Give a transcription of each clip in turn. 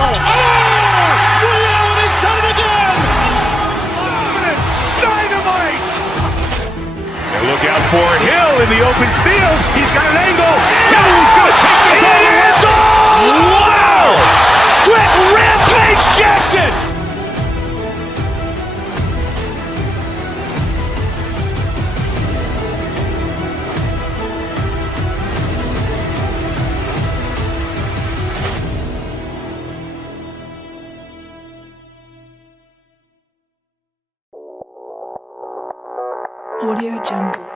goal. Oh! Reality's done it again! Dynamite! And look out for Hill in the open field. He's got an angle. Hill's going to take this all the way. Wow! Quick Rampage Jackson! Audio Jungle.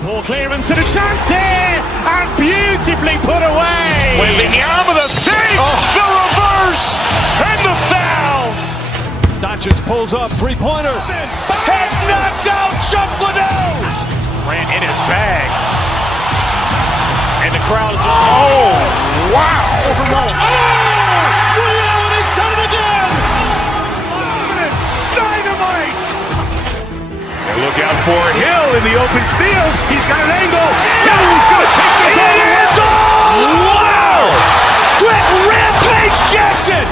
Ball clearance and a chance here, and beautifully put away. Waving the arm of the save, the reverse, and the foul. Doncic pulls up, three-pointer. Has knocked out Chuck Liddell. Grant in his bag. And the crowd is, oh, wow. Oh! Reality's done it again! Dynamite! And look out for Hill in the open field. He's got an angle. Hill's going to take this all the way. Wow! Quick Rampage Jackson!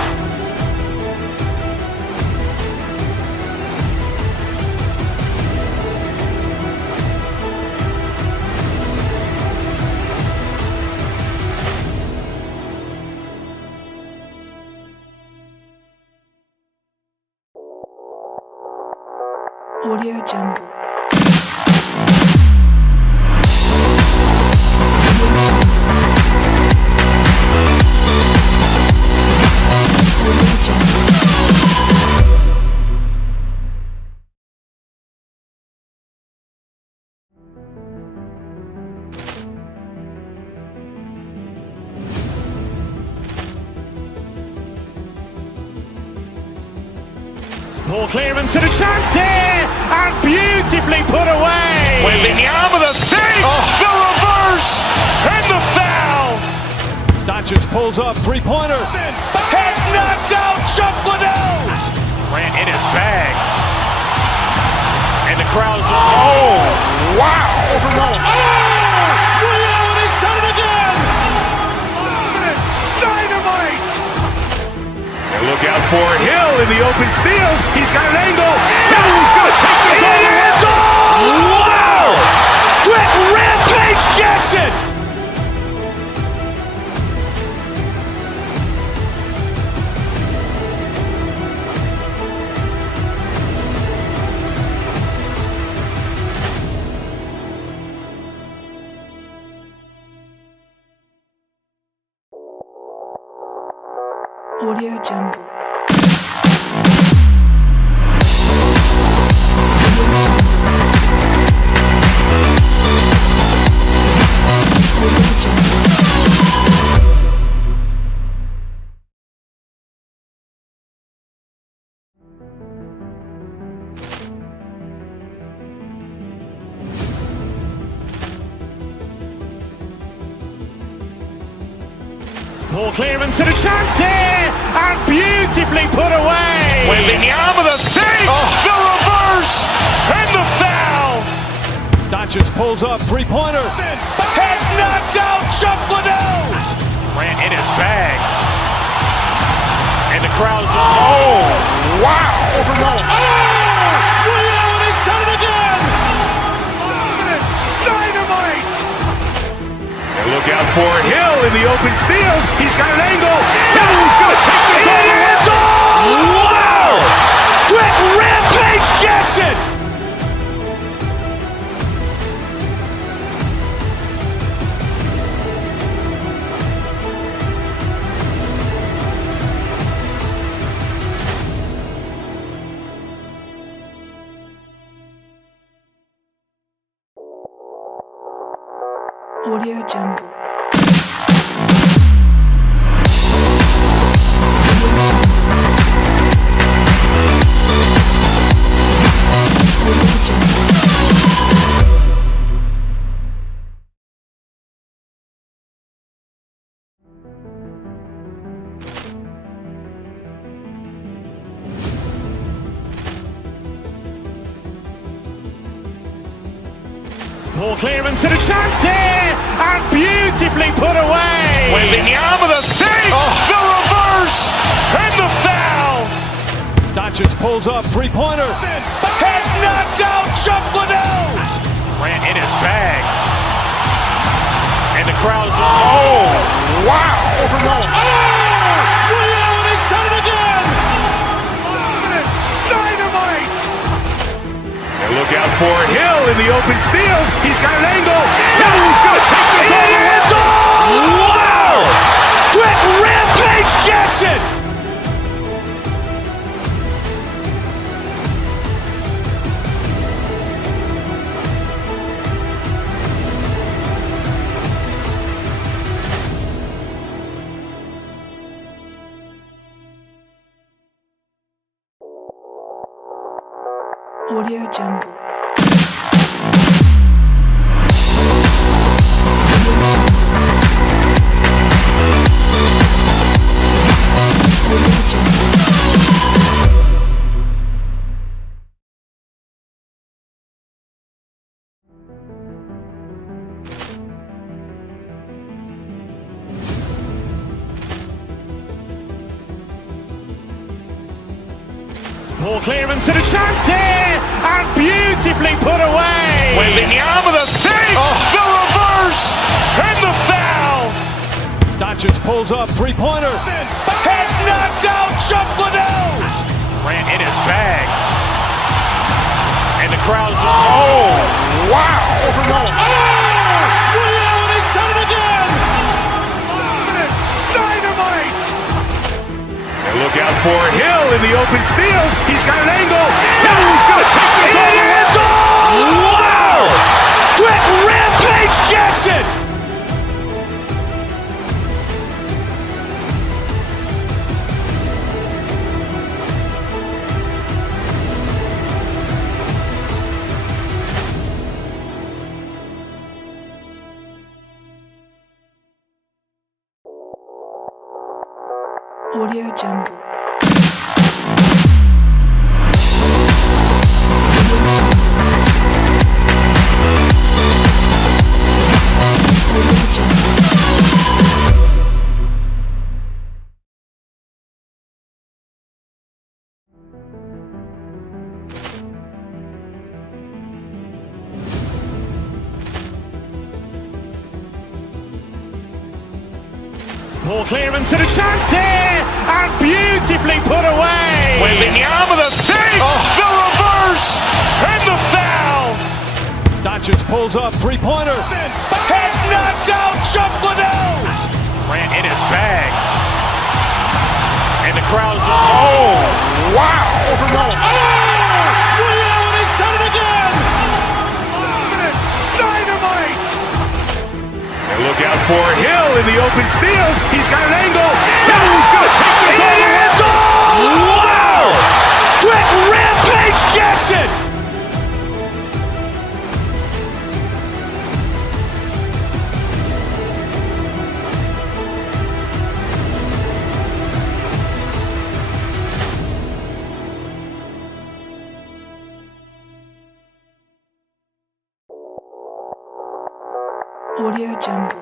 Audio Jungle. Ball clearance and a chance here, and beautifully put away. Waving the arm of the save, the reverse, and the foul. Doncic pulls up, three-pointer. Has knocked out Chuck Liddell. Grant in his bag. And the crowd is, oh, wow. Oh! Reality's done it again! Dynamite! And look out for Hill in the open field. He's got an angle. Hill's going to take this all the way. Wow! Quick Rampage Jackson! Audio Jungle. Ball clearance and a chance here, and beautifully put away. Waving the arm of the save, the reverse, and the foul. Doncic pulls up, three-pointer. Has knocked out Chuck Liddell. Grant in his bag. And the crowd is, oh, wow. Oh! Reality's done it again! Dynamite! And look out for Hill in the open field. He's got an angle. Hill's going to take this all the way. Wow! Quick Rampage Jackson! Audio Jungle. Ball clearance and a chance here, and beautifully put away. Waving the arm of the save, the reverse, and the foul. Doncic pulls up, three-pointer. Has knocked out Chuck Liddell. Grant in his bag. And the crowd's wow. Liddell has done it again. Dynamite. And look out for Hill in the open field. He's got an angle. Hill's going to take this all the way. Wow! Quick Rampage Jackson. Audio Jungle. Ball clearance and a chance here, and beautifully put away. Waving the arm of the save, the reverse, and the foul. Doncic pulls up, three-pointer. Has knocked out Chuck Liddell. Grant in his bag. And the crowd's wow. Liddell has done it again. Dynamite. And look out for Hill in the open field. He's got an angle. Hill's going to take this all the way. Wow! Quick Rampage Jackson. Audio Jungle. Ball clearance and a chance here, and beautifully put away. Waving the arm of the save, the reverse, and the foul. Doncic pulls up, three-pointer. Has knocked out Chuck Liddell. Grant in his bag. And the crowd's wow. Liddell has done it again. Dynamite. And look out for Hill in the open field. He's got an angle. Hill's going to take this all the way. Wow! Quick Rampage Jackson. Audio Jungle.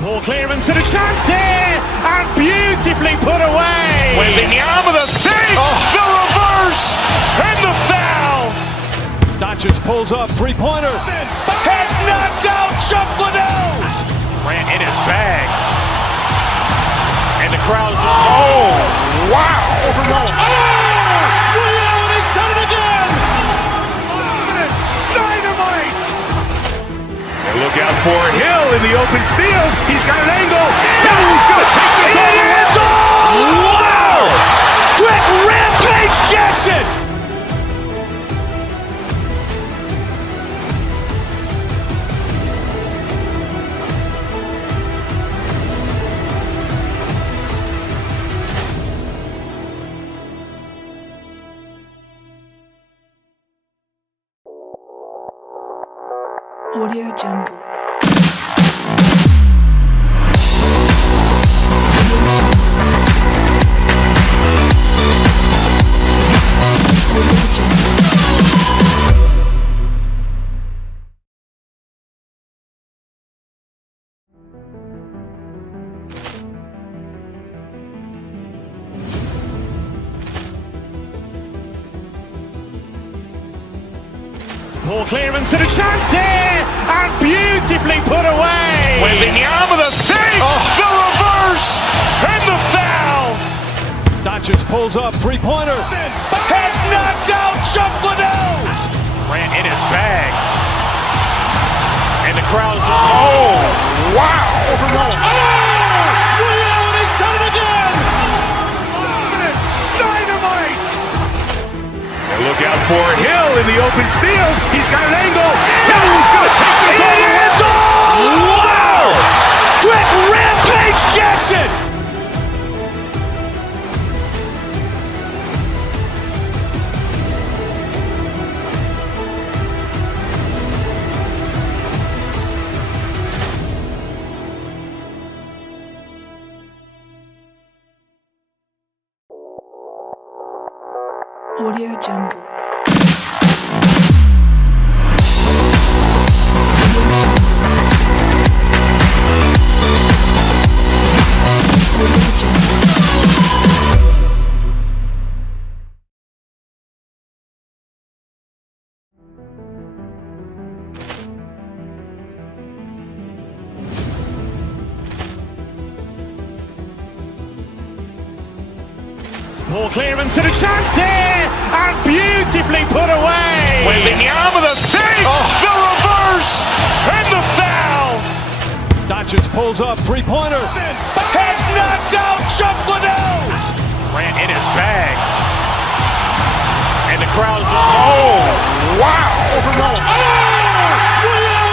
Ball clearance and a chance here, and beautifully put away. Waving the arm of the save, the reverse, and the foul. Doncic pulls up, three-pointer. Has knocked out Chuck Liddell. Grant in his bag. And the crowd's wow. Liddell has done it again. Dynamite. And look out for Hill in the open field. He's got an angle. Hill's going to take this all the way. Wow! Quick Rampage Jackson. Audio Jungle. Poor clearance and a chance here, and beautifully put away. Wembanyama the save, the reverse, and the foul. Doncic pulls up, three-pointer. Has knocked out Chuck Liddell. Grant in his bag. And the crowd's, oh, wow. He's done it again. Dynamite. And look out for Hill in the open field. He's got an angle. Hill's going to take this all the way. Wow! Brett Rampage Jackson. Audio Jungle. Poor clearance and a chance here, and beautifully put away. Wembanyama the save, the reverse, and the foul. Doncic pulls up, three-pointer. Has knocked out Chuck Liddell. Grant in his bag. And the crowd's, oh, wow.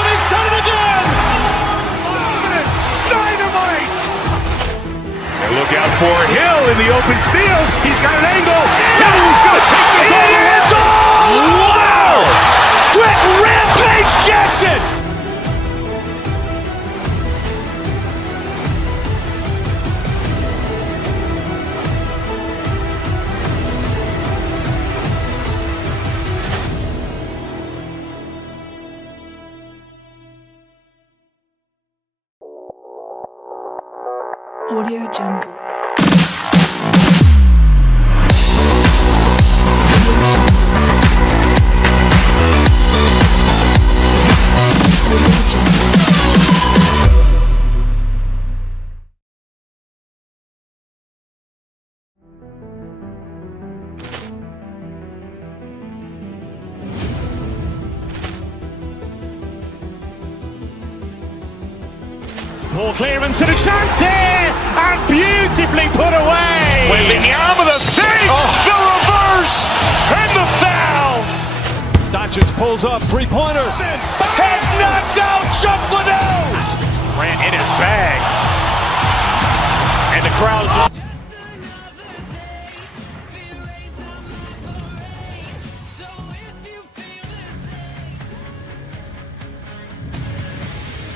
He's done it again. Dynamite. And look out for Hill in the open field. He's got an angle. Hill's going to take this all the way. Wow! Brett Rampage Jackson. Audio Jungle. Poor clearance and a chance here, and beautifully put away. Wembanyama the save, the reverse, and the foul. Doncic pulls up, three-pointer. Has knocked out Chuck Liddell. Grant in his bag. And the crowd's,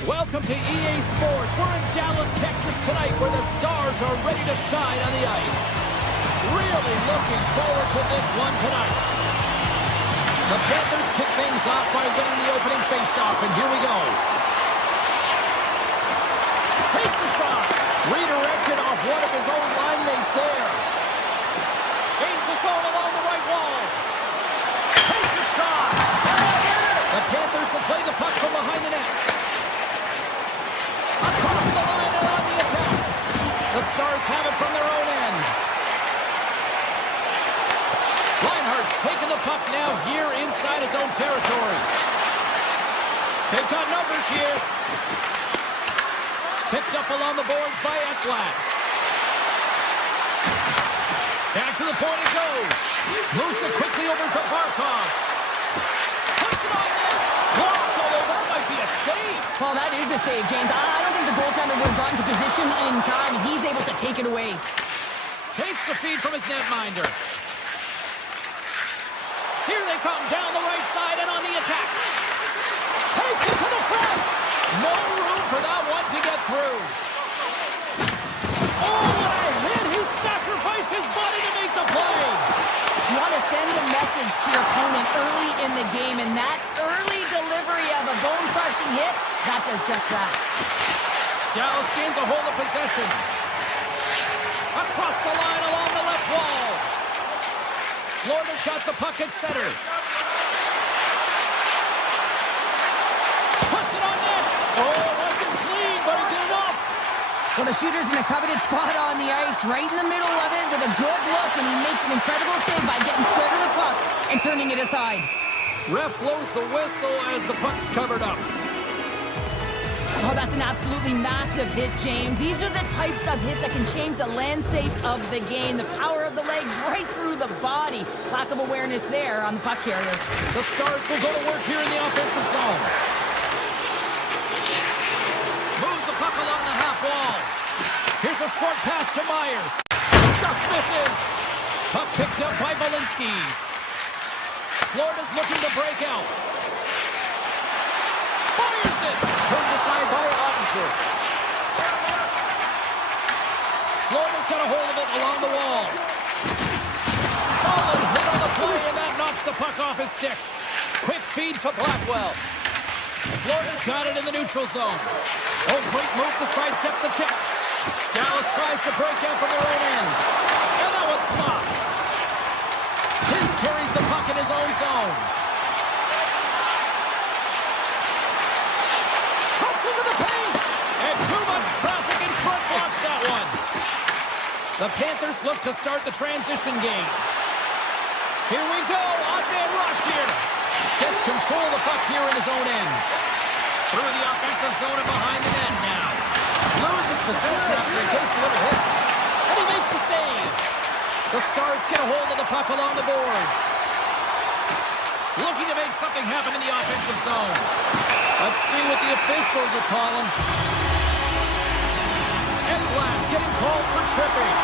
welcome to EA Sports. We're in Dallas, Texas tonight where the Stars are ready to shine on the ice. Really looking forward to this one tonight. The Panthers kick things off by winning the opening faceoff, and here we go. Takes a shot. Redirected off one of his own line mates there. Gains the zone along the right wall. Takes a shot. The Panthers will play the puck from behind the net. Across the line and on the attack. The Stars have it from their own end. Reinhardt's taking the puck now here inside his own territory. They've got numbers here. Picked up along the boards by Ekblad. Back to the point it goes. Moves it quickly over to Barkov. Puts it on net. Blocked, although that might be a save. Well, that is a save, James. I don't think the goaltender would have gotten to position in time, and he's able to take it away. Takes the feed from his netminder. Here they come down the right side and on the attack. Takes it to the through. Oh, what a hit! He sacrificed his body to make the play. You want to send a message to your opponent early in the game, and that early delivery of a bone-crushing hit, that does just that. Dallas gains a hold of possession. Across the line along the left wall. Florida's got the puck at center. Puts it on net. Oh, it wasn't clean, but he did enough. Well, the shooter's in a coveted spot on the ice, right in the middle of it with a good look, and he makes an incredible save by getting square to the puck and turning it aside. Ref blows the whistle as the puck's covered up. Oh, that's an absolutely massive hit, James. These are the types of hits that can change the landscape of the game. The power of the legs right through the body. Lack of awareness there on the puck carrier. The Stars will go to work here in the offensive zone. Moves the puck along the half wall. Here's a short pass to Myers. Just misses. Puck picked up by Valinskis. Florida's looking to break out. Fires it. Turned aside by Ottinger. Florida's got a hold of it along the wall. Solid hit on the play, and that knocks the puck off his stick. Quick feed to Blackwell. Florida's got it in the neutral zone. Oh, great move to sidestep the check. Dallas tries to break out from their own end. And that one's stopped. His carries the puck in his own zone. Cuts into the paint. And too much traffic in front blocks that one. The Panthers look to start the transition game. Here we go. Odd-man rush here. Gets control of the puck here in his own end. Through the offensive zone and behind the net now. Loses possession after he takes a little hit. And he makes the save. The Stars get a hold of the puck along the boards. Looking to make something happen in the offensive zone. Let's see what the officials are calling. Ekblad's getting called for tripping.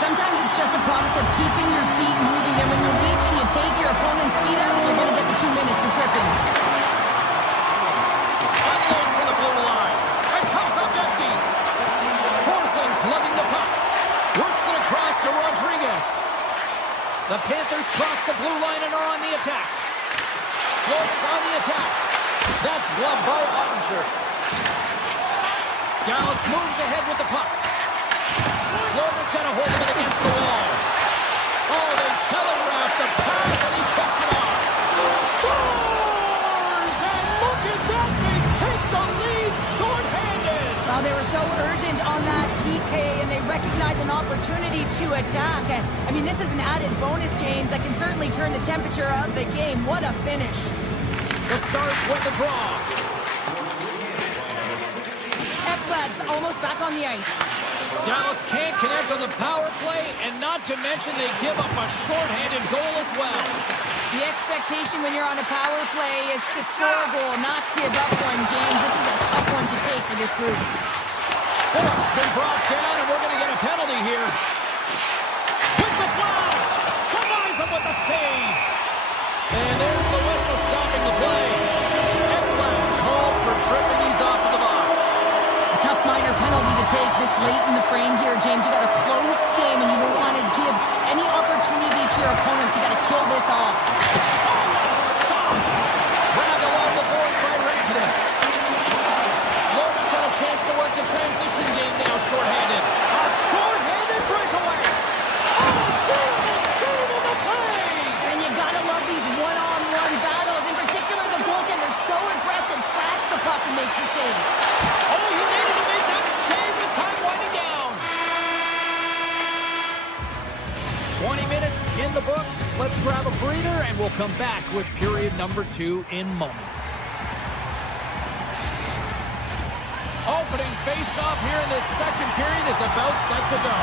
Sometimes it's just a product of keeping your feet moving, and when you reach and you take your opponent's feet out, you're going to get the 2 minutes for tripping. Unloads from the blue line. And comes up empty. Forsling's lugging the puck. Works it across to Rodriguez. The Panthers cross the blue line and are on the attack. Florida's on the attack. That's gloved by Ottinger. Dallas moves ahead with the puck. Florida's got a hold of it against the wall. Oh, they telegraph the pass and he picks it off. Scores! And look at that, they take the lead shorthanded. Well, they were so urgent on that PK, and they recognize an opportunity to attack. I mean, this is an added bonus, James, that can certainly turn the temperature of the game. What a finish. The Stars win the draw. Ekblad's almost back on the ice. Dallas can't connect on the power play, and not to mention they give up a shorthanded goal as well. The expectation when you're on a power play is to score a goal, not give up one, James. This is a tough one to take for this group. Bork's been brought down, and we're going to get a penalty here. With the blast! Denies him with the save! And there's the whistle stopping the play. Ekblad's called for tripping. He's off to the box. A tough minor penalty to take this late in the frame here, James. You got a close game, and you don't want to give any opportunity to your opponents. You got to kill this off. Oh, what a stop! Grabbed along the board by Rantanen. Florida's got a chance to work the transition game now, shorthanded. A shorthanded breakaway! Oh, beautiful save on the play! And you got to love these one-on-one battles. In particular, the goaltender so aggressive, tracks the puck and makes the save. Oh, he needed to make that save with time winding down. 20 minutes in the books. Let's grab a breather, and we'll come back with period number 2 in moments. Opening face-off here in this second period is about set to go.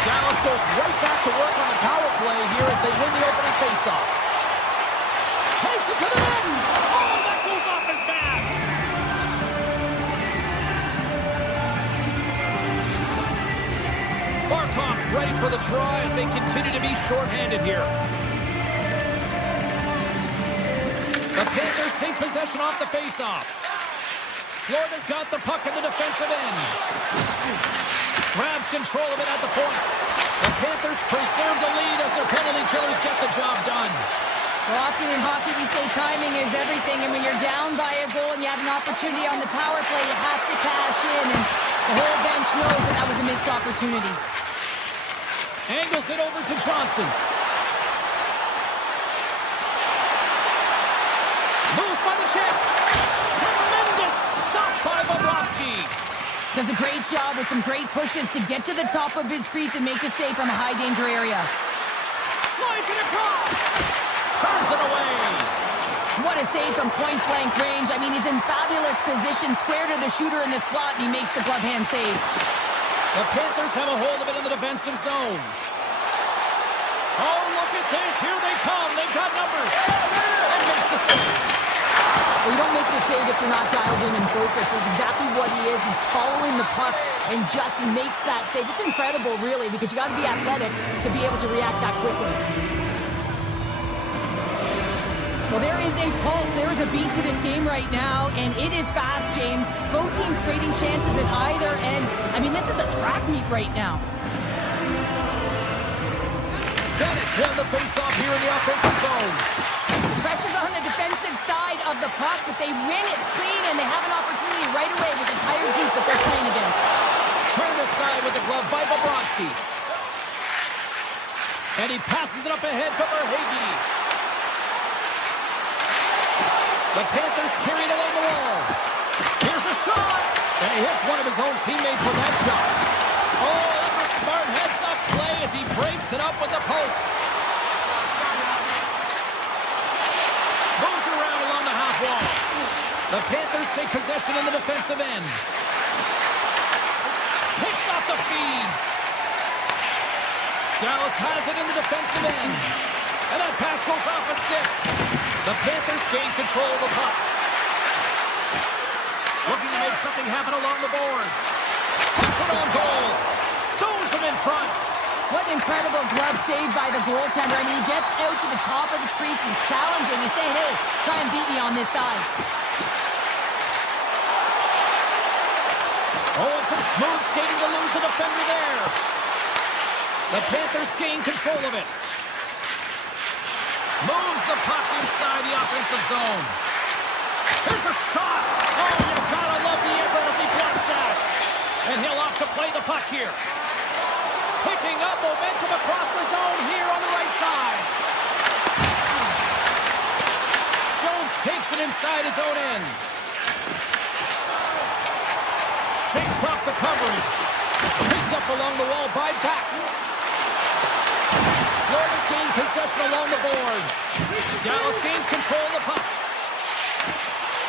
Dallas goes right back to work on the power play here as they win the opening face-off. Takes it to the net. Oh, that goes off his mask. Barkov's ready for the draw as they continue to be shorthanded here. The Panthers take possession off the faceoff. Florida's got the puck in the defensive end. Grabs control of it at the point. The Panthers preserve the lead as their penalty killers get the job done. Well, often in hockey we say timing is everything, and when you're down by a goal and you have an opportunity on the power play, you have to cash in, and the whole bench knows that was a missed opportunity. Angles it over to Johnston. Moves by the chip. Tremendous stop by Bobrovsky. Does a great job with some great pushes to get to the top of his crease and make a save from a high-danger area. Slides it across. Turns it away. What a save from point-blank range. I mean, he's in fabulous position, square to the shooter in the slot, and he makes the glove hand save. The Panthers have a hold of it in the defensive zone. Oh, look at this. Here they come. They've got numbers. And makes the save. Well, you don't make the save if you're not dialed in and focused. That's exactly what he is. He's following the puck and just makes that save. It's incredible, really, because you got to be athletic to be able to react that quickly. Well, there is a pulse. There is a beat to this game right now, and it is fast, James. Both teams trading chances at either end. I mean, this is a track meet right now. Bennett's won the face-off here in the offensive zone. The pressure's on the defensive side of the puck, but they win it clean, and they have an opportunity right away with the entire group that they're playing against. Turned aside with the glove by Bobrovsky. And he passes it up ahead to Verhaeghe. The Panthers carry it along the wall. Here's a shot. And he hits one of his own teammates with that shot. Oh, that's a smart heads-up play as he breaks it up with the poke. Moves around along the half wall. The Panthers take possession in the defensive end. Picks off the feed. Dallas has it in the defensive end. And that pass goes off a stick. The Panthers gain control of the puck. Looking to make something happen along the boards. Puts it on goal. Stones him in front. What an incredible glove save by the goaltender. I mean, he gets out to the top of his crease. He's challenging. He's saying, hey, try and beat me on this side. Oh, and some smooth skating to lose the defender there. The Panthers gain control of it. Moves the puck inside the offensive zone. Here's a shot. Oh, you gotta love the effort as he blocks that. And he'll opt to play the puck here. Picking up momentum across the zone here on the right side. Jones takes it inside his own end. Shakes off the coverage. Picked up along the wall by Back. Florida's gained possession along the boards. Dallas gains control of the puck.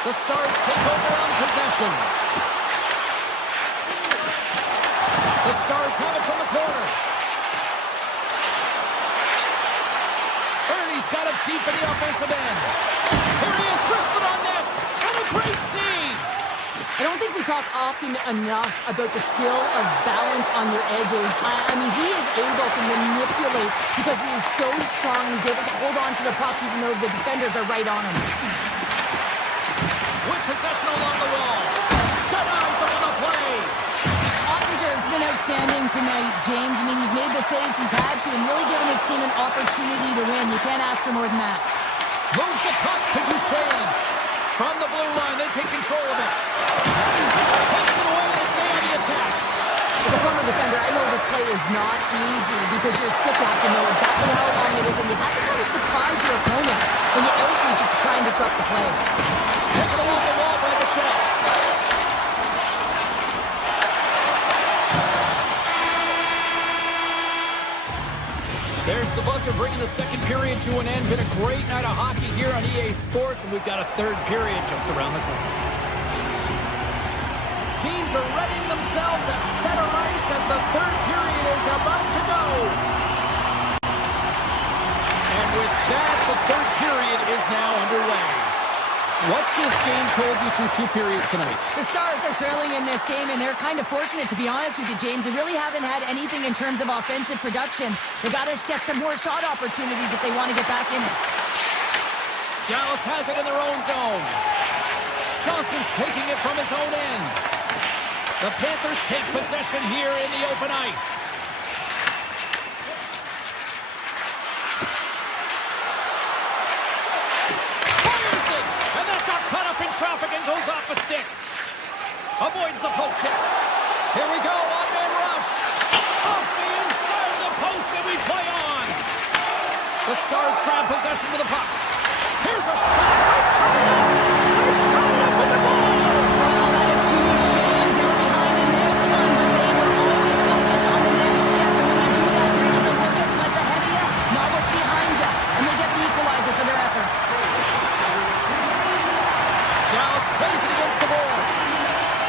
The Stars take over on possession. The Stars have it from the corner. Ernie's got it deep in the offensive end. Here he is, wristed on net. And a great save. I don't think we talk often enough about the skill of balance on your edges. I mean, he is able to manipulate because he is so strong. He's able to hold on to the puck even though the defenders are right on him. With possession along the wall. Denies him on the play. Ottinger has been outstanding tonight, James. I mean, he's made the saves he's had to and really given his team an opportunity to win. You can't ask for more than that. Moves the puck to Duchesne. From the blue line, they take control of it. Takes it away to stay on the attack. As a former defender, I know this play is not easy because you're sick. You have to know exactly how long it is, and you have to kind of surprise your opponent when you outreach it to try and disrupt the play. Hits it along the wall by the shot. There's the buzzer bringing the second period to an end. Been a great night of hockey here on EA Sports, and we've got a third period just around the corner. Teams are readying themselves at center ice as the third period is about to go. And with that, the third period is now underway. What's this game told you through two periods tonight? The Stars are trailing in this game, and they're kind of fortunate, to be honest with you, James. They really haven't had anything in terms of offensive production. They got to get some more shot opportunities if they want to get back in it. Dallas has it in their own zone. Johnson's taking it from his own end. The Panthers take possession here in the open ice. Fires it! And that got caught up in traffic and goes off a stick. Avoids the poke check. Here we go, on-man rush. Off the inside of the post, and we play on. The Stars grab possession with the puck. Here's a shot. They're tied up with the ball. Well, that is huge, James. They were behind in this one, but they were always focused on the next step. And when you do that, you're able to look at what's ahead of you, not what's behind you. And they get the equalizer for their efforts. Dallas plays it against the boards.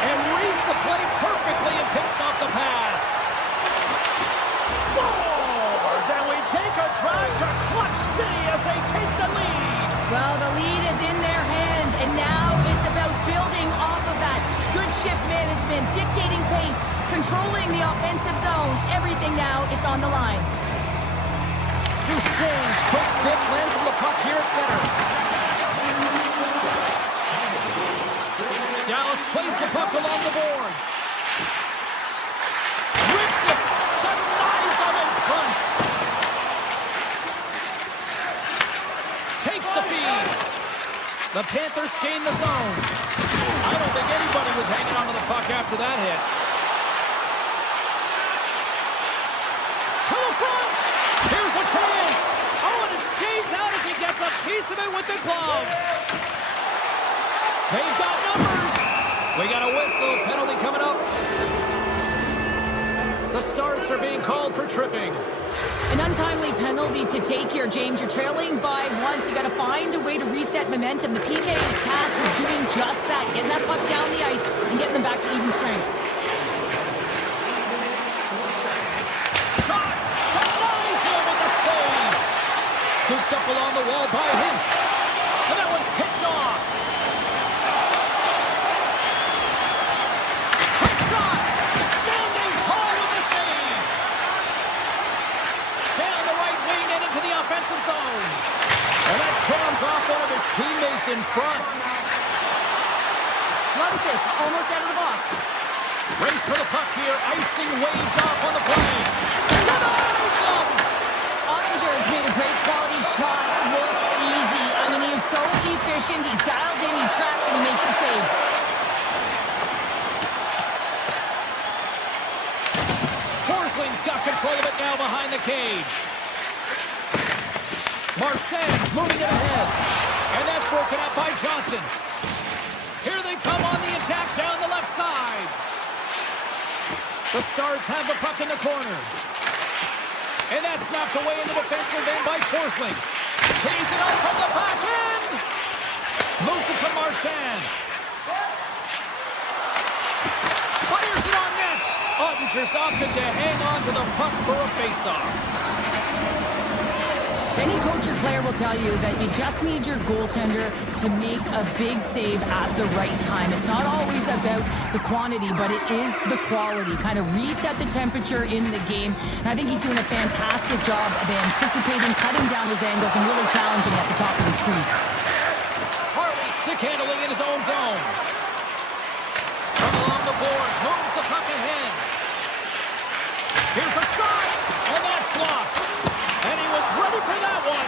And reads the play perfectly and picks off the pass. Scores! And we take a drive to Clutch City as they take the lead. Well, the lead is in their hands, and now it's about building off of that. Good shift management, dictating pace, controlling the offensive zone. Everything now, it's on the line. Duchesne's quick stick lands on the puck here at center. Dallas plays the puck along the boards. Rips it, denies him in front. Takes the feed. The Panthers gain the zone. I don't think anybody was hanging onto the puck after that hit. To the front. Here's a chance. Oh, and it skates out as he gets a piece of it with the glove. They've got numbers. We got a whistle. Penalty coming up. The Stars are being called for tripping. An untimely penalty to take here, James. You're trailing by once. You got to find a way to reset momentum. The PK is tasked with doing just that, getting that puck down the ice and getting them back to even strength. Shot! Denies him with the save! Scooped up along the wall by Hintz. And that one's picked off. Quick shot! Standing tall with the save! Down the right wing and into the offensive zone. And that comes off one of his teammates in front. Lundqvist almost out of the box. Race for the puck here. Icing waved off on the play. Denies him! Ottinger's made a great quality shot look easy. I mean, he is so efficient. He's dialed in, he tracks, and he makes the save. Forsling's got control of it now behind the cage. Marchand's moving it ahead. And that's broken up by Johnston. Here they come on the attack down the left side. The Stars have the puck in the corner. And that's knocked away in the defensive end by Forsling. Tees it up from the back end. Moves it to Marchand. Fires it on net. Ottinger's opted to hang on to the puck for a faceoff. Any coach or player will tell you that you just need your goaltender to make a big save at the right time. It's not always about the quantity, but it is the quality. Kind of reset the temperature in the game. And I think he's doing a fantastic job of anticipating, cutting down his angles, and really challenging at the top of his crease. Harley stick handling in his own zone. From along the boards, moves the puck ahead. Here's a shot, and that's blocked. And he was ready for that one.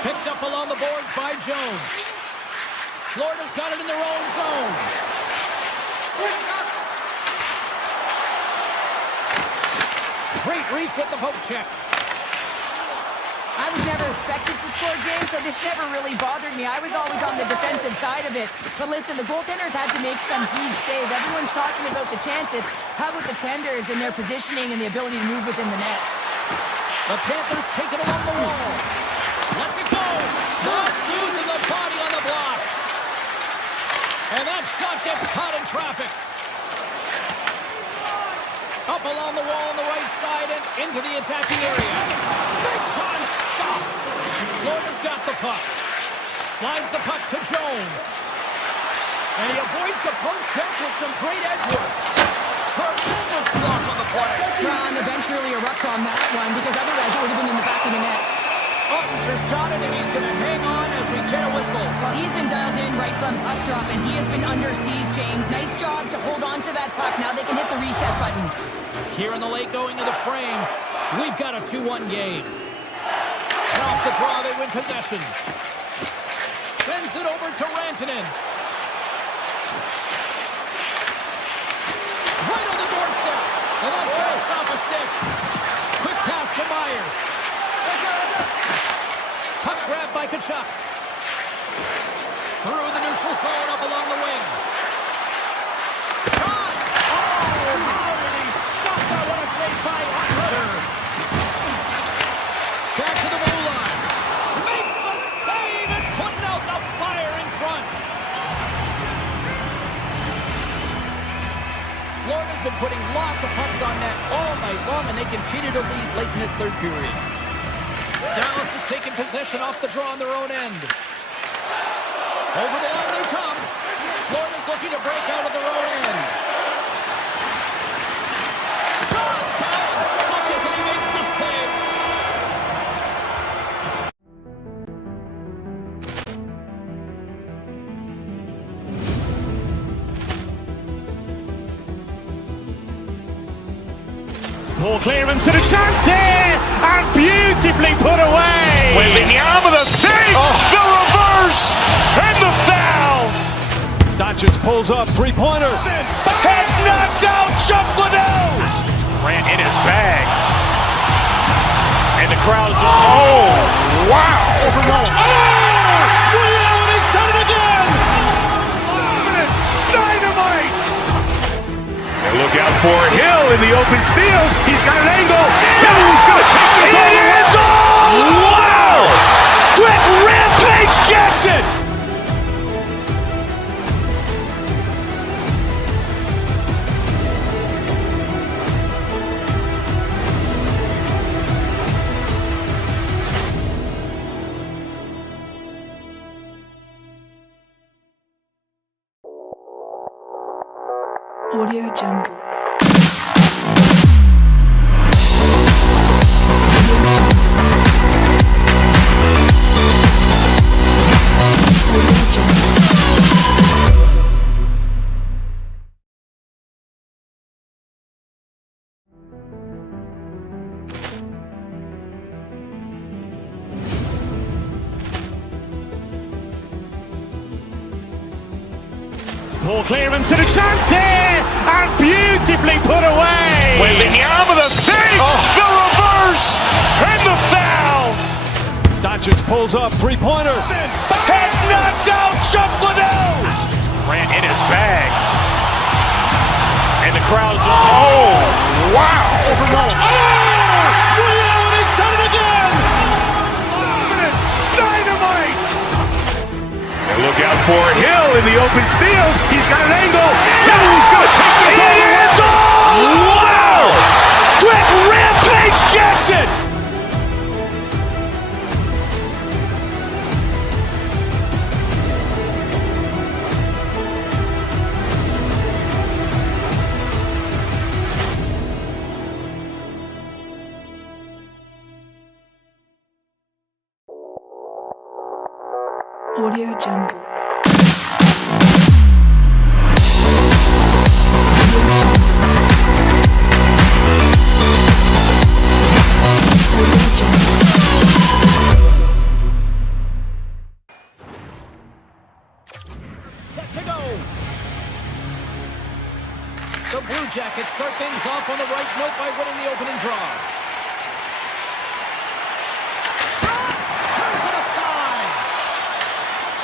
Picked up along the boards by Jones. Florida's got it in their own zone. Great reach with the poke check. I was never expected to score, James, so this never really bothered me. I was always on the defensive side of it. But listen, the goaltenders had to make some huge saves. Everyone's talking about the chances. How about the tenders and their positioning and the ability to move within the net? The Panthers take it along the wall. Let's it go. Moss using the body on the block. And that shot gets caught in traffic. Up along the wall on the right side and into the attacking area. Big time stop. Florida's got the puck. Slides the puck to Jones. And he avoids the poke check with some great edge work. Tremendous block on the play. Ron, the bench really erupts on that one because otherwise it would have been in the back of the net. Ottinger's got it, and he's going to hang on as we Get a whistle. Well, he's been dialed in right from puck drop, and he has been under siege, James. Nice job to hold on to that puck. Now they can hit the reset button. Here in the late going to the frame, we've got a 2-1 game. And off the draw, they win possession. Sends it over to Rantanen. Right on the doorstep. And that breaks off a stick. Quick pass to Myers. Puck grab by Tkachuk. Through the neutral zone up along the wing. Shot! Oh, how did he stop that? What a save by Hunter. Back to the blue line. Makes the save and putting out the fire in front. Florida's been putting lots of pucks on net all night long, and they continue to lead late in this third period. Dallas is taking possession off the draw on their own end. Over the line they come. Florida's looking to break out of their own end. Shot down, seconds, and he makes the save. Poor clearance and a chance here, and beautifully put away. Wembanyama the save, the reverse, and the foul. Doncic pulls up, three-pointer. Has knocked out Chuck Liddell. Grant in his bag. And the crowd is, oh, wow. He's done it again! Dynamite. And look out for Hill in the open field. He's got an angle. Hill's going to take this all the way. Wow! Quick rampage Jackson! Audio Jungle. Poor clearance and a chance here, and beautifully put away. Wembanyama the save, the reverse, and the foul. Doncic pulls up, three-pointer. Has knocked out Chuck Liddell. Grant in his bag. And the crowd is, oh, wow. He's done it again! Dynamite. And look out for Hill in the open field. He's got an angle. Hill's going to take this all the way. Wow! Quick rampage Jackson! Audio Jungle. Set to go. The Blue Jackets start things off on the right note by winning the opening draw. Shot! Turns it aside.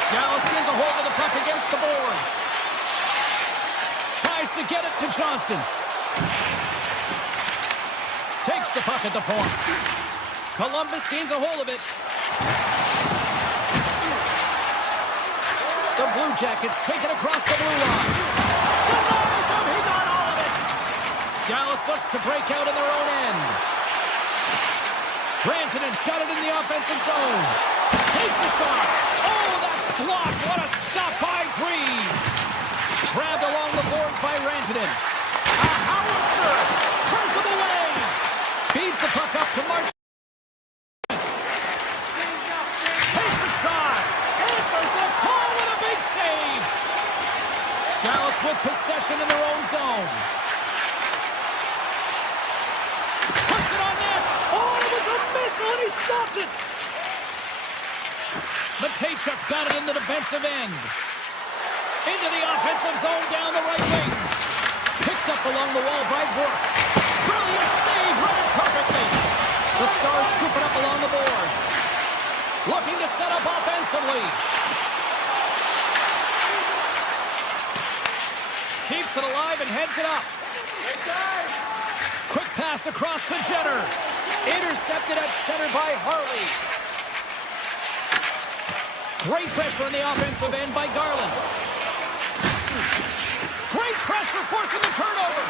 Dallas gains a hold of the puck against the boards. Tries to get it to Johnston. Takes the puck at the point. Columbus gains a hold of it. The Blue Jackets take it across the blue line. Denies him, he got all of it. Dallas looks to break out in their own end. Rantanen's got it in the offensive zone. Takes the shot. Oh, that's blocked. What a stop by Freeze. Grabbed along the boards by Rantanen. A howitzer. Turns him away. Feeds the puck up to Mark. Takes a shot. It's possession in their own zone. Puts it on net. Oh, it was a missile, and he stopped it. Matejchuk's got it in the defensive end. Into the offensive zone down the right wing. Picked up along the wall by Work. Brilliant save, run it perfectly. The Stars scoop it up along the boards. Looking to set up offensively. Keeps it alive and heads it up. Quick pass across to Jenner. Intercepted at center by Harley. Great pressure on the offensive end by Garland. Great pressure forcing the turnover.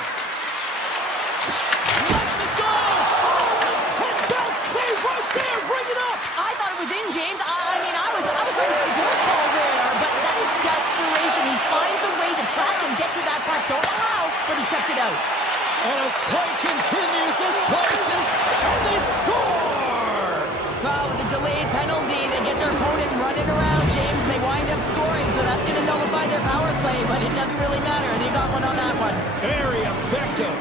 Lets it go. Oh, a 10-bell save right there. Bring it up. I thought it was in, James. I was ready for the goal call there, but that is desperation. He finds a way to track and get to that puck. Don't know how, but he kept it out. And as play continues, this place is... And they score! Well, with a delayed penalty, they get their opponent running around, James, and they wind up scoring, so that's going to nullify their power play, but it doesn't really matter. They got one on that one. Very effective.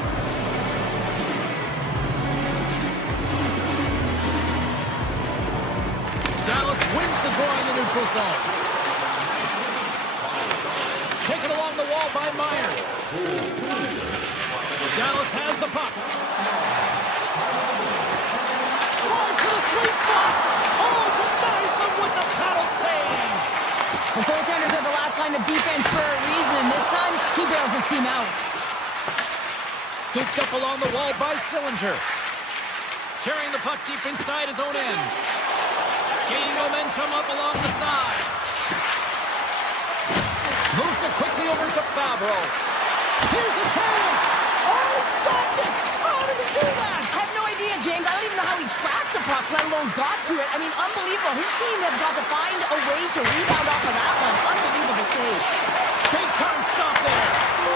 Dallas wins the draw in the neutral zone. Taken along the wall by Myers. Dallas has the puck. Drives to the sweet spot. Oh, denies them with the paddle save. The goaltenders are the last line of defense for a reason. This time, he bails his team out. Scooped up along the wall by Sillinger. Carrying the puck deep inside his own end. Gaining momentum up along the side. Moves it quickly over to Fabro. Here's a chance. Oh, he stopped it. How did he do that? I have no idea, James. I don't even know how he tracked the puck, let alone got to it. I mean, unbelievable. His team has got to find a way to rebound off of that one. Unbelievable save. Big time stop there.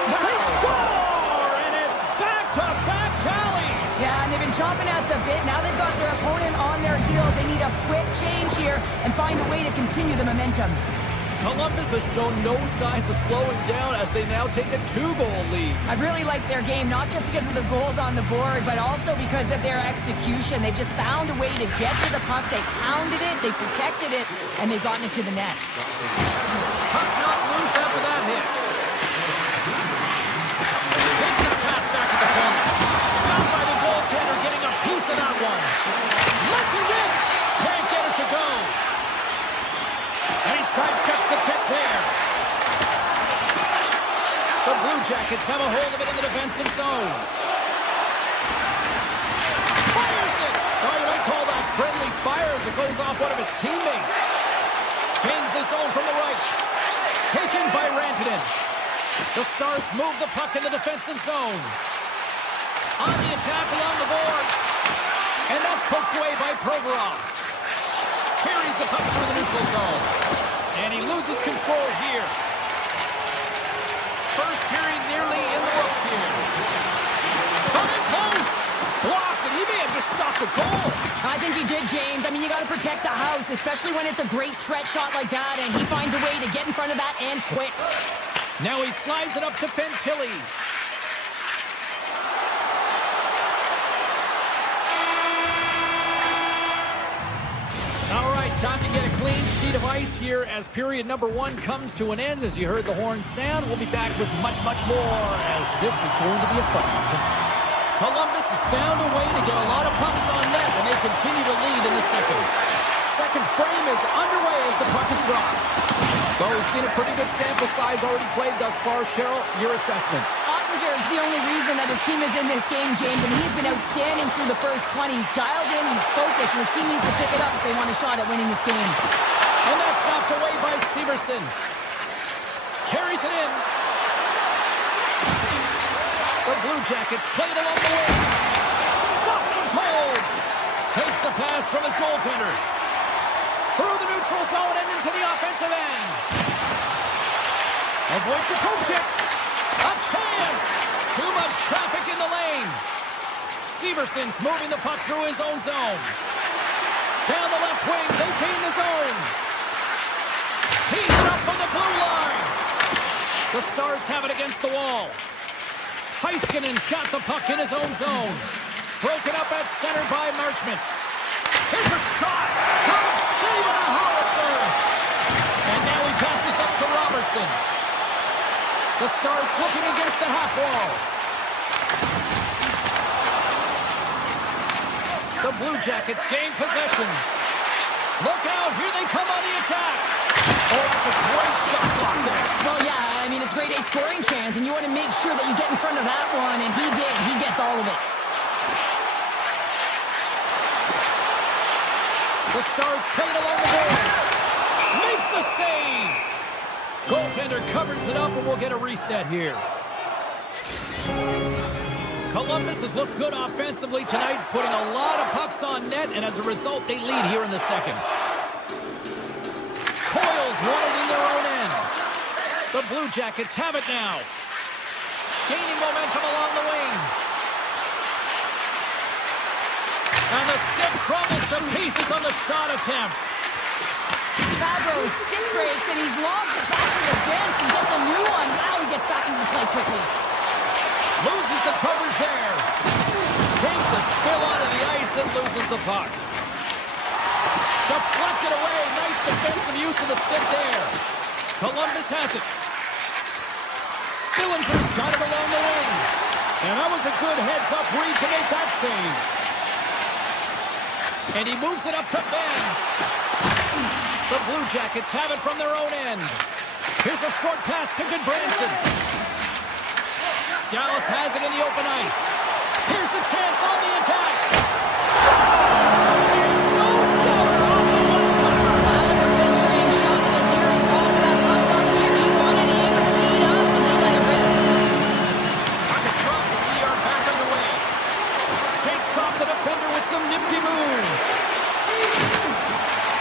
They score, and it's back-to-back tallies. Yeah, and they've been chomping at the bit. Now they've got their opponent on their heels. They need a quick change here and find a way to continue the momentum. Columbus has shown no signs of slowing down as they now take a 2-goal lead. I really like their game, not just because of the goals on the board, but also because of their execution. They've just found a way to get to the puck. They pounded it, they protected it, and they've gotten it to the net. Puck knocked loose after that hit. Takes that pass back at the corner. Stopped by the goaltender, getting a piece of that one. Lets it rip. Can't get it to go. And he sidesteps the check there. The Blue Jackets have a hold of it in the defensive zone. Fires it. Oh, you might call that friendly fire as it goes off one of his teammates. Gains the zone from the right. Taken by Rantanen. The Stars move the puck in the defensive zone. On the attack along the boards. And that's poked away by Provorov. Carries the puck through the neutral zone. And he loses control here. First period nearly in the books here. Coming close. Blocked, and he may have just stopped the goal. I think he did, James. I mean, you got to protect the house, especially when it's a great threat shot like that, and he finds a way to get in front of that and quick. Now he slides it up to Fantilli. All right, time to get a clean sheet of ice here as period number 1 comes to an end. As you heard the horn sound, we'll be back with much, much more as this is going to be a fun one tonight. Columbus has found a way to get a lot of pucks on net, and they continue to lead in the second. Second frame is underway as the puck is dropped. Well, we've seen a pretty good sample size already played thus far. Cheryl, your assessment. Ottinger is the only reason that his team is in this game, James, and he's been outstanding through the first 20. He's dialed in, he's focused, and his team needs to pick it up if they want a shot at winning this game. And that's knocked away by Severson. Carries it in. The Blue Jackets play it along the wing. Stops him cold. Takes the pass from his goaltenders. Through the neutral zone and into the offensive end. Avoids the poke check. A chance. Too much traffic in the lane. Severson's moving the puck through his own zone. Down the left wing, they gain the zone. He's up from the blue line. The Stars have it against the wall. Heiskanen's got the puck in his own zone. Broken up at center by Marchment. Here's a shot. Top save on a howitzer. And now he passes up to Robertson. The Stars looking against the half wall. The Blue Jackets gain possession. Look out, here they come on the attack. Oh, that's a great shot block there. Well, yeah, I mean, it's a grade A scoring chance, and you want to make sure that you get in front of that one, and he did. He gets all of it. The Stars play it along the boards. Makes the save. Goaltender covers it up, and we'll get a reset here. Columbus has looked good offensively tonight, putting a lot of pucks on net, and as a result, they lead here in the second. Coils won it in their own end. The Blue Jackets have it now. Gaining momentum along the wing. And the stick crumbles to pieces on the shot attempt. Fabro stick breaks, and he's lobbed it back to the bench and gets a new one. Now he gets back into play quickly. Loses the coverage there. Takes a spill onto the ice and loses the puck. Deflected away. Nice defensive use of the stick there. Columbus has it. Sillinger's got it along the wing. And that was a good heads-up read to make that save. And he moves it up to Ben. The Blue Jackets have it from their own end. Here's a short pass to Goodbranson. Dallas has it in the open ice. Here's a chance on the attack. And no doubt on the one-timer. That was a blistering shot with a clearing call for that puck up here. He wanted it. He was teed up, and they let it rip. ePuckStorm, we are back underway. Shakes off the defender with some nifty moves.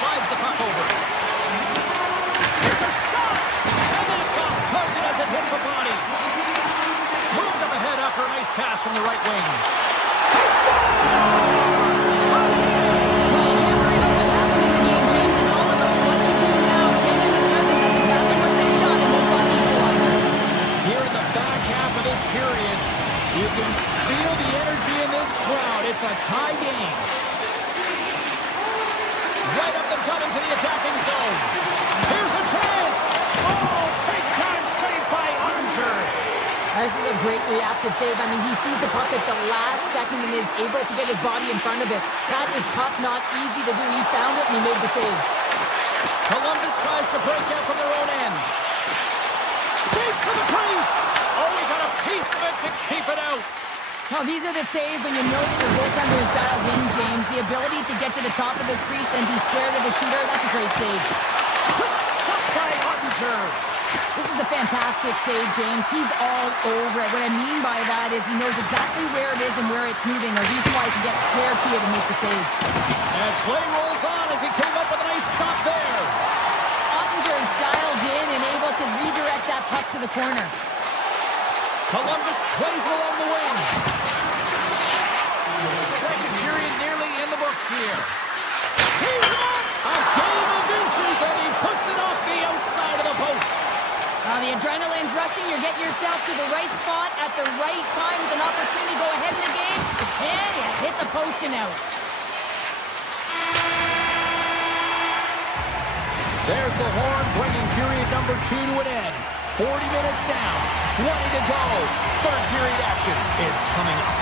Slides the puck over. Here's a shot. And that's off target as it hits a body. Moved up ahead after a nice pass from the right wing. He scores! Well, you can't worry about what happened in the game, James. It's all about what you do now. Staying in the present. That's exactly what they've done, and they've got the equalizer. Here in the back half of this period, you can feel the energy in this crowd. It's a tie game. Right up the gut into the attacking zone. Here's a chance. Oh, big time save by Unger. This is a great reactive save. I mean, he sees the puck at the last second and is able to get his body in front of it. That is tough, not easy to do. He found it, and he made the save. Columbus tries to break out from their own end. Skates to the crease. Oh, he got a piece of it to keep it out. Now, these are the saves when you know that the goaltender is dialed in, James. The ability to get to the top of the crease and be square to the shooter, that's a great save. Quick stop by Ottinger. This is a fantastic save, James. He's all over it. What I mean by that is he knows exactly where it is and where it's moving. The reason why he can get square to it and make the save. And play rolls on as he came up with a nice stop there. Ottinger is dialed in and able to redirect that puck to the corner. Columbus plays it along the wing. Second period nearly in the books here. He's up! A game of inches, and he puts it off the outside of the post. The adrenaline's rushing. You're getting yourself to the right spot at the right time with an opportunity to go ahead in the game. And you hit the post and out. There's the horn, bringing period number 2 to an end. 40 minutes down, 20 to go. Third period action is coming up.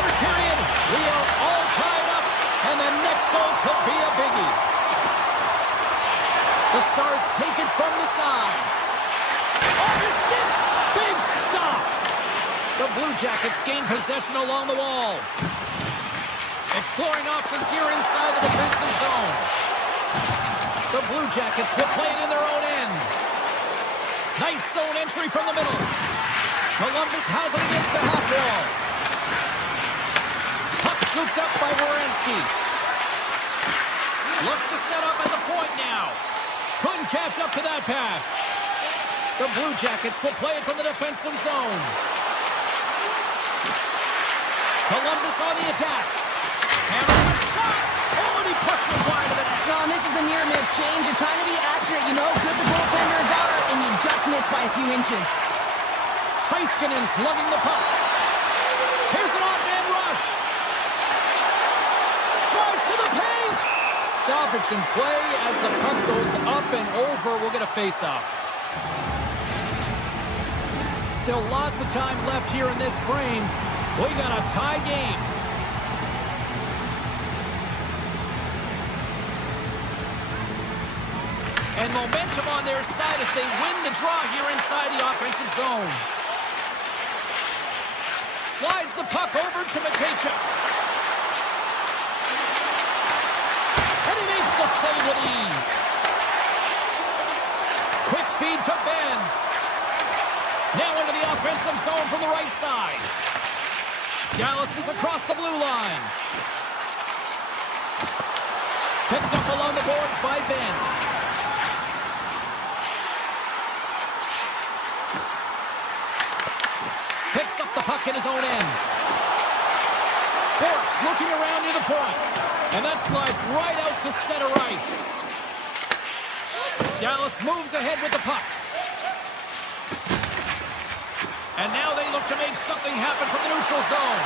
Third period, we are all tied up, and the next goal could be a biggie. The Stars take it from the side. Off his stick, big stop. The Blue Jackets gain possession along the wall. Exploring options here inside the defensive zone. The Blue Jackets will play it in their own end. Nice zone entry from the middle. Columbus has it against the half wall. Puck scooped up by Werenski. Looks to set up at the point now. Couldn't catch up to that pass. The Blue Jackets will play it from the defensive zone. Columbus on the attack. And it's a shot. Oh, and he puts it wide of the net. No, and this is a near miss, James. You're trying to be accurate. You know how good the goaltender by a few inches. Heiskanen's lugging the puck. Here's an odd-man rush. Drives to the paint. Stoppage in play as the puck goes up and over. We'll get a face-off. Still lots of time left here in this frame. We got a tie game. And momentum on their side as they win the draw here inside the offensive zone. Slides the puck over to Matejchuk. And he makes the save with ease. Quick feed to Ben. Now into the offensive zone from the right side. Dallas is across the blue line. Picked up along the boards by Ben. Picks up the puck in his own end. Borks looking around near the point. And that slides right out to center ice. Dallas moves ahead with the puck. And now they look to make something happen from the neutral zone.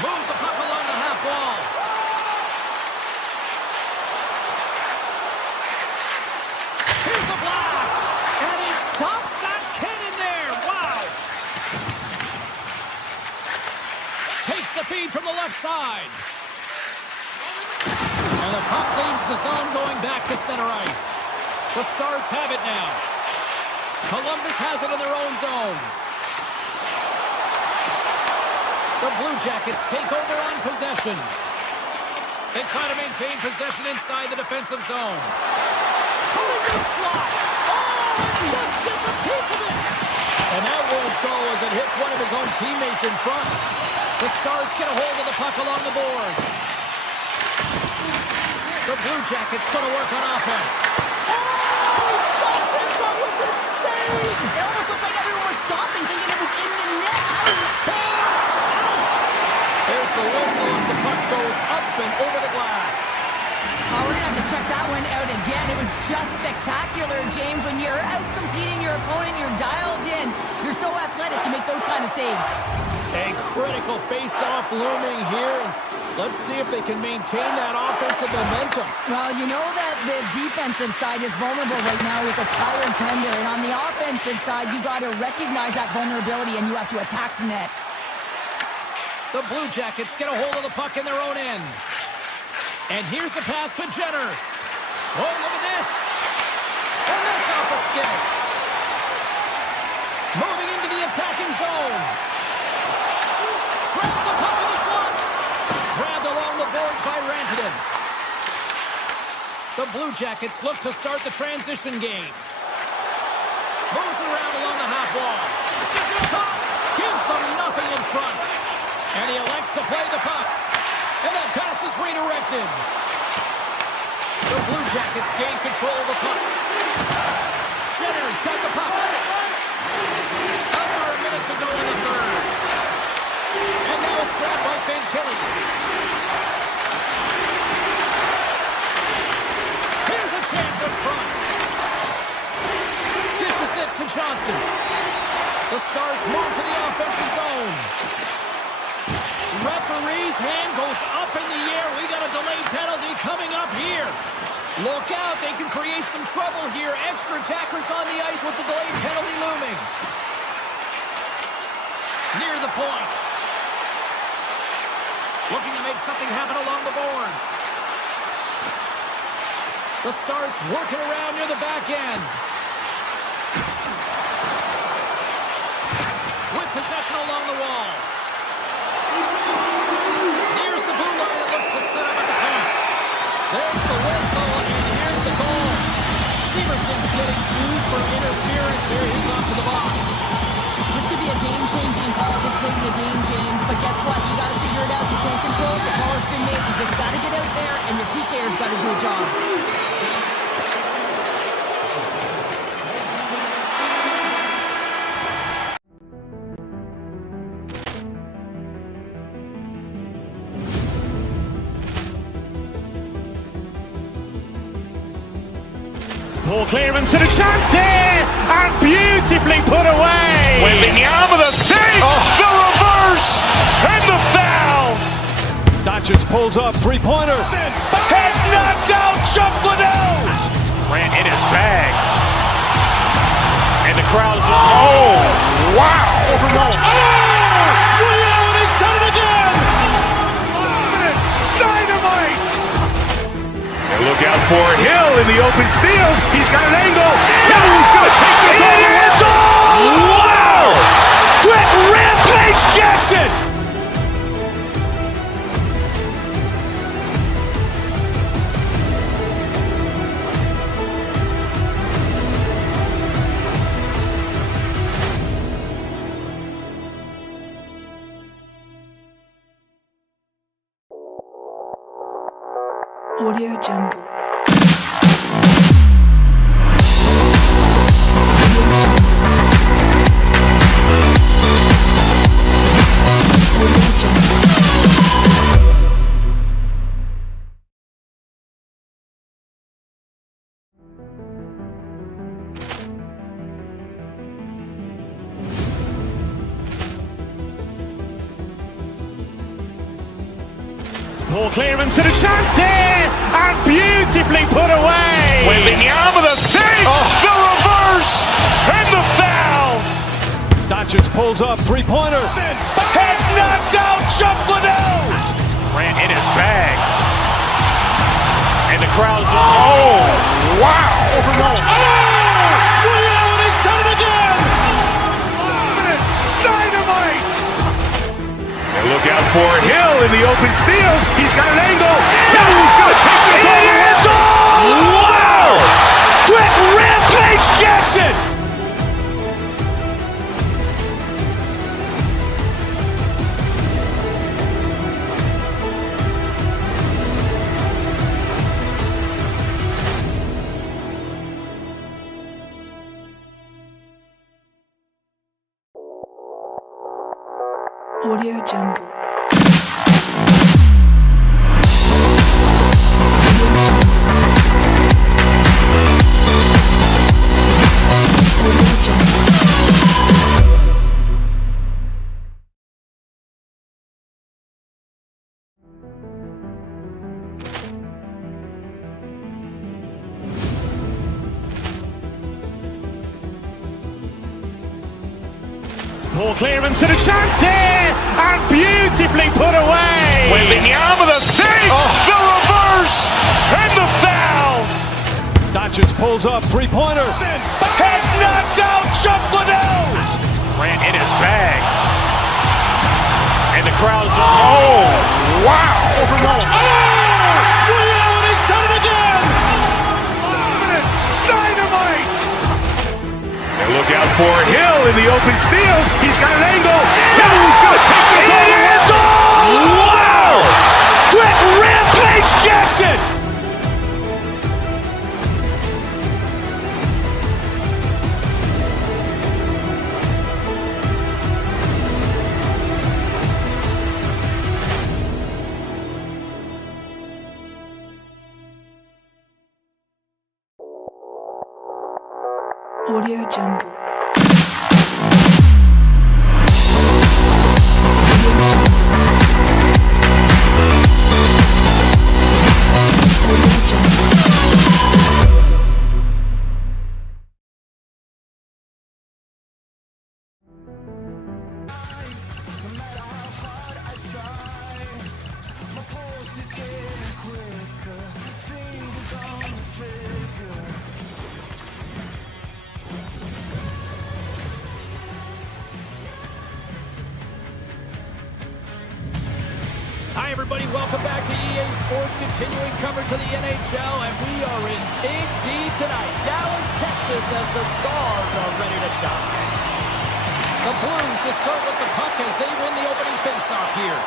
Moves the puck along the half wall. Here's a blast! And he stops that cannon there! Wow! Takes the feed from the left side. And the puck leaves the zone going back to center ice. The Stars have it now. Columbus has it in their own zone. The Blue Jackets take over on possession. They try to maintain possession inside the defensive zone. Cutting the slot. Oh, just gets a piece of it. And that won't go as it hits one of his own teammates in front. The Stars get a hold of the puck along the boards. The Blue Jackets going to work on offense. Oh, stop it! That was insane! It almost looked like everyone was stopping, thinking it was in the net. There's the whistle as the puck goes up and over the glass. Oh, we're going to have to check that one out again. It was just spectacular, James. When you're out competing your opponent, you're dialed in. You're so athletic to make those kind of saves. A critical face-off looming here. Let's see if they can maintain that offensive momentum. Well, you know that the defensive side is vulnerable right now with a tired tender. And on the offensive side, you got to recognize that vulnerability and you have to attack the net. The Blue Jackets get a hold of the puck in their own end. And here's the pass to Jenner. Oh, look at this. And that's off a stick. Moving into the attacking zone. Grabs the puck in the slot. Grabbed along the boards by Rantanen. The Blue Jackets look to start the transition game. Moves it around along the half wall. Shot. Gives them nothing in front. And he elects to play the puck. And that pass is redirected. The Blue Jackets gain control of the puck. Jenner's got the puck. Under a minute to go in the third. And now it's grabbed by Fantilli. Here's a chance up front. Dishes it to Johnston. The Stars move to the offensive zone. Referee's hand goes up in the air. We got a delayed penalty coming up here. Look out, they can create some trouble here. Extra attackers on the ice with the delayed penalty looming. Near the point. Looking to make something happen along the boards. The Stars working around near the back end. With possession along the wall. Here's the blue line that looks to set up at the point. There's the whistle, and here's the goal. Severson's getting 2 for interference here. He's off to the box. This could be a game-changing call this late in the game, James. But guess what? You got to figure it out. You can't control it. The call has been made. You just got to get out there, and your key player's got to do a job. Poor clearance and a chance here, and beautifully put away. Wembanyama the save, the reverse, and the foul. Doncic pulls up, three-pointer. Has knocked out Chuck Liddell. Grant in his bag. And the crowd is, oh, wow. Leon has done it again. Dynamite. And look out for Hill in the open field. He's got an angle. Hill's going to take this all the way. Wow! Quick Rampage Jackson. Audio Jungle. Poor clearance and a chance here, and beautifully put away. Wembanyama the save, the reverse, and the foul. Doncic pulls up, three-pointer. Has knocked out Chuck Liddell. Grant in his bag. And the crowd is, oh, wow. Leon has done it again. Dynamite. And look out for Hill in the open field. He's got an angle. Hill's going to take this all the way. Wow! Quick Rampage Jackson. Audio Jungle. Poor clearance and a chance here, and beautifully put away. Wembanyama the save, the reverse, and the foul. Doncic pulls up, three-pointer. Has knocked out Chuck Liddell. Grant in his bag. And the crowd is, oh, wow. Leon has done it again. Dynamite. And look out for Hill in the open field. He's got an angle. Hill's going to take this all the way. Wow! Quick Rampage Jackson. Audio Jungle. Hi, everybody. Welcome back to EA Sports, continuing coverage of the NHL, and we are in Big D tonight, Dallas, Texas, as the Stars are ready to shine. The Blues to start with the puck as they win the opening faceoff here.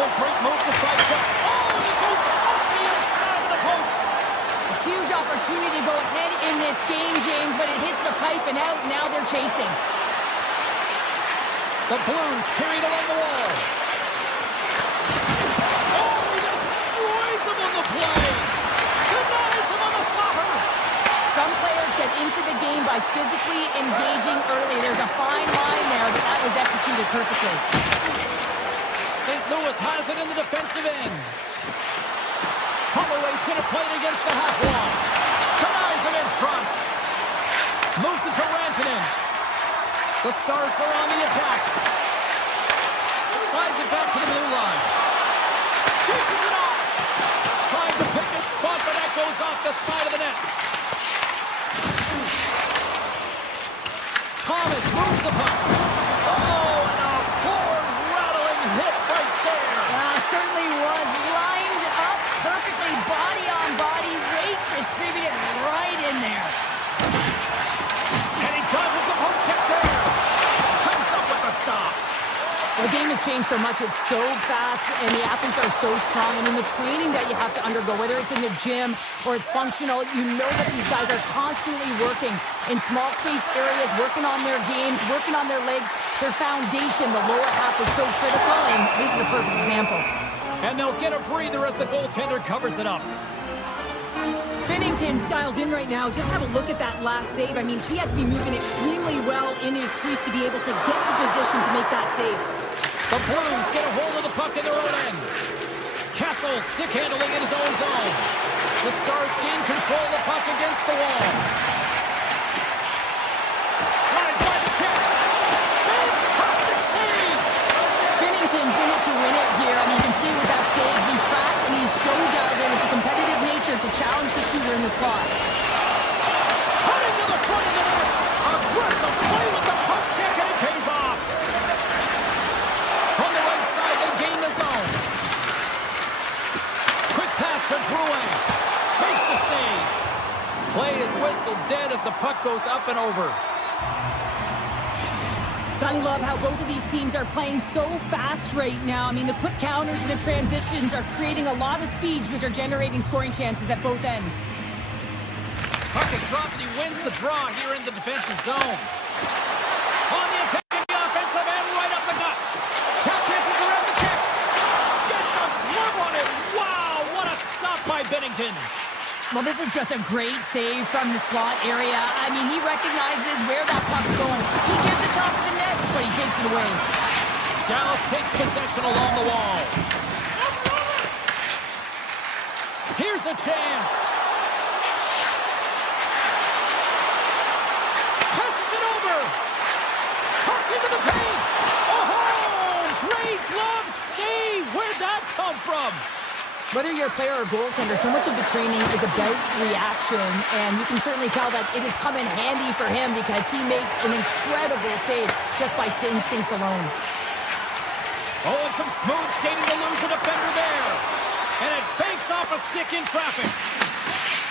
Oh, great move to slice up. Oh, and it goes off the inside of the post. A huge opportunity to go ahead in this game, James, but it hits the pipe and out. Now they're chasing. The Blues carried along the wall. Oh, he destroys him on the play. Denies him on the slapper. by physically engaging early. There's a fine line there, but that was executed perfectly. St. Louis has it in the defensive end. Holloway's going to play it against the half wall. Denies it in front. Moves it to Rantanen. The Stars are on the attack. Slides it back to the blue line. Dishes it off. Trying to pick a spot, but that goes off the side of the net. Thomas moves the puck. Oh, and a board-rattling hit right there. Certainly was lined up perfectly, body on body, weight distributed right in there. And he dodges the poke check there. Comes up with the stop. Well, the game has changed so much. It's so fast, and the athletes are so strong. And in the training that you have to undergo, whether it's in the gym or it's functional, you know that these guys are constantly working in small space areas, working on their games, working on their legs, their foundation. The lower half is so critical, and this is a perfect example. And they'll get a breather as the goaltender covers it up. Binnington's dialed in right now. Just have a look at that last save. I mean, he had to be moving extremely well in his crease to be able to get to position to make that save. The Blues get a hold of the puck in their own end. Kessel stick handling in his own zone. The Stars gain control of the puck against the wall. Slides by the check. Fantastic save! Binnington's in it to win it here. I mean, you can see with that save, he tracks and he's so dialed in. It's a competitive nature to challenge the shooter in the slot. Cutting to the front of the net. Aggressive play with the puck check, and it pays off. From the right side, they gain the zone. Quick pass to Drouin. Makes the save. Play is whistled dead as the puck goes up and over. Gotta love how both of these teams are playing so fast right now. I mean, the quick counters and the transitions are creating a lot of speeds, which are generating scoring chances at both ends. Puck is dropped and he wins the draw here in the defensive zone. On the attack in the offensive end, right up the gut. Tap dances around the check. Gets a glove on it. Wow, what a stop by Binnington. Well, this is just a great save from the slot area. I mean, he recognizes where that puck's going. He gives it top of the net, but he takes it away. Dallas takes possession along the wall. Here's a chance. Passes it over. Cuts into the paint. Oh, great glove save. Where'd that come from? Whether you're a player or goaltender, so much of the training is about reaction, and you can certainly tell that it has come in handy for him because he makes an incredible save just by instincts alone. Oh, and some smooth skating to lose the defender there. And it banks off a stick in traffic.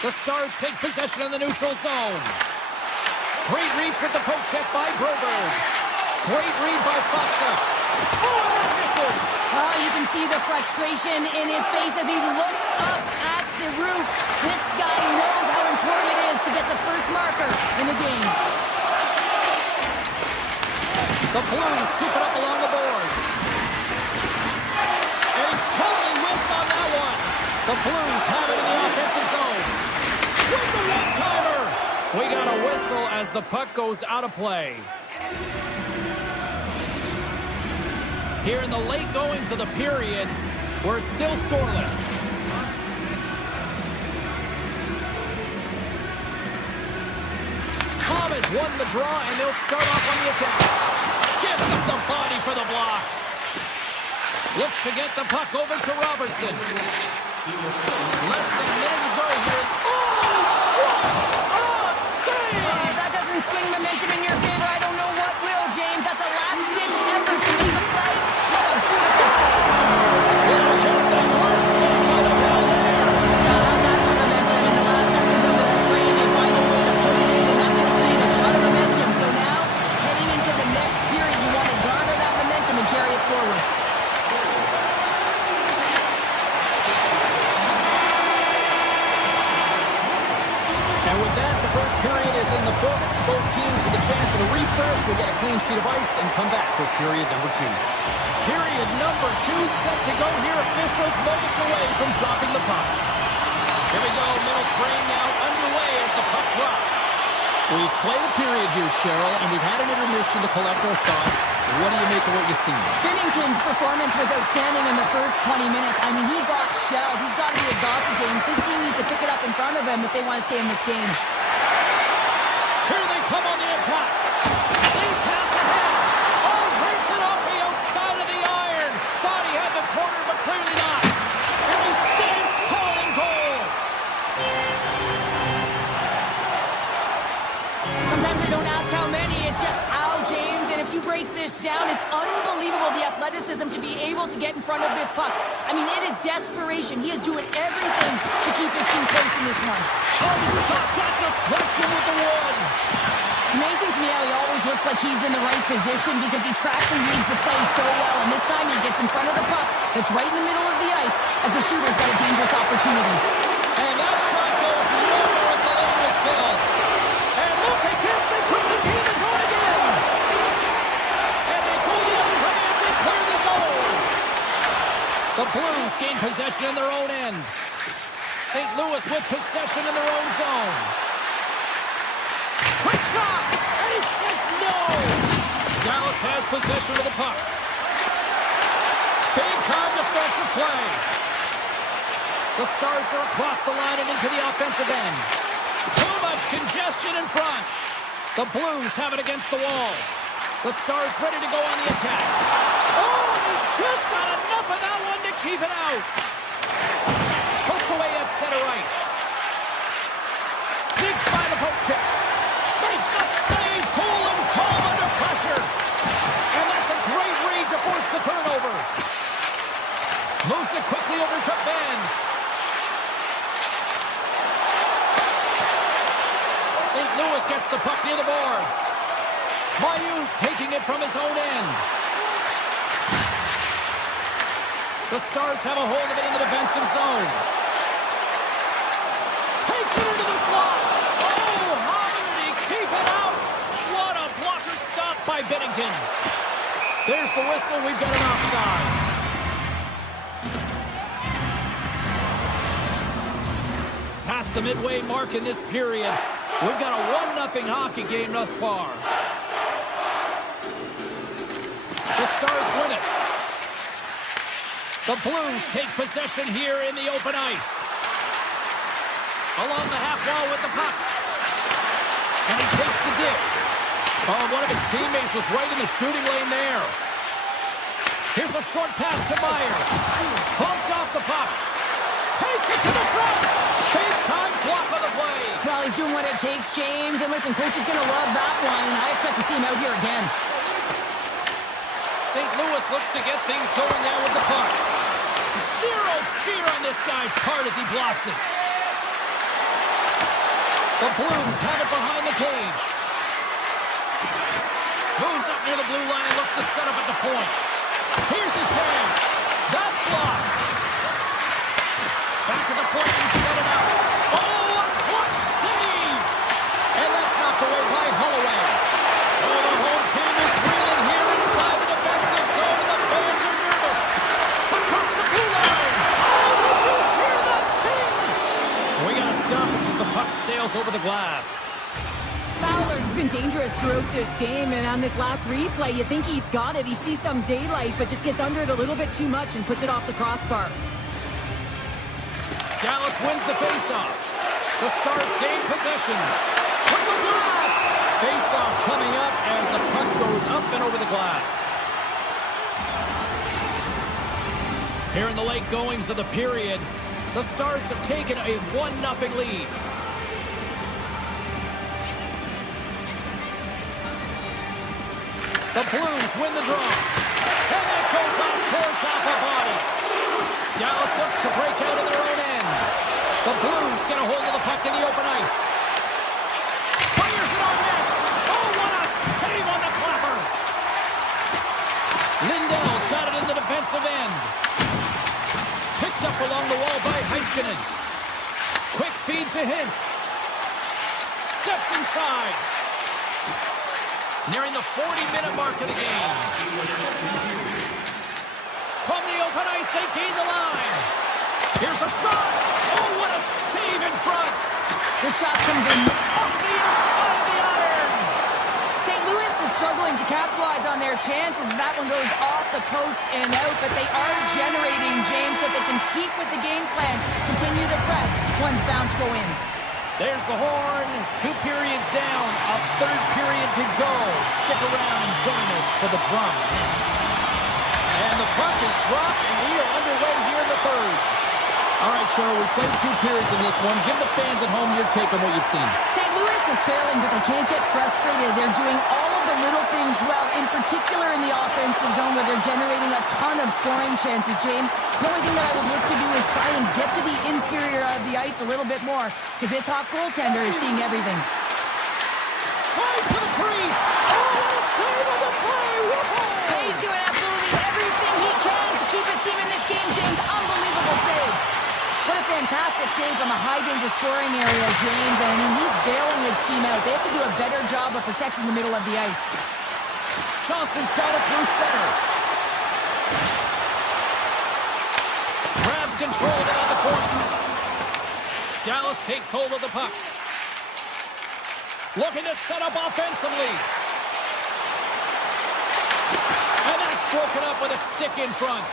The Stars take possession in the neutral zone. Great reach with the poke check by Broberg. Great read by Foxa. Oh, and that misses. You can see the frustration in his face as he looks up at the roof. This guy knows how important it is to get the first marker in the game. The Blues scoop it up along the boards. And he totally whiffs on that one. The Blues have it in the offensive zone. With the one-timer. We got a whistle as the puck goes out of play. Here in the late goings of the period, we're still scoreless. Thomas won the draw, and they'll start off on the attack. Gives up the body for the block. Looks to get the puck over to Robertson. Less than a minute to go here. Oh! What a save! That doesn't swing momentum in your favor. I don't know what will, James. That's a last-ditch effort to make a play. What a beautiful save. Slow against that one save by the ball there. That's the momentum in the last seconds of the frame. They find a way to put it in, and that's going to create a ton of momentum. So now, heading into the next period, you want to garner that momentum and carry it forward. And with that, the first period is in the books. Both teams with a chance of a refresh will get a clean sheet of ice and come back for period number 2. Period number 2 set to go here. Officials moments away from dropping the puck. Here we go. Middle frame now underway as the puck drops. We've played a period here, Cheryl, and we've had an intermission to collect our thoughts. What do you make of what you've seen? Binnington's performance was outstanding in the first 20 minutes. I mean, he got shelled. He's got to be exhausted, James. His team needs to pick it up in front of him if they want to stay in this game. Here they come on the attack. Lead pass ahead. Oh, brings it off the outside of the iron. Thought he had the corner, but clearly not. And he stands tall in goal. Sometimes they don't ask how many, it's just how, James. And if you break this down, it's unbelievable the athleticism to be able to get in front of this puck. I mean, it is desperation. He is doing everything to keep his team close in this one. Oh, he stopped that deflection with the wood. It's amazing to me how he always looks like he's in the right position because he tracks and reads the play so well. And this time he gets in front of the puck that's right in the middle of the ice as the shooter's got a dangerous opportunity. And that shot goes nowhere as the lane was filled. And look at this, they put the game is on again. And they go the other way as they clear the zone. The Blues gain possession in their own end. St. Louis with possession in their own zone. Quick shot, and he says no. Dallas has possession of the puck. Big time defensive play. The Stars are across the line and into the offensive end. Too much congestion in front. The Blues have it against the wall. The Stars ready to go on the attack. Oh, he just got enough of that one to keep it out. Poked away at center ice. Sneaks by the poke check. Makes the save, cool and calm under pressure. And that's a great read to force the turnover. Moves it quickly over to Ben. St. Louis gets the puck near the boards. Mayu's taking it from his own end. The Stars have a hold of it in the defensive zone. Takes it into the slot. Oh, how did he keep it out? What a blocker stop by Binnington. There's the whistle. We've got an offside. Past the midway mark in this period. We've got a 1-0 hockey game thus far. The Stars win it. The Blues take possession here in the open ice. Along the half wall with the puck. And he takes the dish. Oh, one of his teammates was right in the shooting lane there. Here's a short pass to Myers. Bumped off the puck. Takes it to the front. Big time block on the play. Well, he's doing what it takes, James. And listen, coach is going to love that one. I expect to see him out here again. St. Louis looks to get things going now with the puck. Zero fear on this guy's part as he blocks it. The Blues have it behind the cage. Moves up near the blue line and looks to set up at the point. Here's a chance. That's blocked. Back at the point and set it up. Oh, a clutch save! And that's knocked away by Holloway. Oh, the home team is reeling here inside the defensive zone, and the fans are nervous. Across the blue line. Oh, did you hear that ping? We got to stop it as the puck sails over the glass. Fowler's been dangerous throughout this game, and on this last replay, you think he's got it. He sees some daylight, but just gets under it a little bit too much and puts it off the crossbar. Dallas wins the faceoff. The Stars gain possession. With the blast! Faceoff coming up as the puck goes up and over the glass. Here in the late goings of the period, the Stars have taken a 1-0 lead. The Blues win the draw. And that goes off course off a body. Dallas looks to break out in their own end. The Blues get a hold of the puck in the open ice. Fires it on net. Oh, what a save on the flapper. Lindell's got it in the defensive end. Picked up along the wall by Heiskanen. Quick feed to Hintz. Steps inside. Nearing the 40-minute mark of the game. From the open ice, they gain the line. Here's a shot. Oh, what a save in front. The shot comes in Off the outside of the chances as that one goes off the post and out, but they are generating, James, so they can keep with the game plan, continue to press. One's bound to go in. There's the horn. 2 periods down. A third period to go. Stick around and join us for the drama next. And the puck is dropped, and we are underway here in the third. All right, Cheryl, we played 2 periods in this one. Give the fans at home your take on what you've seen. St. Louis is trailing, but they can't get frustrated. They're doing all of the little things well, in particular in the offensive zone where they're generating a ton of scoring chances, James. The only thing that I would look to do is try and get to the interior of the ice a little bit more, because this Hawk goaltender is seeing everything. Tries to the crease. Oh, what a save on the play. Whoa. He's doing absolutely everything he can to keep his team in this game, James. Unbelievable save. What a fantastic save from a high-danger scoring area, James. And I mean, he's bailing his team out. They have to do a better job of protecting the middle of the ice. Johnson's got it through center. Grabs control of it on the corner. Dallas takes hold of the puck. Looking to set up offensively. And that's broken up with a stick in front.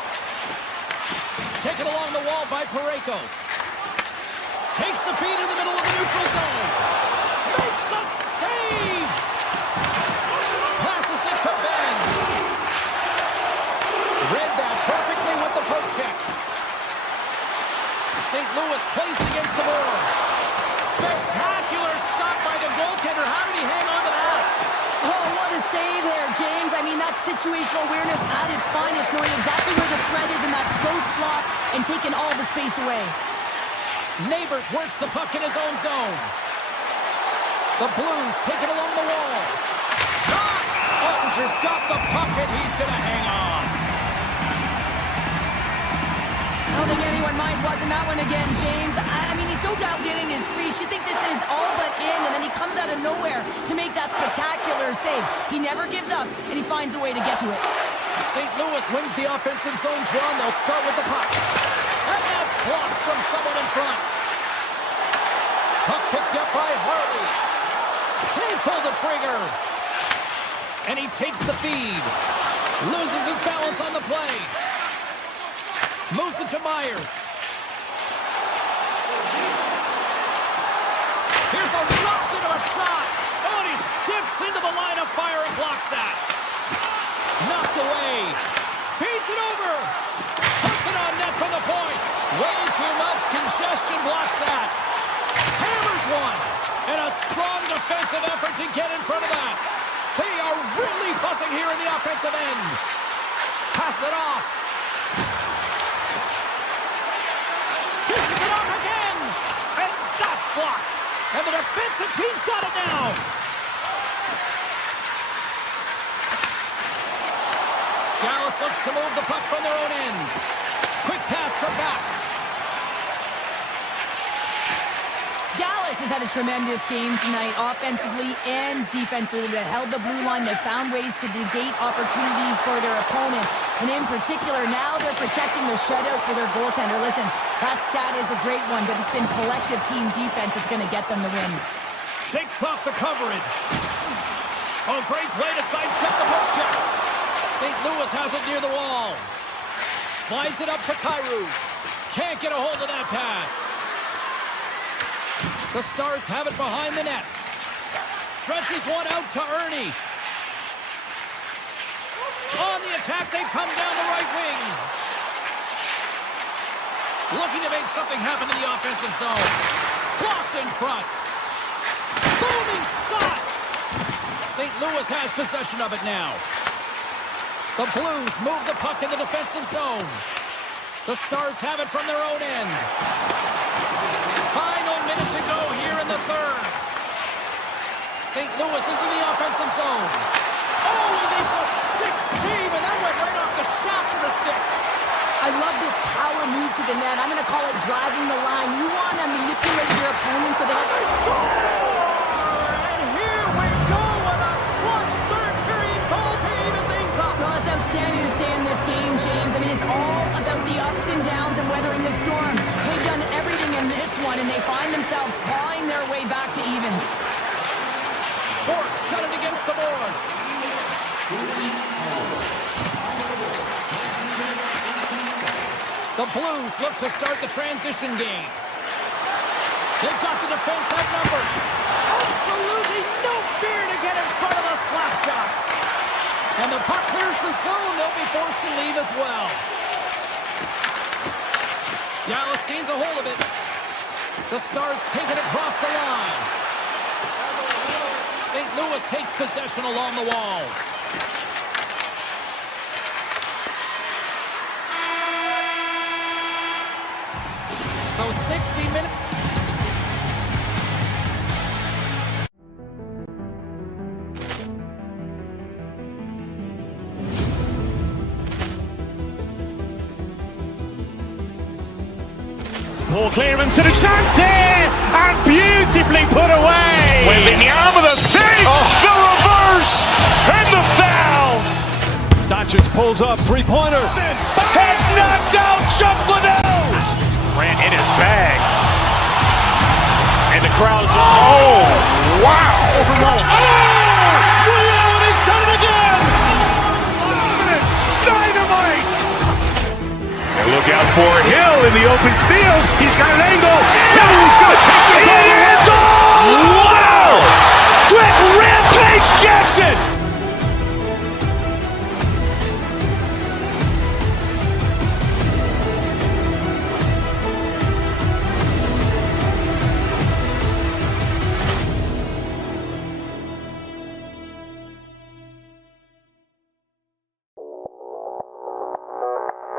Taken along the wall by Parayko. Takes the feed in the middle of the neutral zone. Makes the save! Passes it to Ben. Read that perfectly with the poke check. St. Louis plays it against the boards. Spectacular stop by the goaltender. How did he hang on to that? Oh, what a save there, James. I mean, that's situational awareness at its finest, knowing exactly where the threat is in that slow slot and taking all the space away. Neighbors works the puck in his own zone. The Blues take it along the wall. Shot! Ottinger's got the puck and he's going to hang on. I don't think anyone minds watching that one again, James. I mean, he's so dialed in his crease. You think this is all but in, and then he comes out of nowhere to make that spectacular save. He never gives up, and he finds a way to get to it. St. Louis wins the offensive zone draw, and they'll start with the puck. And that's blocked from someone in front. Puck picked up by Harley. Can't pull the trigger. And he takes the feed. Loses his balance on the play. Moves it to Myers. Here's a rocket of a shot. Oh, and he skips into the line of fire and blocks that. Knocked away. Feeds it over. Puts it on net from the point. Way too much congestion blocks that. Hammers one. And a strong defensive effort to get in front of that. They are really buzzing here in the offensive end. Pass it off. Dishes it off again. And that's blocked. And the defensive team's got it now. Dallas looks to move the puck from their own end. Quick pass to back. Dallas has had a tremendous game tonight, offensively and defensively. They held the blue line. They found ways to negate opportunities for their opponent. And in particular, now they're protecting the shutout for their goaltender. Listen, that stat is a great one, but it's been collective team defense that's going to get them the win. Shakes off the coverage. Oh, great play to sidestep the poke check. St. Louis has it near the wall. Slides it up to Kyrou. Can't get a hold of that pass. The Stars have it behind the net. Stretches one out to Ernie. On the attack, they come down the right wing. Looking to make something happen in the offensive zone. Blocked in front. Booming shot. St. Louis has possession of it now. The Blues move the puck in the defensive zone. The Stars have it from their own end. Final minute to go here in the third. St. Louis is in the offensive zone. Oh, he makes a stick save, and that went right off the shaft of the stick. I love this power move to the net. I'm going to call it driving the line. You want to manipulate your opponent so they have to score! And here we go with a clutch third period goal to even things up. Well, it's outstanding to stay in this game, James. I mean, it's all about the ups and downs and weathering the storm. They've done everything in this one, and they find themselves clawing their way back to evens. Bork's got it against the boards. The Blues look to start the transition game. They've got the defense outnumbered. Absolutely no fear to get in front of the slap shot. And the puck clears the zone. They'll be forced to leave as well. Dallas gains a hold of it. The Stars take it across the line. St. Louis takes possession along the wall. So 60 minutes. Ball clearance and a chance here, and beautifully put away. With the arm of the save, the reverse, and the foul. Doncic pulls up, three-pointer. Has knocked out Chuck Liddell. Ran in his bag. And the crowd is, oh, wow. He's done it again. Dynamite. And look out for Hill in the open field. He's got an angle. Hill's going to take this all the way. Wow. Quick Rampage Jackson.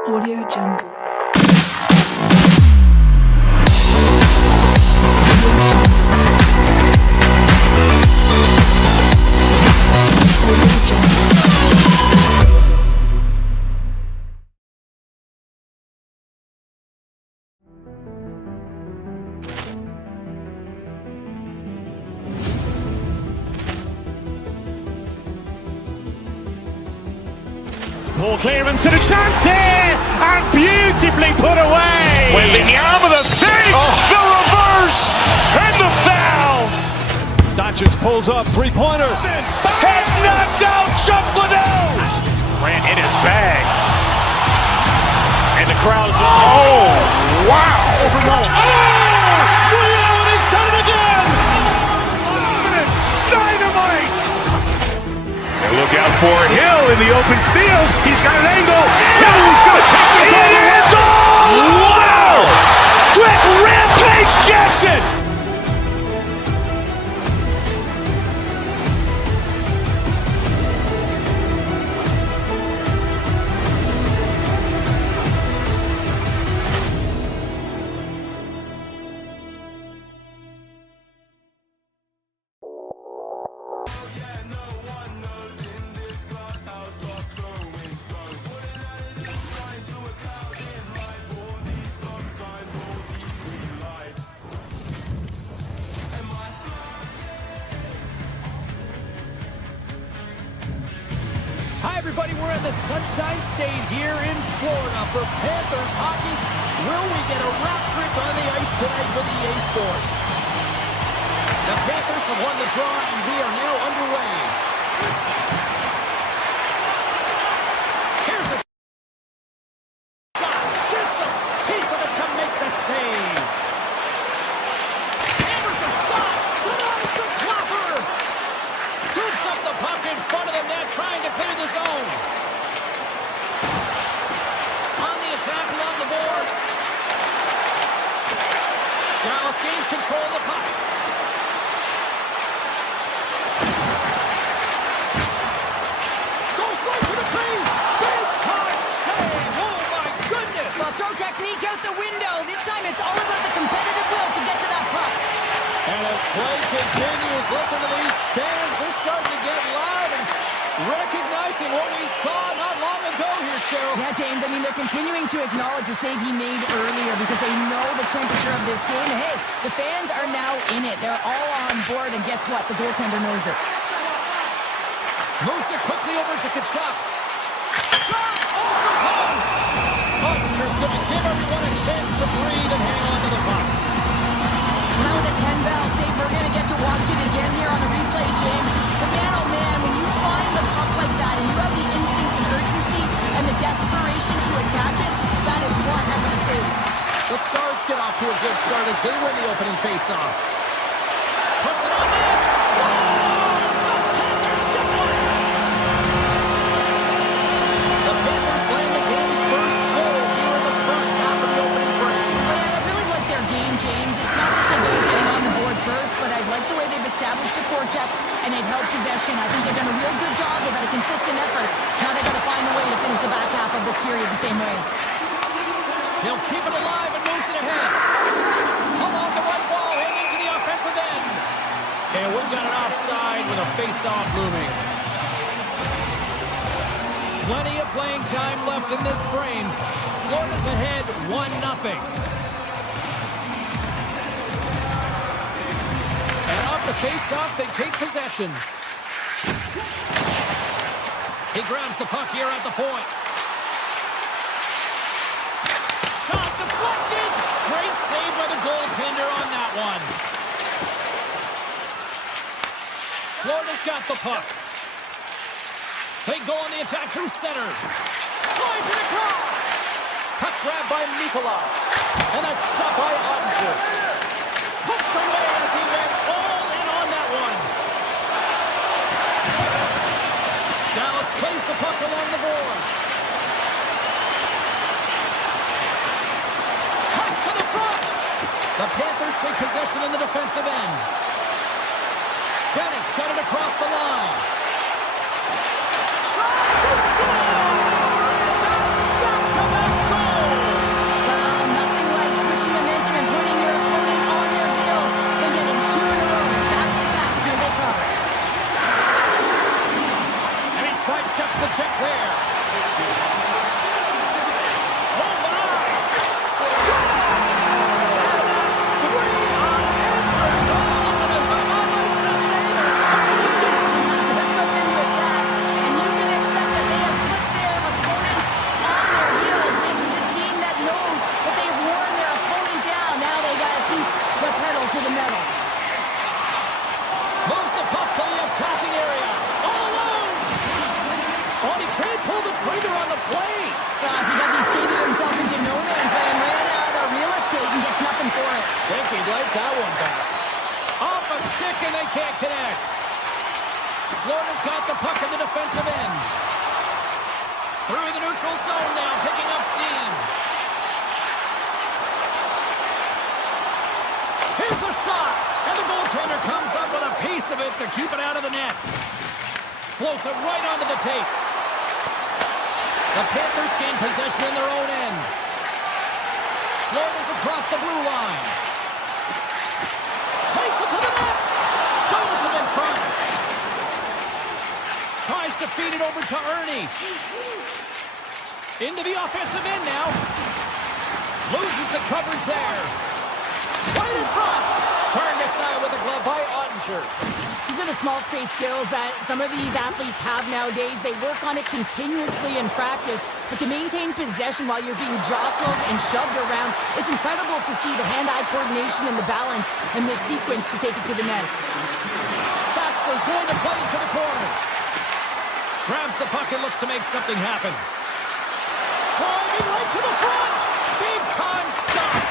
Audio Jungle. Ball clearance and a chance here, and beautifully put away. With the arm of the save, the reverse, and the foul. Doncic pulls up, three-pointer. Has knocked out Chuck Liddell. Ran in his bag. And the crowd is, oh, wow. He's done it again. Dynamite. And look out for Hill in the open field. He's got an angle. Hill's going to take this all the way. Wow. Quick Rampage Jackson. Hi, everybody. We're at the Sunshine State here in Florida for Panthers hockey. Will we get a road trip on the ice tonight with EA Sports? The Panthers have won the draw, and we are now underway. Here's a shot. Gets a piece of it to make the save. Hammers a shot. Denies the clapper. Scoops up the puck in front of the net, trying to clear the zone. On the attack along the boards. Dallas gains control of the puck. Goes right to the crease. Big time save. Oh my goodness. Well, throw technique out the window. This time it's all about the competitive will to get to that puck. And as play continues, listen to these fans. They're starting to get loud and recognizing what we saw not long ago here, Cheryl. Yeah, James, I mean, they're continuing to acknowledge the save he made earlier because they know the temperature of this game. And hey, the fans are now in it. They're all on board, and guess what? The goaltender knows it. Moves it quickly over to Kachuk. Shot off the post. Butcher's going to give everyone a chance to breathe and hang on to the puck. That was a 10-bell save. We're going to get to watch it again here on the replay, James. But man, oh man, when you find the puck like that in attack it, that is one heck of a save. The Stars get off to a good start as they win the opening faceoff. Puts it on net. Scores! The Panthers get one. The Panthers land the game's first goal here in the first half of the opening frame. I really like their game, James. It's not just about getting on the board first, but I like the way they've established a forecheck and they've held possession. I think they've done a real good job. They've had a consistent effort. Now they've got to find a way to finish the back half of this period the same way. He'll keep it alive and moves it ahead. Along the right wall, heading to the offensive end. And we've got an offside with a face-off looming. Plenty of playing time left in this frame. Florida's ahead 1-0. And off the face-off, they take possession. He grabs the puck here at the point. Shot deflected. Great save by the goaltender on that one. Florida's got the puck. They go on the attack through center. Slides it across. Puck grabbed by Mikula. And that's stopped by Ottinger. Hooked away as he went all in on that one. Dallas plays the puck along the boards. Cuts to the front. The Panthers take possession in the defensive end. Bennett's got it across the line. Shot! They score! And that's back-to-back goals! Well, nothing like switching momentum and putting your opponent on their heels and getting two in a row. Back-to-back, here they come. And he sidesteps the check there. Oh, my! Scores! And that's 3 unanswered goals. And as my mom likes to say, they're cooking with gas. They're cooking with gas, and you can expect that they have put their opponents on their heels. This is a team that knows that they've worn their opponent down. Now they got to keep the pedal to the metal. Moves the puck to the attacking area. All alone. Oh, he can't pull the trigger on the play. Because he skated himself into no man's land, ran out of real estate, and gets nothing for it. Think he'd like that one back. Off a stick, and they can't connect. Florida's got the puck in the defensive end. Through the neutral zone now, picking up steam. Here's a shot, and the goaltender comes up with a piece of it to keep it out of the net. Floats it right onto the tape. The Panthers gain possession in their own end. Florida's across the blue line. Takes it to the net. Stones him in front. Tries to feed it over to Ernie. Into the offensive end now. Loses the coverage there. Right in front. Turned aside with a glove by Ottinger. These are the small space skills that some of these athletes have nowadays. They work on it continuously in practice, but to maintain possession while you're being jostled and shoved around, it's incredible to see the hand-eye coordination and the balance in this sequence to take it to the net. Faxler's going to play into the corner. Grabs the puck and looks to make something happen. Driving right to the front. Big time stop.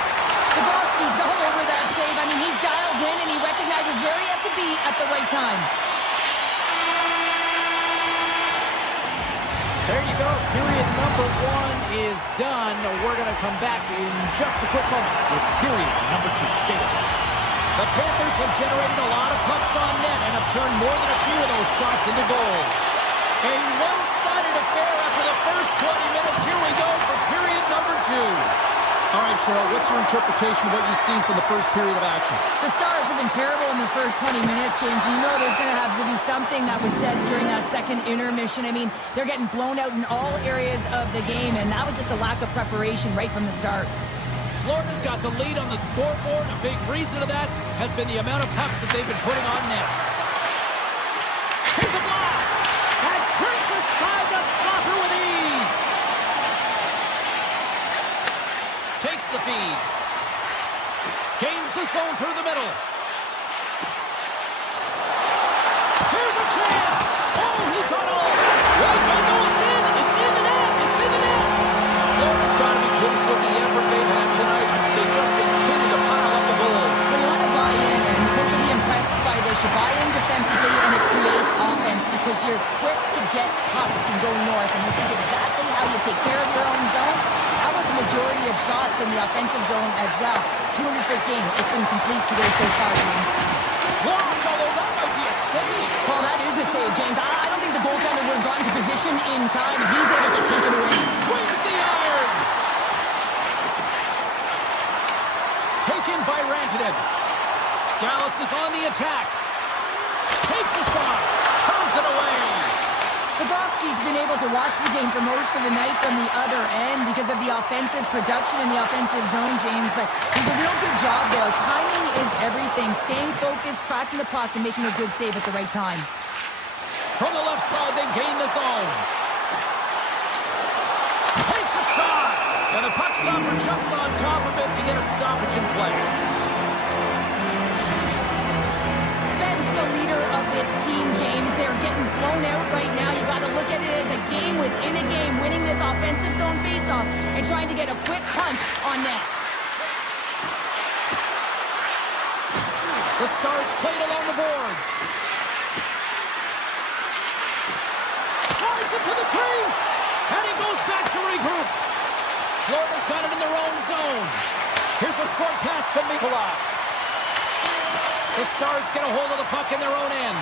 Dabrowski's all over that save. I mean, he's dialed in and he recognizes where he has to be at the right time. There you go. Period number 1 is done. We're going to come back in just a quick moment with period number 2. Stay with us. The Panthers have generated a lot of pucks on net and have turned more than a few of those shots into goals. A one-sided affair after the first 20 minutes. Here we go for period number 2. All right, Cheryl, what's your interpretation of what you've seen from the first period of action? The Stars have been terrible in the first 20 minutes, James. You know there's going to have to be something that was said during that second intermission. I mean, they're getting blown out in all areas of the game, and that was just a lack of preparation right from the start. Florida's got the lead on the scoreboard. A big reason of that has been the amount of pucks that they've been putting on net. Here's a blast! And turns aside the slaughter with ease! Takes the feed. Gains the zone through the middle. Here's a chance! Oh, he got all of it! Wait, no, it's in! It's in the net! It's in the net! shots in the offensive zone as well. 200th game. It's been complete today so far, James. Blocked, although that might be a save. Well, that is a save, James. I don't think the goaltender would have gotten to position in time, and he's able to take it away. Swings the iron. Taken by Rantanen. Dallas is on the attack. Takes a shot. Turns it away. Bobrovsky's been able to watch the game for most of the night from the other end because of the offensive production in the offensive zone, James, but he's a real good job there. Timing is everything. Staying focused, tracking the puck, and making a good save at the right time. From the left side, they gain the zone. Takes a shot. And the puck stopper jumps on top of it to get a stoppage in play. Ben's the leader of this team, James. They're getting blown out right now. You got to look at it as a game within a game, winning this offensive zone faceoff and trying to get a quick punch on net. The Stars played along the boards. Drives it to the crease. And he goes back to regroup. Florida's got it in their own zone. Here's a short pass to Mikula. The Stars get a hold of the puck in their own end.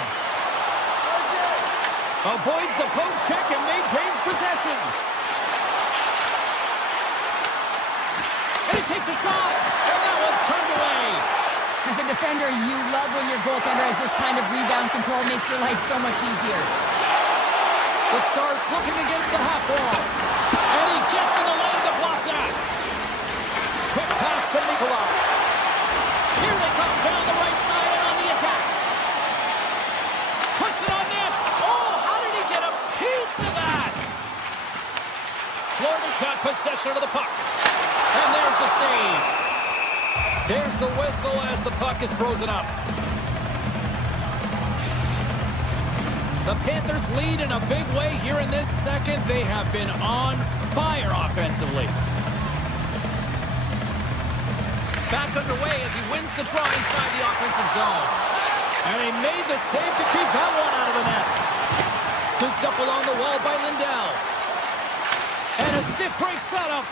Avoids the poke check and maintains possession. And he takes a shot. And that one's turned away. As a defender, you love when your goaltender has this kind of rebound control. Makes your life so much easier. The Stars looking against the half wall. And he gets in the lane to block that. Quick pass to Mikula. Here they come down the right side and on the attack. Puts it on net. Oh, how did he get a piece of that? Florida's got possession of the puck. And there's the save. There's the whistle as the puck is frozen up. The Panthers lead in a big way here in this second. They have been on fire offensively. Back underway as he wins the draw inside the offensive zone. And he made the save to keep that one out of the net. Scooped up along the wall by Lindell. And a stiff break setup.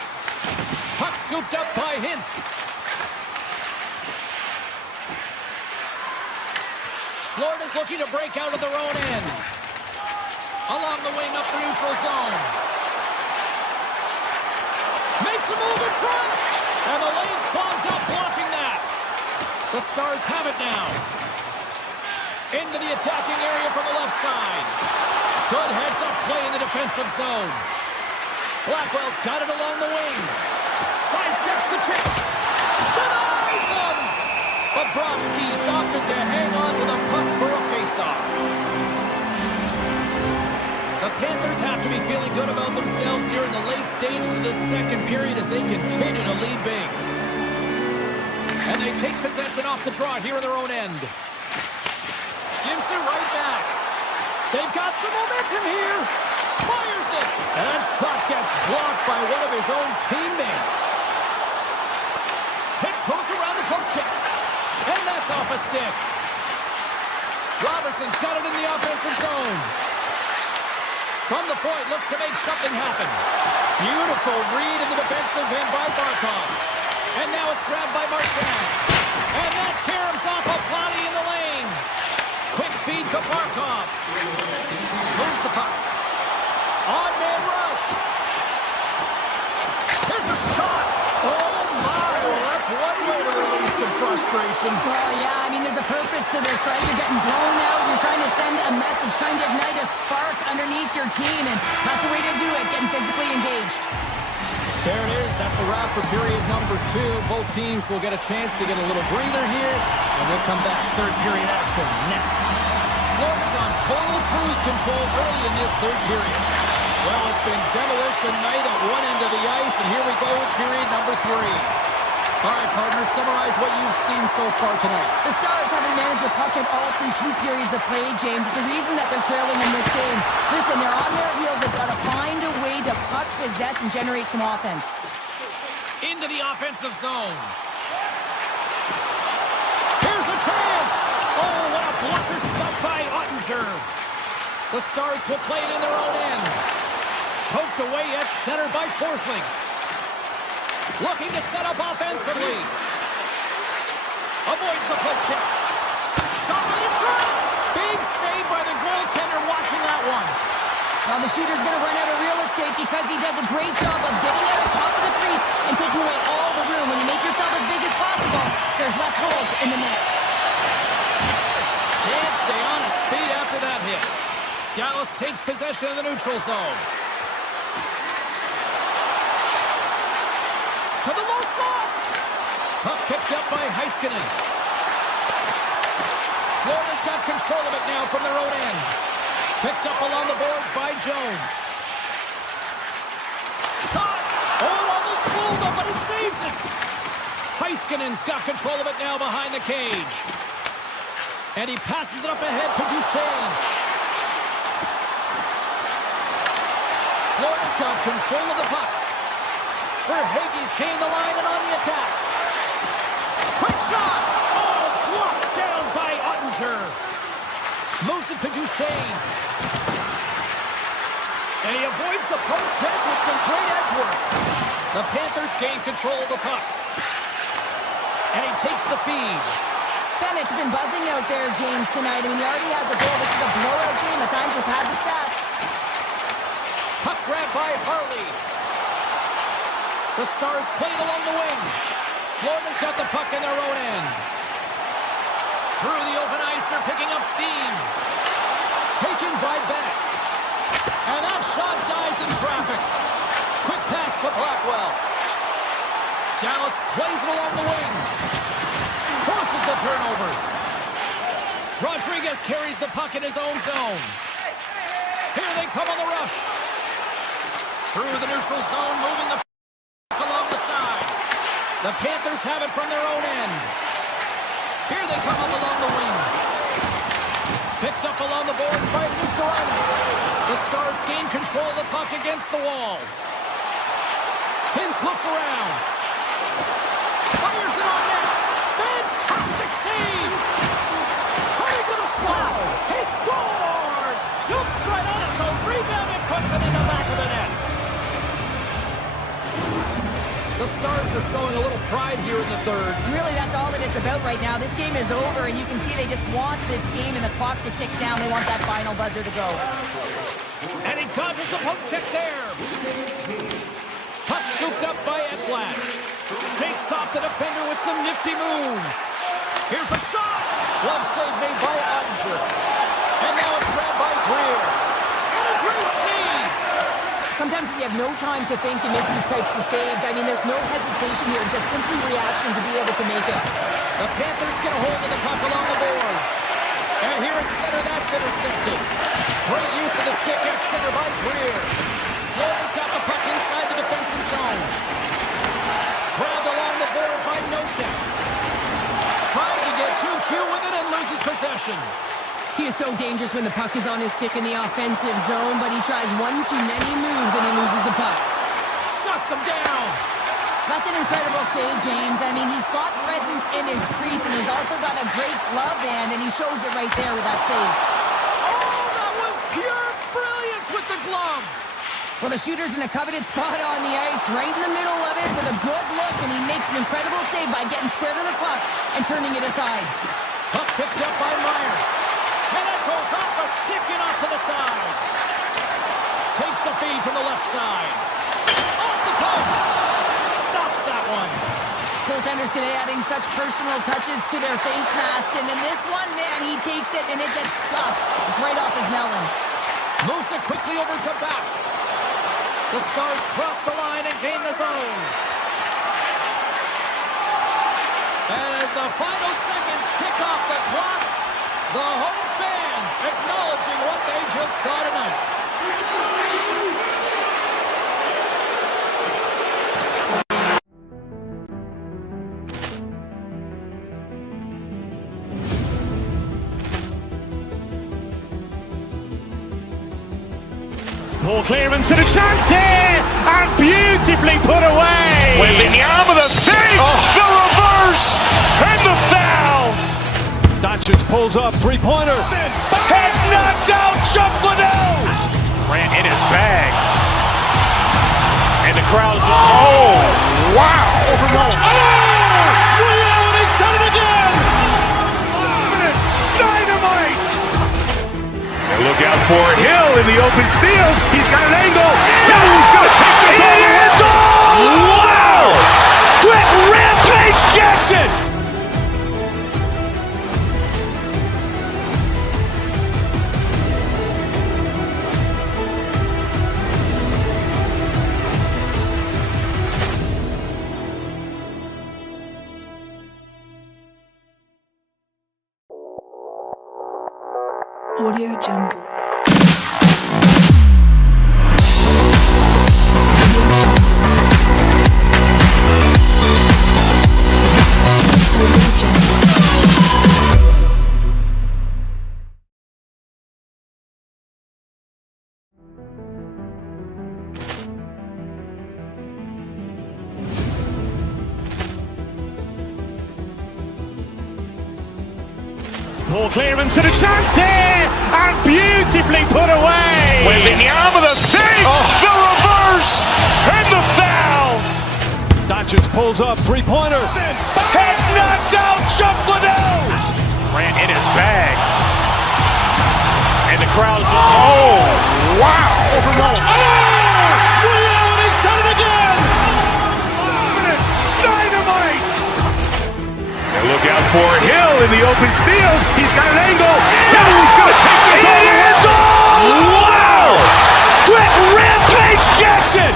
Puck scooped up by Hintz. Florida's looking to break out of their own end. Along the wing up the neutral zone. Makes a move in front. And the lane's clogged up, blocking that. The Stars have it now. Into the attacking area from the left side. Good heads-up play in the defensive zone. Blackwell's got it along the wing. Sidesteps the check. Denies him! Bobrovsky's opted to hang on to the puck for a face-off. The Panthers have to be feeling good about themselves here in the late stages of this second period as they continue to lead big. And they take possession off the draw here in their own end. Gives it right back. They've got some momentum here. Fires it. And that shot gets blocked by one of his own teammates. Tiptoes around the poke check. And that's off a stick. Robertson's got it in the offensive zone. From the point, looks to make something happen. Beautiful read in the defensive end by Barkov. And now it's grabbed by Marchand. And that caroms off a body in the lane. Quick feed to Barkov. Moves the puck. On-man rush. Here's a shot. Oh, my. Well, that's one way to release some frustration. Well, yeah, I mean, there's a purpose to this, right? You're getting blown out. You're trying to send a message, trying to ignite a spark underneath your team, and that's the way to do it, getting physically engaged. There it is. That's a wrap for period number 2. Both teams will get a chance to get a little breather here, and we'll come back. Third period action next. Florida's on total cruise control early in this third period. Well, it's been demolition night at one end of the ice, and here we go with period number 3. All right, partners, summarize what you've seen so far tonight. The Stars haven't managed the puck at all through 2 periods of play, James. It's a reason that they're trailing in this game. Listen, they're on their heels. They've got to find a way to puck possess and generate some offense. Into the offensive zone. Here's a chance. Oh, what a blocker stop by Ottinger. The Stars will play it in their own end. Poked away at center by Forsling. Looking to set up offensively. Avoids the poke check. Shot right inside. Big save by the goaltender watching that one. Well, the shooter's going to run out of real estate because he does a great job of getting out of top of the crease and taking away all the room. When you make yourself as big as possible, there's less holes in the net. Can't stay on his feet after that hit. Dallas takes possession of the neutral zone. To the low slot. Puck picked up by Heiskanen. Florida's got control of it now from their own end. Picked up along the boards by Jones. Shot! Oh, almost fooled him, but he saves it. Heiskanen's got control of it now behind the cage. And he passes it up ahead to Duchesne. Florida's got control of the puck. Verhaeghe's gained the line and on the attack. Quick shot! Oh, blocked down by Ottinger. Moves it to Duchesne. And he avoids the poke check with some great edge work. The Panthers gain control of the puck. And he takes the feed. Bennett's been buzzing out there, James, tonight. I mean, he already has a goal. This is a blowout game. At times, we've had the stats. Puck grab by Harley. The Stars played along the wing. Florida's got the puck in their own end. Through the open ice, they're picking up steam. Taken by Bennett. And that shot dies in traffic. Quick pass to Blackwell. Dallas plays it along the wing. Forces the turnover. Rodriguez carries the puck in his own zone. Here they come on the rush. Through the neutral zone, moving the puck along the side. The Panthers have it from their own end. Here they come up along the wing. Picked up along the boards by Lusterana. The Stars gain control of the puck against the wall. Hintz looks around. Fires it on net. Fantastic save. Cutting to the slot. He scores. Jumps right on it, so rebound and puts it in the back of the net. The Stars are showing a little pride here in the third. Really, that's all that it's about right now. This game is over, and you can see they just want this game and the clock to tick down. They want that final buzzer to go. And he dodges the poke check there. Puck scooped up by Ekblad. Shakes off the defender with some nifty moves. Here's a shot. Glove save made by Ottinger. And now it's grabbed by Greer. And a great save. Sometimes we have no time to think and make these types of saves. I mean, there's no hesitation here, just simply reaction to be able to make it. The Panthers get a hold of the puck along the boards. And here at center, that's intercepted. Great use of the stick at center by Greer. Florida's got the puck inside the defensive zone. Grabbed along the board by Nosek. Trying to get 2-2 with it and loses possession. He is so dangerous when the puck is on his stick in the offensive zone, but he tries one too many moves and he loses the puck. Shuts him down. That's an incredible save, James. I mean, he's got presence in his crease, and he's also got a great glove hand, and he shows it right there with that save. Oh, that was pure brilliance with the glove. Well, the shooter's in a coveted spot on the ice, right in the middle of it with a good look, and he makes an incredible save by getting square to the puck and turning it aside. Puck picked up by Myers. And it goes off a stick and off to the side. Takes the feed from the left side. Off the post. Stops that one. Goaltenders today adding such personal touches to their face mask, and in this one, man, he takes it and it gets stuffed. It's right off his melon. Moves it quickly over to back. The Stars cross the line and gain the zone. And as the final seconds tick off the clock, the home fans acknowledging what they just saw tonight. Poor clearance and a chance here, and beautifully put away. Wembanyama the save, the reverse, and the foul. Doncic pulls up, three-pointer. Has knocked out Chuck Liddell. Grant in his bag. And the crowd's, oh, wow! Oh! Reality started again! Dynamite! And look out for Hill in the open field. He's got an angle. Hill is going to take this all the way. Wow! Quick Rampage Jackson! Audio Jungle. Ball clearance and a chance here, and beautifully put away. Wembanyama the fake, the reverse, and the foul. Doncic pulls up, three-pointer. Has knocked out Chuck Liddell. Grant in his bag. And the crowd's, oh, wow. Reality's done it again! Dynamite! And look out for Hill in the open field. He's got an angle. Hill is going to take this all the way. Wow! Quick Rampage Jackson!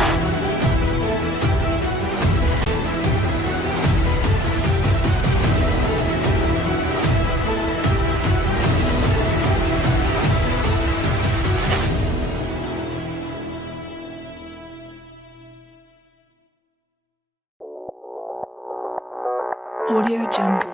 Audio Jungle.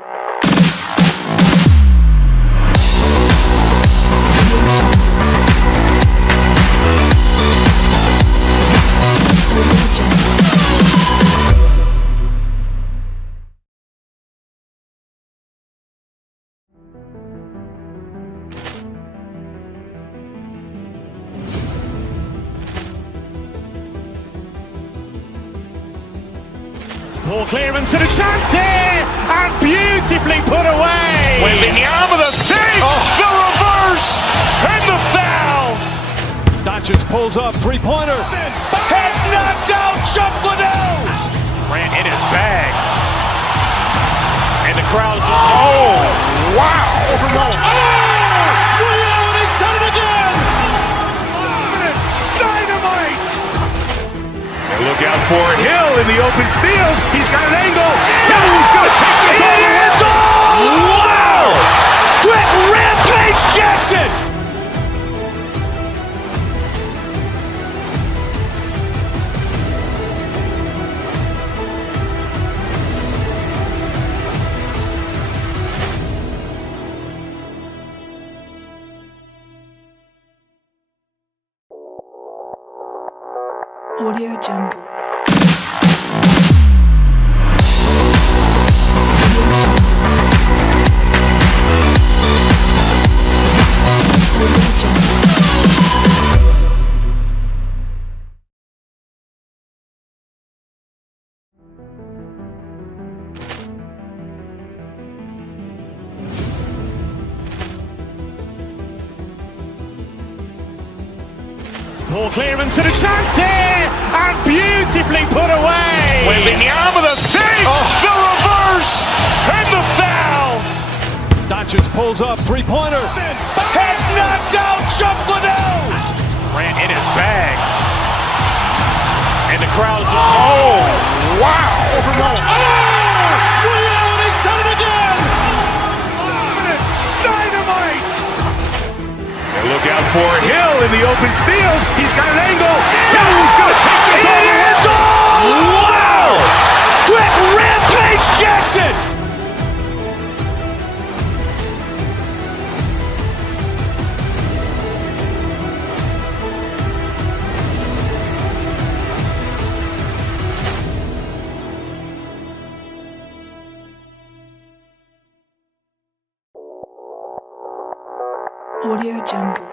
Ball clearance and a chance here, and beautifully put away. Wembanyama the fake, the reverse, and the foul. Doncic pulls up, three-pointer. Has knocked out Chuck Liddell. Grant in his bag. And the crowd's, oh, wow. Reality's done it again! Dynamite! And look out for Hill in the open field. He's got an angle. Hill is going to take this all the way. Wow! Quick Rampage Jackson! Audio Jungle. Ball clearance and a chance here, and beautifully put away. Wembanyama the fake, the reverse, and the foul. Doncic pulls up, three-pointer. Has knocked out Chuck Liddell. Grant in his bag. And the crowd's, oh, wow. Reality's done it again! Dynamite! And look out for Hill in the open field. He's got an angle. Hill is going to take this all the way. Wow! Quick Rampage Jackson! Audio Jungle.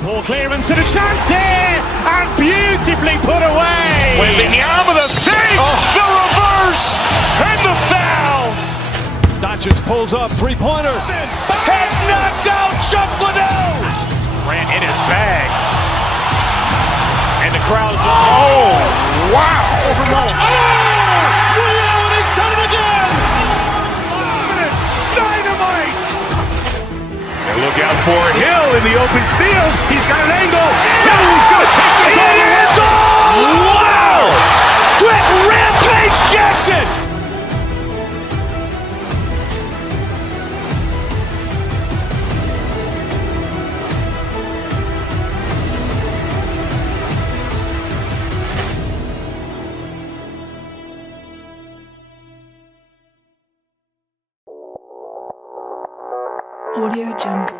Poor clearance and a chance here, and beautifully put away. Wembanyama with a save, the reverse, and the foul. Doncic pulls up, three-pointer. Has knocked out Chuck Liddell. Grant in his bag. And the crowd is, oh, wow. Williams has done it again. Dynamite. And look out for Hill in the open field. He's got an angle. He's going to take this all the way. Wow. Quick Rampage Jackson. Audio Jungle.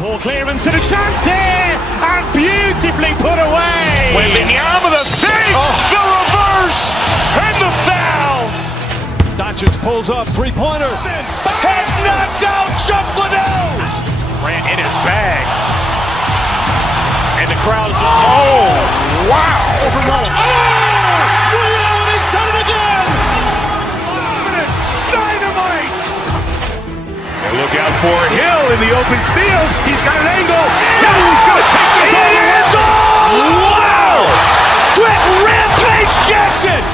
Poor clearance and a chance here, and beautifully put away. Wembanyama with a save, the reverse, and the foul. Doncic pulls up, three-pointer. Has knocked out Chuck Liddell. Grant in his bag. And the crowd is, oh, wow. Williams has done it again. Dynamite. And look out for Hill in the open field. He's got an angle. He's going to take this all the way. Wow. Quick Rampage Jackson.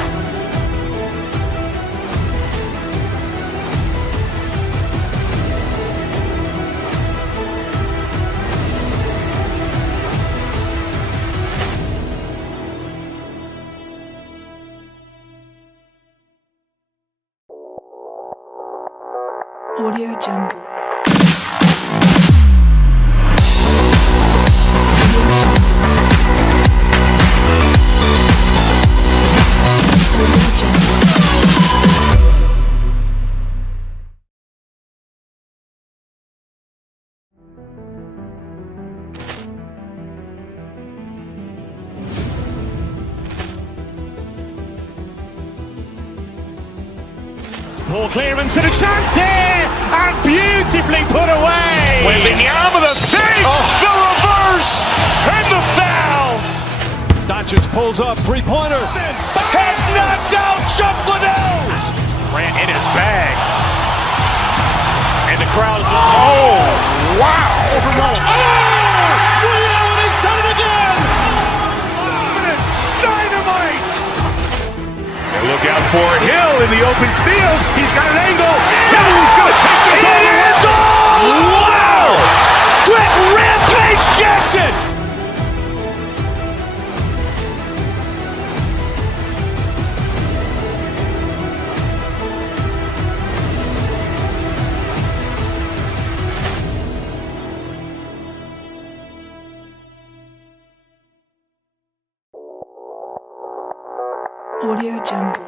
Audio Jungle. Poor clearance and a chance here, and beautifully put away. Wembanyama with a save, the reverse, and the foul. Doncic pulls up, three-pointer. Has knocked out Chuck Liddell. Grant in his bag. And the crowd is, oh, wow. Williams has done it again. Dynamite. And look out for Hill in the open field. He's got an angle. He's going to take this all the way. Wow. Quick Rampage Jackson. Audio Jungle.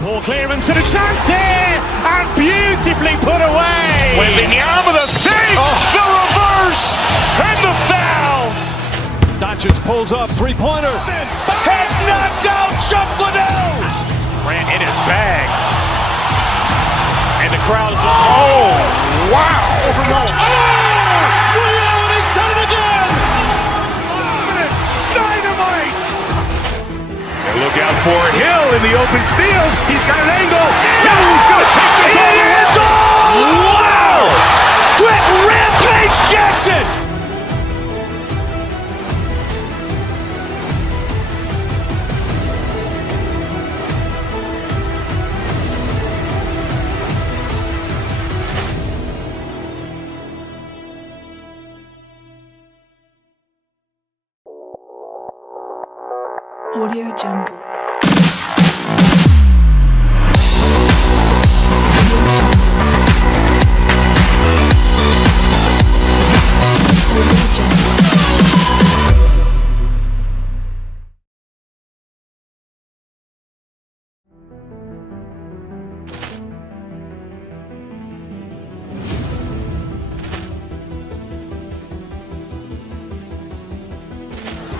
Poor clearance and a chance here, and beautifully put away. Wembanyama with a save, the reverse, and the foul. Doncic pulls up, three-pointer. Has knocked out Chuck Liddell. Grant in his bag. And the crowd is, oh, wow. Williams has done it again. Dynamite. And look out for Hill in the open field. He's got an angle. He's going to take this all the way. Wow. Quick Rampage Jackson. Audio Jungle.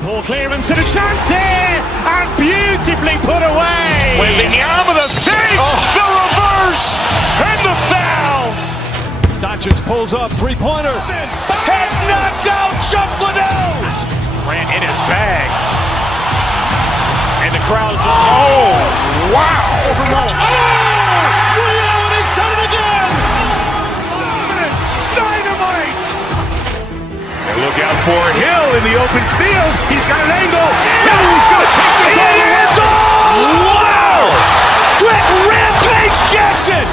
Ball clearance and a chance here, and beautifully put away. Waving the arm of the fake, the reverse, and the foul. Doncic pulls up, three-pointer. Has knocked out Chuck Liddell. Grant in his bag. And the crowd's, oh, wow. Leon has done it again! Dynamite. And look out for Hill in the open field. He's got an angle. Hill's going to take this all the way. Wow! Quick rampage Jackson.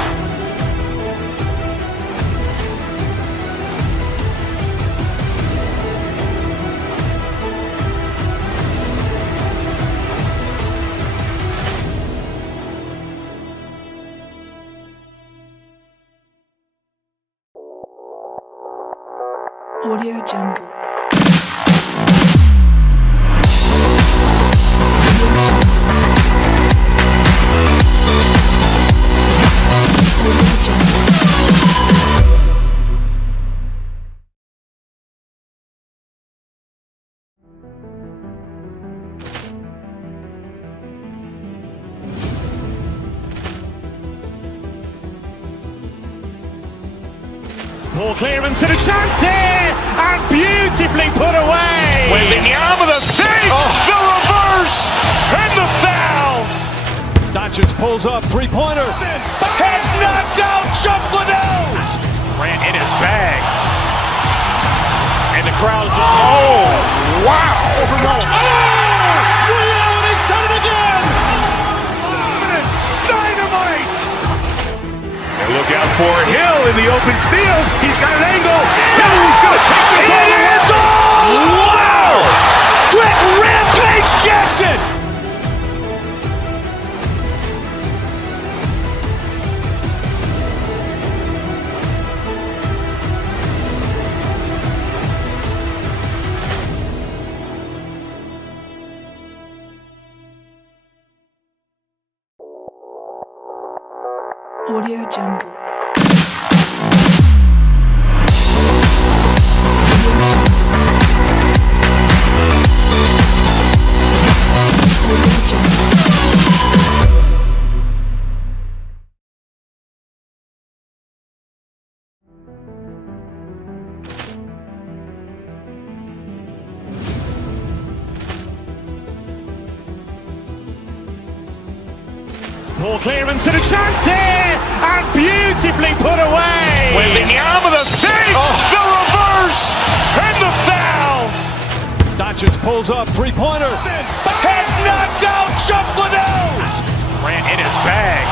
Audio Jungle. Ball clearance and a chance here, and beautifully put away. Waving the arm of the fake, the reverse, and the foul. Doncic pulls up, three-pointer. Has knocked out Chuck Liddell. Grant in his bag. And the crowd's, oh, wow. Leon has done it again! Dynamite. And look out for Hill in the open field. He's got an angle. Hill's going to take this all the way. Wow! Quick rampage Jackson. Audio Jungle. Ball clearance and a chance here, and beautifully put away. Waving the arm of the fake, the reverse, and the foul. Doncic pulls up, three-pointer. Has knocked out Chuck Liddell. Grant in his bag.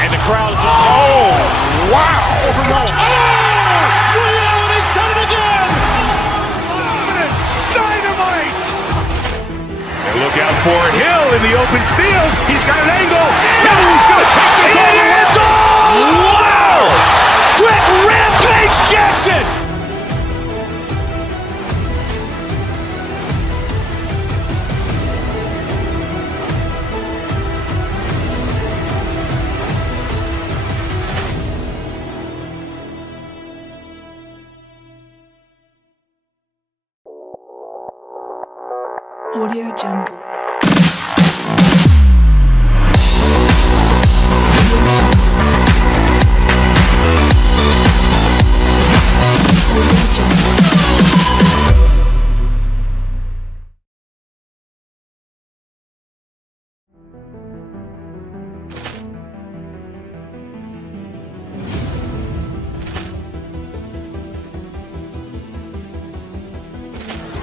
And the crowd's, oh, wow. Leon has done it again! Dynamite. And look out for Hill in the open field. He's got an angle. Hill's going to take this all the way. Wow! Quick rampage Jackson. Audio Jungle.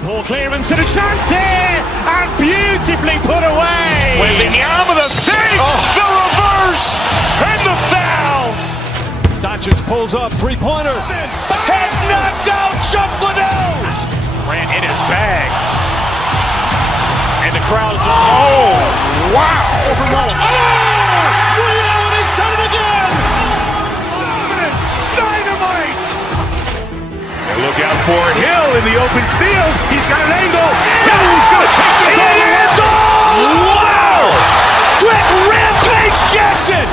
Ball clearance and a chance here, and beautifully put away. Waving the arm of the fake, the reverse, and the foul. Doncic pulls up, three-pointer. Has knocked out Chuck Liddell. Grant in his bag. And And the crowd is, oh, wow! Overruled. Oh! Reality's done it again! Dynamite! And look out for Hill in the open field. He's got an angle. Hill's going to take this all the way. Wow! Quick Rampage Jackson!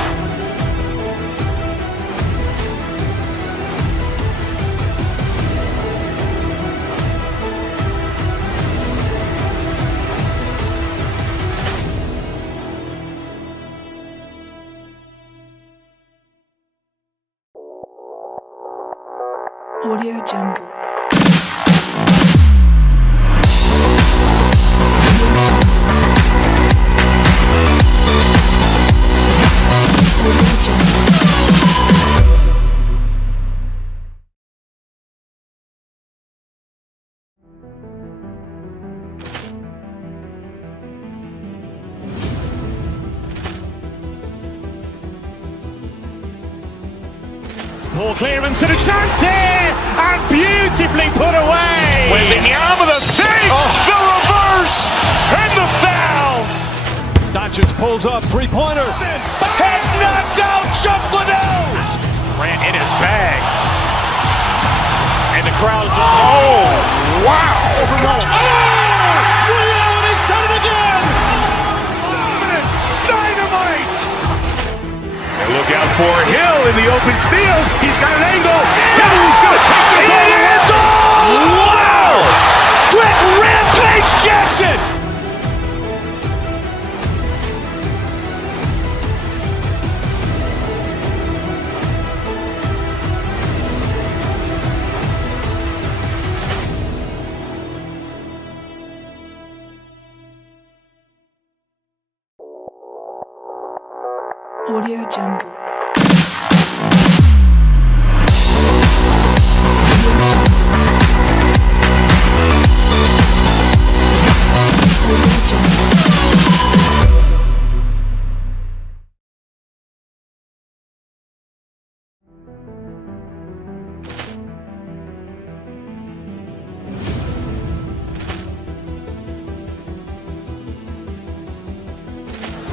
Audio Jungle. Poor clearance and a chance here, and beautifully put away. With the arm of the thing, the reverse, and the foul. Doncic pulls up, three-pointer. Has knocked out Chuck Liddell. Grant in his bag. And the crowd is, oh, wow. Overruled. Oh! Reality's done it again! Dynamite! And look out for Hill in the open field. He's got an angle. Hill's going to take this all the way. Wow! Quick Rampage Jackson! Audio Jungle.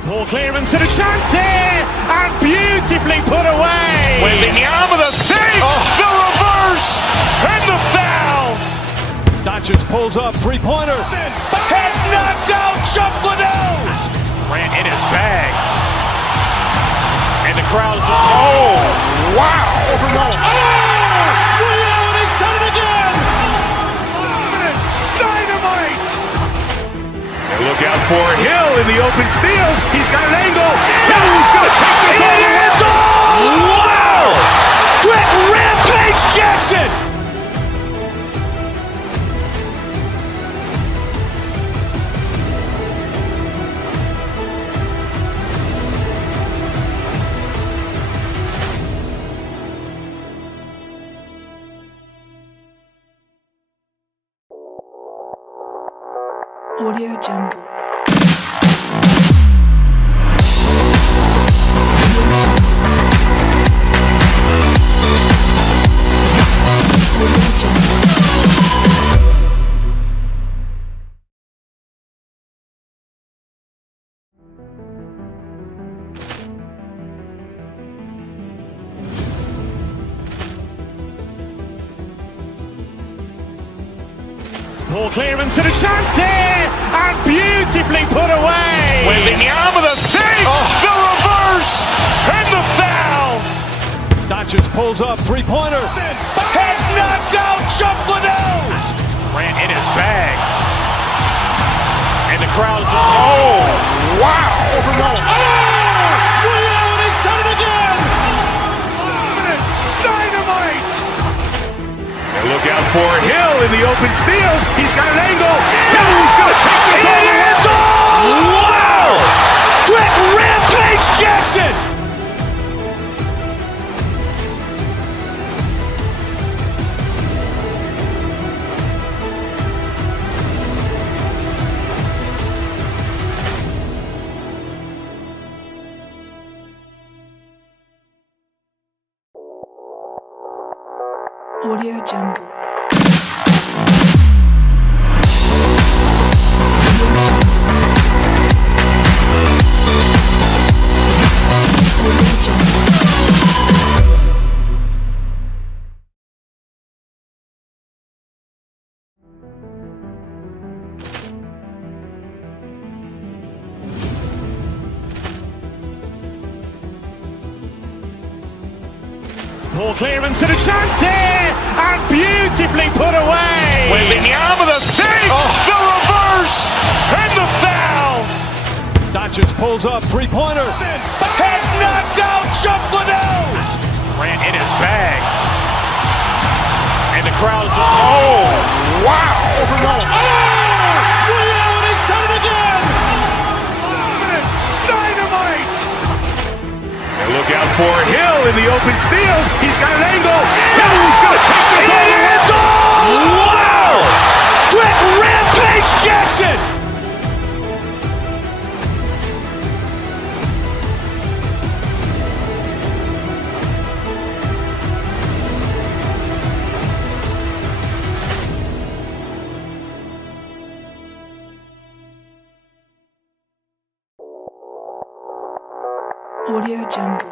Poor clearance and a chance here, and beautifully put away. With the arm of the thing, the reverse, and the foul. Doncic pulls up, three-pointer. Has knocked out Chuck Liddell. Grant in his bag. And the crowd is, oh, wow. Overruled. Oh! Reality's done it again! Dynamite! And look out for Hill in the open field. He's got an angle. Hill's going to take this all the way. Wow! Quick Rampage Jackson! Audio Jungle. Poor clearance and a chance here, and beautifully put away. With the arm of the thing, the reverse, and the foul. Doncic pulls up, three-pointer. Has knocked out Chuck Liddell. Grant in his bag. And the crowd is, oh, wow. Overruled. Oh! Reality's done it again! Dynamite! And look out for Hill in the open field. He's got an angle. Hill's going to take this all the way. Wow! Quick Rampage Jackson! Audio Jungle. Poor clearance and a chance here, and beautifully put away. With the arm of the save, the reverse, and the foul. Doncic pulls up, three-pointer. Has knocked out Chuck Liddell. Grant in his bag. And the crowd's oh, wow. Rio, and he's done it again! Dynamite. And look out for Hill in the open field. He's got an angle. Hill's going to take this all the way. Wow! Quick rampage Jackson. Audio Jungle.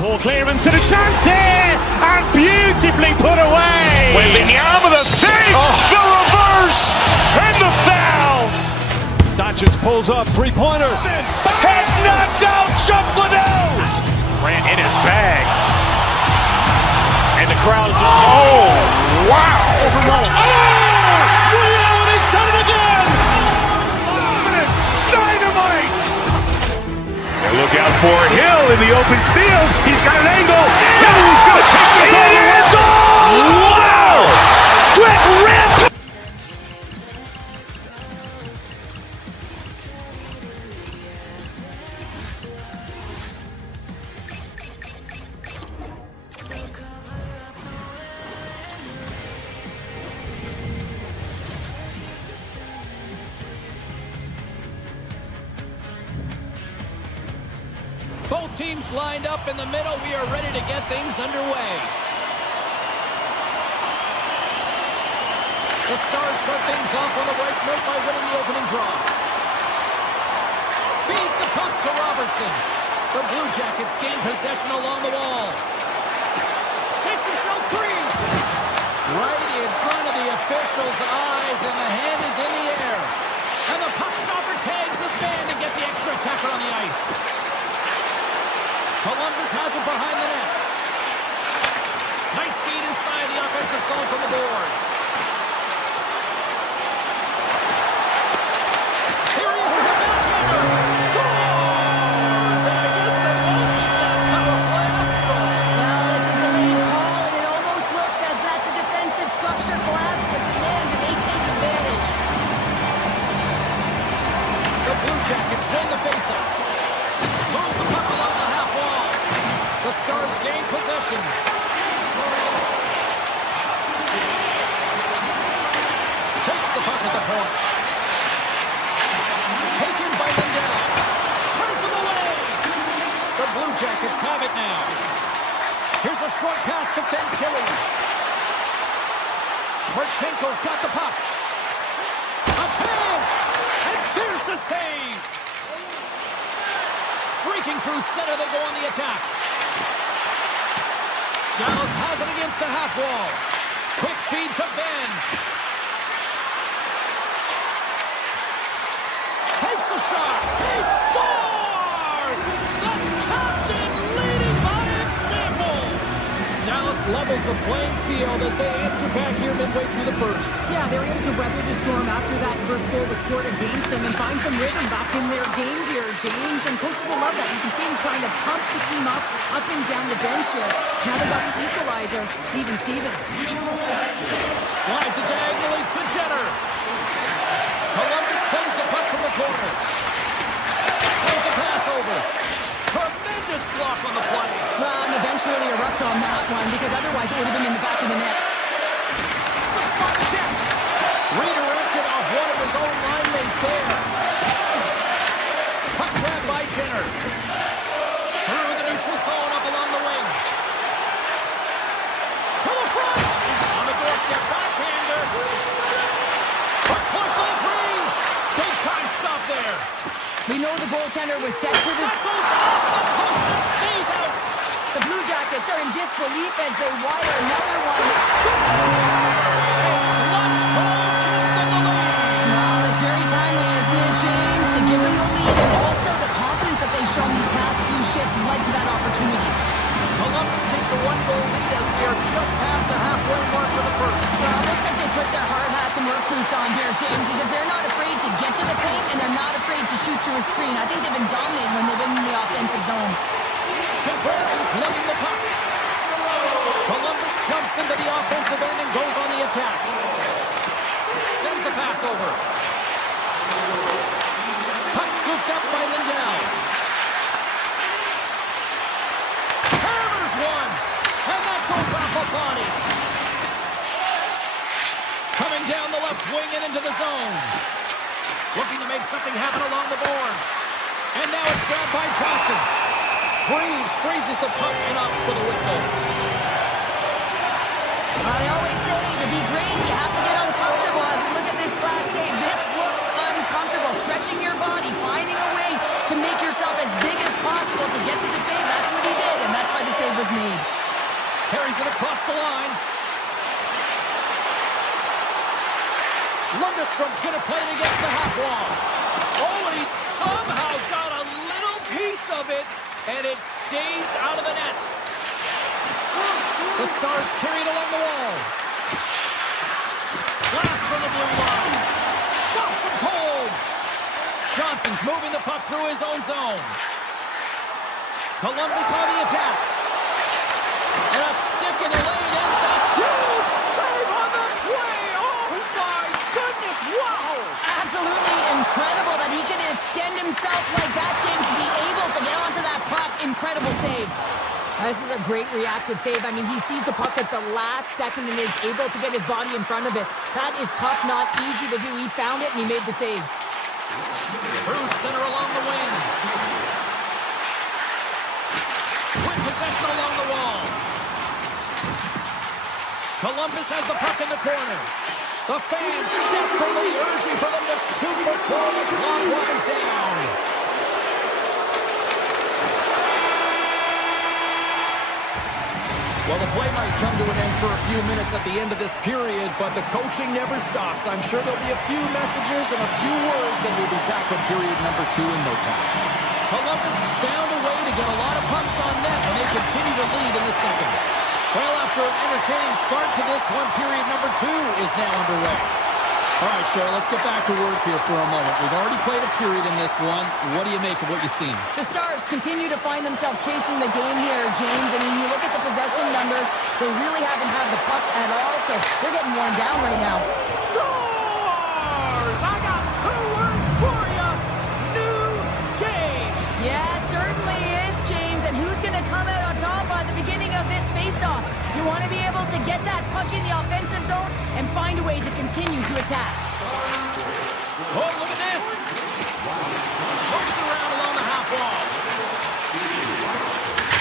Poor clearance and a chance here, and beautifully put away. With the arm of the save, the reverse, and the foul. Doncic pulls up, three-pointer. Has knocked out Chuck Liddell. Grant in his bag. And the crowd's oh, wow. Rio, and he's done it again! Dynamite. And look out for Hill in the open field. He's got an angle. Hill's going to take this all the way. Wow. Quick ramp. Both teams lined up in the middle. We are ready to get things underway. The Stars start things off on the right note by winning the opening draw. Feeds the puck to Robertson. The Blue Jackets gain possession along the wall. Shakes himself free. Right in front of the officials' eyes, and the hand is in the air. And the puck stopper tags his man to get the extra attacker on the ice. Columbus has it behind the net. Nice feed inside the offensive zone from the boards. Here he is with the backhander. Scores! And I guess they won't need that power play after all. Well, it's a delayed call, and it almost looks as that the defensive structure collapses, and man, do they take advantage. The Blue Jackets win the faceoff. Moves the puck along the half wall. The Stars gain possession. Takes the puck at the point. Taken by Lindell. Turns him away. The Blue Jackets have it now. Here's a short pass to Fantilli. Marchenko's got the puck. A chance! And there's the save! Streaking through center, they go on the attack. Dallas has it against the half wall. Quick feed to Ben. Takes a shot. He scores! The captain leading by example. Dallas levels the playing field as they answer back here midway through the first. Yeah, they were able to weather the storm after that first goal was scored against them and find some rhythm back in their game here, James. And coaches will love that. You can see him trying to pump the team up and down the bench here. Now they got the equalizer, Steven. Slides it diagonally to Jenner. Columbus plays the puck from the corner. Sends a pass over. Tremendous block on the play. Well, and the bench really erupts on that one because otherwise it would have been in the back of the net. Some spot check. Redirected off one of his own line mates there. Puck grab by Jenner. Through the neutral zone up along the wing. To the front. On the doorstep, backhander. We know the goaltender was set to this. That goes off the post and stays out. The Blue Jackets are in disbelief as they wire another one. It's lunch call, cancel the lead. Well, that's very timely, isn't it, James? To give them the lead, and also the confidence that they've shown these past few shifts led to that opportunity. Columbus takes a one-goal lead as they are just past the halfway mark for the first. Well, it looks like they put their hard hats and work boots on here, James, because they're not afraid to get to the paint, and they're not afraid to shoot through a screen. I think they've been dominating when they've been in the offensive zone. Francis lugging the puck. Columbus jumps into the offensive end and goes on the attack. Sends the pass over. Puck scooped up by Lindell. Hammers one. And that goes off a body. Coming down the left wing and into the zone. Looking to make something happen along the boards. And now it's grabbed by Johnston. Freeze freezes the puck and opts for the whistle. I always say, to be great, you have to get uncomfortable. As we look at this last save, this looks uncomfortable. Stretching your body, finding a way to make yourself as big as possible to get to the save. That's what he did, and that's why the save was made. Carries it across the line. Lundstrom's going to play it against the half wall. Oh, and he somehow got a little piece of it, and it stays out of the net. The Stars carry it along the wall. Blast from the blue line. Stops him cold. Johnson's moving the puck through his own zone. Columbus on the attack. And a stick in the lane ends that. Huge save on the play. Oh, my goodness. Wow. Absolutely incredible that he can extend himself like that, James, to be able to get onto that puck. Incredible save. This is a great reactive save. I mean, he sees the puck at the last second and is able to get his body in front of it. That is tough, not easy to do. He found it and he made the save. Through center along the wing. Quick possession along the wall. Columbus has the puck in the corner. The fans desperately urging for them to shoot before the clock runs down. Well, the play might come to an end for a few minutes at the end of this period, but the coaching never stops. I'm sure there'll be a few messages and a few words, and we'll be back with period number 2 in no time. Columbus has found a way to get a lot of pucks on net, and they continue to lead in the second. Well, after an entertaining start to this one, period number 2 is now underway. All right, Cheryl, let's get back to work here for a moment. We've already played a period in this one. What do you make of what you've seen? The Stars continue to find themselves chasing the game here, James. I mean, you look at the possession numbers, they really haven't had the puck at all, so they're getting worn down right now. Stars! I got 2 words for you. New game. Yeah, it certainly is, James. And who's going to come out on top at the beginning of this face-off? You want to be able to get that puck in the offensive zone and find a way to continue to attack. Oh, look at this. Works around along the half wall.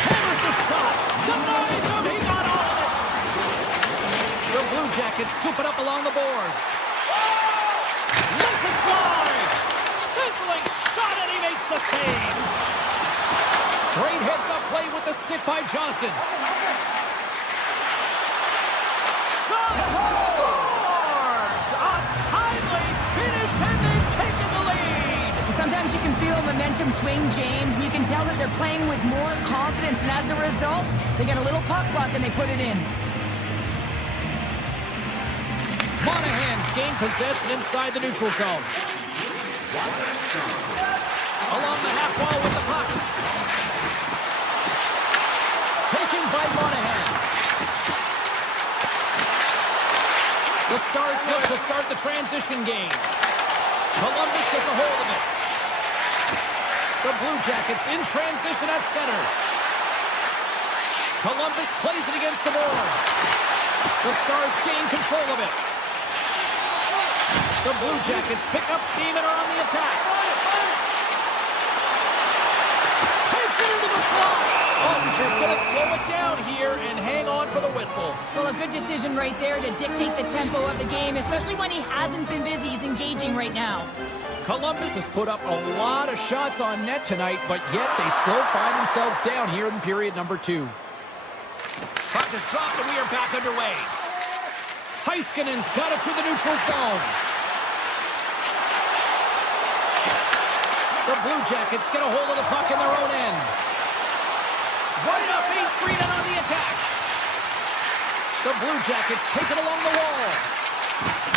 Hammers the shot. Denies him. He got all of it. The Blue Jackets scoop it up along the boards. Lets it fly. Sizzling shot, and he makes the save. Great heads-up play with the stick by Johnston. Stars! A timely finish, and they've taken the lead! Sometimes you can feel a momentum swing, James, and you can tell that they're playing with more confidence, and as a result, they get a little puck luck and they put it in. Monahan's gained possession inside the neutral zone. Along the half wall with the puck. Taken by Monahan. The Stars look to start the transition game. Columbus gets a hold of it. The Blue Jackets in transition at center. Columbus plays it against the boards. The Stars gain control of it. The Blue Jackets pick up steam and are on the attack. Takes it into the the slot. Ottinger's going to slow it down here and hang on for the whistle. Well, a good decision right there to dictate the tempo of the game, especially when he hasn't been busy. He's engaging right now. Columbus has put up a lot of shots on net tonight, but yet they still find themselves down here in period number 2. Puck is dropped and we are back underway. Heiskanen's got it through the neutral zone. The Blue Jackets get a hold of the puck in their own end. Right up Main Street and on the attack. The Blue Jackets take it along the wall.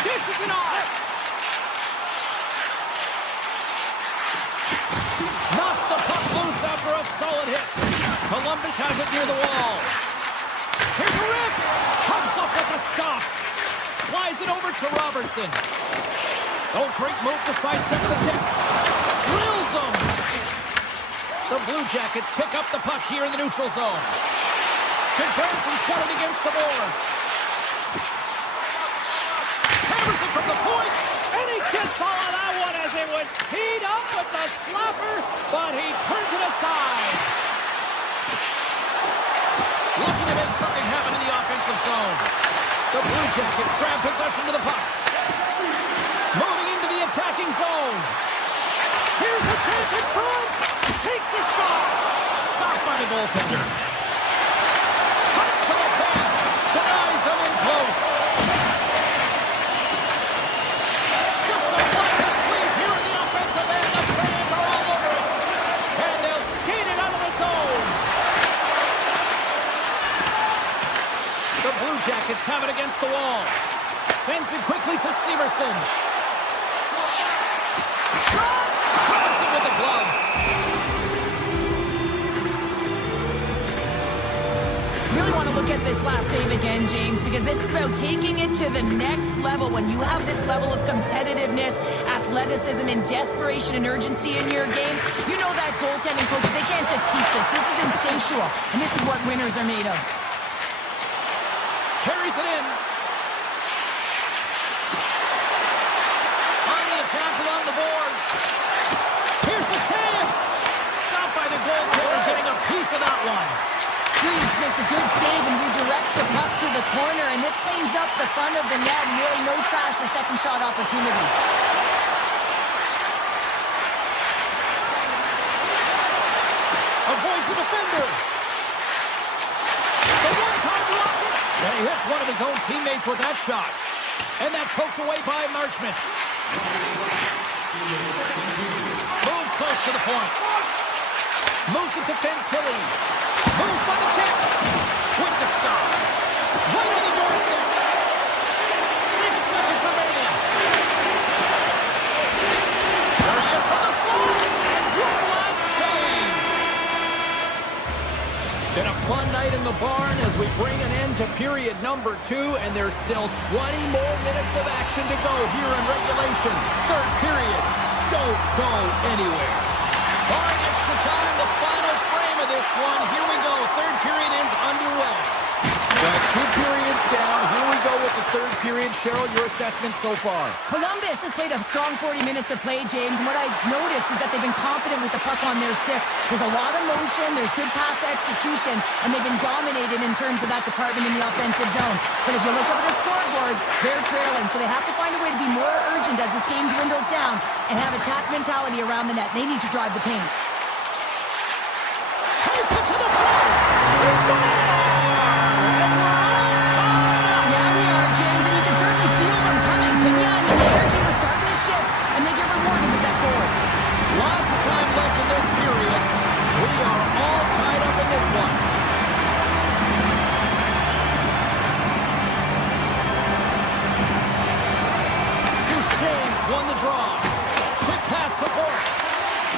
Dishes it off. Knocks the puck loose after a solid hit. Columbus has it near the wall. Here's a rip. Comes up with a stop. Slides it over to Robertson. Oh, great move to sidestep the check. Drills them. The Blue Jackets pick up the puck here in the neutral zone. Goodbrandson's got it against the boards. Hammers it from the point, and he gets all of that one as it was teed up with the slapper, but he turns it aside. Looking to make something happen in the offensive zone. The Blue Jackets grab possession to the puck. Moving into the attacking zone. Here's a chance in front. Takes a shot. Stopped by the goaltender. Cuts to the point. Denies him in close. Just a flying squeeze here in the offensive end. The fans are all over it. And they'll skate it out of the zone. The Blue Jackets have it against the wall. Sends it quickly to Severson. Shot! Grabs it with the glove. Really want to look at this last save again, James, because this is about taking it to the next level. When you have this level of competitiveness, athleticism, and desperation and urgency in your game, you know that goaltending coaches, they can't just teach this. This is instinctual, and this is what winners are made of. Carries it in. On the attack along the boards. Here's the chance. Stopped by the goaltender, getting a piece of that one. Reeves makes a good save and redirects the puck to the corner, and this cleans up the front of the net, and really no trash for second shot opportunity. Avoids the defender. The one-time rocket. And he hits one of his own teammates with that shot. And that's poked away by Marchment. Moves close to the point. Moves it to Fantilli. Moves by the check. With the stop. Right on the doorstep. 6 seconds remaining. There he is from the slot. And your last save. Been a fun night in the barn as we bring an end to period number 2, and there's still 20 more minutes of action to go here in regulation. Third period. Don't go anywhere. Barring extra time, the final frame of this one. Here we go. Third period is underway. Got 2 periods down. Here we go with the third period. Cheryl, your assessment so far? Columbus has played a strong 40 minutes of play, James, and what I've noticed is that they've been confident with the puck on their stick. There's a lot of motion, there's good pass execution, and they've been dominated in terms of that department in the offensive zone. But if you look up at the scoreboard, they're trailing, so they have to find a way to be more urgent as this game dwindles down and have attack mentality around the net. They need to drive the paint. Takes it to the front. He's got it. James, and you can certainly feel them coming, couldn't you? I mean, the energy was starting to shift, and they get rewarded with that goal. Lots of time left in this period. We are all tied up in this one. Duchesne's won the draw. Quick pass to Bourque.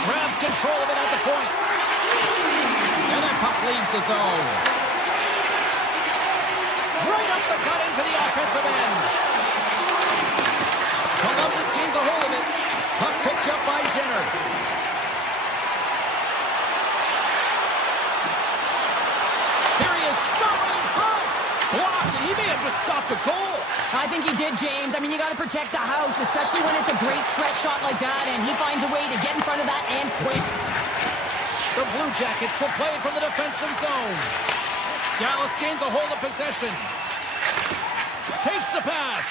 Grabs control of it at the point. And that puck leaves the zone. Right up the gut into the offensive end. Columbus gains a hold of it. Puck picked up by Jenner. Here he is, shot right in front. Blocked, and he may have just stopped a goal. I think he did, James. I mean, you got to protect the house, especially when it's a great threat shot like that, and he finds a way to get in front of that and quick. The Blue Jackets will play it from the defensive zone. Dallas gains a hold of possession. Takes the pass.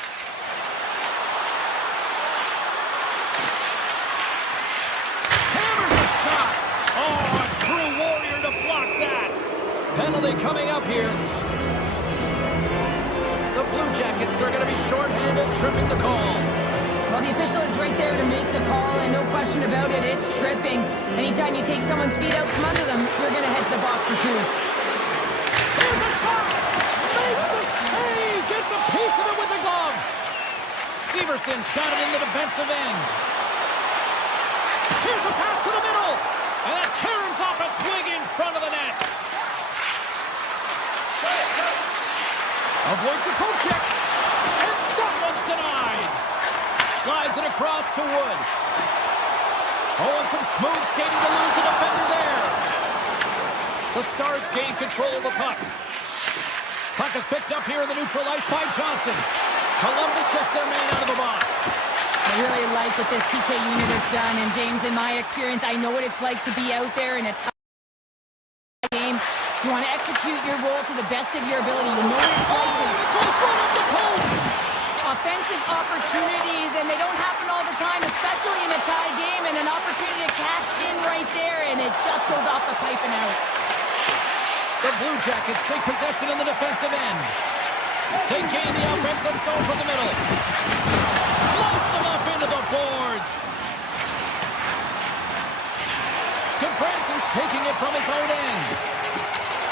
Hammers a shot. Oh, a true warrior to block that. Penalty coming up here. The Blue Jackets are going to be shorthanded, tripping the call. Well, the official is right there to make the call, and no question about it, it's tripping. Anytime you take someone's feet out from under them, you're going to head to the box for two. Here's a shot! Makes a save! Gets a piece of it with the glove! Severson's got it in the defensive end. Here's a pass to the middle! And that turns off a twig in front of the net. Avoids the poke check. And that one's denied. Slides it across to Wood. Oh, and some smooth skating to lose the defender there. The Stars gain control of the puck. Puck is picked up here in the neutral ice by Johnston. Columbus gets their man out of the box. I really like what this PK unit has done, and James, in my experience, I know what it's like to be out there in a tough game. You want to execute your role to the best of your ability. You know what it's like to... It goes right up the post! Offensive opportunities, and they don't happen all the time, especially in a tie game, and an opportunity to cash in right there, and it just goes off the pipe and out. The Blue Jackets take possession in the defensive end. They gain the offensive zone from the middle. Floats them up into the boards. Goodbranson's taking it from his own end.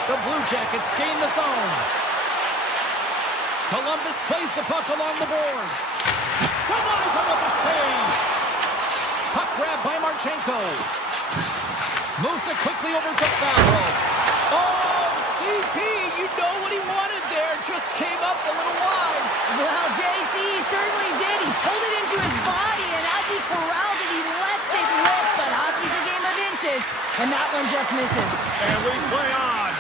The Blue Jackets gain the zone. Columbus plays the puck along the boards. Denies him with the save. Puck grab by Marchenko. Moves it quickly over to Favreau. Oh, CP, you know what he wanted there. Just came up a little wide. Well, JC certainly did. He pulled it into his body, and as he corrals it, he lets it rip. But hockey's a game of inches, and that one just misses. And we play on.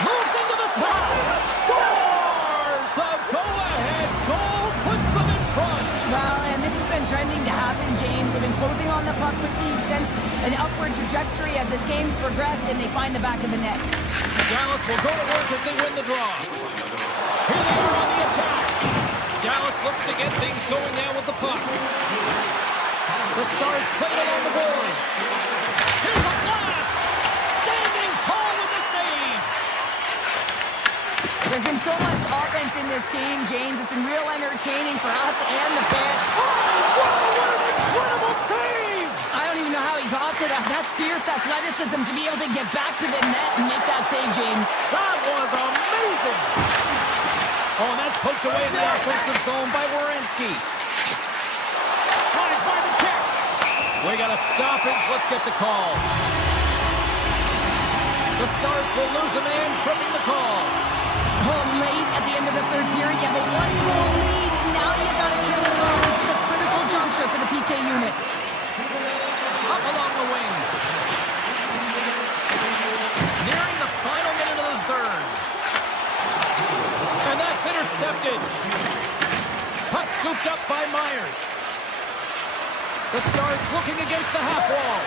Moves into the slot. Scores! The go-ahead goal puts them in front. Well, and this has been trending to happen, James. They've been closing on the puck quickly since an upward trajectory as this game's progressed, and they find the back of the net. Dallas will go to work as they win the draw. Here they are on the attack. Dallas looks to get things going now with the puck. The Stars play it along the boards. Here's a blast! Standing tall with the save! There's been so much offense in this game, James. It's been real entertaining for us and the fans. Oh, wow, what an incredible save! I don't even know how he got to that. That's fierce athleticism to be able to get back to the net and make that save, James. That was amazing! Oh, and that's poked away in the offensive zone by Werenski. Slides by the check. We got a stoppage. Let's get the call. The Stars will lose a man, tripping the call. Oh, late at the end of the third period, you have a one-goal lead. Now you got to kill it all. This is a critical juncture for the PK unit. Up along the wing. Nearing the final minute of the third. And that's intercepted. Puck scooped up by Myers. The Stars looking against the half wall.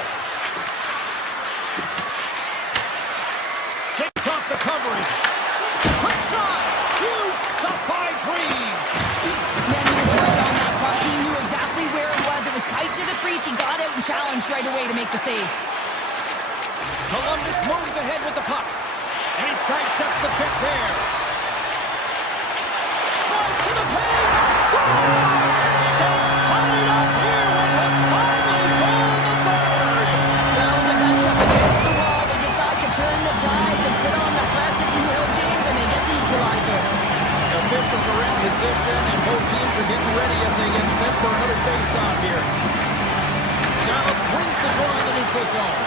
Shakes off the coverage. Quick shot! Huge stop by Greaves. Man, he was right on that puck. He knew exactly where it was. It was tight to the crease. He got out and challenged right away to make the save. Columbus moves ahead with the puck. And he sidesteps the check there. Drives to the page. Scores! They've tied it up here with a timely goal in the third. Well, the back's up against the wall. They decide to turn the tides and put on the press, if you will, James, and they get the equalizer. Officials are in position, and both teams are getting ready as they get set for another face-off here. Dallas wins the draw in the neutral zone.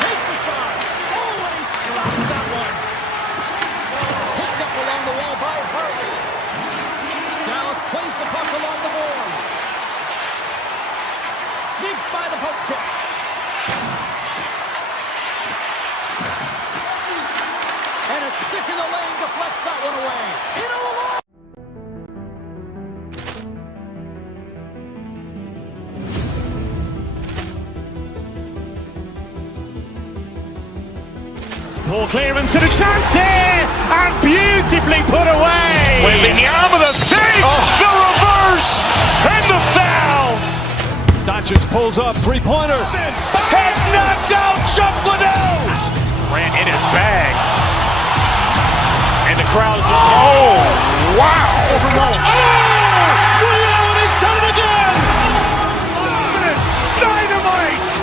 Takes a shot. Oh, and he stops that one. Picked up along the wall by Harley. Dallas plays the puck along the boards. Sneaks by the poke check. And a stick in the lane deflects that one away. Into the line. Poor clearance and a chance here, and beautifully put away. Waving the arm of the save, the reverse, and the foul. Doncic pulls up, three-pointer. Has knocked out Chuck Liddell. Grant in his bag. And the crowd is, oh, wow. William has done it again! Dynamite.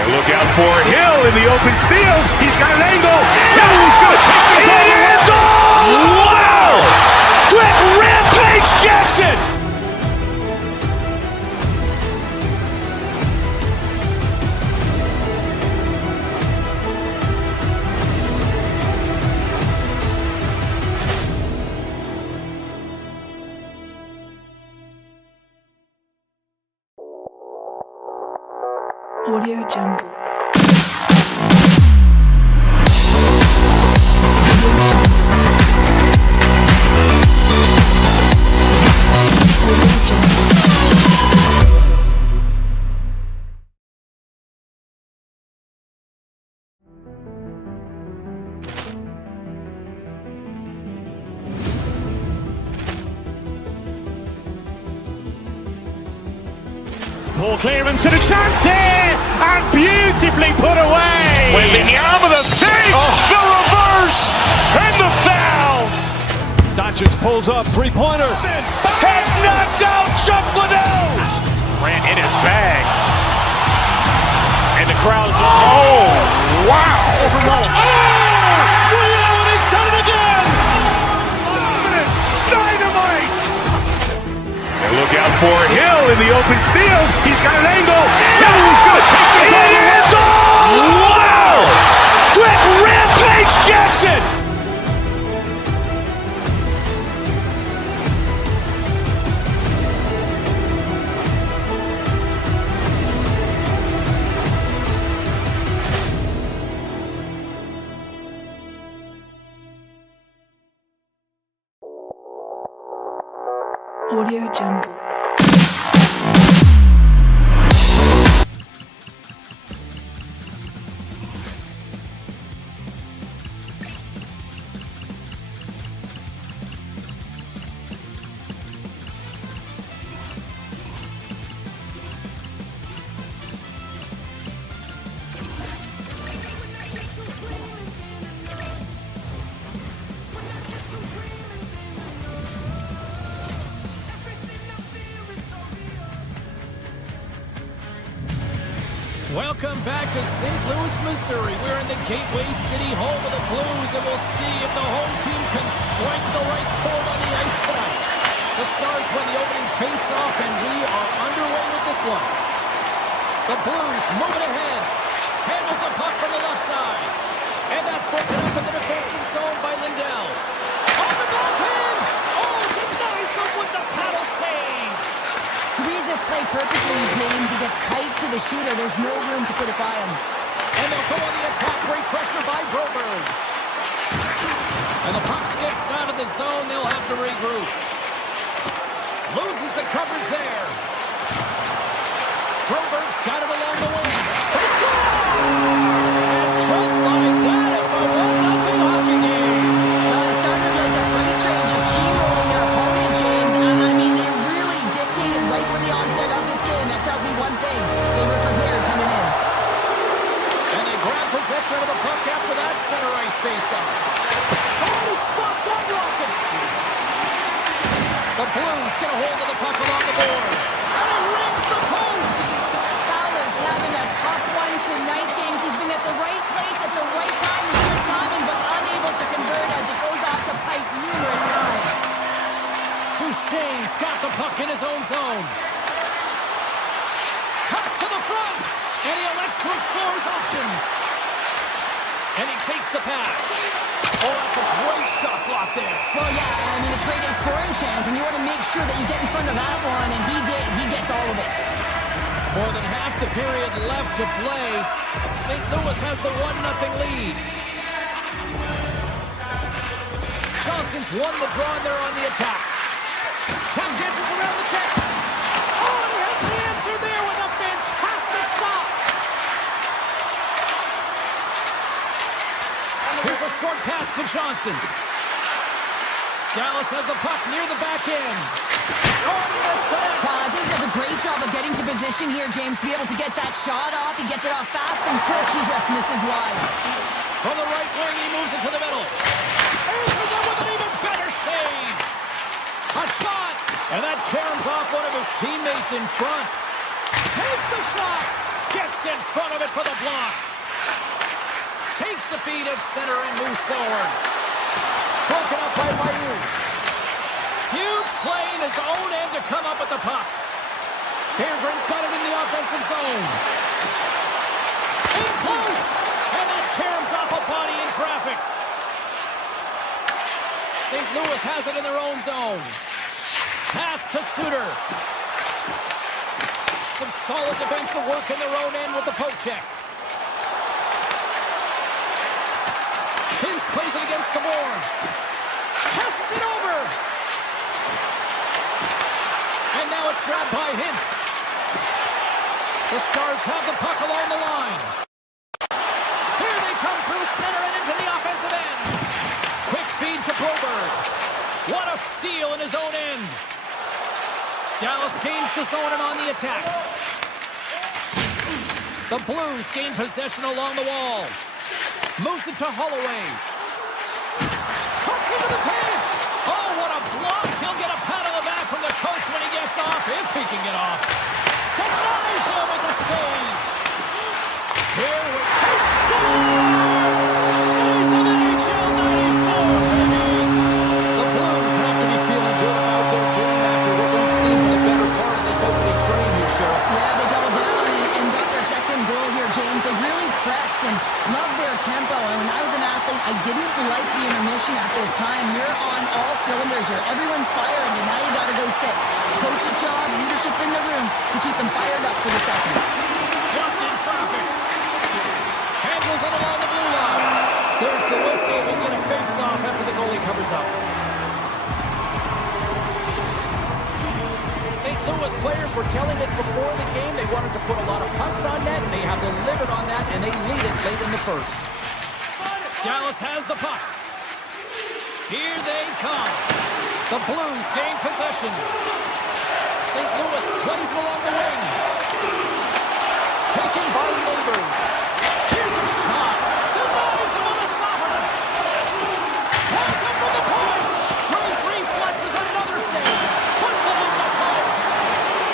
And look out for Hill in the open field. He's got an angle. Hill's going to take this all the way. Wow. Quick rampage Jackson. Audio Jungle. Poor clearance and a chance here, and beautifully put away. Waving the arm of the save, the reverse, and the foul. Doncic pulls up, three-pointer. Has knocked out Chuck Liddell. Grant in his bag. And the crowd is, oh, wow. William has done it again! Dynamite. And look out for Hill in the open field. He's got an angle. Hill's going to take this all the way. Wow. Quick rampage Jackson. Audio Jungle. Welcome back to St. Louis, Missouri. We're in the Gateway City, home of the Blues, and we'll see if the home team can strike the right chord on the ice tonight. The Stars win the opening face-off, and we are underway with this one. The Blues moving ahead. Handles the puck from the left side. And that's broken up in the defensive zone by Lindell. On the backhand! Oh, denies him with the paddle save! Reads this play perfectly, James. He gets tight to the shooter. There's no room to put it by him. And they'll go on the attack. Great pressure by Broberg. And the puck skips out of the zone. They'll have to regroup. Loses the coverage there. Broberg's got it along the wing. They score! And just like that, it's a 1-0 hockey game. Well, it started like a freight train just steamrolling their opponent, James. And I mean, they really dictated right from the onset of this game. That tells me one thing. They were prepared coming in. And they grab possession of the puck after that center ice face-off. Oh, he stopped that rocket! The Blues get a hold of the puck along the boards. And it rings the post! Fowler's having a tough one tonight, James. He's been at the right place at the right time with good timing, but unable to convert as it goes off the pipe numerous times. Duchesne's got the puck in his own zone. Cuts to the front, and he elects to explore his options. And he takes the pass. Oh, that's a great shot block there. Well, yeah, I mean, it's great a scoring chance, and you want to make sure that you get in front of that one, and he did. He gets all of it. More than half the period left to play. St. Louis has the 1-0 lead. Johnson's won the draw, and they're on the attack. Town dances around the check. Oh, and he has the answer there with a fantastic stop. short pass to Johnston. Dallas has the puck near the back end. Oh, he missed that. I think he does a great job of getting to position here, James. Be able to get that shot off. He gets it off fast and quick. He just misses wide. From the right wing, he moves it to the middle. Answers it with an even better save. A shot. And that caroms off one of his teammates in front. Takes the shot. Gets in front of it for the block. Takes the feed at center and moves forward. Broken up by Mayu. Huge play in his own end to come up with the puck. Berggren's got it in the offensive zone. In close. And that caroms off a body in traffic. St. Louis has it in their own zone. Pass to Suter. Some solid defensive work in their own end with the poke check. Hintz plays it against the boards. Passes it over. And now it's grabbed by Hintz. The Stars have the puck along the line. Here they come through center and into the offensive end. Quick feed to Broberg. What a steal in his own end. Dallas gains the zone and on the attack. The Blues gain possession along the wall. Moves it to Holloway. Cuts into the paint. Oh, what a block. He'll get a pat on the back from the coach when he gets off, if he can get off. Denies him with the save. Here we go. Scores! She's an NHL 94, baby. The Blues have to be feeling good about their game after what we've seen for the better part of this opening frame here, Cheryl. Yeah, they doubled down and got their second goal here, James. They really pressed and loved their tempo. And when I was an athlete, I didn't like the intermission at this time. You're on all cylinders here. Everyone's firing, and now you got to go sit. It's coach's job, leadership in the room to keep them fired up for the second. Jumped in traffic. Handles it along the blue line. There's the whistle. We'll get a face-off after the goalie covers up. St. Louis players were telling us before the game they wanted to put a lot of pucks on net. They have delivered on that, and they lead it late in the first. Dallas has the puck. Here they come. The Blues gain possession. St. Louis plays it along the wing. Taken by Labors. Here's a shot. Denies him on the slapper. Wants it from the point. Great reflexes, another save. Puts it in the post.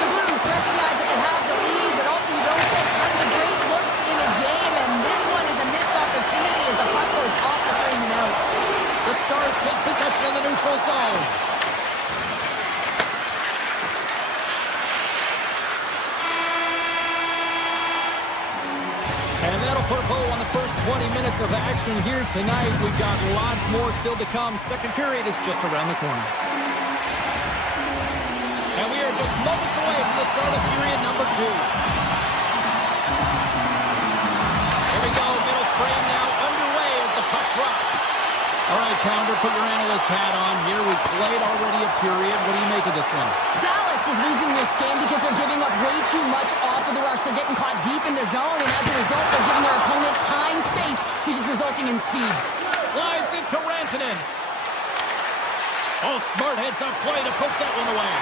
The Blues recognize that they have the lead, but also you don't get tons of great looks in a game, and this one is a missed opportunity as the puck goes off the frame and out. The Stars take possession in the neutral zone. And that'll put a bow on the first 20 minutes of action here tonight. We've got lots more still to come. Second period is just around the corner. And we are just moments away from the start of period number 2. Here we go, middle frame now underway as the puck drops. All right, Pounder, put your analyst hat on here. We played already a period. What do you make of this one? Dallas is losing this game because they're giving up way too much off of the rush. They're getting caught deep in the zone, and as a result, they're giving their opponent time, space, which is resulting in speed. Slides it to Rantanen. Oh, smart heads-up play to poke that one away.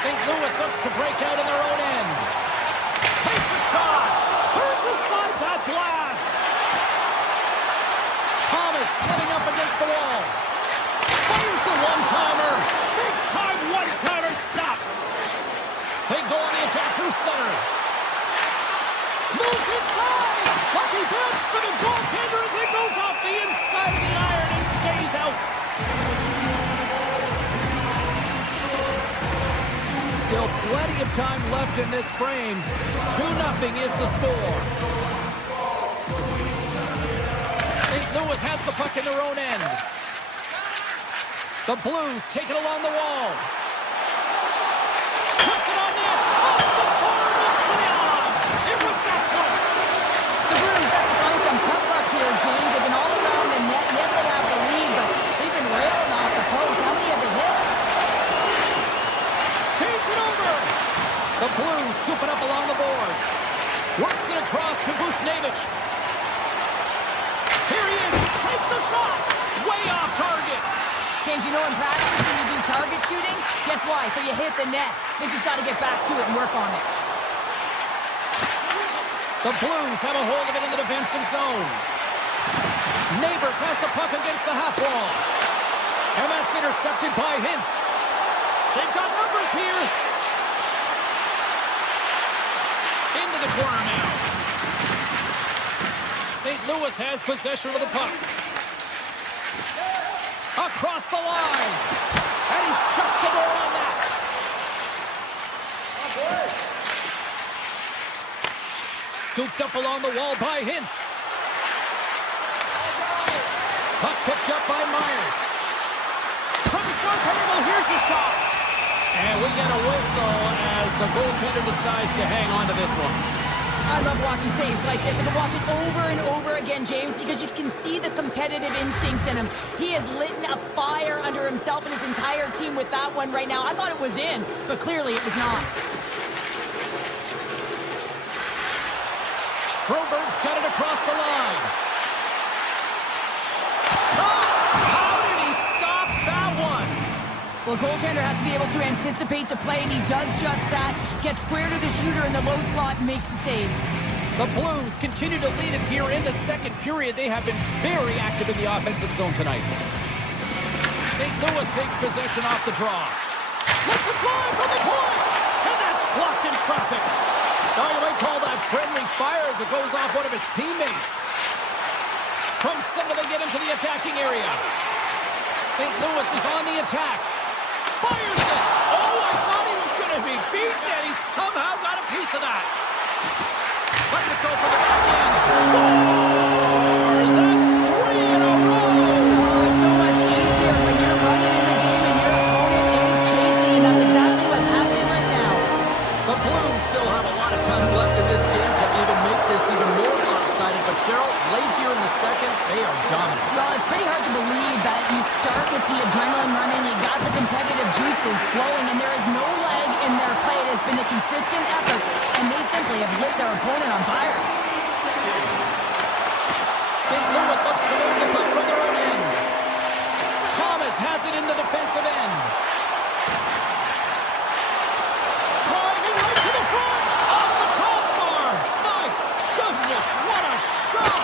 St. Louis looks to break out in their own end. Takes a shot. Turns aside that blast. Thomas setting up against the wall. Fires the one-timer. Big-time one-timer stop. They go on the attack through center. Moves inside. Lucky bounce for the goaltender as it goes off the inside of the iron and stays out. Still plenty of time left in this frame. 2-0 is the score. St. Louis has the puck in their own end. The Blues take it along the wall. Puts it on net. Off the board with Treon. It was that close. The Blues have to find some puck luck here, James. They've been all around the net. Yes, they have the lead, but they've been railing off the post. How many have they hit? Feeds it over. The Blues scoop it up along the boards. Works it across to Bushnevich. Here he is. Takes James, you know in practice when you do target shooting, guess why? So you hit the net. Think he's got to get back to it and work on it. The Blues have a hold of it in the defensive zone. Neighbors has the puck against the half wall. And that's intercepted by Hintz. They've got numbers here. Into the corner now. St. Louis has possession of the puck. Across the line. And he shuts the door on that. Scooped up along the wall by Hintz. Puck picked up by Myers. From the short angle, here's the shot. And we get a whistle as the goaltender decides to hang on to this one. I love watching saves like this. I can watch it over and over again, James, because you can see the competitive instincts in him. He has lit a fire under himself and his entire team with that one right now. I thought it was in, but clearly it was not. Broberg's got it across the line. How did he stop that one? Well, goaltender has to be able to anticipate the play, and he does just that. Gets square to the shooter in the low slot and makes the save. The Blues continue to lead it here in the second period. They have been very active in the offensive zone tonight. St. Louis takes possession off the draw. Let's it fly from the point! And that's blocked in traffic. Now you might call that friendly fire as it goes off one of his teammates. From center they get into the attacking area. St. Louis is on the attack. Fires it! Oh, I thought he was going to be beaten, and he somehow got a piece of that. Let's it go for the back end. Scores! That's 3 in a row! Oh, it's so much easier when you're running in the game and your opponent is chasing, and that's exactly what's happening right now. The Blues still have a lot of time left in this game to even make this even more lopsided, but Cheryl, late here in the second, they are dominant. Well, it's pretty hard to believe that you start with the adrenaline running, you got the competitive juices flowing, and there is no lag in their play. It has been a consistent effort, and they simply have lit their opponent on fire. St. Louis looks to load the puck from their own end. Thomas has it in the defensive end. Driving right to the front. Off the crossbar. My goodness, what a shot.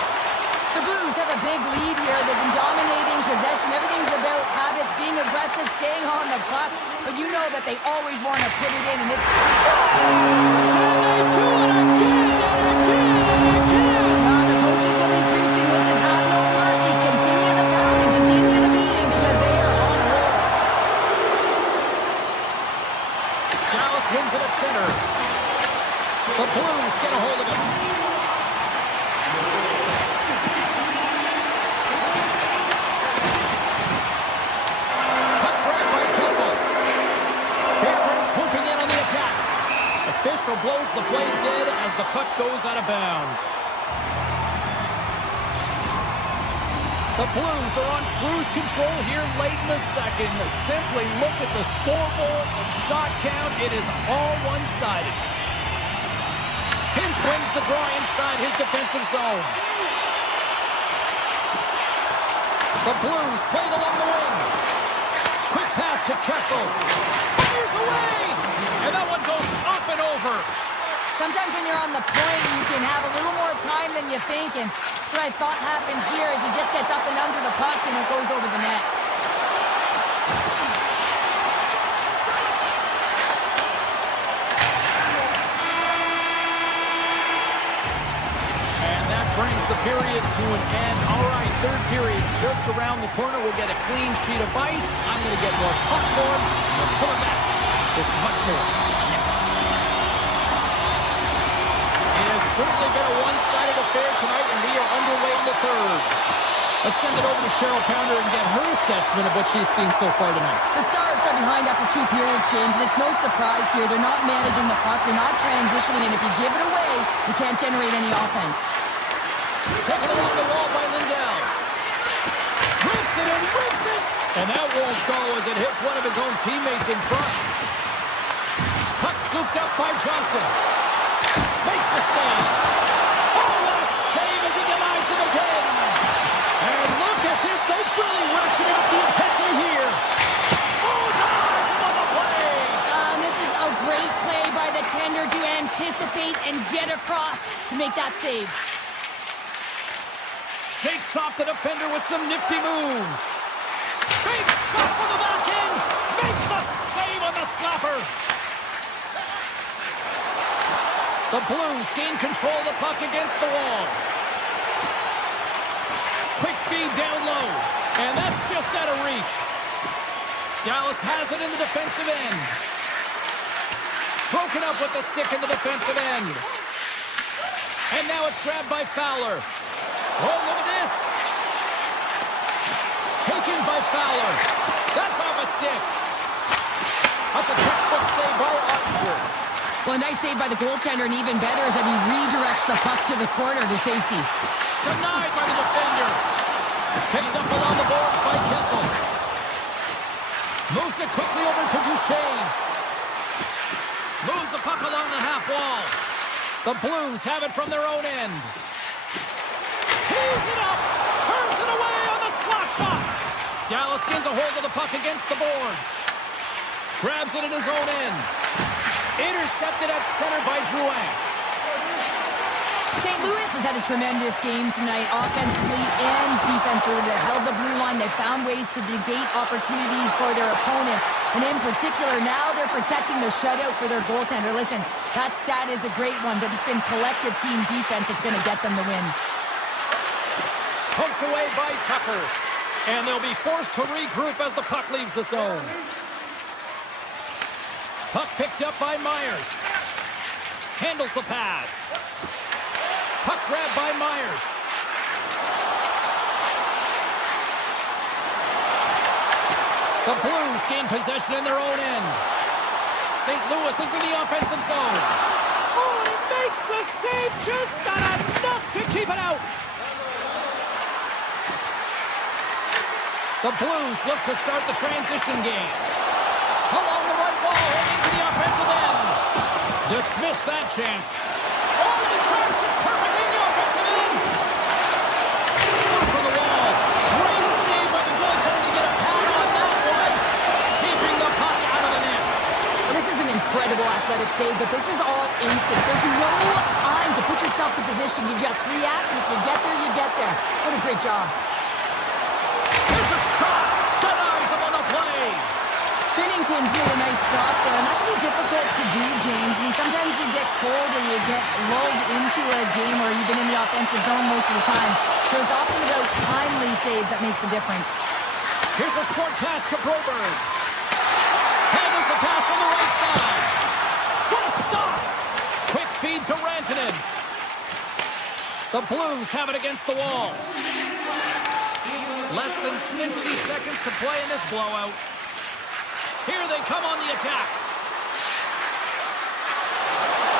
The Blues have a big lead here. They've been dominating possession. Everything's about habits, being aggressive, staying on the puck. But you know that they always want to put it in. And this And they do it again and again and again. the coaches will be preaching, listen, have no mercy. Continue the pound and continue the beating because they are on a roll. Dallas wins it at center. The Blues get a hold of it. Puck grabbed by Kessel. Fairbrand swooping in on the attack. Official blows the play dead as the puck goes out of bounds. The Blues are on cruise control here late in the second. Simply look at the scoreboard, the shot count. It is all one-sided. Hintz wins the draw inside his defensive zone. The Blues played along the wing. Quick pass to Kessel. Fires away! And that one goes up and over. Sometimes when you're on the point, you can have a little more time than you think, and what I thought happened here is he just gets up and under the puck and it goes over the net. And that brings the period to an end. All right, third period just around the corner. We'll get a clean sheet of ice. I'm going to get more popcorn. We're coming back with much more next. It has certainly been a one-sided affair tonight, and we are underway in the third. Let's send it over to Cheryl Pounder and get her assessment of what she's seen so far tonight. The Stars are behind after 2 periods, James, and it's no surprise here. They're not managing the puck. They're not transitioning, and if you give it away, you can't generate any offense. Taken along the wall by Lindell. Rips it and rips it! And that won't go as it hits one of his own teammates in front. Puck scooped up by Johnston. Makes the save. Oh, what a save as he denies him again. And look at this. They've really ratcheted up the intensity here. save. Shakes off the defender with some nifty moves. Big shot from the back end. Makes the save on the slapper. The Blues gain control of the puck against the wall. Quick feed down low. And that's just out of reach. Dallas has it in the defensive end. Broken up with the stick in the defensive end. And now it's grabbed by Fowler. Oh, look at this. Taken by Fowler. That's off a stick. That's a textbook save by Ottinger. Well, a nice save by the goaltender, and even better is that he redirects the puck to the corner to safety. Denied by the defender. Picked up along the boards by Kessel. Moves it quickly over to Duchesne. Moves the puck along the half wall. The Blues have it from their own end. Tees it up. Turns it away on the slap shot. Dallas gains a hold of the puck against the boards. Grabs it in his own end. Intercepted at center by Drouin. St. Louis has had a tremendous game tonight, offensively and defensively. They held the blue line. They found ways to negate opportunities for their opponent. And in particular, now they're protecting the shutout for their goaltender. Listen, that stat is a great one, but it's been collective team defense that's going to get them the win. Poked away by Tucker. And they'll be forced to regroup as the puck leaves the zone. Puck picked up by Myers. Handles the pass. Puck grabbed by Myers. The Blues gain possession in their own end. St. Louis is in the offensive zone. Oh, and he makes the save. Just got enough to keep it out. The Blues look to start the transition game. Along the right wall, heading to the offensive end. Dismiss that chance. Oh, and he tracks it perfectly in the offensive end. Shot from the wall. Great save by the goaltender to get a pad on that one. Keeping the puck out of the net. Well, this is an incredible athletic save, but this is all instant. There's no time to put yourself in position. You just react, and if you get there, you get there. What a great job. Here's a shot. Denies him on the play. Binnington's made a nice stop there, and that can be difficult to do, James. I mean, sometimes you get cold or you get lulled into a game where you've been in the offensive zone most of the time. So it's often about timely saves that makes the difference. Here's a short pass to Broberg. Handles the pass from the right side. What a stop! Quick feed to Rantanen. The Blues have it against the wall. Less than 60 seconds to play in this blowout. Here they come on the attack.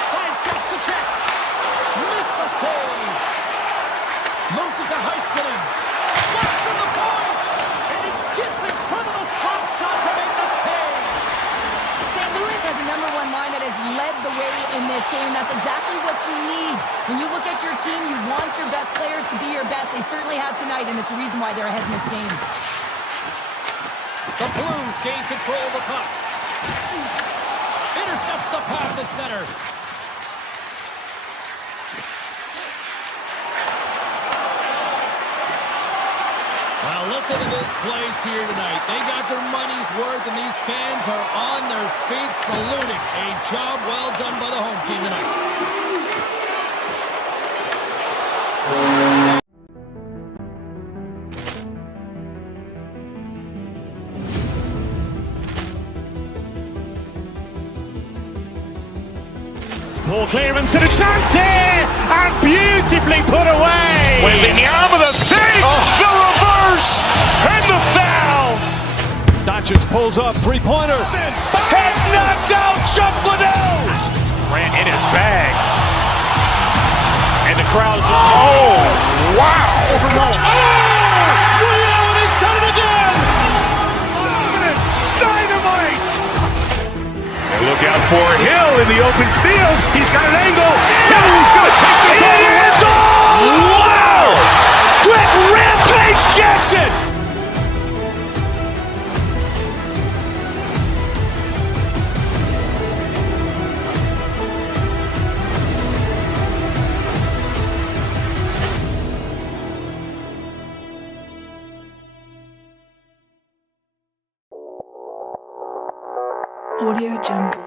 Sidesteps the check. Makes a save. Moves it to Heiskanen. Flash from the point. And he gets in front of the slap shot to make the save. St. Louis has a number one line that has led the way in this game, and that's exactly what you need. When you look at your team, you want your best players to be your best. They certainly have tonight, and it's a reason why they're ahead in this game. The Blues gain control of the puck. Intercepts the pass at center. Well, listen to this place here tonight. They got their money's worth, and these fans are on their feet saluting. A job well done by the home team tonight. Ball clearance and a chance here, and beautifully put away. With the arm of the fake, the reverse, and the foul. Doncic pulls up, three-pointer. Has knocked out Chuck Liddell. Ran in his bag. And the crowd is, oh, wow. Leon has done it again! Dynamite. And look out for Hill in the open field. He's got an angle. Hill's going to take this all the way. Wow! Quick rampage Jackson. Audio Jungle.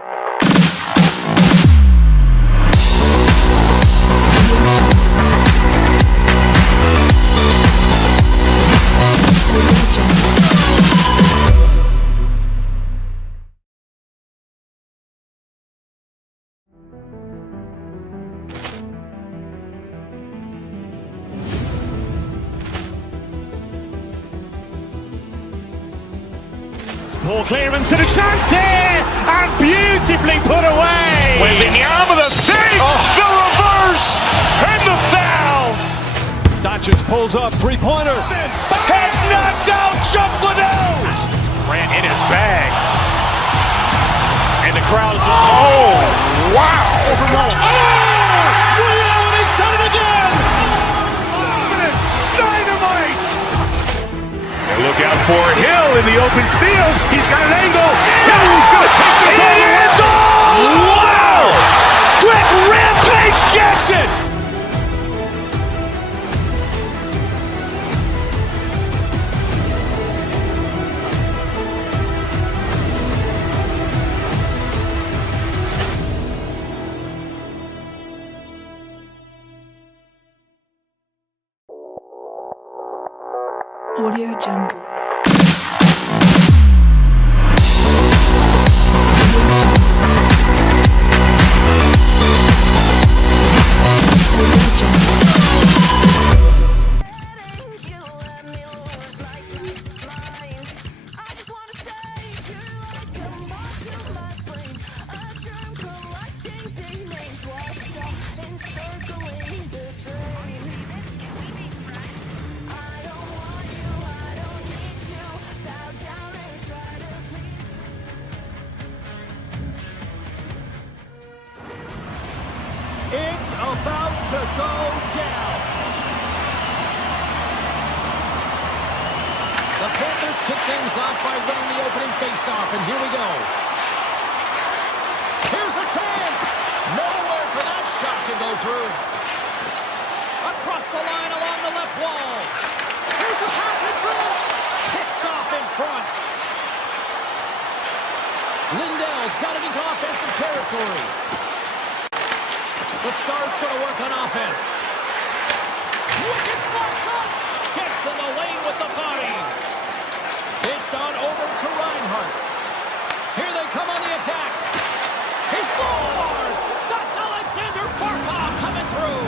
Poor clearance and a chance here, and beautifully put away. Wembanyama the save, the reverse, and the foul. Doncic pulls up, three-pointer. Has knocked out Chuck Liddell. Ran in his bag. And the crowd is, oh, wow. William, he's done it again. Dynamite. And look out for Hill in the open field. He's got an angle. Hill's going to take this all the way. Wow. Quick rampage Jackson. Audio Jungle. It's about to go down. The Panthers kick things off by winning the opening faceoff, and here we go. Here's a chance. Nowhere for that shot to go through. Across the line along the left wall. Here's a pass in front. Picked off in front. Lindell's got it into offensive territory. The Stars going to work on offense. Wicked slap shot. Gets in the lane with the body. Dished on over to Reinhart. Here they come on the attack. He scores! That's Alexander Barkov coming through.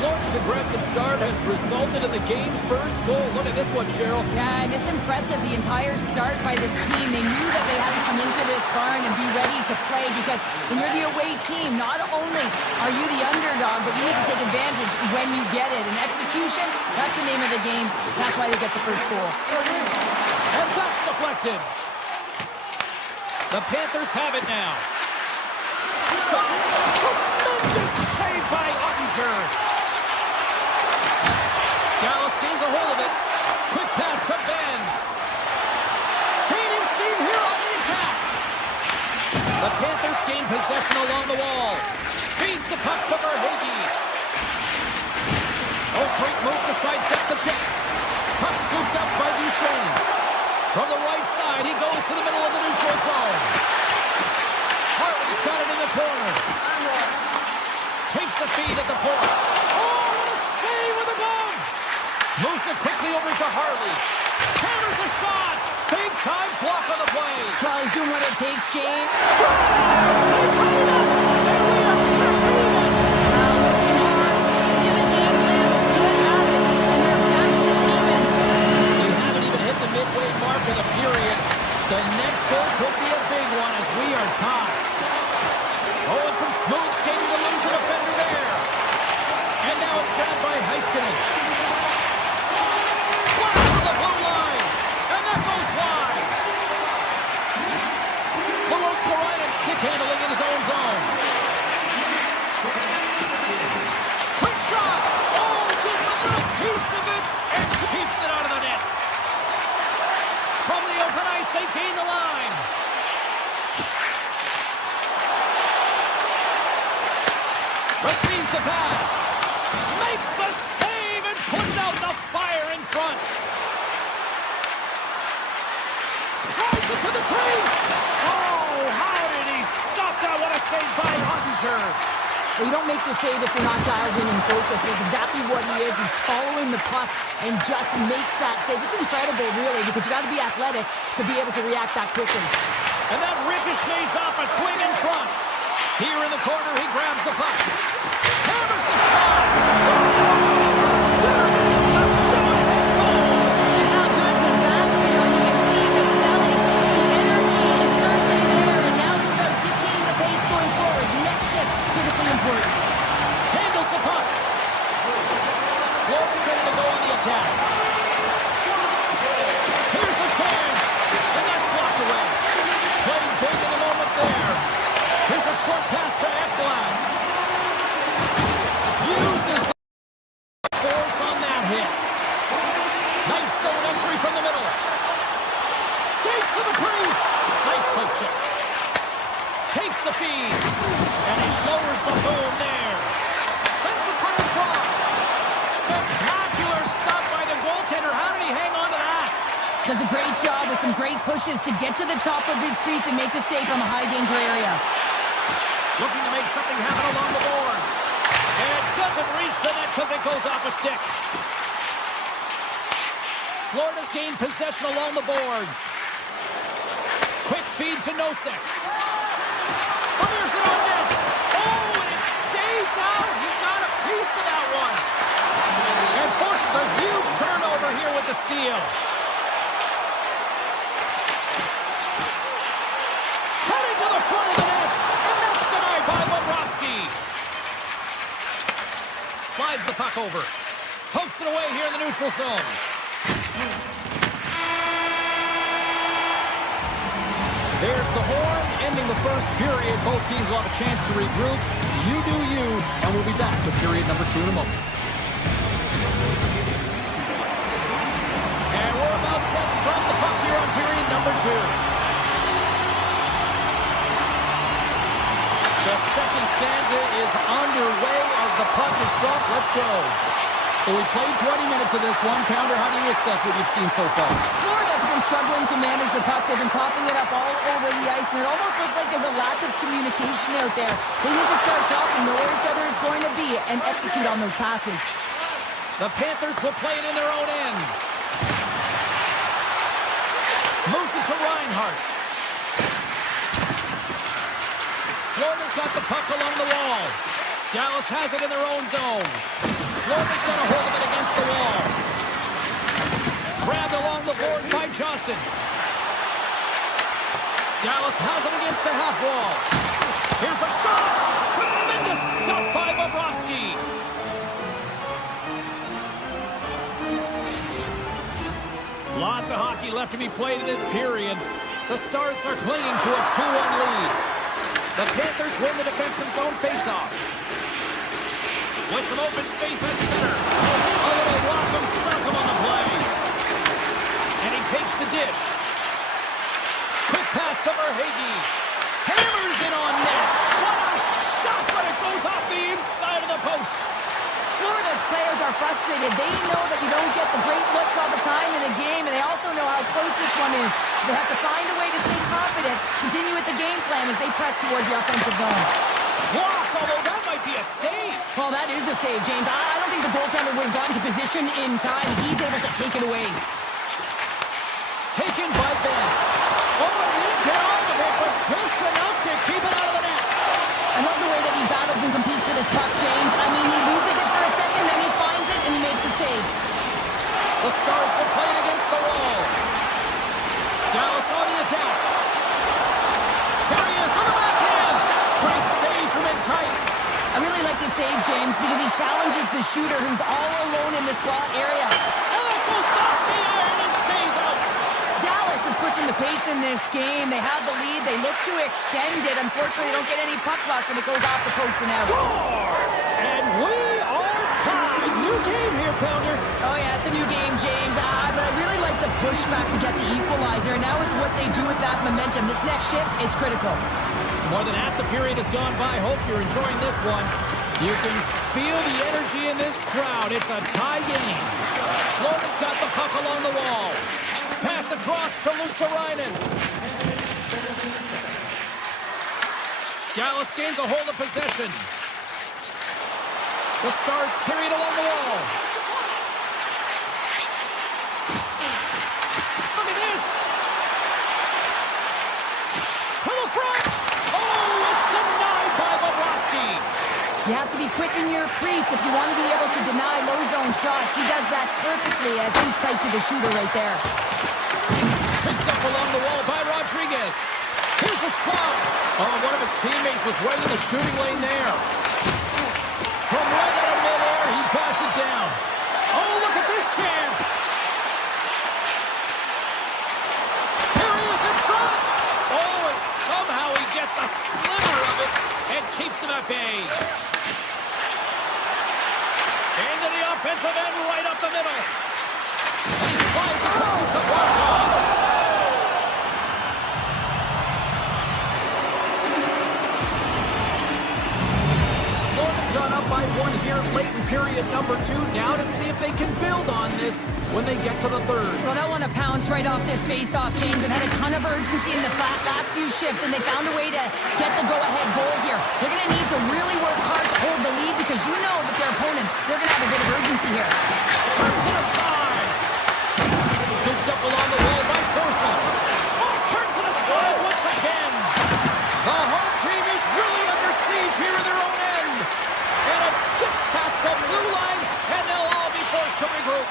Florida's aggressive start has resulted in the game's first goal. Look at this one, Cheryl. Yeah, and it's impressive, the entire start by this team. They knew that they had to come into this barn and be ready to play, because when you're the away team, not only are you the underdog, but you need to take advantage when you get it. And execution, that's the name of the game. That's why they get the first goal. And that's deflected. The Panthers have it now. Tremendous save by Ottinger. Dallas gains a hold of it. Quick pass to Ben. Gaining steam here on the attack. The Panthers gain possession along the wall. Feeds the puck to Verhaeghe. Oh, great move to sidestep the chip. Puck scooped up by Duchesne. From the right side, he goes to the middle of the neutral zone. Hartley's got it in the corner. Takes the feed at the point. Oh, what a save with a glove! Moves it quickly over to Hartley. Hammers a shot! Big time block on the play. Well, he's doing what it takes, James. Stars! They tie it up! And we are working hard to the game plan with good habits, and they're back to evens. We haven't even hit the midway mark of the period. The next goal could be a big one as we are tied. Oh, and some smooth skating to lose a defender there. And now it's grabbed by Heiskanen. Blast from the blue line. And that goes wide. LaRoscarine stick handling in his own zone. Drives it to the crease. Oh, how did he stop that? What a save by Ottinger. Well, you don't make the save if you're not dialed in and focused. That's exactly what he is. He's following the puck and just makes that save. It's incredible, really, because you got to be athletic to be able to react that quickly. And that ricochets off a twig in front. Here in the corner, he grabs the puck. Hammers the shot. Scores! There is the go-ahead goal. And how good does that feel? You can see the selling. The energy is certainly there, and now it's about dictating the pace going forward. Next shift, critically important. Handles the puck. Florida's ready to go on the attack. Here's a chance. And that's blocked away. Played big in the moment there. Here's a short pass to Ekblad. Uses the force on that hit. Nice zone entry from the middle. Skates to the crease. Nice poke check. Takes the feed. And he lowers the boom there. Sends the puck across. Spectacular stop by the goaltender. How did he hang on to that? Does a great job with some great pushes to get to the top of his crease and make the save from a high-danger area. Looking to make something happen along the boards. And it doesn't reach the net because it goes off a stick. Florida's gained possession along the boards. Quick feed to Nosek. Fires it on net. Oh, and it stays out. He got a piece of that one. And forces a huge turnover here with the steal. Cutting to the front of the net. And that's denied by Bobrovsky. Slides the puck over. Pokes it away here in the neutral zone. There's the horn, ending the first period. Both teams will have a chance to regroup. You do you, and we'll be back with period number 2 in a moment. And we're about set to drop the puck here on period number 2. The second stanza is underway as the puck is dropped. Let's go. So we played 20 minutes of this one. Pounder, how do you assess what you've seen so far? Florida's been struggling to manage the puck. They've been coughing it up all over the ice, and it almost looks like there's a lack of communication out there. They need to start talking, know where each other is going to be, and execute on those passes. The Panthers will play it in their own end. Moves it to Reinhart. Florida's got the puck along the wall. Dallas has it in their own zone. Florida's got a hold of it against the wall. Grabbed along the board by Johnston. Dallas has it against the half wall. Here's a shot. Tremendous stop by Bobrovsky. Lots of hockey left to be played in this period. The Stars are clinging to a 2-1 lead. The Panthers win the defensive zone faceoff. With some open space at center. A little rock'em sock'em on the play. And he takes the dish. Quick pass to Verhaeghe. Hammers it on net. What a shot, but it goes off the inside of the post. Florida's players are frustrated. They know that you don't get the great looks all the time in a game, and they also know how close this one is. They have to find a way to stay confident, continue with the game plan as they press towards the offensive zone. Blocked, although that might be a save. Well, that is a save, James. I don't think the goaltender would have gotten to position in time. He's able to take it away. Taken by Ben. Oh, he didn't get all of it, but just enough to keep it out of the net. I love the way that he battles and competes for this puck, James. I mean, he loses it for a second, then he finds it, and he makes the save. The Stars are playing against the wall. Dallas on the attack. Here he is on the backhand. Great save from in tight. I really like this save, James, because he challenges the shooter who's all alone in the slot area. And it goes off the iron and stays out. Dallas is pushing the pace in this game. They have the lead. They look to extend it. Unfortunately, they don't get any puck luck, and it goes off the post and out. Scores! And we are tied. New game here, Pounder. Oh, yeah, it's a new game, James. But I really like the pushback to get the equalizer. And now it's what they do with that momentum. This next shift, it's critical. More than half the period has gone by. Hope you're enjoying this one. You can feel the energy in this crowd. It's a tie game. Florida's got the puck along the wall. Pass across pass to Luosterainen. Dallas gains a hold of possession. The Stars carry it along the wall. Look at this. To the front. Oh, it's denied by Bobrovsky. You have to be quick in your crease if you want to be able to deny low zone shots. He does that perfectly as he's tight to the shooter right there. Picked up along the wall by Rodriguez. Here's a shot. Oh, one of his teammates was right in the shooting lane there. From right out of midair, he bats it down. Oh, look at this chance. Here he is in front. Oh, and somehow he gets a sliver of it and keeps him at bay. Into the offensive end, right up the middle. He slides it to Barkov. Gone up by one here late in period number 2. Now to see if they can build on this when they get to the third. Well, that one to pounce right off this face-off, James. They've had a ton of urgency in the last few shifts, and they found a way to get the go-ahead goal here. They're going to need to really work hard to hold the lead because you know that their opponent, they're going to have a bit of urgency here. Turns it aside. Scooped up along the wall by Forsman. Oh, turns it aside once again. The home team is really under siege here in their own end. And it skips past the blue line, and they'll all be forced to regroup.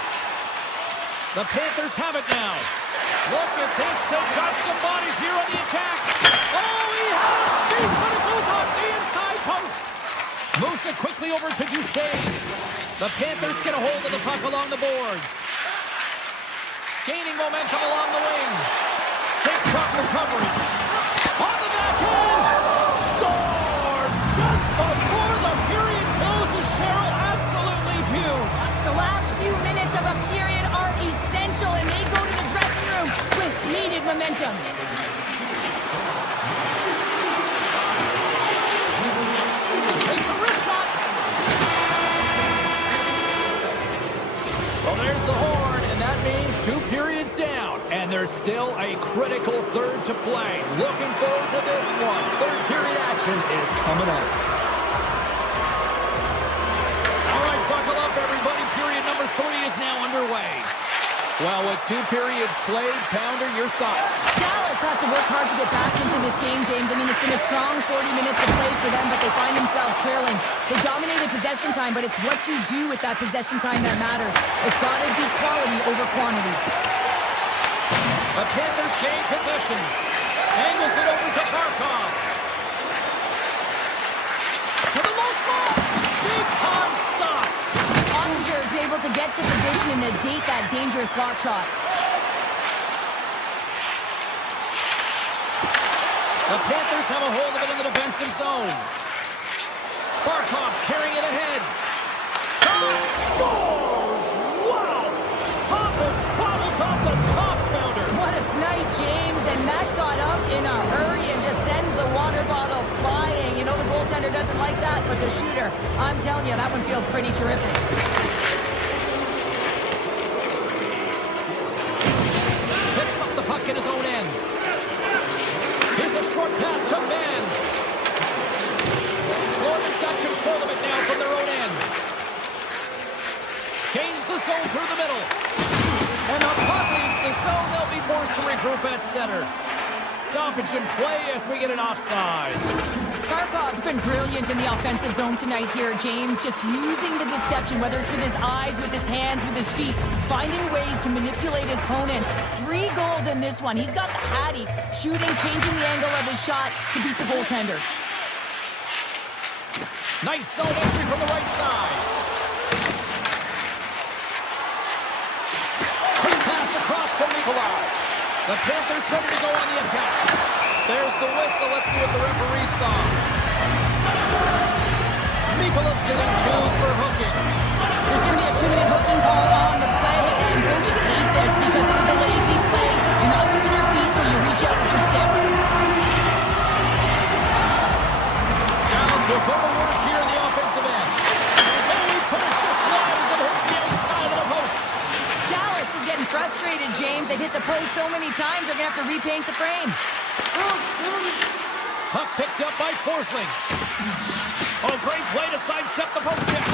The Panthers have it now. Look at this. They've got some bodies here on the attack. Oh, he had it. Beats when it goes off the inside post. Moves it quickly over to Duchesne. The Panthers get a hold of the puck along the boards. Gaining momentum along the wing. Takes off recovery. On the back end. Scores just before the period closes, Cheryl. Absolutely huge. The last few minutes of a period are essential, and they go to the dressing room with needed momentum. Takes a wrist shot. Well, there's the horn, and that means 2 periods down. And there's still a critical third to play. Looking forward to this one. Third period action is coming up. All right, buckle up, everybody. Period number 3 is now underway. Well, with 2 periods played, Pounder, your thoughts? Dallas has to work hard to get back into this game, James. I mean, it's been a strong 40 minutes of play for them, but they find themselves trailing. They dominated possession time, but it's what you do with that possession time that matters. It's got to be quality over quantity. The Panthers gain possession. Angles it over to Barkov. To the low slot. Big time stop. Onger is able to get to position and negate that dangerous slot shot. The Panthers have a hold of it in the defensive zone. Barkov's carrying it ahead. Scores! Wow! Hopper bobbles off the top counter. What a snipe, James, and that got up in a hurry and just sends the water bottle flying. You know the goaltender doesn't like that, but the shooter, I'm telling you, that one feels pretty terrific. Picks up the puck in his own end. Here's a short pass to Ben. Florida's got control of it now from their own end. Gains the zone through the middle. And the puck leaves the zone. They'll be forced to regroup at center. Stoppage in play as we get an offside. Barkov's been brilliant in the offensive zone tonight here, James. Just using the deception, whether it's with his eyes, with his hands, with his feet, finding ways to manipulate his opponents. 3 goals in this one. He's got the hattie, shooting, changing the angle of his shot to beat the goaltender. Nice zone entry from the right side. Quick pass across to Nikolai. The Panthers ready to go on the attack. There's the whistle. Let's see what the referee saw. Mikola's getting 2 for hooking. There's going to be a 2-minute hooking call on the play, and coaches hate this because it is a lazy play. You're not moving your feet, so you reach out with your stick. Dallas will go to work here in the offensive end. And he put it just wide as it hits the outside of the post. Dallas is getting frustrated, James. They've hit the post so many times, they're going to have to repaint the frame. Puck picked up by Forsling. Oh, great play to sidestep the poke check.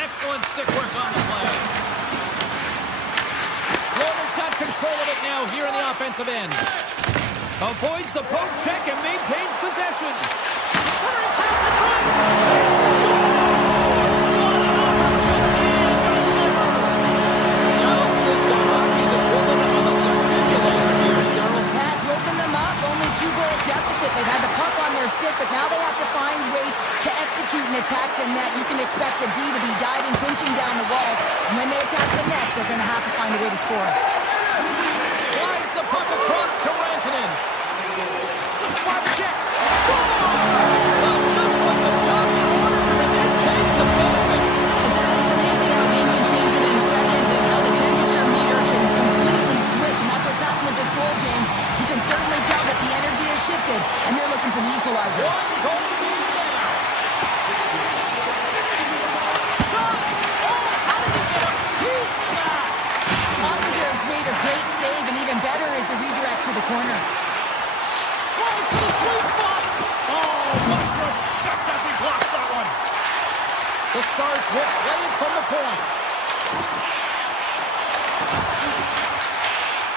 Excellent stick work on the play. Florida's got control of it now here in the offensive end. Avoids the poke check and maintains possession. Centering pass in front. It scores! What an opportunity and delivers. Dallas just got hockey's equivalent of a defibrillator here, Cheryl. That's woken them up. Only 2-goal deficit. They've had the puck on their stick, but now they have to find ways to execute and attack the net. You can expect the D to be diving, pinching down the walls. And when they attack the net, they're going to have to find a way to score. Slides the puck across to Rantanen. Some spot check. Scores! Well, just what the doctor ordered, or in this case, the Falcons. It's amazing how a game can change within seconds and how the temperature meter can completely switch. And that's what's happened with this goal, James. You can certainly tell that the energy has shifted, and they're looking for the equalizer. One goal lead now. Shot! Oh, how did he get a piece of that? Ottinger's made a great save, and even better is the redirect to the corner. Close to the sweet spot. Oh, much respect as he blocks that one. The Stars will play it from the point.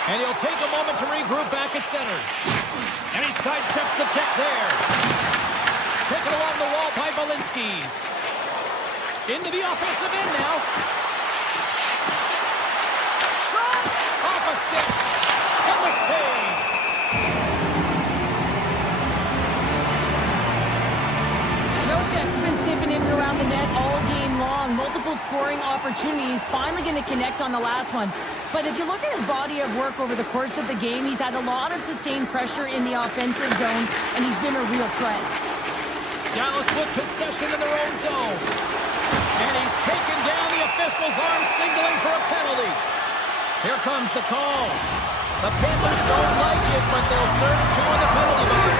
And he'll take a moment to regroup back at center. And he sidesteps the check there. Taken along the wall by Balinskis. Into the offensive end now. Shot! Off a stick. And the save. Noshek's been sniffing in and around the net all game long. Multiple scoring opportunities. Finally going to connect on the last one. But if you look at his body of work over the course of the game, he's had a lot of sustained pressure in the offensive zone, and he's been a real threat. Dallas with possession in their own zone. And he's taken down the official's arm, signaling for a penalty. Here comes the call. The Panthers don't like it, but they'll serve two in the penalty box.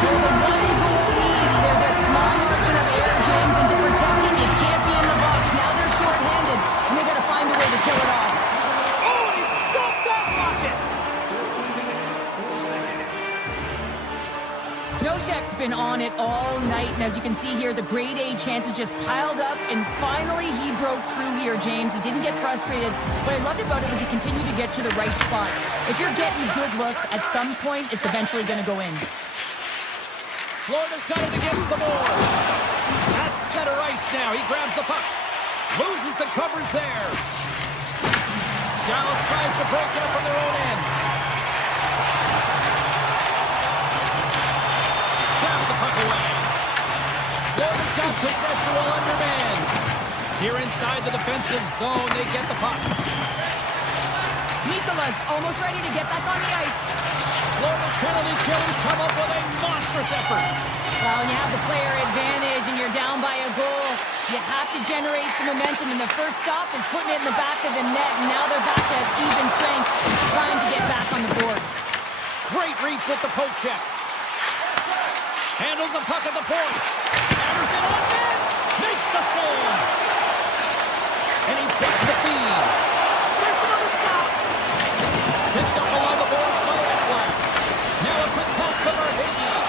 For the one-goal lead, there's a small margin of error, James, and to protect it, it can't be in the box. Now they're short-handed, and they got to find a way to kill it off. Oh, he stopped that rocket! Noshek's been on it all night, and as you can see here, the grade A chances just piled up, and finally he broke through here, James. He didn't get frustrated. What I loved about it was he continued to get to the right spots. If you're getting good looks, at some point, it's eventually going to go in. Florida's got it against the boards. That's center ice now. He grabs the puck. Loses the coverage there. Dallas tries to break it up from their own end. Grabs the puck away. Florida's got possession while undermanned. Here inside the defensive zone, they get the puck. Mikola's almost ready to get back on the ice. Florida's penalty killers come up with a monstrous effort. Well, when you have the player advantage and you're down by a goal, you have to generate some momentum, and the first stop is putting it in the back of the net, and now they're back at even strength, trying to get back on the board. Great reach with the poke check. Handles the puck at the point. Hammers it on net. Makes the save. And he takes the feed. There's another stop. Picked up along the boards by Ekblad. Now a quick pass to Verhage.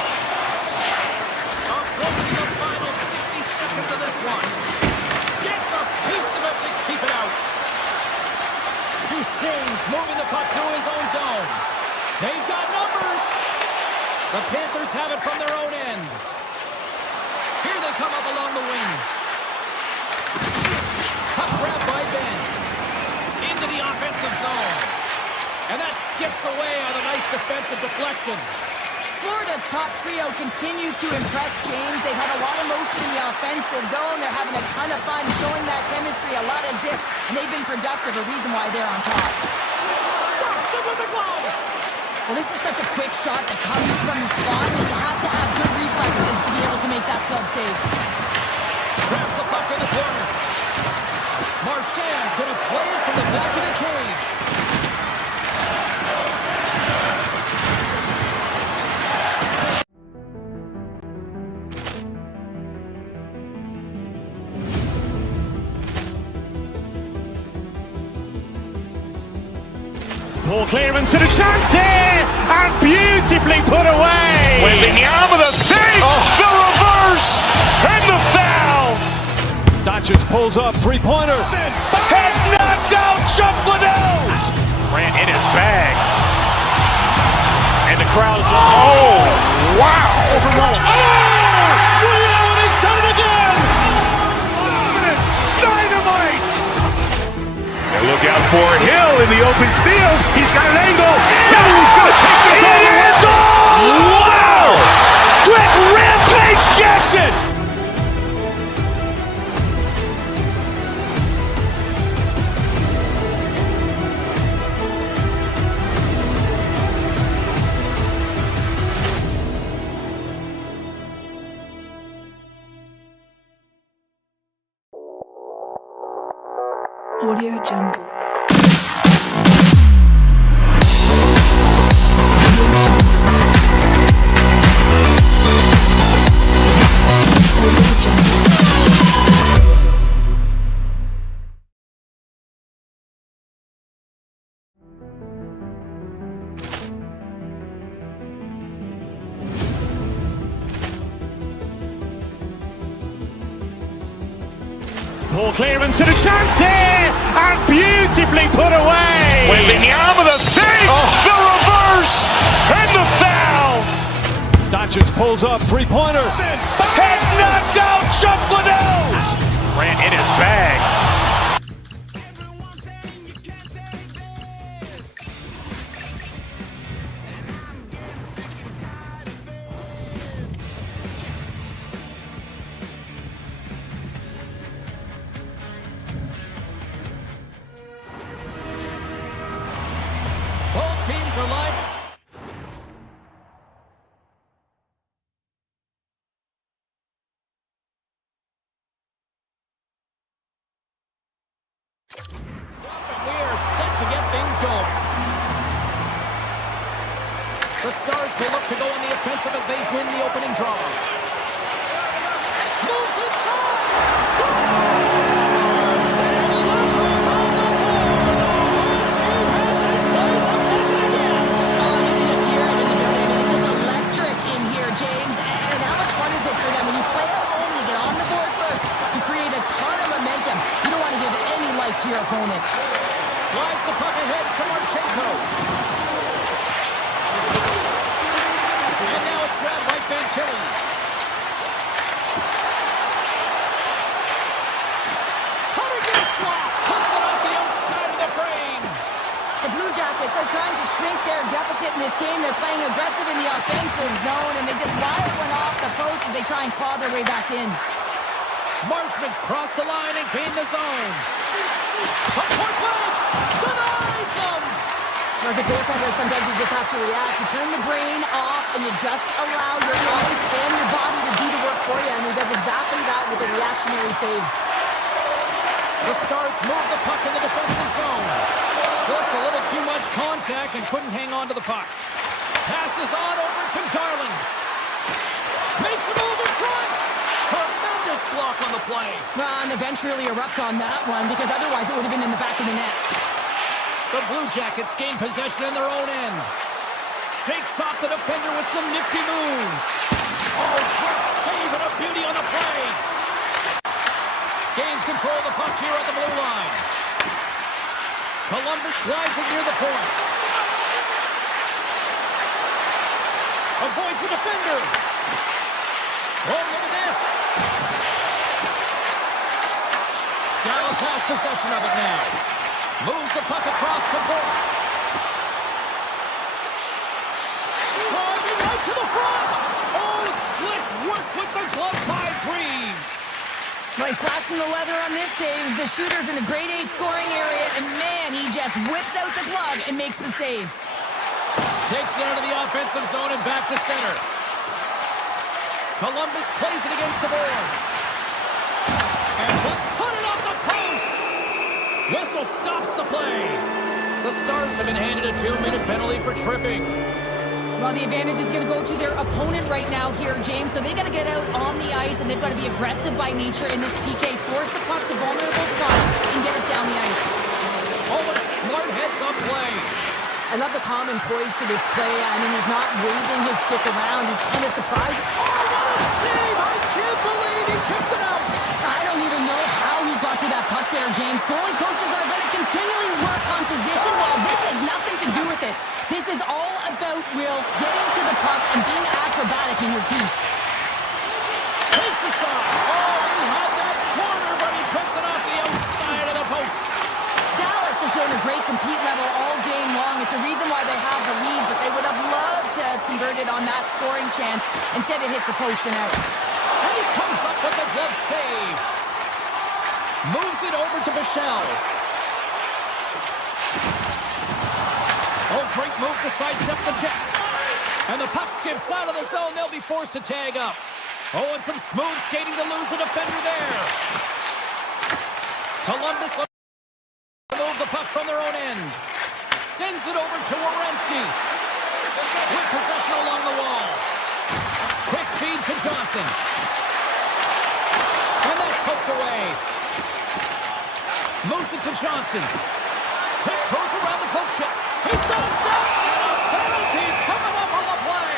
Approaching the final 60 seconds of this one. Gets a piece of it to keep it out. Duchesne's moving the puck to his own zone. They've got numbers. The Panthers have it from their own end. Here they come up along the wing. Puck grabbed by Ben. Into the offensive zone. And that skips away on a nice defensive deflection. Florida's top trio continues to impress, James. They've had a lot of motion in the offensive zone. They're having a ton of fun, showing that chemistry, a lot of zip, and they've been productive, a reason why they're on top. Stops it with the glove. Well, this is such a quick shot that comes from the slot that you have to have good reflexes to be able to make that glove save. Grabs the puck in the corner. Marchand's going to play it from the back of the cage. Poor clearance and a chance here, and beautifully put away. With the arm of the fake, the reverse, and the foul. Doncic pulls up, three-pointer. Has knocked out Chuck Liddell. Grant in his bag. And the crowd is, oh, wow. William has done it again! Dynamite. And look out for Hill in the open field. He's got an angle. Hill's going to take this all the way. Wow. Quick rampage Jackson. Audio Jungle. Poor clearance and a chance here, and beautifully put away. With the arm of the fake, the reverse, and the foul. Doncic pulls up, three-pointer. Has knocked out Chuck Liddell. Grant in his bag. Both teams are lined. We are set to get things going. The Stars will look to go on the offensive as they win the opening draw. Moves inside! Scores! And look who's on the board! Team has this place up busy again! Oh, you can just hear it in the building. I mean, it's just electric in here, James. And how much fun is it for them? When you play at home, you get on the board first. You create a ton of momentum. You don't want to give any life to your opponent. Slides the puck ahead to Marchenko. And now it's grabbed by Fantilli. Cutting this slot. Puts it off the outside of the frame. The Blue Jackets are trying to shrink their deficit in this game. They're playing aggressive in the offensive zone, and they just fire one off the post as they try and claw their way back in. Marshman's crossed the line and gained the zone. From point blank, denies him. As a goaltender, sometimes you just have to react. You turn the brain off, and you just allow your eyes and your body to do the work for you, and he does exactly that with a reactionary save. The Stars move the puck in the defensive zone. Just a little too much contact and couldn't hang on to the puck. Passes on over to Garland. Makes a move in front. Tremendous block on the play. And the bench really erupts on that one, because otherwise it would have been in the back of the net. The Blue Jackets gain possession in their own end. Shakes off the defender with some nifty moves. Oh, quick save and a beauty on the play. Gains control of the puck here at the blue line. Columbus drives it near the point. Avoids the defender. Oh, look at this. Dallas has possession of it now. Moves the puck across to Burke. Driving right to the front. Oh, slick work with the glove by Greaves. Nice flash from the leather on this save. The shooter's in a grade A scoring area, and man, he just whips out the glove and makes the save. Takes it out of the offensive zone and back to center. Columbus plays it against the boards. And he'll put it off the post. Whistle stops the play. The Stars have been handed a 2-minute penalty for tripping. Well, the advantage is going to go to their opponent right now here, James. So they got to get out on the ice, and they've got to be aggressive by nature in this PK. Force the puck to vulnerable spots and get it down the ice. Oh, and a smart heads-up play. I love the calm and poise to this play. I mean, he's not waving his stick around. He's kind of surprised. Oh, what a save! I can't believe he kicked it out! I don't even know how he got to that puck there, James. Goalie coaches are going to continually work on position. Well, this has nothing to do with it. This is all about Will getting to the puck and being acrobatic in your piece. Takes the shot. Oh, he had that corner, but he puts it off the outside of the post. Dallas has shown a great compete level all game long. It's a reason why they have the lead, but they would have loved to have converted on that scoring chance. Instead, it hits a post and out. And he comes up with the glove save. Moves it over to Michelle. Oh, great move to sidestep the check. And the puck skips out of the zone. They'll be forced to tag up. Oh, and some smooth skating to lose the defender there. Columbus move the puck from their own end. Sends it over to Werenski. With possession along the wall. Quick feed to Johnson. And that's poked away. Moves it to Johnston. Tiptoes around the poke check. He's got a step. And a penalty's coming up on the play.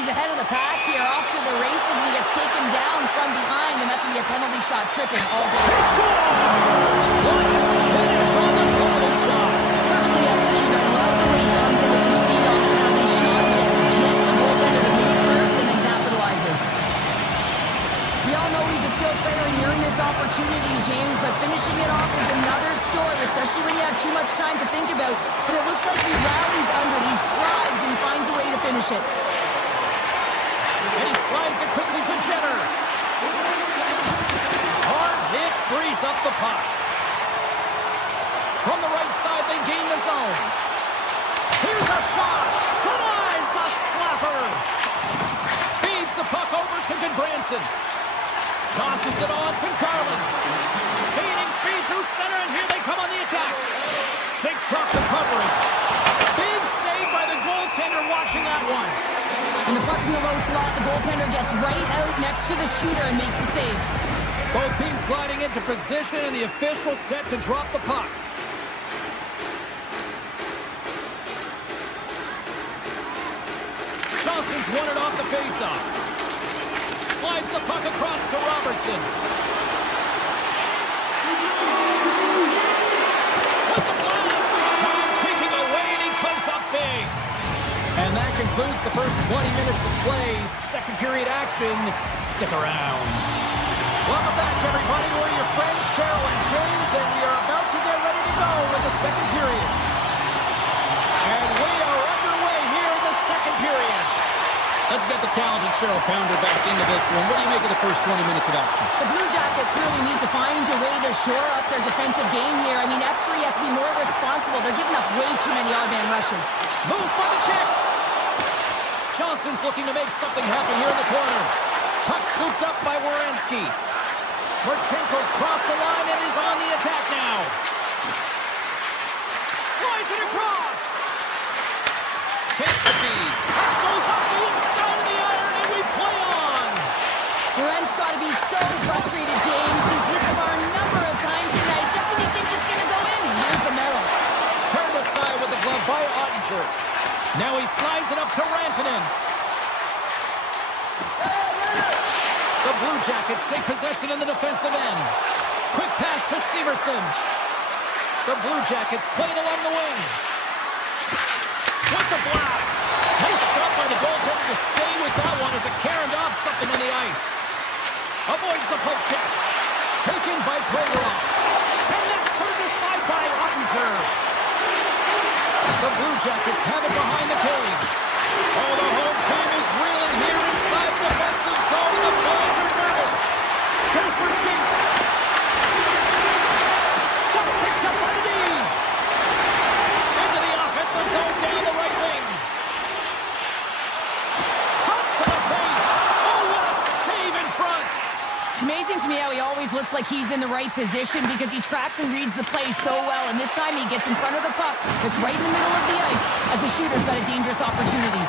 He's ahead of the pack here, off to the races, and he gets taken down from behind, and that's going to be a penalty shot tripping all day He long. scores! What a finish on the penalty shot. Perfectly executed. I love the way he comes in with some speed on the penalty shot, just gets the goaltender to move first and then capitalizes. We all know he's a skilled player and he earned this opportunity, James, but finishing it off is another story, especially when you have too much time to think about. But it looks like he rallies under, he thrives, and he finds a way to finish it. And he slides it quickly to Jenner. Hard hit frees up the puck. From the right side, they gain the zone. Here's a shot. Denies the slapper. Feeds the puck over to Goodbranson. Tosses it on to Garland. Gaining speed through center, and here they come on the attack. Shakes off the coverage. Big save by the goaltender watching that one. When the puck's in the low slot, the goaltender gets right out next to the shooter and makes the save. Both teams gliding into position, and the official set to drop the puck. Johnston's won it off the faceoff. Slides the puck across to Robertson. With the blast, time ticking away, and he comes up big. And that concludes the first 20 minutes of play. Second period action. Stick around. Welcome back, everybody. We're your friends, Cheryl and James, and we are about to get ready to go in the second period. And we are underway here in the second period. Let's get the talented Cheryl Pounder back into this one. What do you make of the first 20 minutes of action? The Blue Jackets really need to find a way to shore up their defensive game here. I mean, F3 has to be more responsible. They're giving up way too many odd man rushes. Moves by the check. Johnston's looking to make something happen here in the corner. Puck scooped up by Werenski. Marchenko's crossed the line and is on the attack now. Slides it across. Takes the feed. Puck goes up the inside of the iron, and we play on. Lorenz got to be so frustrated, James. He's hit the bar a number of times tonight just when he thinks it's going to go in. And here's the Merrill. Turned aside with the glove by Ottinger. Now he slides it up to Rantanen. The Blue Jackets take possession in the defensive end. Quick pass to Severson. The Blue Jackets played along the wing. With the blast. Nice stop by the goaltender to stay with that one as it carried off something on the ice. Avoids the poke check. Taken by Provorov. And that's turned aside by Ottinger. The Blue Jackets have it behind the cage. Oh, the home team is reeling here inside the defensive zone. The boys are nervous. Goes for skate. Gets picked up by the D. Into the offensive zone down the right wing. Cuts to the paint. Oh, what a save in front. It's amazing to me how he always looks like he's in the right position because he tracks and reads the play so well. And this time he gets in front of the puck. It's right in the middle of the ice as the shooter's got a dangerous opportunity.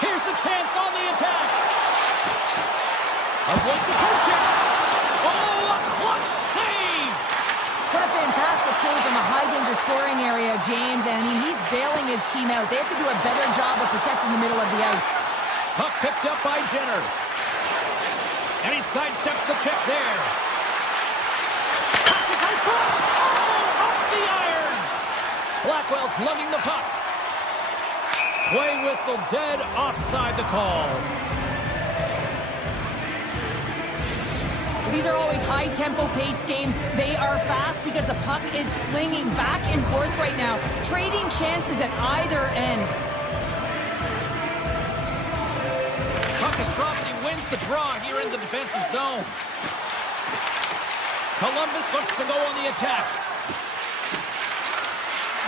Here's the chance on the attack. Avoids the poke check. Oh, a clutch save. What a fantastic save from a high-danger scoring area, James, and I mean, he's bailing his team out. They have to do a better job of protecting the middle of the ice. Puck picked up by Jenner. And he sidesteps the check there. Passes high front. Oh, off the iron. Blackwell's lugging the puck. Play whistle dead, offside the call. These are always high-tempo pace games. They are fast because the puck is slinging back and forth right now, trading chances at either end. Puck is dropped and he wins the draw here in the defensive zone. Columbus looks to go on the attack.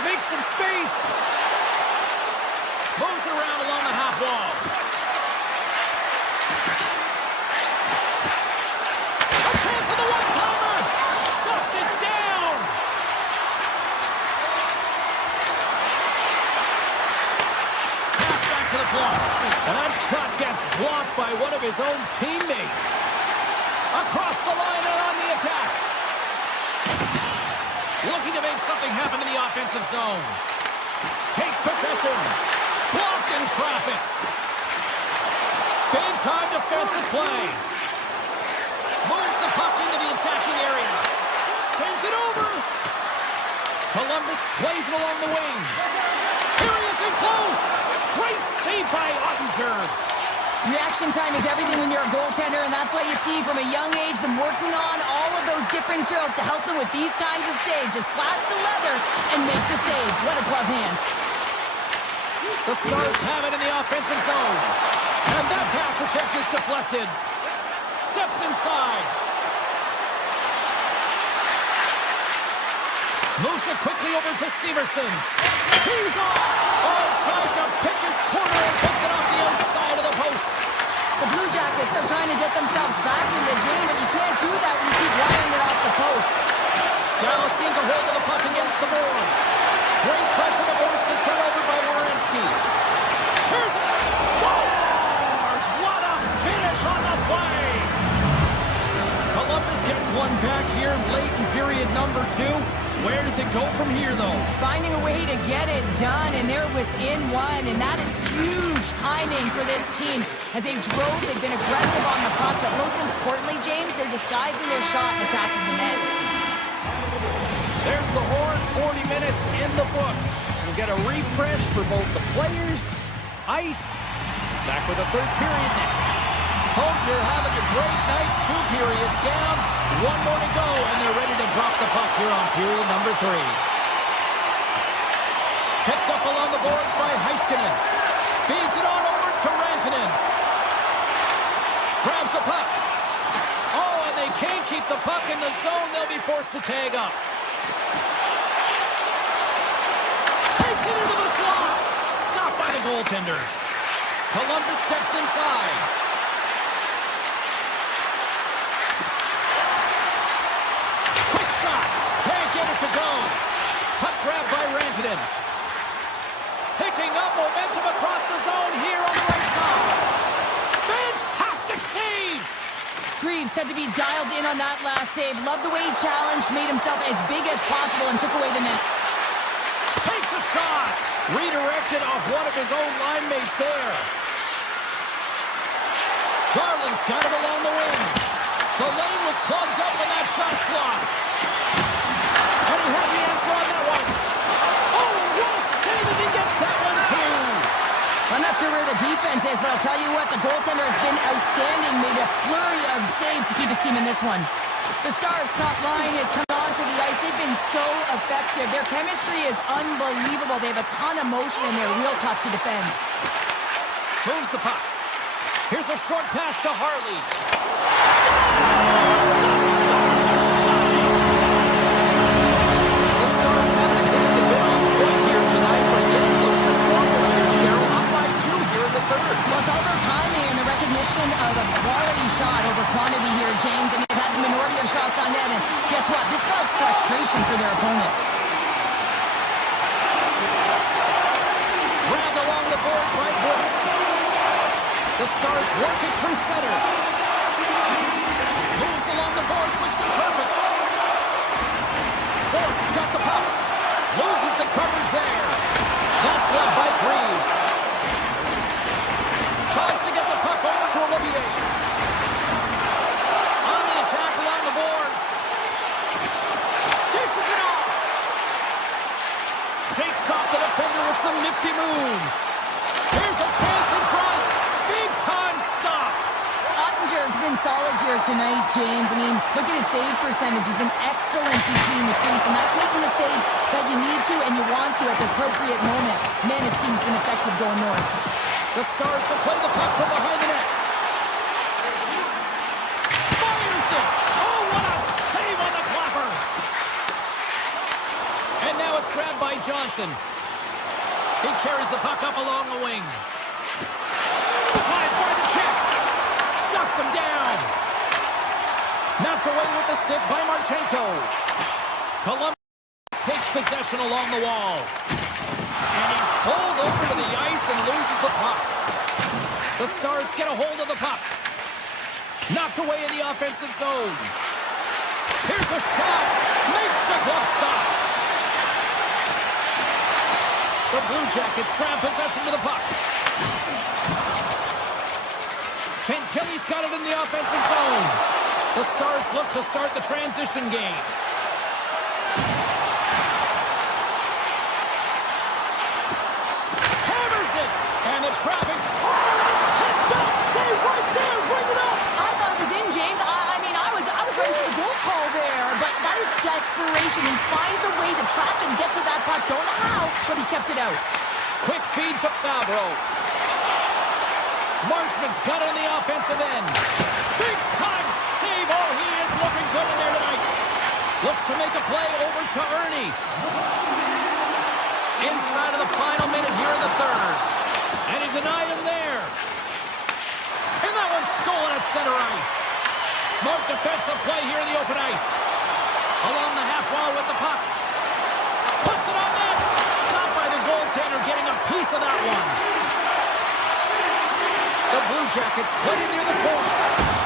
Makes some space. Moves it around along the half wall. A chance for the one-timer. Shuts it down. Pass back to the clock. And that shot gets blocked by one of his own teammates. Across the line and on the attack. Looking to make something happen in the offensive zone. Takes possession. Blocked in traffic. Big time defensive play. Moves the puck into the attacking area. Sends it over. Columbus plays it along the wing. Here he is in close. Great save by Ottinger. Reaction time is everything when you're a goaltender, and that's why you see from a young age them working on all of those different drills to help them with these kinds of saves. Just flash the leather and make the save. What a glove hand. The Stars have it in the offensive zone. And that pass attempt is deflected. Steps inside. Moves it quickly over to Severson. He's off. Oh, tried to pick his corner and puts it off the outside of the post. The Blue Jackets are trying to get themselves back in the game, but you can't do that when you keep wiring it off the post. Dallas gains a hold of the puck against the boards. Great pressure to force the turnover by Werenski. Here's it. Scores! What a finish on the play! Columbus gets one back here late in period number 2. Where does it go from here, though? Finding a way to get it done, and they're within one, and that is huge timing for this team. As they've drove, they've been aggressive on the puck, but most importantly, James, they're disguising their shot and attacking the net. There's the horn, 40 minutes in the books. We'll get a refresh for both the players, ice. Back with a third period next. Hope you're having a great night. 2 periods down, 1 more to go, and they're ready to drop the puck here on period number 3. Picked up along the boards by Heiskanen. Feeds it on over to Rantanen. Grabs the puck. Oh, and they can't keep the puck in the zone. They'll be forced to tag up. Takes it into the slot. Stopped by the goaltender. Columbus steps inside. Quick shot. Can't get it to go. Puck grabbed by Rantanen. Picking up momentum across the zone here on the right side. Fantastic save. Greaves had to be dialed in on that last save. Loved the way he challenged, made himself as big as possible, and took away the net. Takes a shot. Redirected off one of his own line mates there. Garland's got it along the wing. The lane was plugged up and that shot's blocked. And he had the answer on that one. Oh, what a save as he gets that one too. I'm not sure where the defense is, but I'll tell you what, the goaltender has been outstanding. Made a flurry of saves to keep his team in this one. The Stars' top line has come onto the ice. They've been so effective. Their chemistry is unbelievable. They have a ton of motion and they're real tough to defend. Moves the puck. Here's a short pass to Harley. The Stars haven't exactly been on point here tonight, but yet look at the scoreboard here, Cheryl. Up by 2 here in the third. Well, it's all their timing and the recognition of a quality shot over quantity here, James. And they've had the minority of shots on net. And guess what? This spells frustration for their opponent. Grabbed along the board by Wood. The Stars work it through center. Moves along the boards with some purpose. Bork's got the puck. Loses the coverage shakes off the defender with some nifty moves. Here's a chance in front. Big time stop. Ottinger's been solid here tonight, James. I mean, look at his save percentage. He's been excellent between the crease, and that's making the saves that you need to and you want to at the appropriate moment. Man, his team's been effective going north. The Stars will play the puck from behind the net. Fires it. Oh, what a save on the clapper. And now it's grabbed by Johnson. He carries the puck up along the wing. Slides by the check. Shuts him down. Knocked away with the stick by Marchenko. Columbus takes possession along the wall. And he's pulled over to the ice and loses the puck. The Stars get a hold of the puck. Knocked away in the offensive zone. Here's a shot. Makes the glove stop. The Blue Jackets grab possession of the puck. Kelly's got it in the offensive zone. The Stars look to start the transition game. Hammers it! And the traffic. Best save right there! Bring it up! I thought it was in, James. I mean, I was ready for the goal call there, but that is desperation. He finds a way to track and get to that puck. Don't know how, but he kept it out. Quick feed to Fabro. Marchman's got it on the offensive end. Big time save. Oh, he is looking good in there tonight. Looks to make a play over to Ernie. Inside of the final minute here in the third. And he denied him there. And that one's stolen at center ice. Smart defensive play here in the open ice. Along the half wall with the puck. Puts it on net. Stopped by the goaltender, getting a piece of that one. The Blue Jackets play near the point.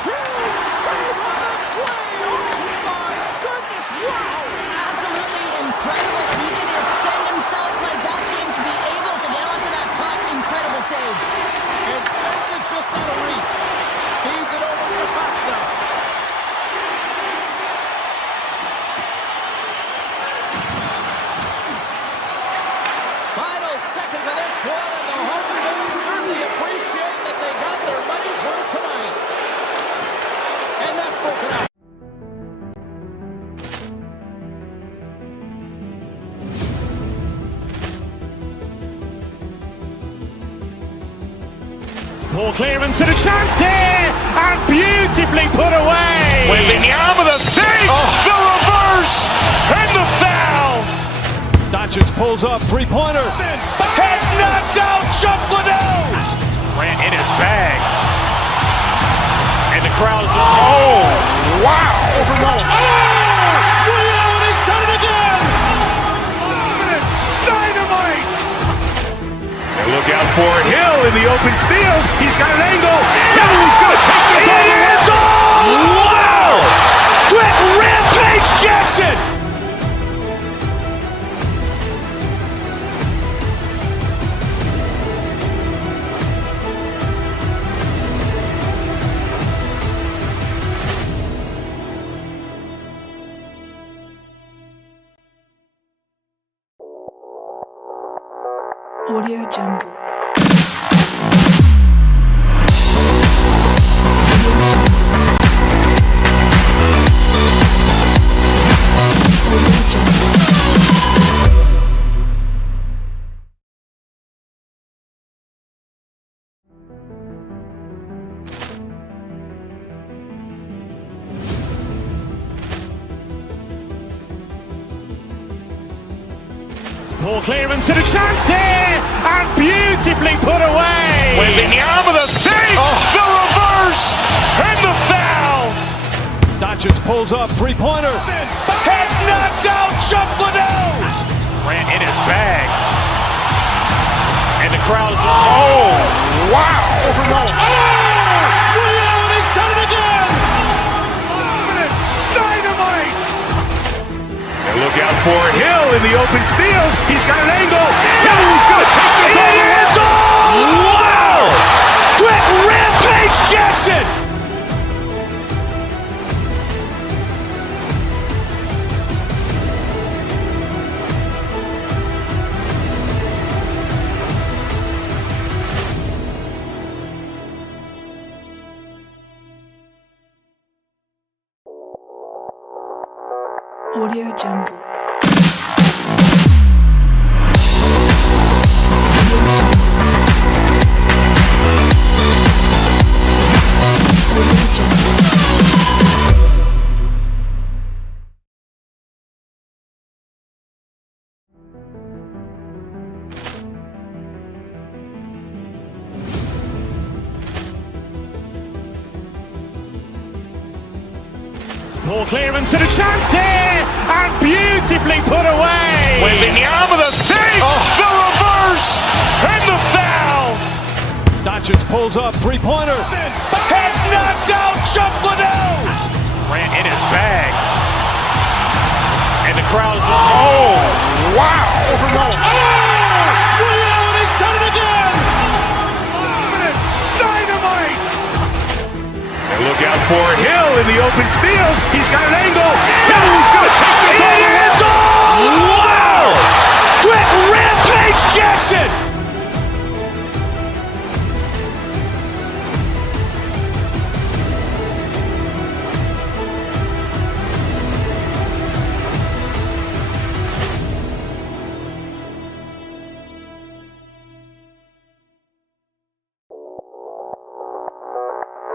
Huge save on the play. Oh, my goodness. Wow. Absolutely incredible that he can extend himself like that, James, to be able to get onto that puck. Incredible save. And sends it just out of reach. Feeds it over to Faksa. Final seconds of this one, and the home fans certainly appreciate that they got their money's worth tonight. And that's broken up. Poor clearance and a chance here, and beautifully put away. Waving the arm of the thing, the reverse, and the foul. Doncic pulls up, three-pointer. Has knocked out Chuck Liddell. Ran in his bag. And the crowd is, oh, wow. William has done it again. Dynamite. And look out for Hill in the open field. He's got an angle. Now he's going to take this all the way. Wow. Quick Rampage Jackson. Audio Jungle. Poor clearance and a chance here, and beautifully put away. Waving the arm of the thing, the reverse, and the foul. Doncic pulls up, three-pointer. Has knocked out Chuck Liddell. Ran in his bag. And the crowd is, oh, wow. William has done it again. Dynamite. And look out for Hill in the open field. He's got an angle. Now he's going to take this all the way. Wow. Quick Rampage Jackson. Audio Jungle. Ball clearance and a chance here, and beautifully put away. Waving the arm of the save, the reverse, and the foul. Doncic pulls up, three-pointer. Has knocked out Chuck Liddell. Grant in his bag. And the crowd is, oh, wow. Leon has done it again. Dynamite. And look out for Hill in the open field. He's got an angle. Hill's going to take this all the way. Wow. Quick Rampage Jackson.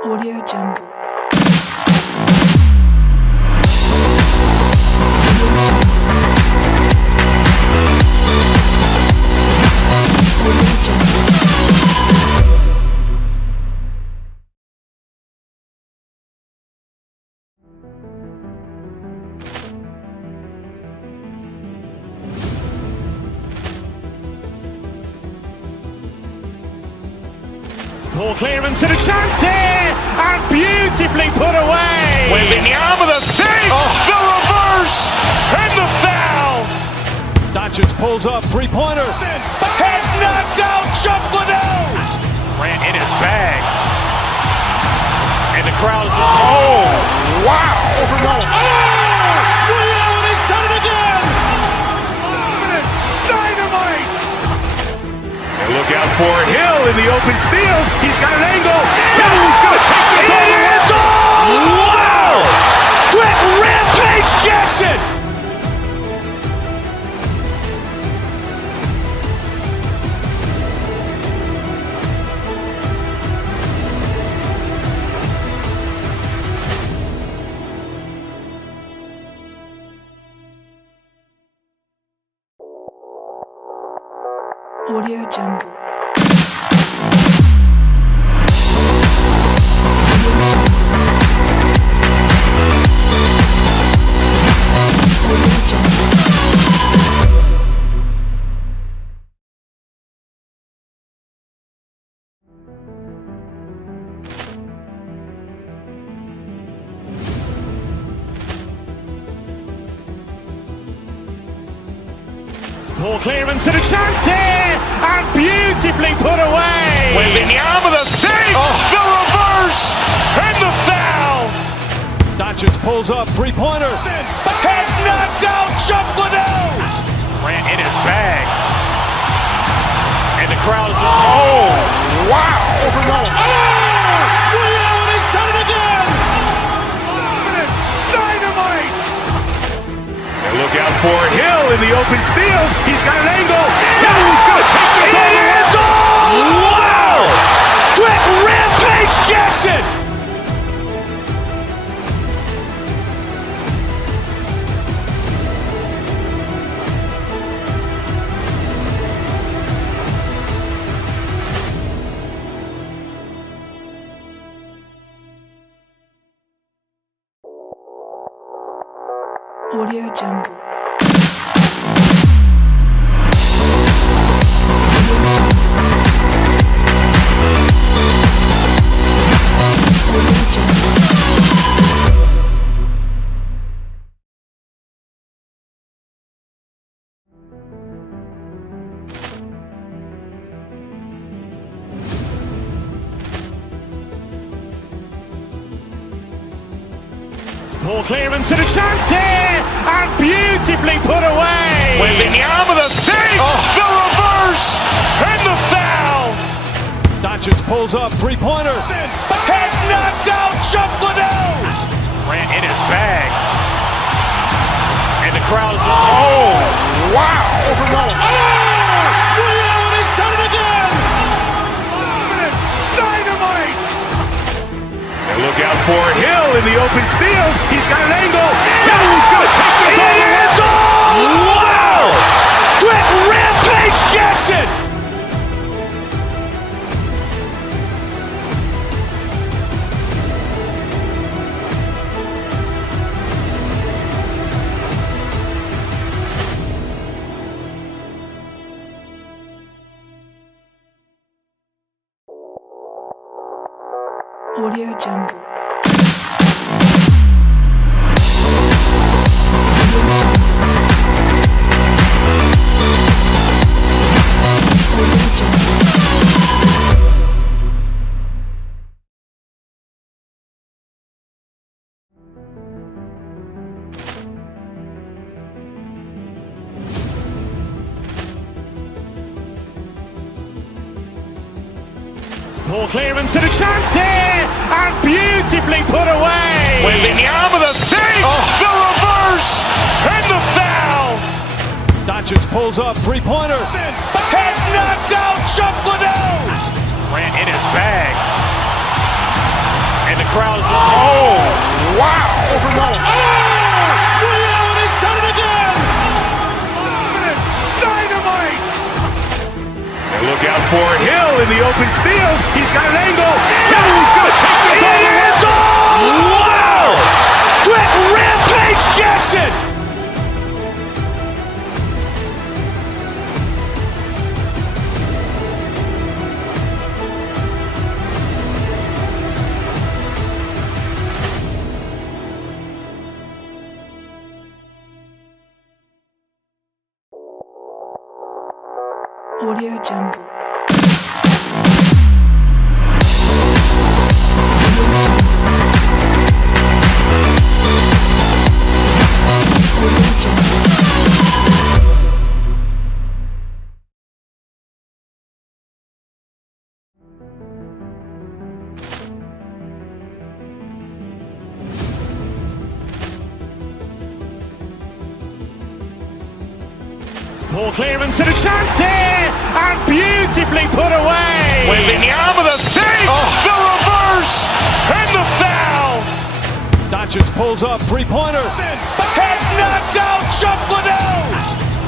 Audio Jungle. Ball clearance and a chance here, and beautifully put away. Waving the arm of the save, the reverse, and the foul. Doncic pulls up, three-pointer. Has knocked out Chuck Liddell. Grant in his bag. And the crowd is, oh, wow. Leon has done it again. Dynamite. And look out for Hill in the open field. He's got an angle. Hill's going to take this all the way. Wow. Quick Rampage Jackson. Audio Jungle. Ball clearance and a chance here, and beautifully put away. Waving the arm of the save, the reverse, and the foul. Doncic pulls up, three-pointer. Has knocked out Chuck Liddell. Grant in his bag. And the crowd is, oh, wow. Leon has done it again. Dynamite. And look out for Hill in the open field. He's got an angle. Hill's going to take this all the way. Wow. Quick Rampage Jackson. Audio Jungle. Ball clearance and a chance here, and beautifully put away. Waving the arm of the save, the reverse, and the foul. Doncic pulls up, three-pointer. Has knocked out Chuck Liddell. Grant in his bag. And crowd is, oh, wow! He's done it again! Dynamite! And look out for Hill in the open field. He's got an angle. Hill's going to take this all the way. Wow! Quick rampage Jackson! Audio Jungle. Ball clearance and a chance here, and beautifully put away. Waving the arm of the thing, the reverse, and the foul. Doncic pulls up, three-pointer. Has knocked out Chuck Liddell. Ran in his bag. And the crowd is, oh, wow. He's done it again! Dynamite! And look out for Hill in the open field. He's got an angle. Hill's going to take this all the way. Wow! Quick rampage Jackson! Audio Jungle. Ball clearance and a chance here, and beautifully put away. Waving the arm of the thing, the reverse, and the foul. Doncic pulls up, three-pointer. Has knocked out Chuck Liddell.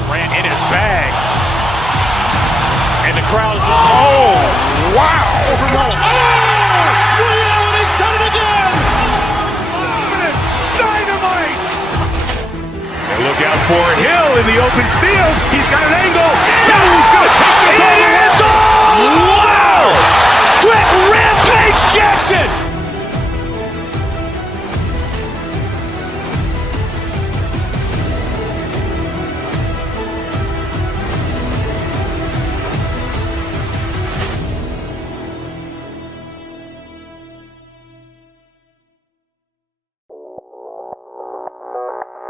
Ran in his bag. And the crowd is, oh, wow. He's done it again! Dynamite! And look out for Hill in the open field. He's got an angle. Hill's going to take this all the way. Wow! Quick rampage Jackson!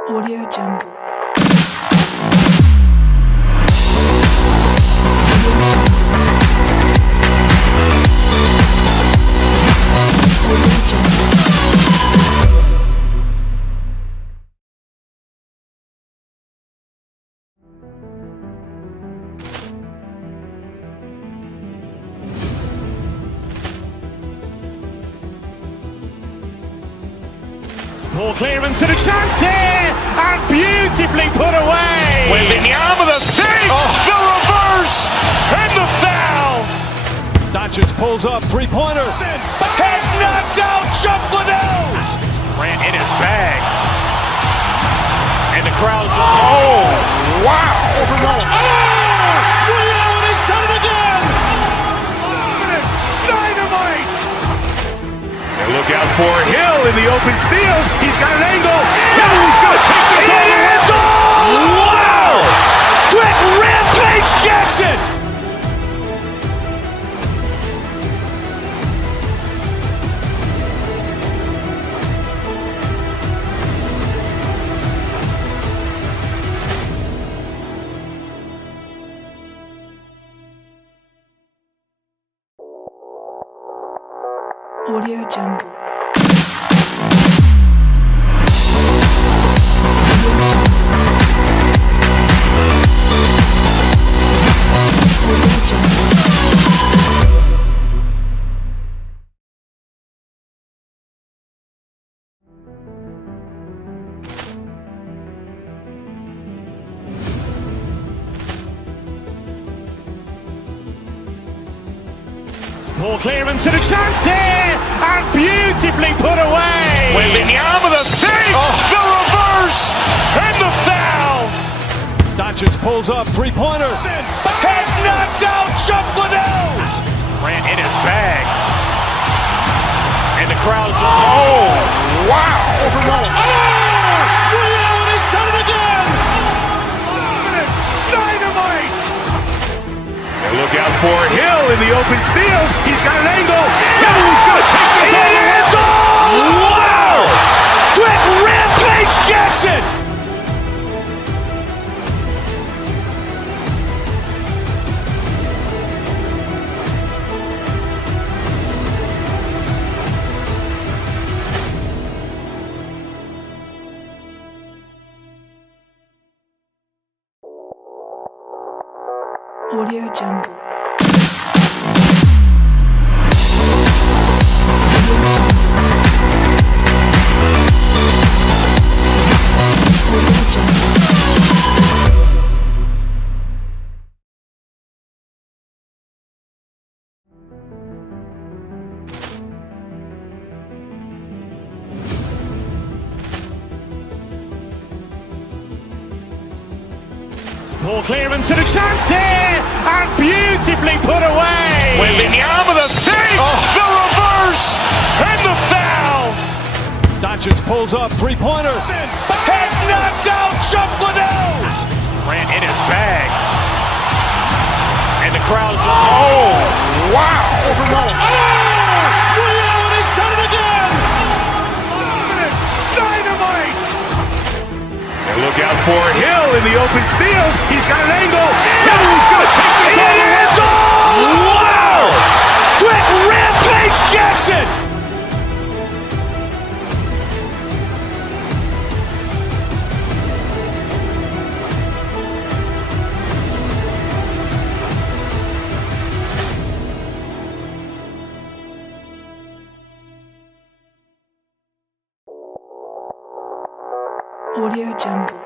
Audio Jungle. Ball clearance and a chance here, and beautifully put away. Waving the arm of the thing, the reverse, and the foul. Doncic pulls up, three-pointer. Has knocked out Chuck Liddell. Ran in his bag. And the crowd is, oh, wow. He's done it again! Dynamite! And look out for Hill in the open field. He's got an angle. Hill's going to take this all the way. Wow! Quick rampage Jackson! Audio Jungle. Ball clearance and a chance here, and beautifully put away. With the arm of the fake, the reverse, and the foul. Doncic pulls up, three-pointer. Has knocked out Chuck Liddell. Ran in his bag. And the crowd's, oh, wow. Ray Allen has done it again. Dynamite. And look out for Hill in the open field. He's got an angle. He's going to take this all the way. Wow. Quick Rampage Jackson. Audio Jungle. Ball clearance and a chance here, and beautifully put away. With the arm of the fake, the reverse, and the foul. Doncic pulls up, three-pointer. Has knocked out Chuck Liddell. Ran in his bag. And the crowd's, oh, wow. Ray Allen has done it again. Dynamite. And look out for Hill in the open field. He's got an angle. He's going to take this all the way. Wow. Quick Rampage Jackson. Audio Jungle.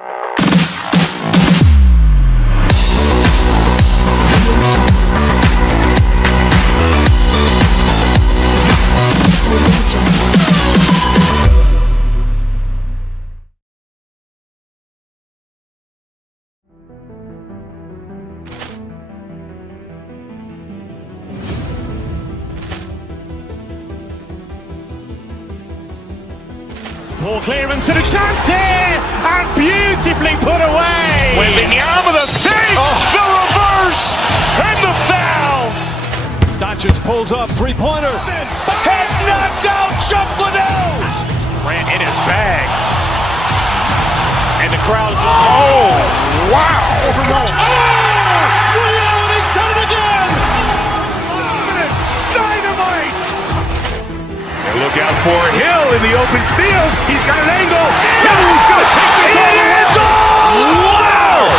Ball clearance and a chance here, and beautifully put away. With the arm of the fake, the reverse, and the foul. Doncic pulls up, three-pointer. Has knocked out Chuck Liddell. Ran in his bag. And the crowd's, oh, wow. Ray Allen has done it again. Dynamite. And look out for Hill in the open field. He's got an angle. He's going to take this all the way. Wow.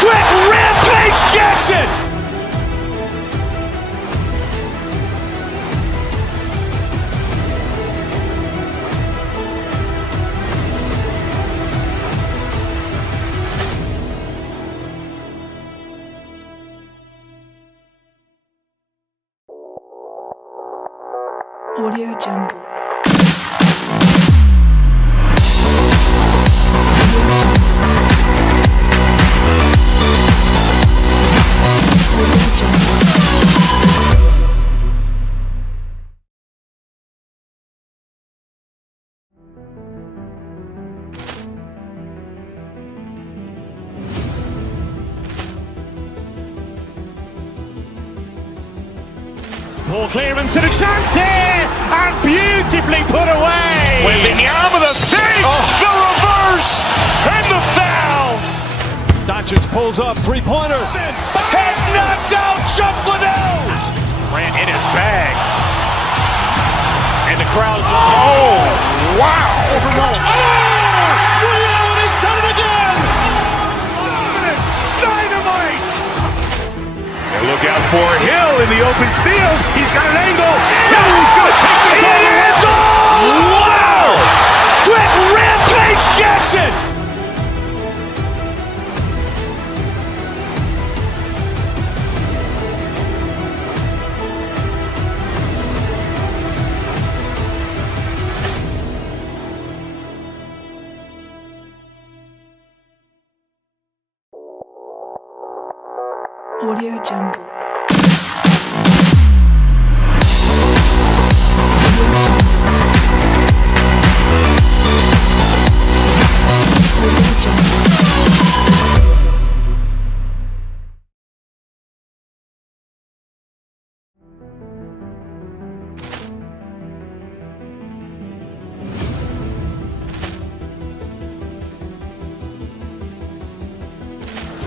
Quick Rampage Jackson. Audio Jungle. Ball clearance and a chance here, and beautifully put away. With the arm of the fake, the reverse, and the foul. Doncic pulls up, three-pointer. Has knocked out Chuck Liddell. Ran in his bag. And the crowd's, oh, wow. Ray Allen has done it again. Dynamite. And look out for Hill in the open field. He's got an angle. He's going to take this all the way. Wow. Quick Rampage Jackson. Audio Jungle.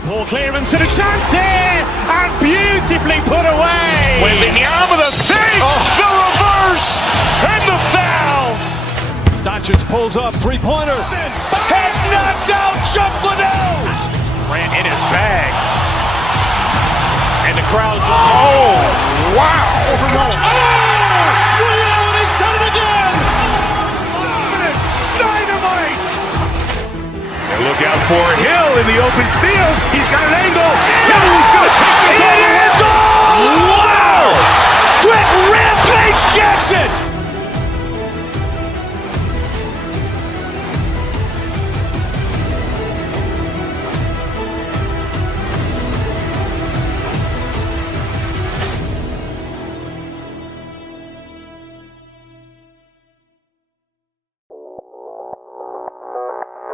Poor clearance and a chance here, and beautifully put away. With the arm of the fake, the reverse, and the foul. Doncic pulls up, three-pointer. Has knocked out Chuck Liddell. Grant in his bag. And the crowd's, oh, wow. William has done it again. Dynamite. And look out for Hill in the open field. He's got an angle. Hill's going to take this all the way. Wow! Quick Rampage Jackson.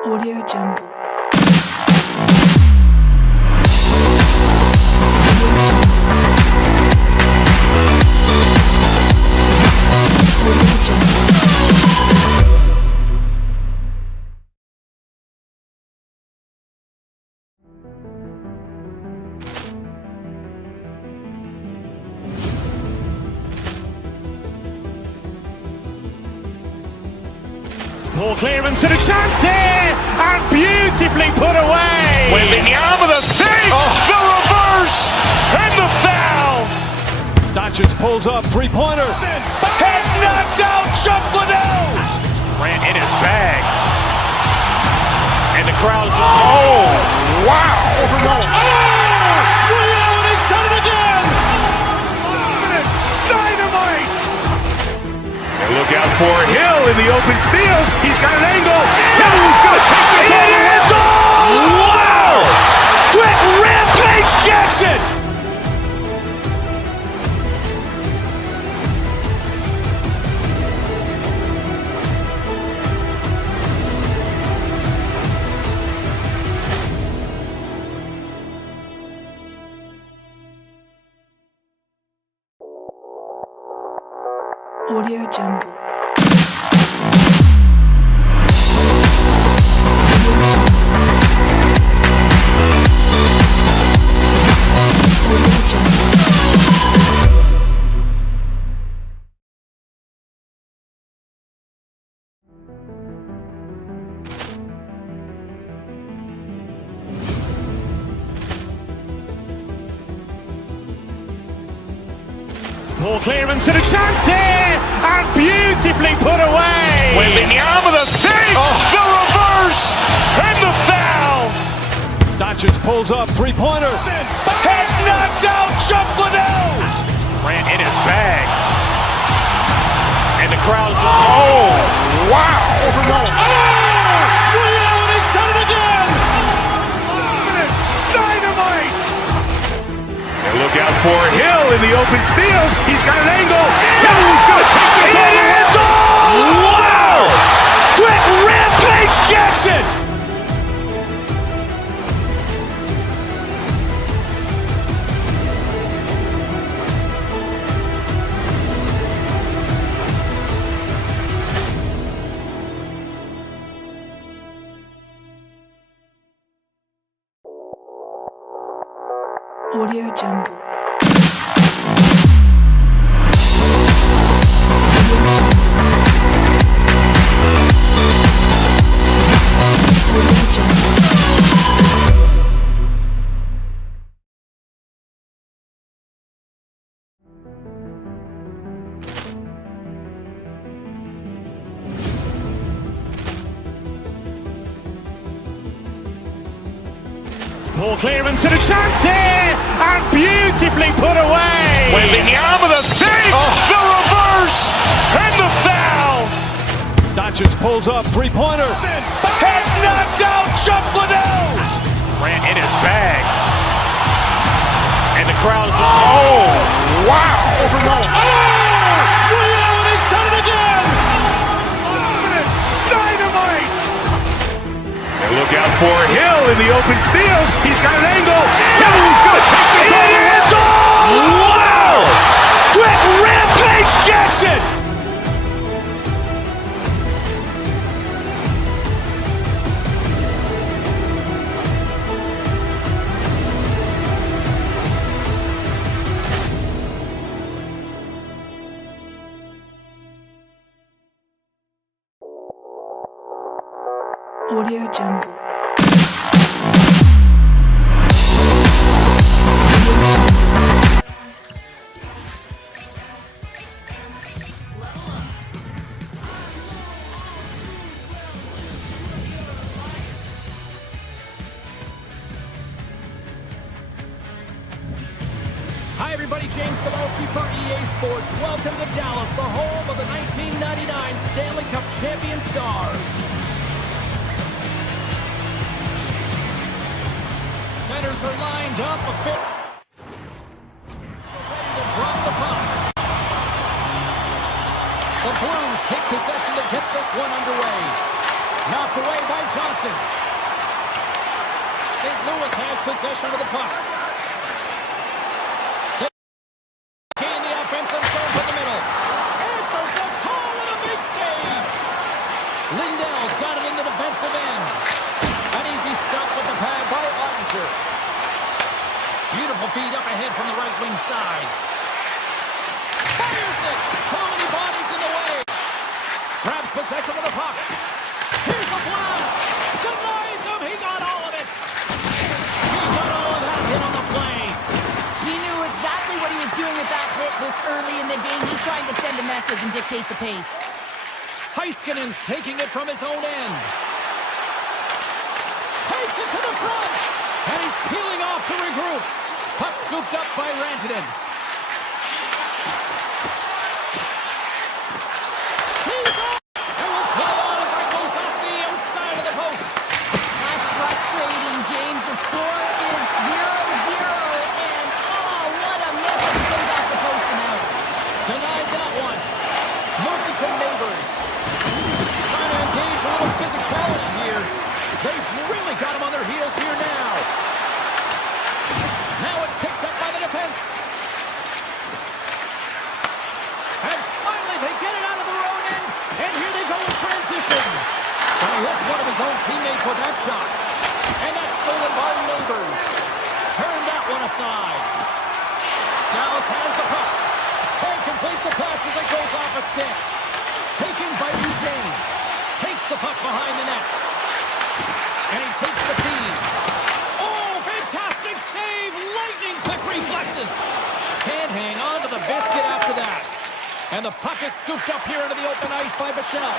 Audio Jungle. Poor clearance and a chance here, and beautifully put away. With the arm of the fake, the reverse, and the foul. Doncic pulls up, three-pointer. Has knocked out Chuck Liddell. Grant in his bag. And the crowd's, oh, wow. William has done it again. Dynamite. And look out for Hill in the open field. He's got an angle. Hill's going to take this all the way. Wow! Quick Rampage Jackson. Audio Jungle. Poor clearance and a chance here, and beautifully put away. With the arm of the fake, the reverse, and the foul. Doncic pulls up, three-pointer. Has knocked out Chuck Liddell. Grant in his bag. And the crowd's, oh, wow. William has done it again. Dynamite. And look out for Hill in the open field. He's got an angle. Hill's going to take this all the way. Wow! Quick Rampage Jackson. Audio Jungle. Poor clearance and a chance here, and beautifully put away. With the arm of the fake, the reverse, and the foul. Doncic pulls up, three-pointer. Has knocked out Chuck Liddell. Grant in his bag. And And the crowd is... Oh, wow! Over Nolan. Oh! Ray Allen has done it again! Dynamite! And look out for Hill in the open field. He's got an angle. He's going to take this all the way. Wow! Quick Rampage Jackson! Audio Jungle. Hi everybody, James Cebulski for EA Sports. Welcome to Dallas, the home of the 1999 Stanley Cup champion Stars. Centers are lined up, ready to drop the puck. The Blues take possession to get this one underway. Knocked away by Johnston. St. Louis has possession of the puck. In the offensive zone to the middle. Answers the call with a big save. Lindell's got him in the defensive end. An easy stop with the pad by Ottinger. Beautiful feed up ahead from the right wing side. Fires it. Too many bodies in the way. Grabs possession of the puck. Here's a blast. Denies him. He got all of it. He got all of that hit on the play. He knew exactly what he was doing with that hit this early in the game. He's trying to send a message and dictate the pace. Heiskanen's taking it from his own end. Takes it to the front. And he's peeling off to regroup. Puck scooped up by Rantanen. He's up. And will play on as it goes off the outside of the post. That's frustrating, James. The score is 0-0. And, oh, what a miss. It goes off the post and out. Denied that one. Merciful neighbors. Trying to engage a little physicality here. They've really got him on their heels here now. Now it's picked up by the defense. And finally they get it out of their own end. And here they go in transition. And he hits one of his own teammates with that shot. And that's stolen by Neighbors. Turn that one aside. Dallas has the puck. Can't complete the pass as it goes off a stick. Taken by Duchesne. Takes the puck behind the net. And he takes the feed. Oh, fantastic save! Lightning quick reflexes. Can't hang on to the biscuit after that. And the puck is scooped up here into the open ice by Bichelle.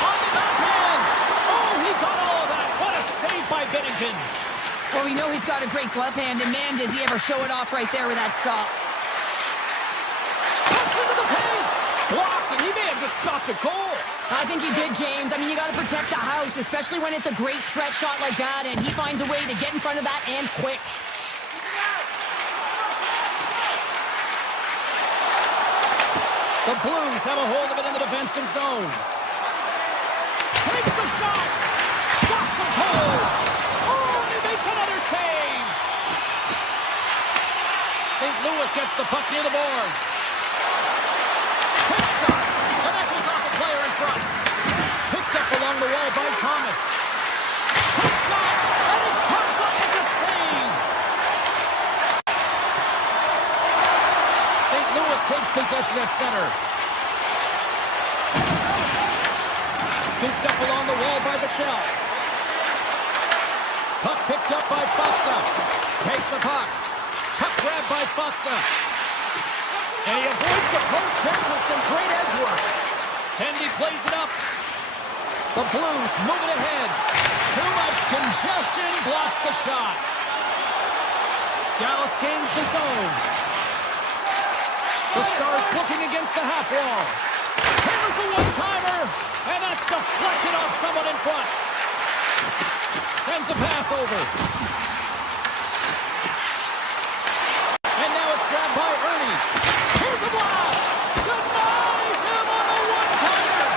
On the backhand. Oh, he got all of that. What a save by Binnington. Well, we know he's got a great glove hand, and man, does he ever show it off right there with that stop. Cuts into the paint. Blocked, and he may have just stopped a goal. I think he did, James. I mean, you got to protect the house, especially when it's a great threat shot like that, and he finds a way to get in front of that and quick. The Blues have a hold of it in the defensive zone. Takes the shot. Stops him cold. Oh, and he makes another save. St. Louis gets the puck near the boards. Quick shot. And that goes off a player in front. Picked up along the wall by Thomas. Quick shot. And he comes up with the save. St. Louis takes possession at center. Scooped up along the wall by Bichelle. Puck picked up by Faksa. Takes the puck. Puck grabbed by Faksa. And he avoids the poke check with some great edge work. Tendy plays it up. The Blues moving ahead. Too much congestion blocks the shot. Dallas gains the zone. The Stars looking against the half wall. Hammers a one-timer, and that's deflected off someone in front. Sends a pass over. grab by Ernie. Here's a blast. Denies him on the one-timer.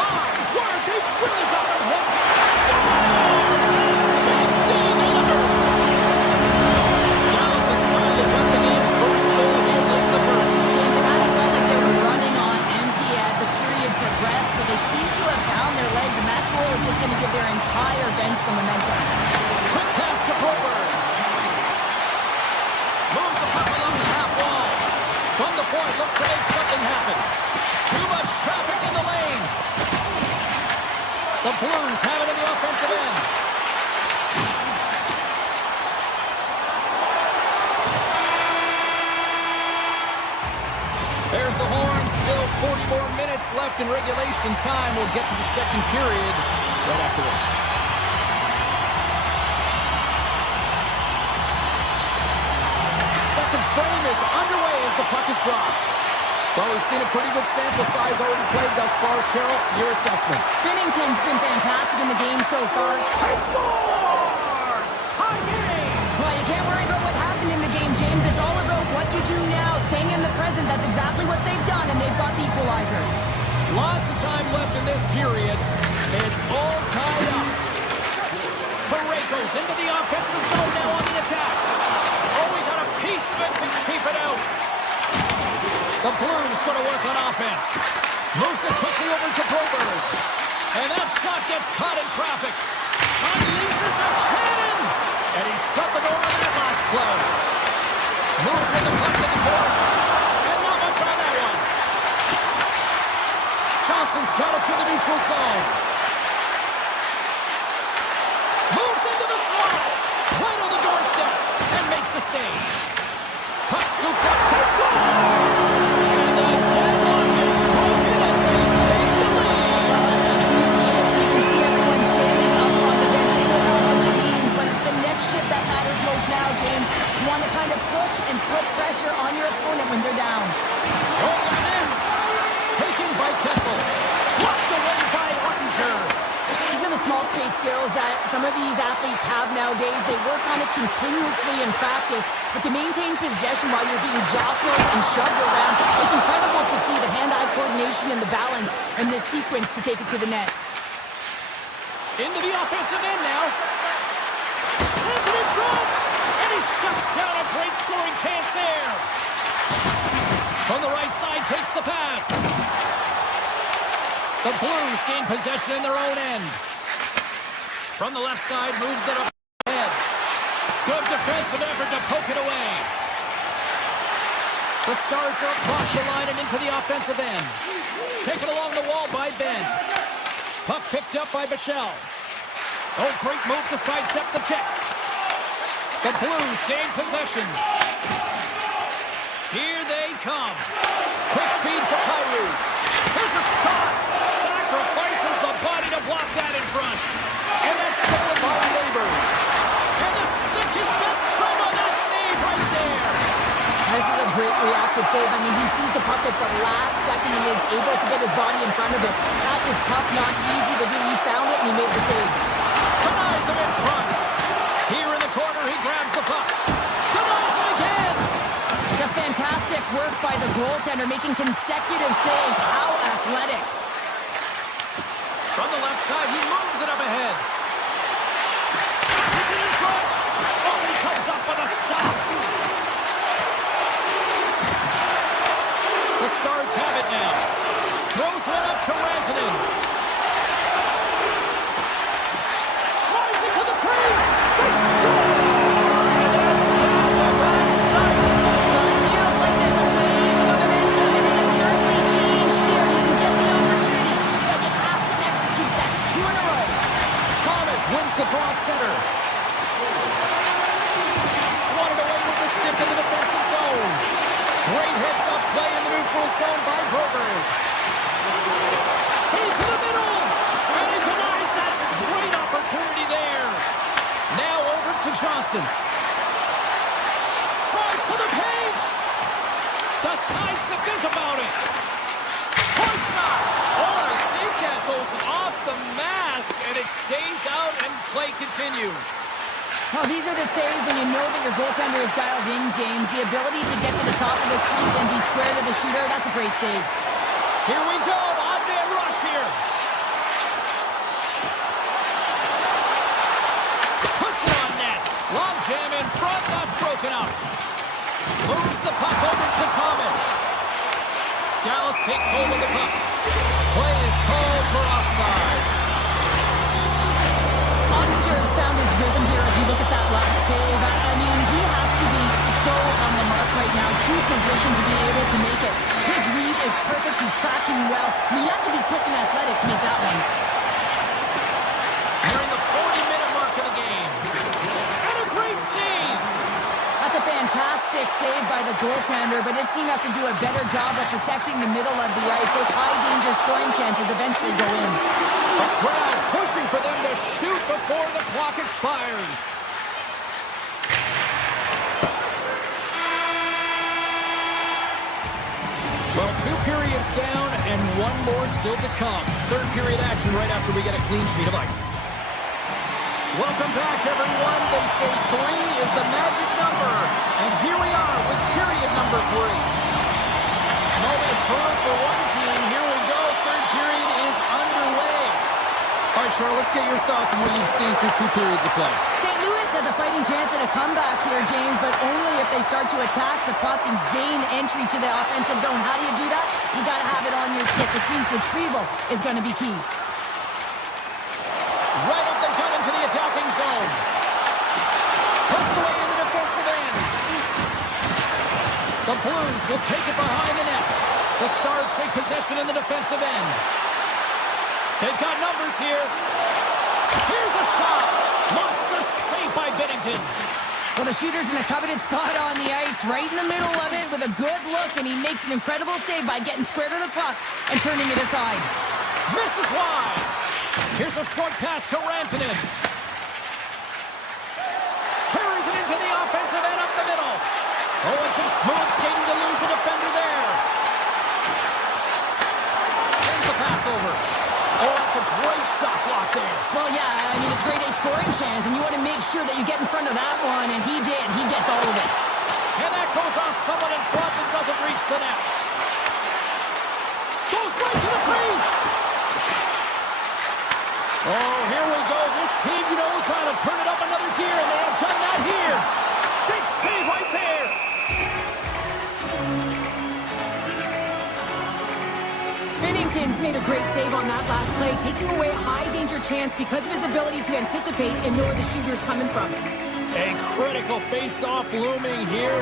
My word, they really got him hit. Stars and Big D delivers. Dallas has finally got the game's first goal here late in the first. James, it kind of felt like they were running on empty as the period progressed, but they seem to have found their legs, and that goal is just going to give their entire bench some momentum. Quick pass to Broberg. Moves the puck along the half wall. From the point, looks to make something happen. Too much traffic in the lane. The Blues have it in the offensive end. There's the horn. Still 40 more minutes left in regulation time. We'll get to the second period right after this. Second frame is underway as the puck is dropped. Well, we've seen a pretty good sample size already played thus far. Cheryl, your assessment. Binnington's been fantastic in the game so far. He scores! Tie game! Well, you can't worry about what happened in the game, James. It's all about what you do now, staying in the present. That's exactly what they've done, and they've got the equalizer. Lots of time left in this period. It's all tied up. Parayko's into the offensive zone now on the attack. Oh, he got a piece of it to keep it out. The Blues going to work on offense. Moves it quickly over to Broberg. And that shot gets caught in traffic. Unleashes a cannon! And he shut the door on that last play. Moves with the puck to the corner. And not much on that one. Johnson's got it to the neutral zone. Moves into the slot. Right on the doorstep. And makes the save. Puck scooped up. They score! And the deadlock is broken as they take the lead. Well, that's a huge shift. You can see everyone standing up on the bench. They know how much it means, but it's the next shift that matters most now, James. You want to kind of push and put pressure on your opponent when they're down. Oh, look at this. Taken by Kessel. Blocked away by Ottinger. These are the small space skills that some of these athletes have nowadays. They work on it continuously in practice, but to maintain possession while you're being jostled and shoved around, it's incredible to see the hand-eye coordination and the balance in this sequence to take it to the net. Into the offensive end now. Sends it in front. And he shuts down a great scoring chance there. From the right side, takes the pass. The Blues gain possession in their own end. From the left side, moves it up ahead. Good defensive effort to poke it away. The Stars are across the line and into the offensive end. Taken along the wall by Ben. Puck picked up by Bichelle. Oh, great move to sidestep the check. The Blues gain possession. Here they come. Quick feed to Kyrou. Here's a shot. Sacrifices the body to block that in front. And that's stolen by Neighbors. And the stick is best friend on that save right there. This is a great reactive save. I mean, he sees the puck at the last second and is able to get his body in front of it. That is tough, not easy to do. He found it and he made the save. Denies him in front. Here in the corner, he grabs the puck. Denies him again. Just fantastic work by the goaltender, making consecutive saves. How athletic. From the left side, he moves it up ahead. Passes it in front. Oh, he comes up with a stop. The Stars have it now. Throws one up to Rantanen. Tries it to the crease. They score! And that's back-to-back snipes. Well, it feels like there's a wave of momentum, and it has certainly changed here. You can get the opportunity, but you have to execute. That's 2 in a row. Thomas wins the draw at center. Swatted away with the stick in the defensive zone. Great hits up play in the neutral zone by Broberg. Into the middle. And he denies that great opportunity there. Now over to Johnston. Tries to the paint. Decides to think about it. Point shot. Oh, and I think that goes off the mask, and it stays out, and play continues. Well, these are the saves when you know that your goaltender is dialed in, James. The ability to get to the top of the crease and be square to the shooter, that's a great save. Here we go, on-man rush here. Puts it on net. Long jam in front, that's broken up. Moves the puck over to Thomas. Dallas takes hold of the puck. Play is called for offside. Ottinger's found his rhythm here as we look at that last save. I mean, he has to be so on the mark right now. True position to be able to make it. His read is perfect. He's tracking well. I mean, you have to be quick and athletic to make that one. Nearing the 40-minute mark of the game. And a great save. That's a fantastic save by the goaltender, but his team has to do a better job of protecting the middle of the ice. Those high-danger scoring chances eventually go in. The crowd pushing for them to shoot before the clock expires. Well, 2 periods down and 1 more still to come. Third period action right after we get a clean sheet of ice. Welcome back, everyone. They say 3 is the magic number. And here we are with period number 3. Moment of triumph for one team. Here we go. Third period is underway. All right, Charles, let's get your thoughts on what you've seen through 2 periods of play. St. Louis has a fighting chance at a comeback here, James, but only if they start to attack the puck and gain entry to the offensive zone. How do you do that? You got to have it on your stick, which means retrieval is going to be key. Right up the gut into the attacking zone. Puts away in the defensive end. The Blues will take it behind the net. The Stars take possession in the defensive end. They've got numbers here. Here's a shot. Monster save by Binnington. Well, the shooter's in a coveted spot on the ice, right in the middle of it with a good look, and he makes an incredible save by getting square to the puck and turning it aside. Misses wide. Here's a short pass to Rantanen. Carries it into the offensive end up the middle. Oh, and some smooth skating to lose the defender there. Sends the pass over. Oh, that's a great shot block there. Well, yeah, I mean, it's grade A scoring chance, and you want to make sure that you get in front of that one, and he did. He gets all of it. And that goes off someone in front and doesn't reach the net. Goes right to the crease. Oh, here we go. This team knows how to turn it up another gear, and they have done that here. Big save right there. Binnington's made a great save on that last play, taking away a high-danger chance because of his ability to anticipate and know where the shooter's coming from. A critical face-off looming here.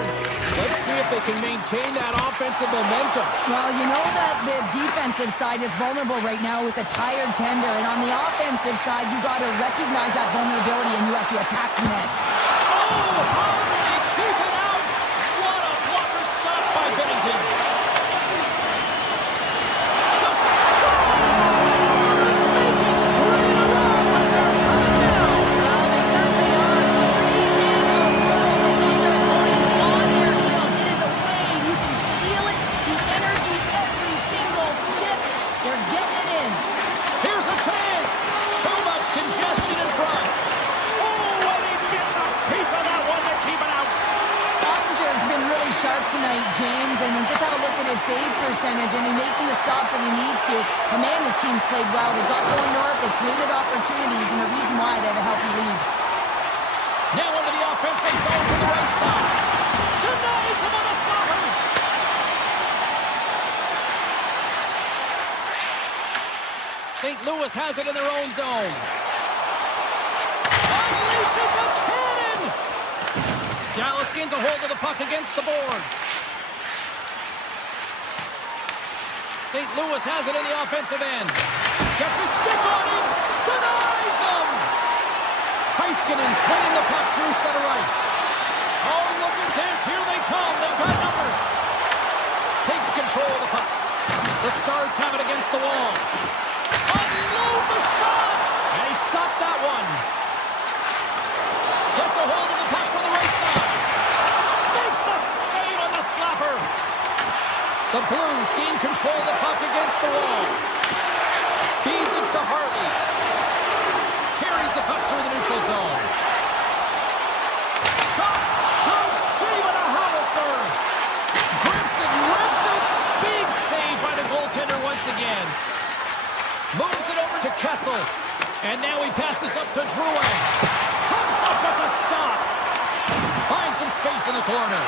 Let's see if they can maintain that offensive momentum. Well, you know that the defensive side is vulnerable right now with a tired tender, and on the offensive side, you got to recognize that vulnerability and you have to attack the net. Oh, how did he keep it out? What a blocker stop by Binnington. Just Stars make it 3 in a row, and they're coming down. Well, they certainly are 3 in a row. They got their opponents on their heels. It is a wave. You can feel it, the energy, every single shift. They're getting it in. Here's a chance. Too much congestion in front. Oh, and he gets a piece of that one to keep it out. Ottinger's been really sharp tonight, James, and just have a look at his save percentage, and he's making the stops that he needs to. But man, this team's played well. They've got going north, they've created opportunities, and the reason why they have a healthy lead. Now into the offensive zone to the right side. Denies him on the slaughter. St. Louis has it in their own zone. Unleashes a cannon. Dallas gains a hold of the puck against the boards. St. Louis has it in the offensive end. Gets his stick on it. Denies him. Heiskanen swinging the puck through center ice. Oh, look at this. Here they come. They've got numbers. Takes control of the puck. The Stars have it against the wall. Unloads a shot. And he stopped that one. Gets a hold of the puck from the right side. Makes the save on the slapper. The Blues gain control of the puck against the wall. Feeds it to Hartley. Carries the puck through the neutral zone. whistle. And now he passes up to Drouin. Comes up with the stop. Finds some space in the corner.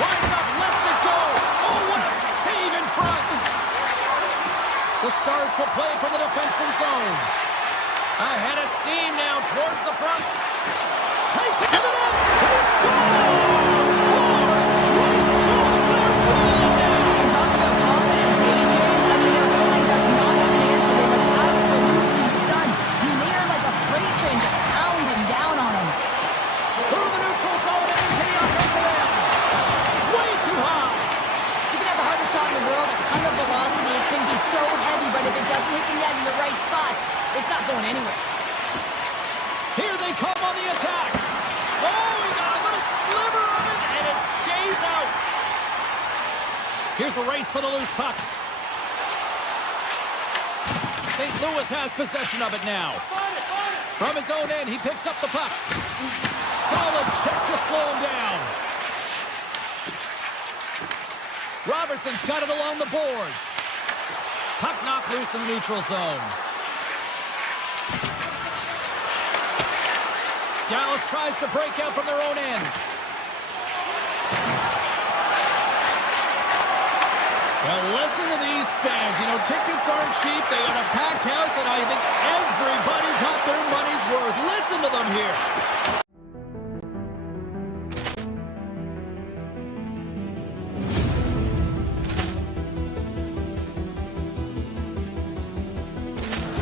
Winds up, lets it go. Oh, what a save in front. The Stars will play from the defensive zone. Ahead of steam now towards the front. Takes it to the net. They score! Four straight goals. They're rolling now. And talk about confidence, hey, James. I mean, their goalie does not have an answer. They look absolutely stunned. I mean, they are like a freight train just pounding down on them. Through the neutral zone and into the offensive end. Way too high. You can have the hardest shot in the world, a ton of velocity. It can be so heavy, but if it doesn't hit the net in the right spots, it's not going anywhere. Here they come on the attack. Oh, he got a little sliver of it, and it stays out. Here's a race for the loose puck. St. Louis has possession of it now. From his own end, he picks up the puck. Solid check to slow him down. Robertson's got it along the boards. Puck knocked loose in the neutral zone. Dallas tries to break out from their own end. Well, listen to these fans. You know, tickets aren't cheap. They got a packed house, and I think everybody got their money's worth. Listen to them here.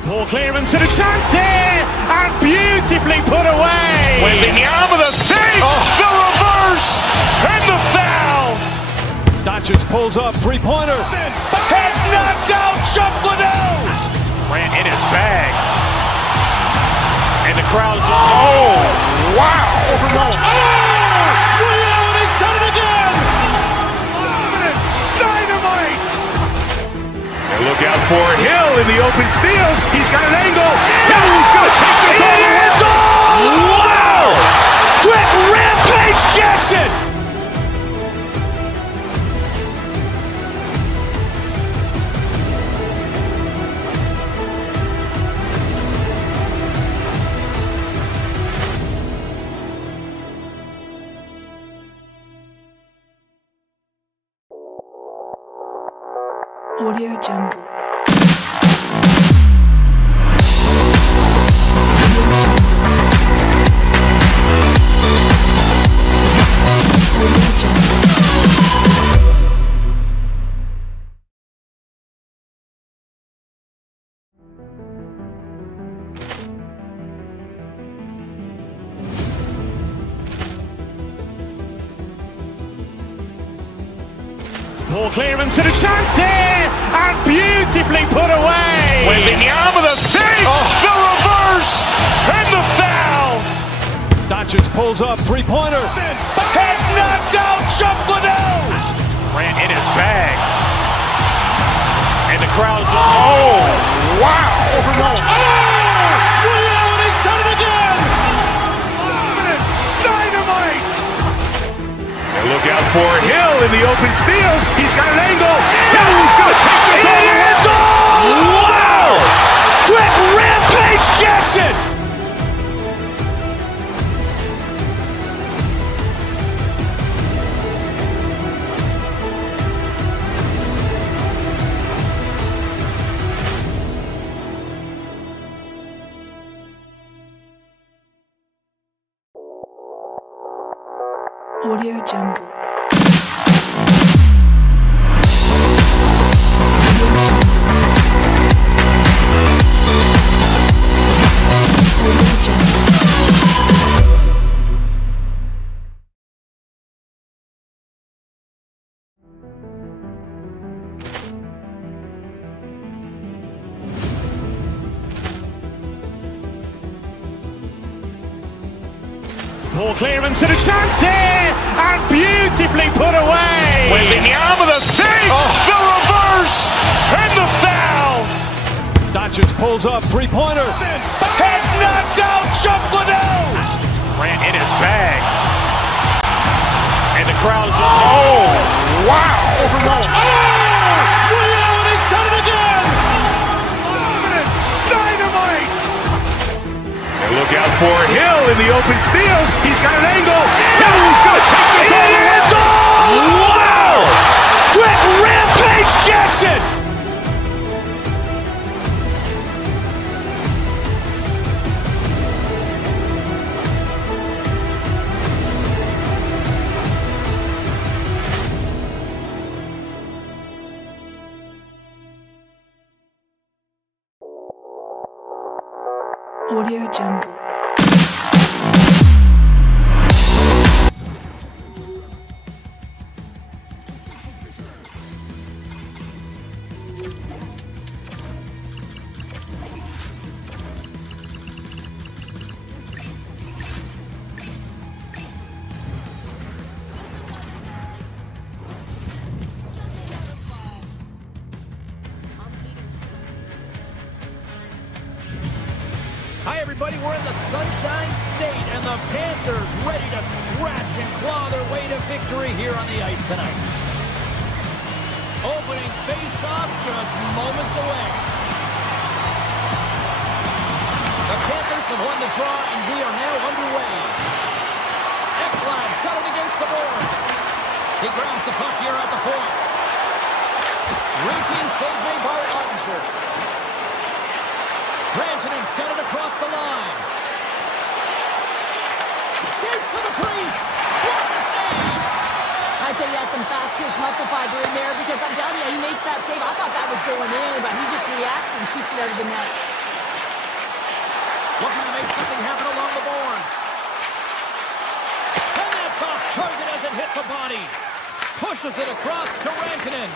Ball clearance and a chance here, and beautifully put away. Waving the arm of the save, the reverse, and the foul. Doncic pulls up, three-pointer. Has knocked out Chuck Liddell. Ran in his bag. And the crowd's, oh, wow. He's done it again! Dynamite. And look out for Hill in the open field. He's got an angle. Hill's going to take this all the way. Wow! Quick Rampage Jackson. Audio Jungle. Ball clearance and a chance here, and beautifully put away. Waving the arm of the save, the reverse, and the foul. Doncic pulls up, three-pointer. Has knocked out Chuck Liddell. Ran in his bag. And the crowd's, oh, wow. He's done it again! Dynamite. And look out for Hill in the open field. He's got an angle. Hill's going to take this all the way. Wow! Quick Rampage Jackson. Audio Jungle. Ball clearance and a chance here, and beautifully put away. Waving the arm of the save, the reverse, and the foul. Doncic pulls up, three-pointer. Has knocked out Chuck Liddell. Ran in his bag. And the crowd's, oh, wow. He's done it again! out for Hill in the open field. He's got an angle. Hill's going to take this all the way. Wow! Quick Rampage Jackson! Audio Jungle. Hi, everybody. We're in the Sunshine State, and the Panthers ready to scratch and claw their way to victory here on the ice tonight. Opening face-off just moments away. The Panthers have won the draw, and we are now underway. Ekblad's got it against the boards. He grabs the puck here at the point. Routine save made by Ottinger. Rantanen's got it across the line. Skates to the crease. Blocker save. I'd say yes, some fast twitch muscle fiber in there because I'm telling you, he makes that save. I thought that was going in, but he just reacts and keeps it out of the net. Looking to make something happen along the boards. And that's off target as it hits a body. Pushes it across to Rantanen.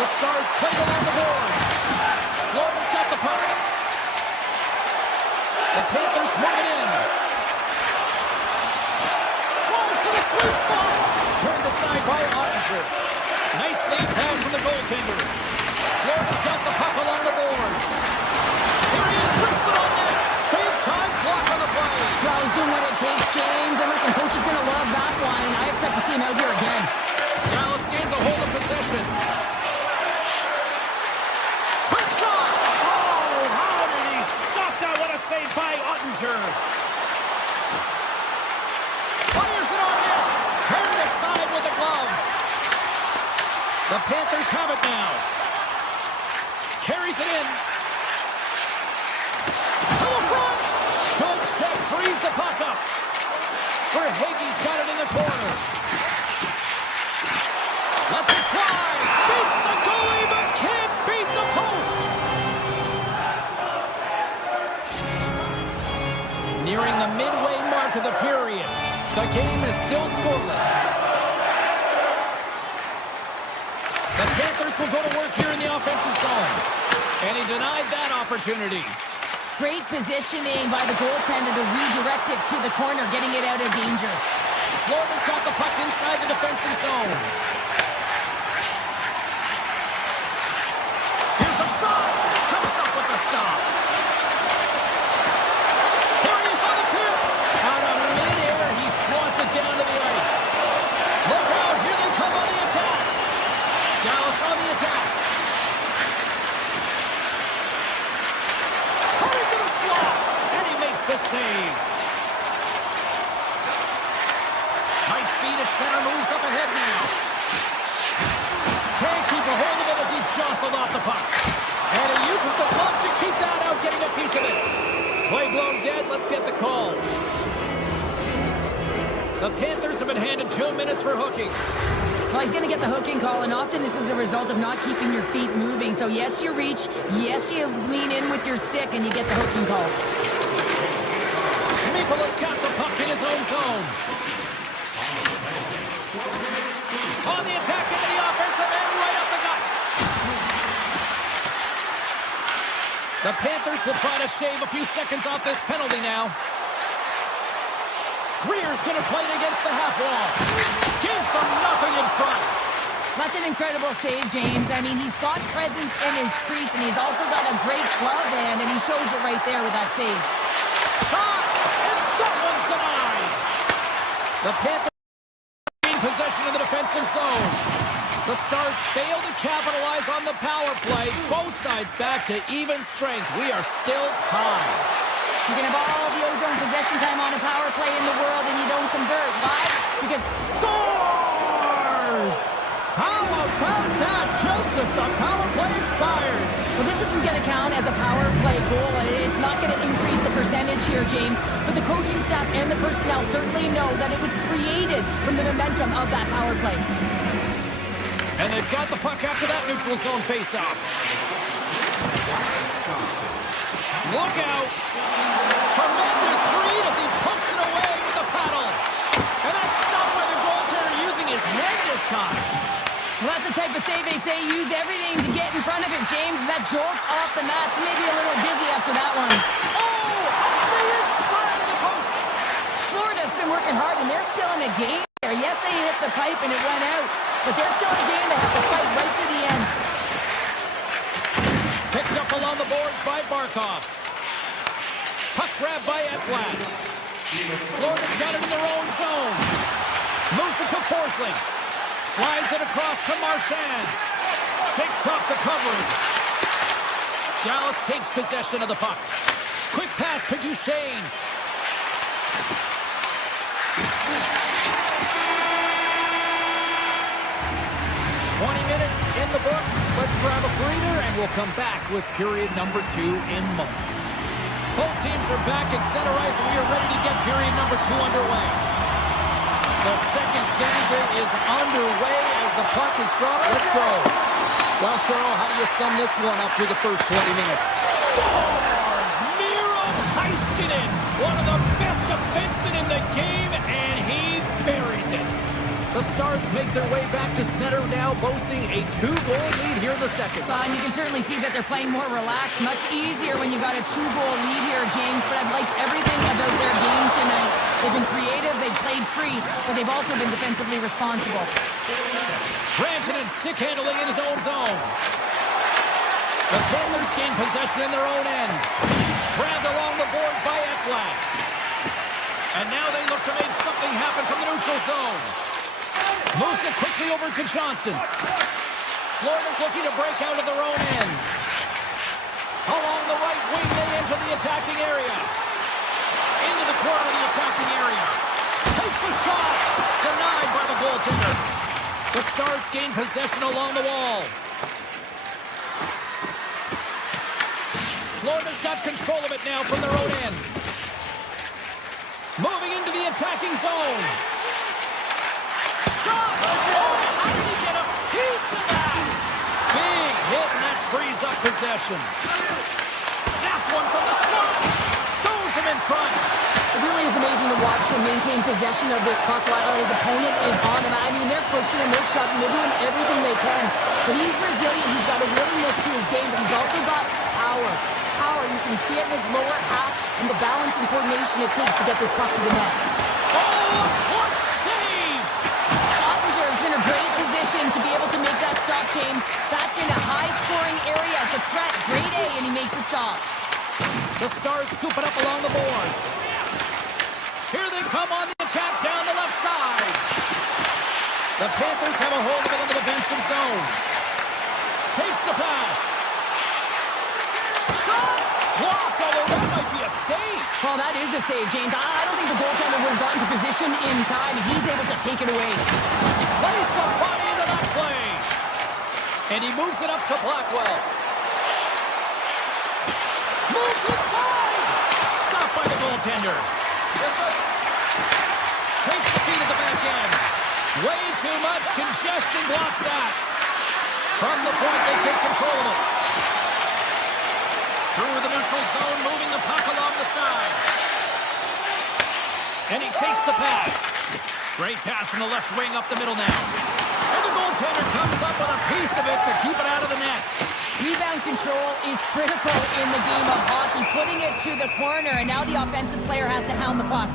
The Stars play along the boards. Florida's got the puck. The Panthers move it in. Drives to the sweet spot. Turned aside by Ottinger. Nice lead pass from the goaltender. Florida's got the puck along the boards. Here he is, wristed on net. Big time block on the play. Well, he's doing what it takes, James. And listen, coach is going to love that one. I expect to see him out here again. Dallas gains a hold of possession. Quick shot! Oh, how did he stop that? What a save by Ottinger. Fires it on net. Turned aside with a glove. The Panthers have it now. Carries it in. To the front. Good check. Frees the puck up. Verhaeghe's got it in the corner. Lets it fly. Beats the goalie, but can't beat the post. Nearing the midway mark of the period. The game is still scoreless. The Panthers will go to work here in the offensive zone. And he denied that opportunity. Great positioning by the goaltender to redirect it to the corner, getting it out of danger. Florida's got the puck inside the defensive zone. Here's a shot. Comes up with the stop. Here he is on the tip. Out of midair, he swats it down to the ice. Look out. Here they come on the attack. Dallas on the attack. Cut into the slot. And he makes the save. Nice feed at center, moves up ahead now. Can't keep a hold of it as he's jostled off the puck. And he uses the glove to keep that out, getting a piece of it. Play blown dead, let's get the call. The Panthers have been handed 2 minutes for hooking. Well, he's going to get the hooking call, and often this is a result of not keeping your feet moving. So yes, you reach, yes, you lean in with your stick, and you get the hooking call. Mikola's got the puck in his own zone. On the attack into the offensive end, right up the gut. The Panthers will try to shave a few seconds off this penalty now. Greer's going to play it against the half wall. Gives them nothing in front. That's an incredible save, James. I mean, he's got presence in his crease, and he's also got a great glove hand, and he shows it right there with that save. Shot! And that one's denied! The Panthers gain possession of the defensive zone. The Stars fail to capitalize on the power play. Both sides back to even strength. We are still tied. You can have all the ozone possession time on a power play in the world and you don't convert. Why? Because Scores! How about that? Just as the power play expires. well, this isn't going to count as a power play goal. It's not going to increase the percentage here, James. But the coaching staff and the personnel certainly know that it was created from the momentum of that power play. And they've got the puck after that neutral zone faceoff. Look out! Tremendous read as he pokes it away with the paddle. And that's stopped by the goaltender using his head this time. Well, that's the type of save they say use everything to get in front of it, James. That jolts off the mask. Maybe a little dizzy after that one. Oh! Off the inside of the post! Florida's been working hard, and they're still in a game there. Yes, they hit the pipe and it went out, but they're still in a game. They have to fight right to the end. Picked up along the boards by Barkov. Puck grab by Ekblad. Florida's got it in their own zone. Moves it to Forsling. Slides it across to Marchand. Shakes off the coverage. Dallas takes possession of the puck. Quick pass to Duchesne. In the books. Let's grab a breather and we'll come back with period number 2 in moments. Both teams are back at center ice and we are ready to get period number 2 underway. The second stanza is underway as the puck is dropped. Let's go. Well, Cheryl, how do you sum this one up through the first 20 minutes? Scores! Miro Heiskanen, one of the best defensemen in the game, and he buries it. The Stars make their way back to center now, boasting a 2-goal lead here in the second. And you can certainly see that they're playing more relaxed, much easier when you got a 2-goal lead here, James. But I've liked everything about their game tonight. They've been creative, they've played free, but they've also been defensively responsible. Rantanen stick handling in his own zone. The Panthers gain possession in their own end. Grabbed along the board by Ekblad. And now they look to make something happen from the neutral zone. Moves it quickly over to Johnston. Florida's looking to break out of their own end. Along the right wing, they enter the attacking area. Into the corner of the attacking area. Takes a shot. Denied by the goaltender. The Stars gain possession along the wall. Florida's got control of it now from their own end. Moving into the attacking zone. Oh, how did he get a piece of that? Big hit, and that frees up possession. Snaps one from the slot. Stows him in front. It really is amazing to watch him maintain possession of this puck while his opponent is on him. I mean, they're pushing him, they're shoving, they're doing everything they can. But he's resilient. He's got a willingness to his game, but he's also got power. You can see it in his lower half and the balance and coordination it takes to get this puck to the net. Oh, clutch save! Ottinger's in a great position to be able to make that stop, James. That's in a high-scoring area. It's a threat. Grade A, and he makes the stop. The Stars scoop it up along the boards. Here they come on the attack down the left side. The Panthers have a hold of it in the defensive zone. Takes the pass. Shot! Blocked, although that might be a save. Well, that is a save, James. I don't think the goaltender would have gotten to position in time, and he's able to take it away. Place the body into that play. And he moves it up to Blackwell. Moves inside. Stopped by the goaltender. Takes the feed at the back end. Way too much congestion blocks that. From the point, they take control of it. Through the neutral zone, moving the puck along the side. And he takes the pass. Great pass from the left wing up the middle now. And the goaltender comes up with a piece of it to keep it out of the net. Rebound control is critical in the game of hockey, putting it to the corner, and now the offensive player has to hound the puck.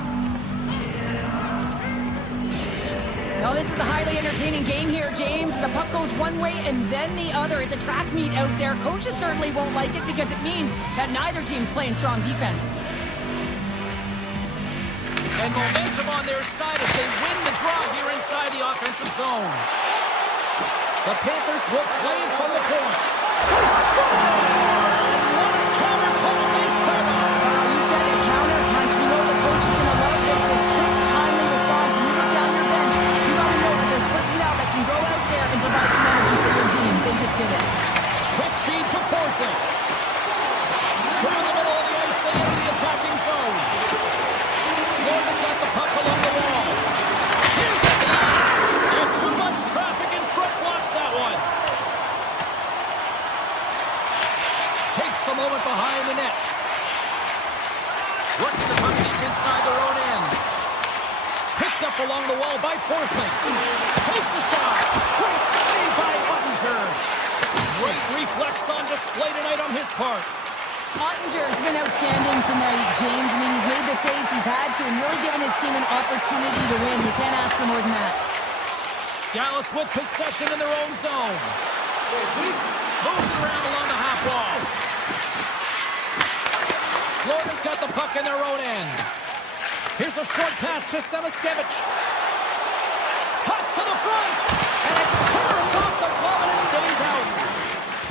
Now, this is a highly entertaining game here, James. The puck goes one way and then the other. It's a track meet out there. Coaches certainly won't like it because it means that neither team's playing strong defense. And momentum on their side as they win the draw here inside the offensive zone. The Panthers will play it from the point. They score! And what a counter punch they set up! You said a counter punch. You know the coach is going to love this. This quick, timely response. When you get down your bench, you got to know that there's personnel that can go out there and provide some energy for your team. They just did it. Quick feed to Forsling. Through the middle of the ice, they enter the attacking zone. Florida's got the puck along the wall. Here's the blast! And too much traffic in front blocks that one. Takes a moment behind the net. Works the puck deep inside their own end. Picked up along the wall by Forsling. Takes a shot. Great save by Ottinger. Great reflex on display tonight on his part. Ottinger's been outstanding tonight, James. I mean, he's made the saves he's had to and really given his team an opportunity to win. You can't ask for more than that. Dallas with possession in their own zone. Moves it around along the half wall. Florida's got the puck in their own end. Here's a short pass to Samaskevich. Cuts to the front. And it curves off the glove and it stays out.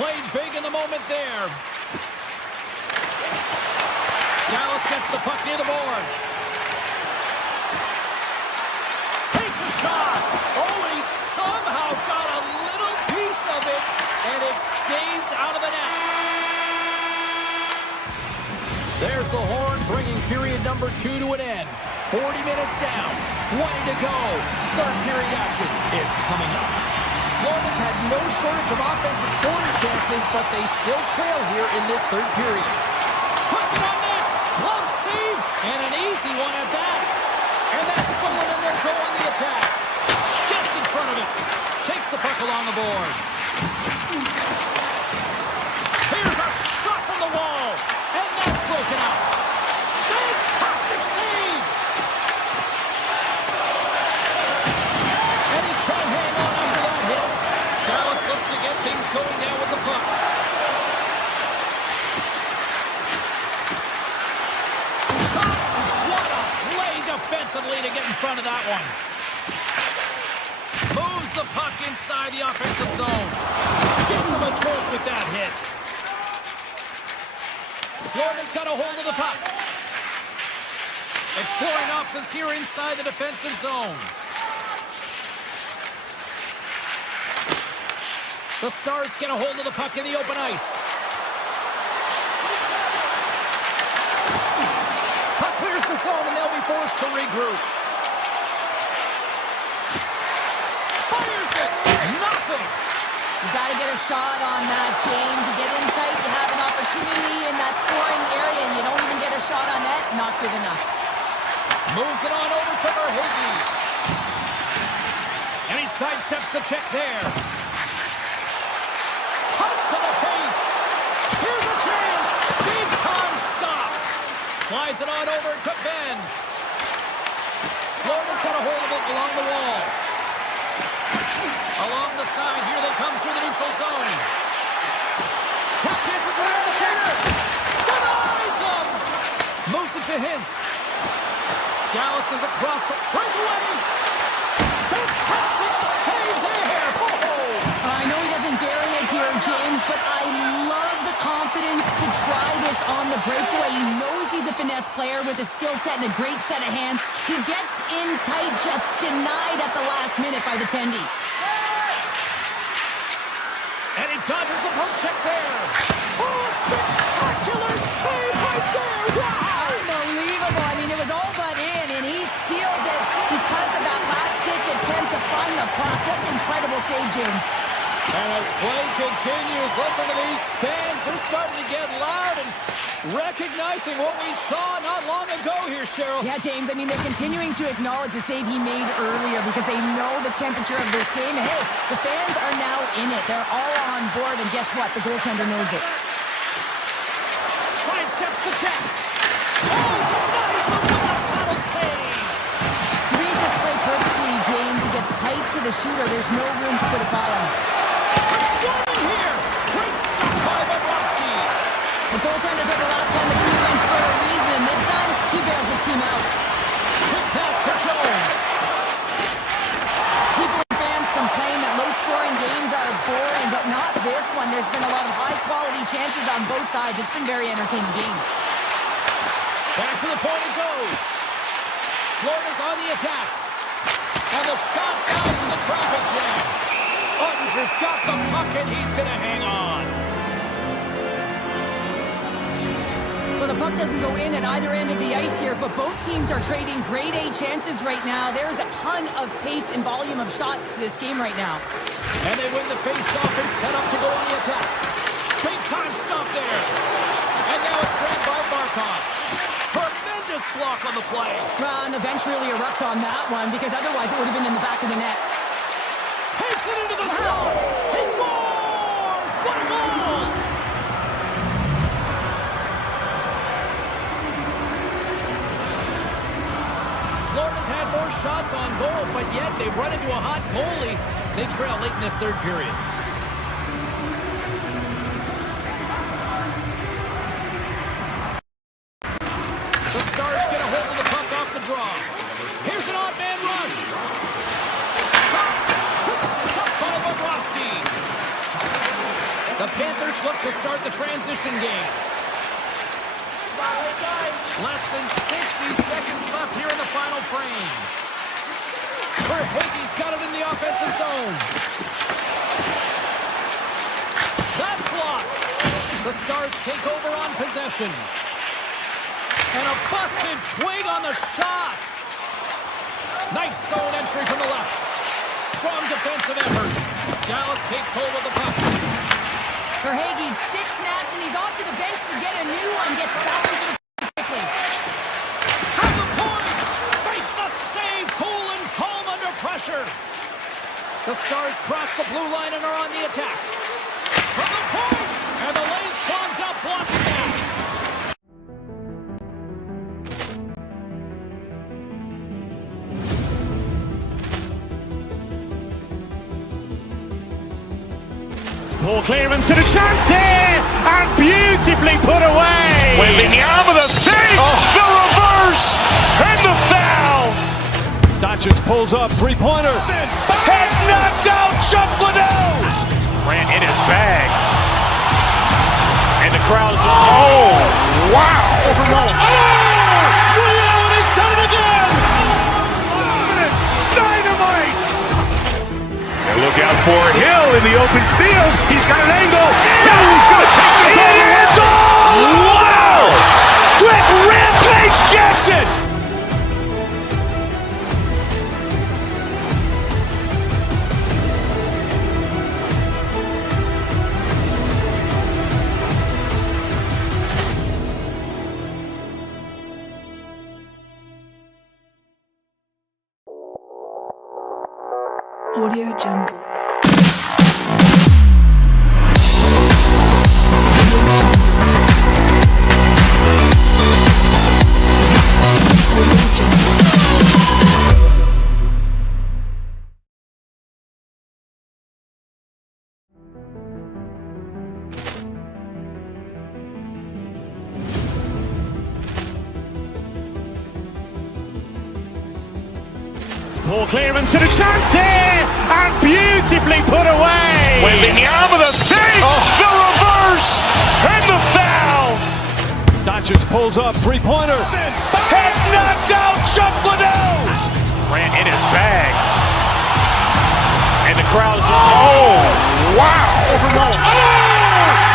Played big in the moment there. Dallas gets the puck near the boards. Takes a shot. Oh, and he somehow got a little piece of it, and it stays out of the net. There's the horn, bringing period number 2 to an end. 40 minutes down, 20 to go. Third period action is coming up. Florida's had no shortage of offensive scoring chances, but they still trail here in this third period. Puts it on net. Glove save, and an easy one at that. And that's stolen, and they're going the attack. Gets in front of it. Takes the puck along the boards. Here's a shot from the wall, and that's broken up. Fantastic save. And he can't hang on after that hit. Dallas looks to get things going now with the puck. Defensively to get in front of that one. Moves the puck inside the offensive zone. Gives him a choke with that hit. Florida's got a hold of the puck. Exploring options here inside the defensive zone. The Stars get a hold of the puck in the open ice. Clears the zone, and they'll be forced to regroup. Fires it! Nothing! You got to get a shot on that, James. You get in tight, you have an opportunity in that scoring area, and you don't even get a shot on net. Not good enough. Moves it on over to Verhaeghe. And he sidesteps the check there. Cuts to the paint. Here's a chance. Big time stop. Slides it on over to Ben. Florida's got a hold of it along the wall. Along the side, here they come through the neutral zone. Tap dances around the check. Denies him. Moves it to Hintz. Dallas is across the breakaway. Fantastic save there. I know he doesn't bury it here, James, but I love the confidence to try this on the breakaway. He knows he's a finesse player with a skill set and a great set of hands. He gets in tight, just denied at the last minute by the Tendy. And he dodges the poke check there. Oh, spectacular save right there. Wow. Unbelievable. I mean, it was all but in, and he steals it because of that last-ditch attempt to find the puck. Just incredible save, James. And as play continues, listen to these fans. They're starting to get loud and recognizing what we saw not long ago here, Cheryl. Yeah, James, I mean, they're continuing to acknowledge the save he made earlier because they know the temperature of this game. And hey, the fans are now in it. They're all on board, and guess what? The goaltender knows it. Sidesteps the check. Oh, denies him with the paddle save. He reads this play perfectly, James. He gets tight to the shooter. There's no room to put it by him. Swarming here. Great stop by Bobrovsky. The goaltender's like the last time the team wins for a reason. This time, he bails his team out. Quick pass to Jones. People and fans complain that low-scoring games are on both sides. It's been a very entertaining game. Back to the point it goes. Florida's on the attack. And the shot dies in the traffic jam. Ottinger's got the puck, and he's going to hang on. Well, the puck doesn't go in at either end of the ice here, but both teams are trading grade A chances right now. There's a ton of pace and volume of shots to this game right now. And they win the face-off and set up to go on the attack. Big time stop there. And now it's grabbed by Barkov. Tremendous block on the play. And the bench really erupts on that one because otherwise it would have been in the back of the net. Takes it into the zone. He scores! What a goal! Florida's had more shots on goal, but yet they run into a hot goalie. They trail late in this third period. The Stars get a hold of the puck off the draw. Here's an odd man rush. Shot. Quick stop by Bobrovsky. The Panthers look to start the transition game. Less than 60 seconds left here in the final frame. Verhaeghe's got it in the offensive zone. That's blocked. The Stars take over on possession. And a busted twig on the shot. Nice zone entry from the left. Strong defensive effort. Dallas takes hold of the puck. Verhaeghe's stick snaps, and he's off to the bench to get a new one. Gets back into the quickly. From the point. Makes the save. Cool and calm under pressure. The Stars cross the blue line and are on the attack. From the point. And the lane's clogged up, blocking that. Poor clearance and a chance here, and beautifully put away. Waving the arm of the fake, the reverse, and the foul. Doncic pulls up, three-pointer. Has knocked out Chuck Liddell. Ran in his bag. And the crowd is, oh, wow. Overrun. Oh! William, he's done it again! Dynamite. And look out for Hill in the open field. He's got an angle. Now he's going to take this all the way. Wow! Quick rampage Jackson. Audio Jungle. Poor clearance and a chance here, and beautifully put away. Waving the arm of the fake, the reverse, and the foul. Doncic pulls up, three-pointer. Has knocked out Chuck Liddell. Ran in his bag. And the crowd is, oh, wow. Overrun. Oh!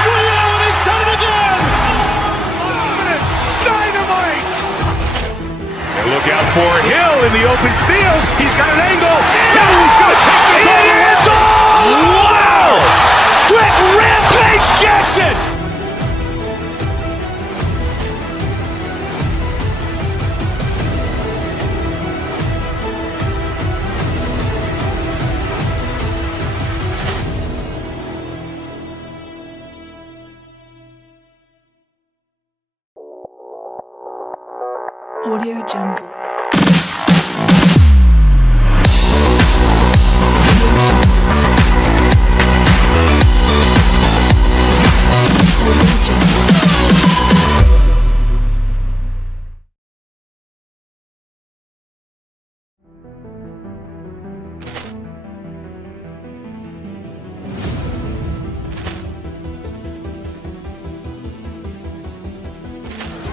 William, he's done it again! Dynamite. And look out for Hill in the open field. He's got an angle. Now he's going to take this all the way. Wow. Quick rampage Jackson. Audio Jungle.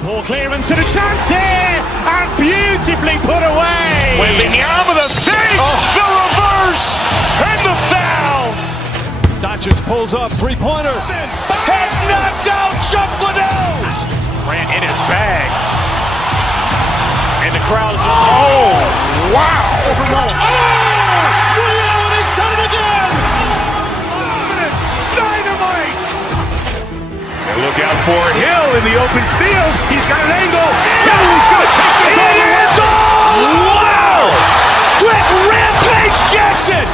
Poor clearance and a chance here, and beautifully put away. Wembanyama the fake, the reverse, and the foul. Doncic pulls up, three-pointer. Has knocked out Chuck Liddell. Ran in his bag. And the crowd is, oh, wow. William has done it again! Dynamite. And look out for Hill in the open field. He's got an angle. Hill is going to take this all the way. Wow. Quick rampage Jackson.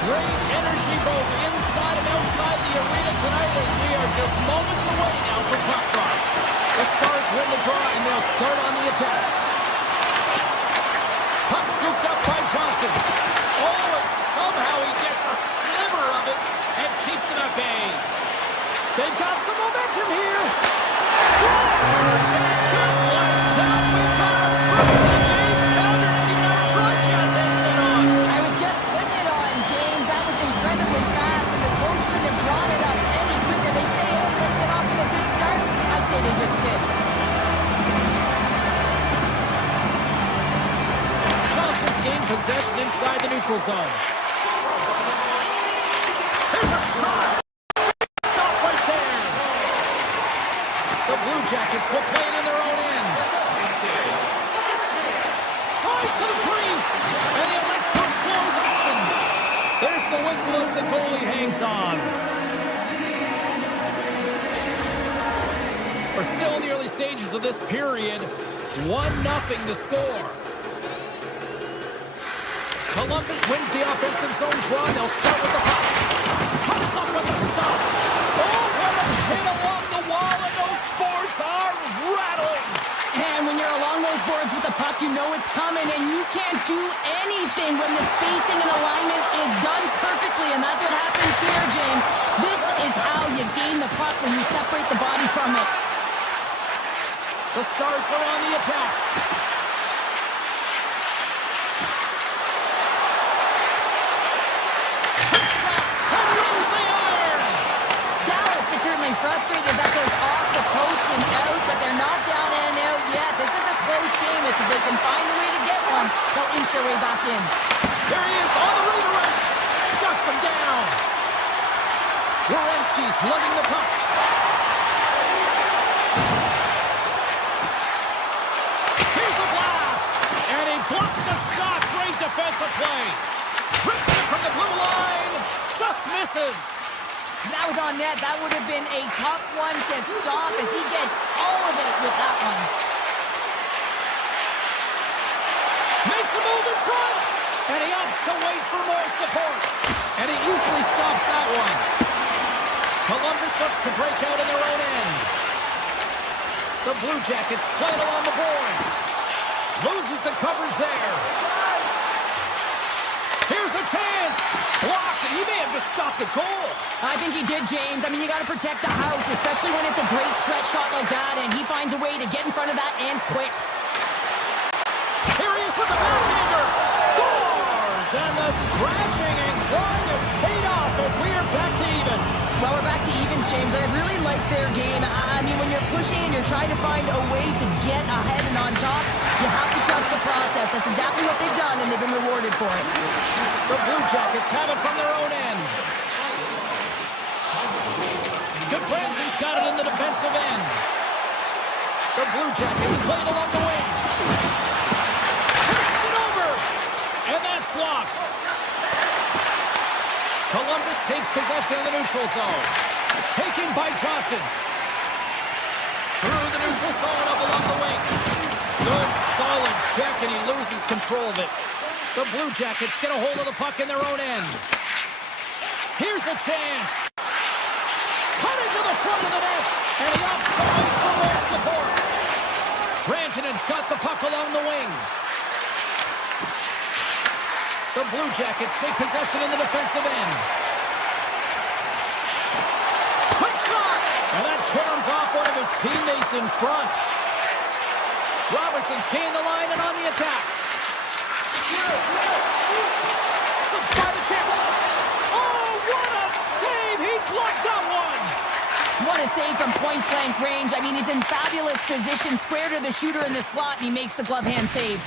Great energy both inside and outside the arena tonight as we are just moments away now from puck drop. The Stars win the draw and they'll start on the attack. Puck scooped up by Johnston. Oh, and somehow he gets a sliver of it and keeps it at bay. They've got some momentum here. Scores! And just like that, we've got our first game pounder and even our broadcast headset on. I was just putting it on, James. That was incredibly fast, and the coach couldn't have drawn it up any quicker. They say, oh, let's get off to a good start. I'd say they just did. Johnston's gained possession inside the neutral zone. There's a shot. Stop right there. The Blue Jackets will play it in their own end. Tries to the crease. And he elects to explore his options. There's the whistle as the goalie hangs on. We're still in the early stages of this period. 1-0 to score. Columbus wins the offensive zone draw. They'll start with the puck. Comes up with a stop. Oh, what a hit along the wall, and those boards are rattling. And when you're along those boards with the puck, you know it's coming, and you can't do anything when the spacing and alignment is done perfectly, and that's what happens here, James. This is how you gain the puck when you separate the body from it. The Stars are on the attack. Dallas is certainly frustrated as that goes off the post and out, but they're not down and out yet. This is a close game. If they can find a way to get one, they'll inch their way back in. There he is on the redirect. Shuts him down. Werenski's lugging the puck. Here's a blast. And he blocks the shot. Great defensive play. Rips it from the blue line. Just misses. That was on net. That would have been a tough one to stop as he gets all of it with that one. Makes a move in front. And he opts to wait for more support. And he easily stops that one. Columbus looks to break out in their own end. The Blue Jackets play it along the boards. Loses the coverage there. Here's a chance. Blocked, and he may have just stopped the goal. I think he did, James. I mean, you got to protect the house, especially when it's a great stretch shot like that, and he finds a way to get in front of that and quick. Here he is with the backhander. Scores! And the scratching and clawing has paid off as we are back to even. Well, we're back to evens, James. I really like their game. I mean, when you're pushing and you're trying to find a way to get ahead and on top, you have to trust the process. That's exactly what they've done, and they've been rewarded for it. The Blue Jackets have it from their own end. Good Branson's got it in the defensive end. The Blue Jackets played along the wing. Passes it over. And that's blocked. Columbus takes possession of the neutral zone. Taken by Johnston. Through the neutral zone up along the wing. Good solid check and he loses control of it. The Blue Jackets get a hold of the puck in their own end. Here's a chance. Cutting to the front of the net. And he opts to wait for more support. Branton's got the puck along the wing. The Blue Jackets take possession in the defensive end. Quick shot! And that caroms off one of his teammates in front. Robertson's gained the line and on the attack. Slips by the chip. Oh, what a save! He blocked that one! What a save from point-blank range. I mean, he's in fabulous position, square to the shooter in the slot, and he makes the glove hand save.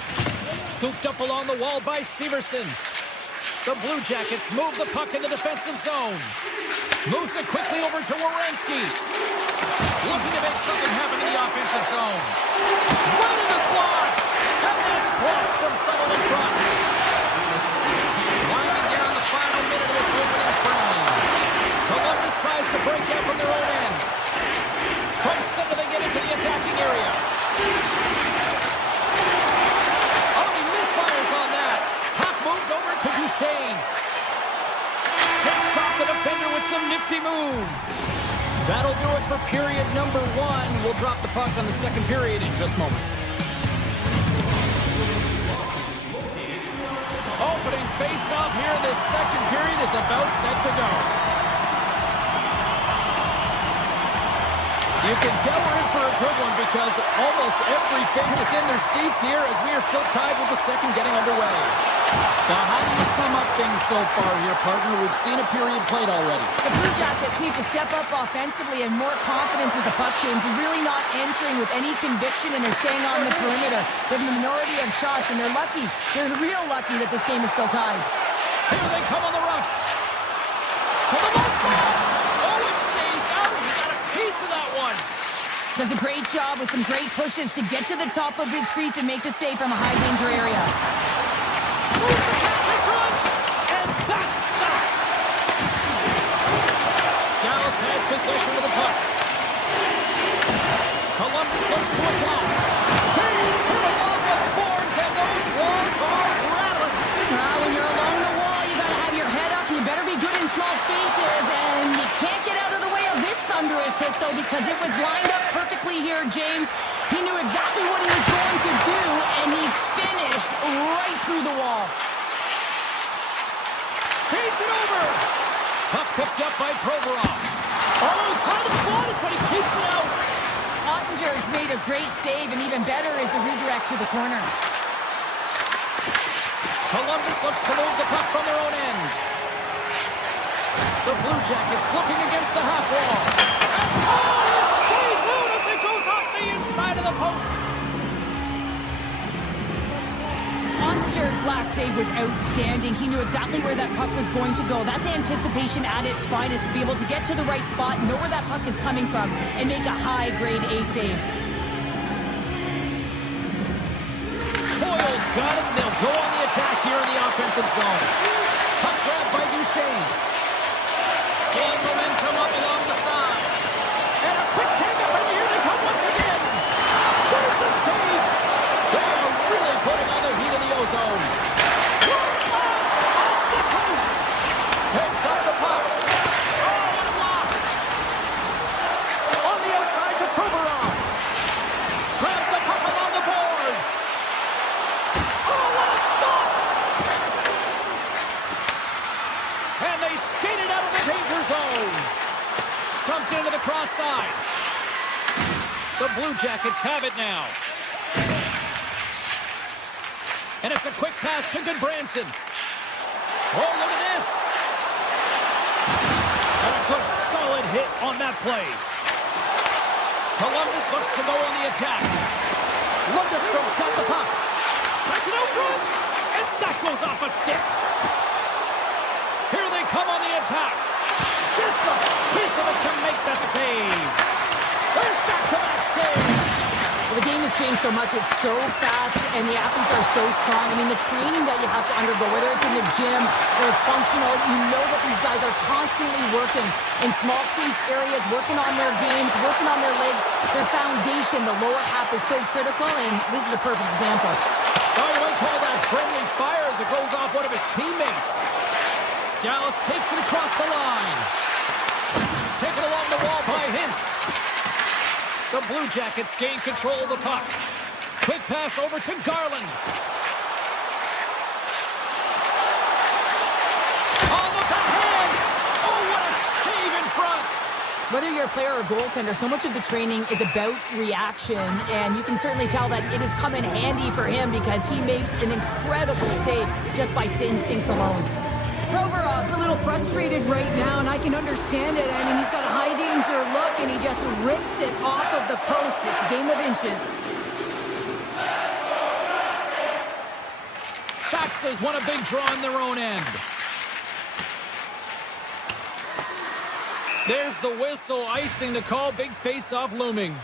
Scooped up along the wall by Severson. The Blue Jackets move the puck in the defensive zone. Moves it quickly over to Werenski. Looking to make something happen in the offensive zone. Right in the slot! And that's blocked from someone in front. Winding down the final minute of this opening frame. Columbus tries to break out from their own end. From center they get into the attacking area. Oh, he misfires on that. Puck moved over to Duchesne. Shakes off the defender with some nifty moves. That'll do it for period number 1. We'll drop the puck on the second period in just moments. Opening face-off here in this second period is about set to go. You can tell we're in for a good one because almost every fan is in their seats here as we are still tied with the second getting underway. Now, how do you sum up things so far here, partner? We've seen a period played already. The Blue Jackets need to step up offensively and more confidence with the puck, James. They're really not entering with any conviction, and they're staying on the perimeter. They have a minority of shots, and they're lucky. They're real lucky that this game is still tied. Here they come on the rush. To the left side. Oh, it stays out. He got a piece of that one. Does a great job with some great pushes to get to the top of his crease and make the save from a high-danger area. Moves the pass in front, and that's stopped. Dallas has possession of the puck. Columbus looks to attack. Hey, hit along the boards, and those walls are rattling. When you're along the wall, you gotta have your head up. You better be good in small spaces, and you can't get out of the way of this thunderous hit, though, because it was lined up perfectly here, James. He knew exactly what he was going to do, and he finished right through the wall. Feeds it over. Puck picked up by Provorov. Oh, he kind of fought it, but he keeps it out. Ottinger's made a great save, and even better is the redirect to the corner. Columbus looks to move the puck from their own end. The Blue Jackets looking against the half wall. And oh, it stays out as it goes off the inside of the post. Ottinger's last save was outstanding. He knew exactly where that puck was going to go. That's anticipation at its finest, to be able to get to the right spot, know where that puck is coming from, and make a high-grade A save. Coyle's got it, and they'll go on the attack here in the offensive zone. Puck grab by Duchesne. Gain momentum up along the side. And a quick take-up, and here they come once again. There's the save. They are really putting on the heat in the ozone. One last off the post. Picks up the puck. Oh, what a block. On the outside to Provorov. Grabs the puck along the boards. Oh, what a stop. And they skated out of the danger zone. Dumped into the cross side. The Blue Jackets have it now. And it's a quick pass to Goodbranson. Oh, look at this. And a good solid hit on that play. Columbus looks to go on the attack. Lundstrom's got the puck. Sets it out front. And that goes off a stick. Here they come on the attack. Gets a piece of it to make the save. There's back-to-back saves. Well, the game has changed so much. It's so fast, and the athletes are so strong. I mean, the training that you have to undergo, whether it's in the gym or it's functional, you know that these guys are constantly working in small space areas, working on their games, working on their legs. Their foundation, the lower half, is so critical, and this is a perfect example. Oh, you might call that friendly fire as it goes off one of his teammates. Dallas takes it across the line. Taken along the wall by Hintz. The Blue Jackets gain control of the puck. Quick pass over to Garland. Oh, look ahead! Oh, what a save in front! Whether you're a player or goaltender, so much of the training is about reaction, and you can certainly tell that it has come in handy for him because he makes an incredible save just by instincts alone. Provorov's a little frustrated right now, and I can understand it. I mean, he's got a high-danger look, and he just rips it off of the post. It's a game of inches. Faxas won a big draw on their own end. There's the whistle, icing to call, big face-off looming.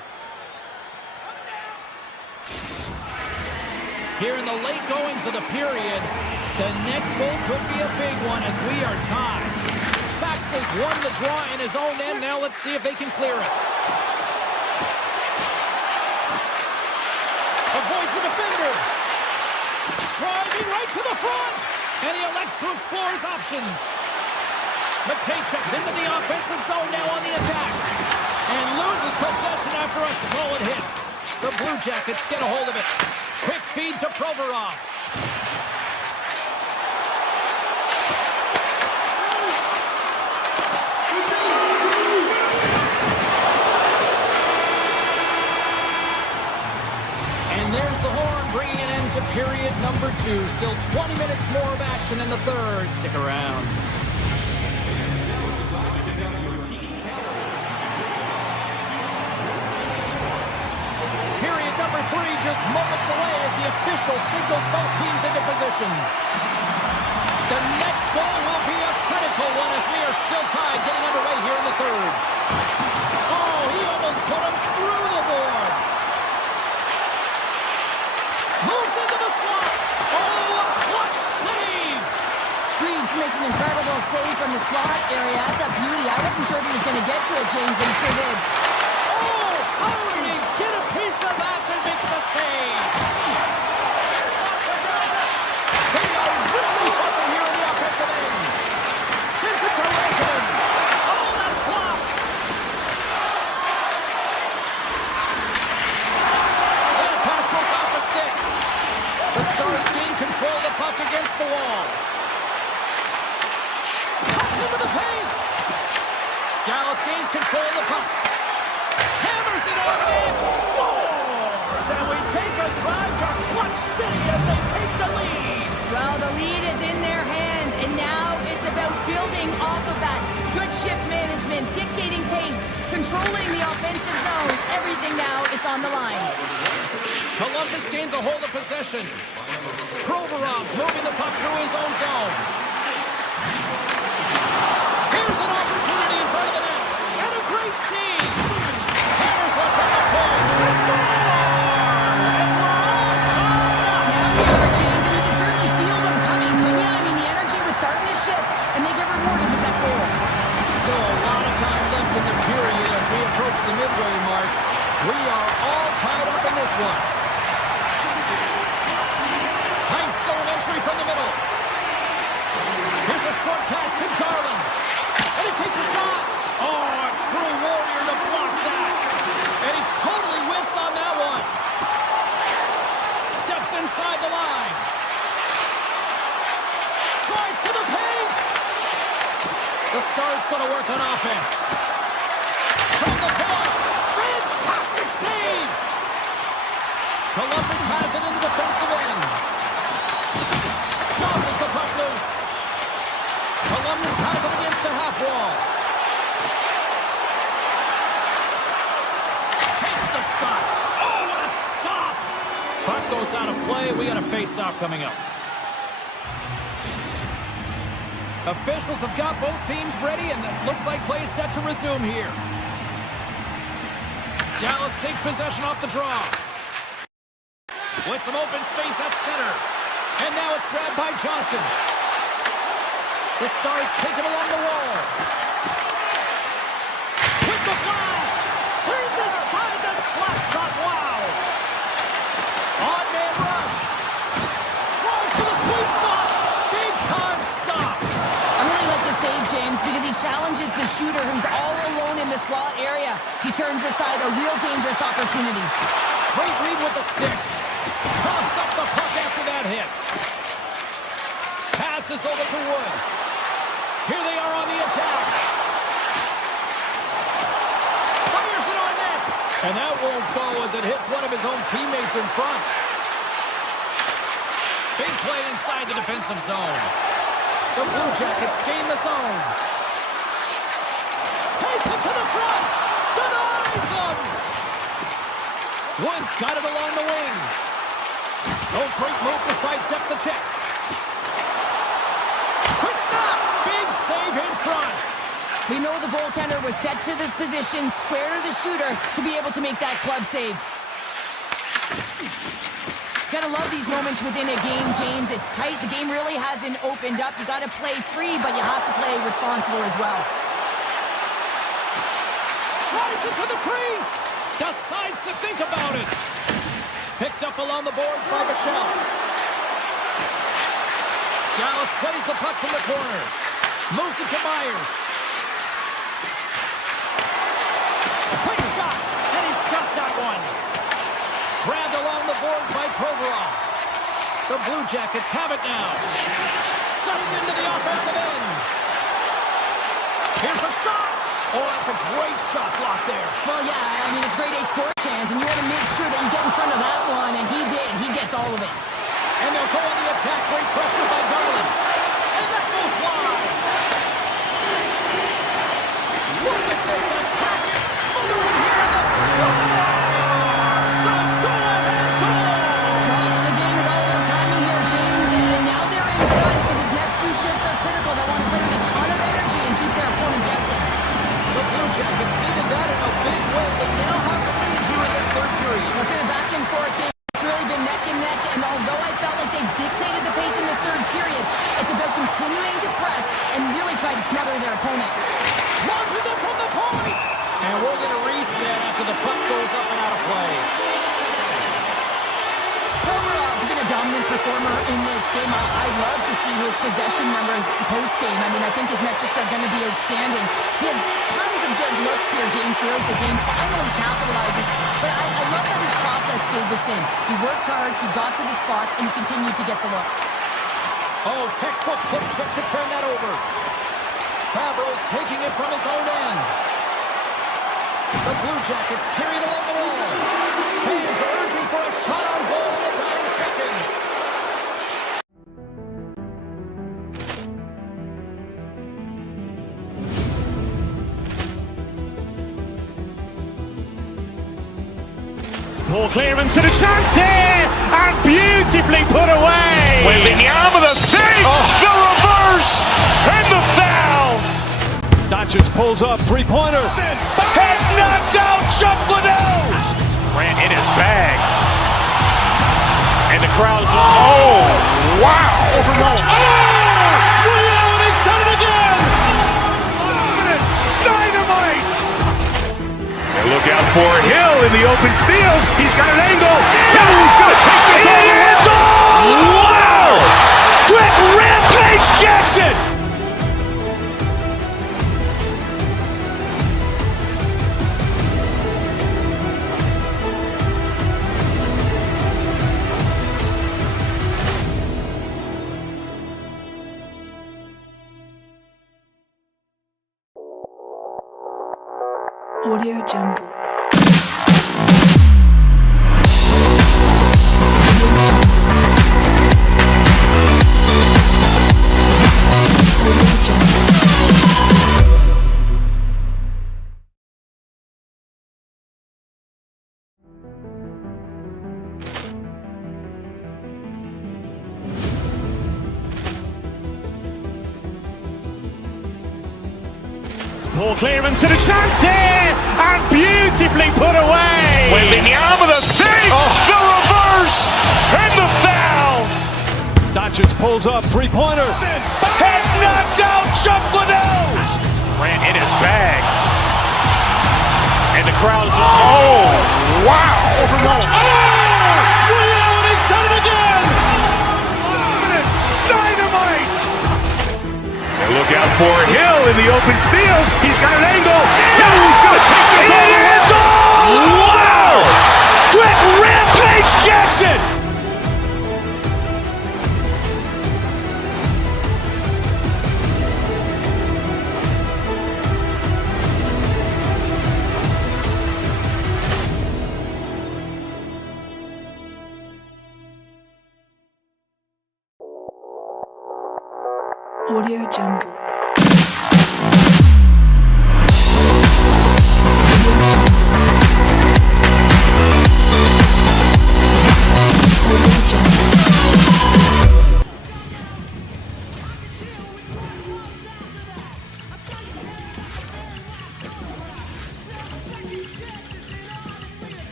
Here in the late goings of the period, the next goal could be a big one as we are tied. Faxas won the draw in his own end. Now let's see if they can clear it. Avoids the defender. Driving right to the front. And he elects to explore his options. Matejchuk's into the offensive zone now on the attack. And loses possession after a solid hit. The Blue Jackets get a hold of it. Quick feed to Provorov. And there's the horn, bringing an end to period number 2. Still 20 minutes more of action in the third. Stick around. Period number 3 just moments away as the official signals both teams into position. The next goal will be a critical one as we are still tied, getting underway here in the third. Oh, he almost put him through the boards. Moves into the slot. Oh, a clutch save. Reeves makes an incredible save from the slot area. That's a beauty. I wasn't sure if he was going to get to it, James, but he sure did. Oh, how did he get a piece of that to make the save? They are really hustling here in the offensive end. Sends it to Rantanen. Oh, that's blocked. And a pass goes off a stick. The Stars gain control of the puck against the wall. Cuts into the paint. Dallas gains control of the puck. Hammers it on net. Scores! And we take a drive to Clutch City as they take the lead. Well, the lead is in their hands, and now it's about building off of that. Good shift management, dictating pace, controlling the offensive zone. Everything now, it's on the line. Columbus gains a hold of possession. Provorov's moving the puck through his own zone. Here's an opportunity in front of the net. And a great save. Hammers one from the point. Score! And we're all tied up. Yeah, whatever, James, and you can certainly feel them coming, couldn't you? I mean, the energy was starting to shift, and they get rewarded with that goal. Still a lot of time left in the period as we approach the midway mark. We are all tied up in this one. Nice zone entry from the middle. Here's a short pass to Garland. And he takes a shot. Oh, a true warrior to block that. And he totally whiffs on that one. Steps inside the line. Drives to the paint. The Stars going to work on offense. From the point. Fantastic save. Columbus has it in the defensive end. Crosses the puck loose. Columbus has it against the half wall. Takes the shot. Oh, what a stop. Puck goes out of play. We got a face-off coming up. Officials have got both teams ready, and it looks like play is set to resume here. Dallas takes possession off the draw. With some open space at center. And now it's grabbed by Johnston. The Stars take it along the wall. With the blast. Turns aside the slap shot. Wow. Odd man rush. Drives to the sweet spot. Big time stop. I really like the save, James, because he challenges the shooter who's all alone in the slot area. He turns aside a real dangerous opportunity. Great read with the stick. Coughs up the puck after that hit. Passes over to Wood. Here they are on the attack. Fires it on net. And that won't go as it hits one of his own teammates in front. Big play inside the defensive zone. The Blue Jackets gain the zone. Takes it to the front. Denies him. Woods got it along the wing. No great move to sidestep the check. Quick stop. Big save in front. We know the goaltender was set to this position, square to the shooter, to be able to make that glove save. Gotta love these moments within a game, James. It's tight. The game really hasn't opened up. You gotta play free, but you have to play responsible as well. Tries it to the crease. Decides to think about it. Picked up along the boards by Michelle. Dallas plays the puck from the corner. Moves it to Myers. Quick shot, and he's got that one. Grabbed along the boards by Provorov. The Blue Jackets have it now. Stuffs into the offensive end. Here's a shot. Oh, that's a great shot block there. Well, yeah, I mean, it's grade A score chance, and you want to make sure that you get in front of that one, and he did. He gets all of it. And they'll go on the attack. Great pressure by Garland. And that goes wide. Look at this attack. It's smothering here in the stars. The go-ahead goal. Well, the game is all about timing here, James, and now they're in front, so these next two shifts are critical. They want to play with a ton of energy and keep their opponent guessing. The Blue Jackets needed that in a big way. They now have the lead here in this third period. It's been a back and forth game. It's really been neck and neck, and although I felt like they dictated the pace in this third period, it's about continuing to press and really try to smother their opponent. Launches it from the point. And we're going to reset after the puck goes up and out of play. Provorov's been a dominant performer in this game. I love to see his possession numbers post-game. I mean, I think his metrics are going to be outstanding. He had tons of good looks here, James, throughout the game. Finally capitalizes. But I love that his process stayed the same. He worked hard, he got to the spots, and he continued to get the looks. Oh, textbook puck check to turn that over. Fabro's taking it from his own end. The Blue Jackets carried along the wall. Fans urging for a shot on goal in the dying seconds. Poor clearance and a chance here, and beautifully put away. Waving the arm of the thing, the reverse, and the foul. Doncic pulls up, three-pointer. Has knocked out Chuck Liddell. Ran in his bag. And the crowd is, oh, wow. Rio, and he's done it again. Dynamite. And look out for Hill in the open field. He's got an angle. He's going to take this all the way. Wow. Quick rampage Jackson. Audio Jungle. Poor clearance and a chance here, and beautifully put away. Waving the arm of the thing, the reverse, and the foul. Doncic pulls up, three-pointer. Has knocked out Chuck Liddell. Ran in his bag. And the crowd is, oh, wow. Rio, and he's done it again. Dynamite. And look out for Hill in the open field. He's got an angle. He's going to take this all the way. Wow. Quick rampage Jackson. Jackson! Audio Jungle.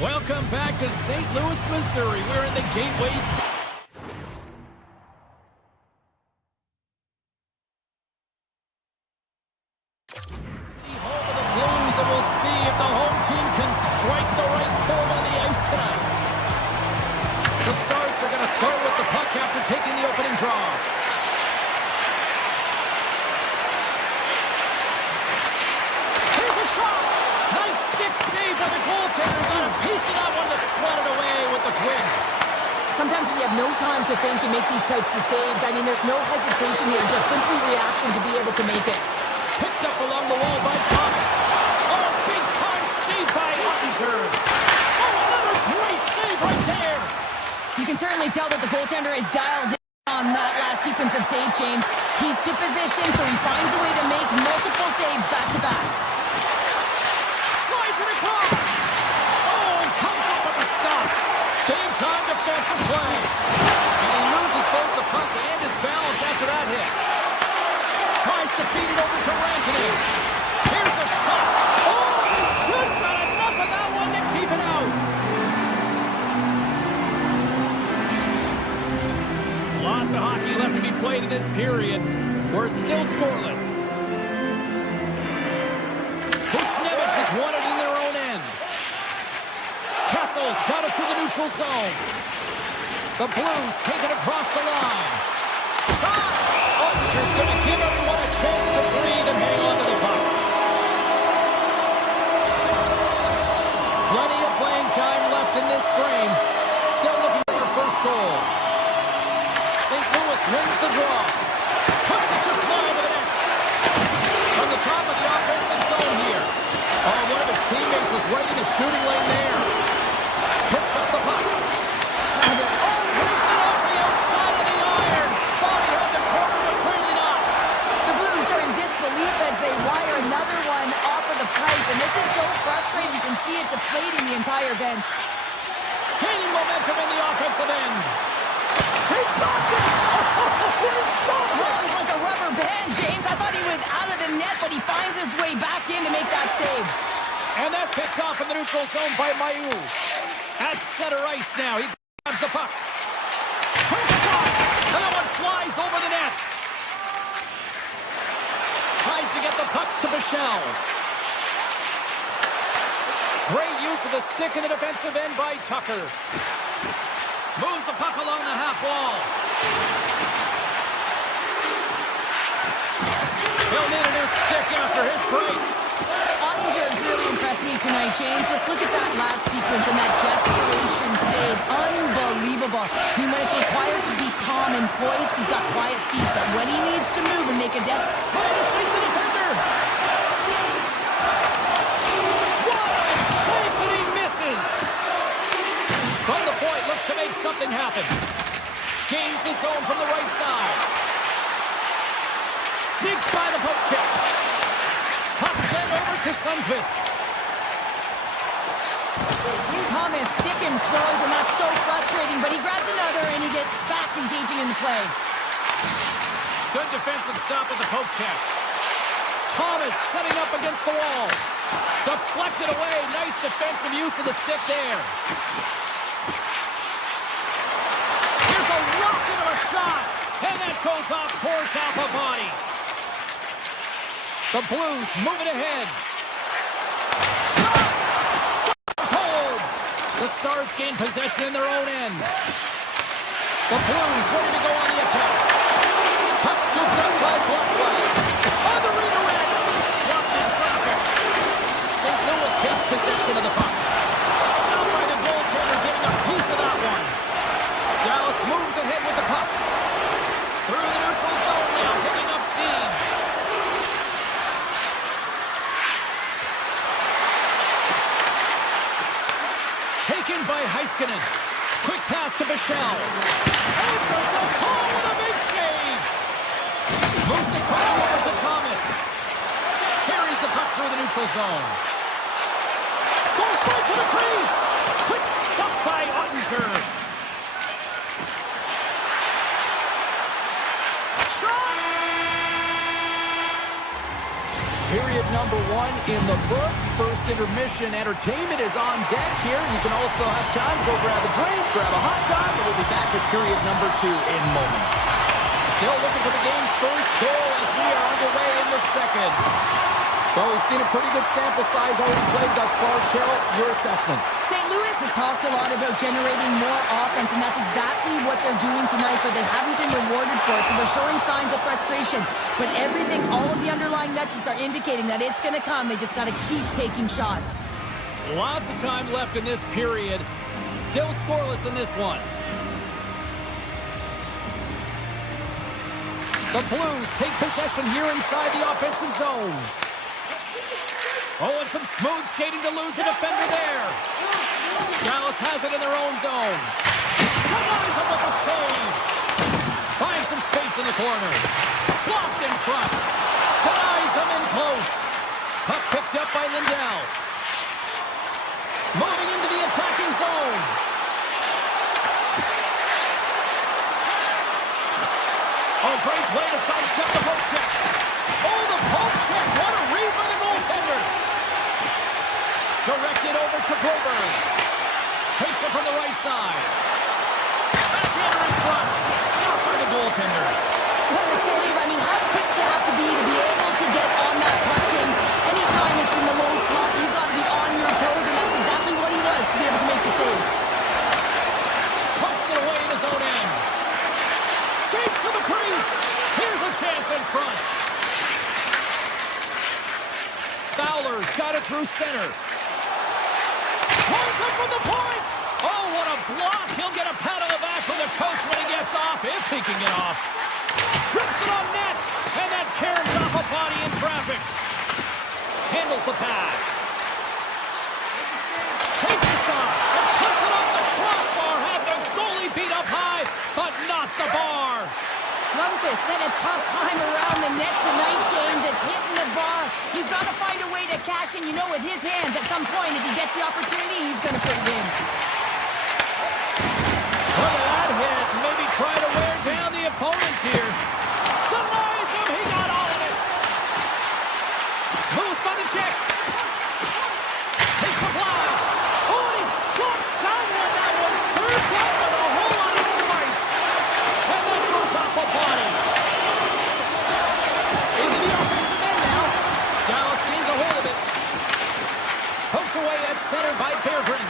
Welcome back to St. Louis, Missouri. We're in the Gateway home of the Blues, and we'll see if the home team can strike the right chord on the ice tonight. The Stars are going to start with the puck after taking the opening draw. Here's a shot! Nice stick save by the goaltender. Got a piece of that one to swat it away with the twin. Sometimes when you have no time to think and make these types of saves, I mean, there's no hesitation here, just simply reaction to be able to make it. Picked up along the wall by Thomas. Oh, big time save by Ottinger. Oh, another great save right there. You can certainly tell that the goaltender is dialed in on that last sequence of saves, James. He's to position, so he finds a way to make multiple saves back-to-back. Slides it across. Oh, comes up with the stop. Big time defensive play. And he loses both the puck and his balance after that hit. Tries to feed it over to Rantanen. Here's a shot. Oh, he just got enough of that one to keep it out. Lots of hockey left to be played in this period. We're still scoreless. Buchnevich has won it in their own end. Kessel's got it through the neutral zone. The Blues take it across the line. Shot! Ottinger's going to give everyone a chance to breathe and hang on to the puck. Plenty of playing time left in this frame. Still looking for their first goal. St. Louis wins the draw. Puts it just wide of the net. From the top of the offensive zone here. Oh, one of his teammates is right in the shooting lane there. Picks up the puck. Oh, brings it off the outside of the iron. Thought he had the corner, but clearly not. The Blues are in disbelief as they wire another one off of the pipe, and this is so frustrating. You can see it deflating the entire bench. Gaining momentum in the offensive end. He stopped it! He stopped it! It was like a rubber band, James. I thought he was out of the net, but he finds his way back in to make that save. And that's picked off in the neutral zone by Mayu. At center ice now. He grabs the puck. Quick shot! And that one flies over the net. Tries to get the puck to Bichelle. Great use of the stick in the defensive end by Tucker. Moves the puck along the half wall. He'll need a new stick after his breaks. Ottinger has really impressed me tonight, James. Just look at that last sequence and that desperation save. Unbelievable. I mean, when it's required to be calm and poised, he's got quiet feet. But when he needs to move and make a Trying to shake the defender. What a chance, and he misses. From the point, looks to make something happen. Gains the zone from the right side. Sneaks by the poke check. Puck sent over to Sundqvist. Thomas stick and throws, and that's so frustrating. But he grabs another, and he gets back engaging in the play. Good defensive stop with the poke check. Thomas setting up against the wall. Deflected away. Nice defensive use of the stick there. Here's a rocket of a shot. And that goes off course off a body. The Blues moving ahead. Shot! Cold. The Stars gain possession in their own end. The Blues ready to go on the attack. Puck scooped up by Blackwell. On the redirect. Blocked in traffic. St. Louis takes possession of the puck. Stopped by the goaltender, getting a piece of that one. Dallas moves ahead with the puck. Through the neutral zone now, picking up steam. Taken by Heiskanen. Quick pass to Bichelle. Answers the call with a big save. Moves it quickly over to Thomas. Carries the puck through the neutral zone. Goes right to the crease. Quick stop by Ottinger. Period number 1 in the books. First intermission entertainment is on deck here. You can also have time to go grab a drink, grab a hot dog, and we'll be back at period number 2 in moments. Still looking for the game's first goal as we are underway in the second. Well, we've seen a pretty good sample size already played thus far. Cheryl, your assessment. St. Louis has talked a lot about generating more offense, and that's exactly what they're doing tonight, but they haven't been rewarded for it, so they're showing signs of frustration. But everything, all of the underlying metrics are indicating that it's going to come. They just got to keep taking shots. Lots of time left in this period. Still scoreless in this one. The Blues take possession here inside the offensive zone. Oh, and some smooth skating to lose the defender there. Dallas has it in their own zone. Denies him with a save. Finds some space in the corner. Blocked in front. Denies him in close. Puck picked up by Lindell. Moving into the attacking zone. Oh, great play to sidestep the poke check. Oh, the poke check. What a read by the goaltender. Directed over to Broberg. Takes it from the right side. Backhander in front. Stopped by the goaltender. What a save. I mean, how quick you have to be able to get on that puck, James. Anytime it's in the low slot, you've got to be on your toes, and that's exactly what he was to be able to make the save. Punts it away in his own end. Skates to the crease. Here's a chance in front. Fowler's got it through center. Points up from the point. Oh, what a block. He'll get a pat on the back from the coach when he gets off, if he can get off. Trips it on net, and that caroms off a body in traffic. Handles the pass. Takes a shot, and puts it up the crossbar. Had the goalie beat up high, but not the bar. Lundqvist had a tough time around the net tonight, James. It's hitting the bar. He's got to find a way to cash in. You know, with his hands, at some point, if he gets the opportunity, he's going to put it in. Look at that hit. Maybe try to wear down the opponents here. Denies him. He got all of it. Moves by the check. Takes a blast. Oh, and he stops that one. That was served up with a whole lot of spice. And that goes off a body. Into the offensive end now. Dallas gains a hold of it. Poked away at center by Berggren.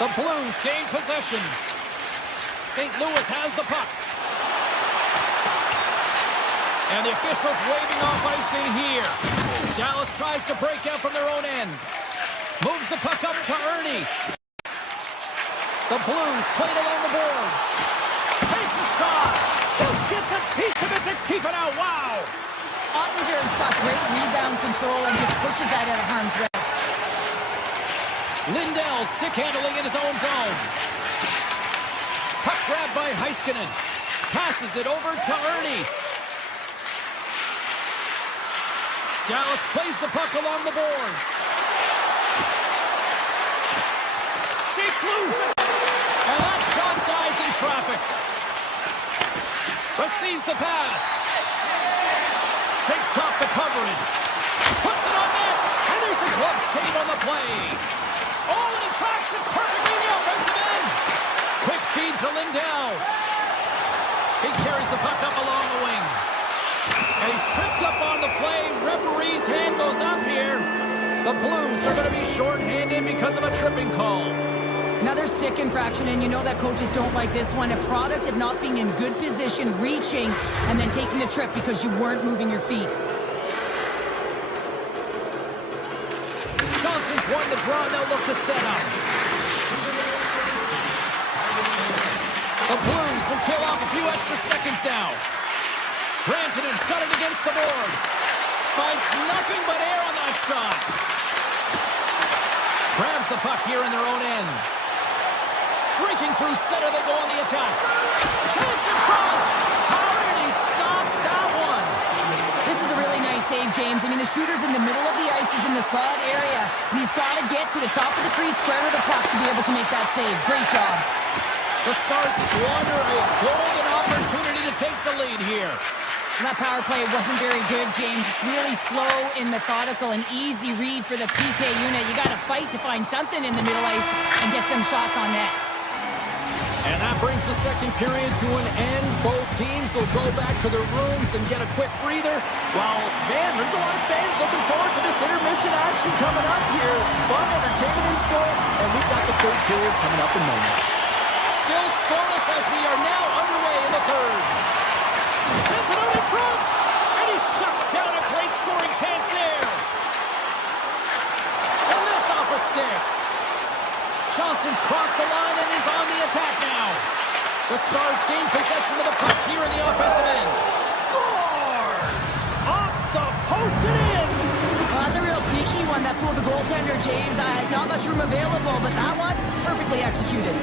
The Blues gain possession. St. Louis has the puck. And the officials waving off icing here. Dallas tries to break out from their own end. Moves the puck up to Ernie. The Blues played along the boards. Takes a shot. Just gets a piece of it to keep it out. Wow. Ottinger's got great rebound control and just pushes that out of harm's way. Lindell stick handling in his own zone. Puck grabbed by Heiskanen. Passes it over to Ernie. Dallas plays the puck along the boards. Shakes loose. And that shot dies in traffic. Receives the pass. Shakes off the coverage. Puts it on net. And there's a glove save on the play. Oh, and he tracks it perfectly in the offensive end. Quick feed to Lindell. He carries the puck up along the wing. And he's tripped up on the play. Referee's hand goes up here. The Blues are going to be shorthanded because of a tripping call. Another stick infraction, and you know that coaches don't like this one. A product of not being in good position, reaching, and then taking the trip because you weren't moving your feet. Johnson's won the draw, now look to set up. The Blues will kill off a few extra seconds now. Rantanen's got it against the boards. Finds nothing but air on that shot. Grabs the puck here in their own end. Streaking through center, they go on the attack. Chance in front. How did he stop that one? This is a really nice save, James. I mean, the shooter's in the middle of the ice, is in the slot area, and he's got to get to the top of the crease, square to the puck to be able to make that save. Great job. The Stars squander a golden opportunity to take the lead here. And that power play wasn't very good, James. It's really slow and methodical, an easy read for the PK unit. You got to fight to find something in the middle ice and get some shots on net. And that brings the second period to an end. Both teams will go back to their rooms and get a quick breather. Well, man, there's a lot of fans looking forward to this intermission action coming up here. Fun entertainment in store, and we've got the third period coming up in moments. Still scoreless as we are now underway in the third. Sends it out in front, and he shuts down a great scoring chance there. And that's off a stick. Johnson's crossed the line and is on the attack now. The Stars gain possession of the puck here in the offensive end. Scores! Off the post and in! Well, that's a real sneaky one that fooled the goaltender, James. Not much room available, but that one, perfectly executed.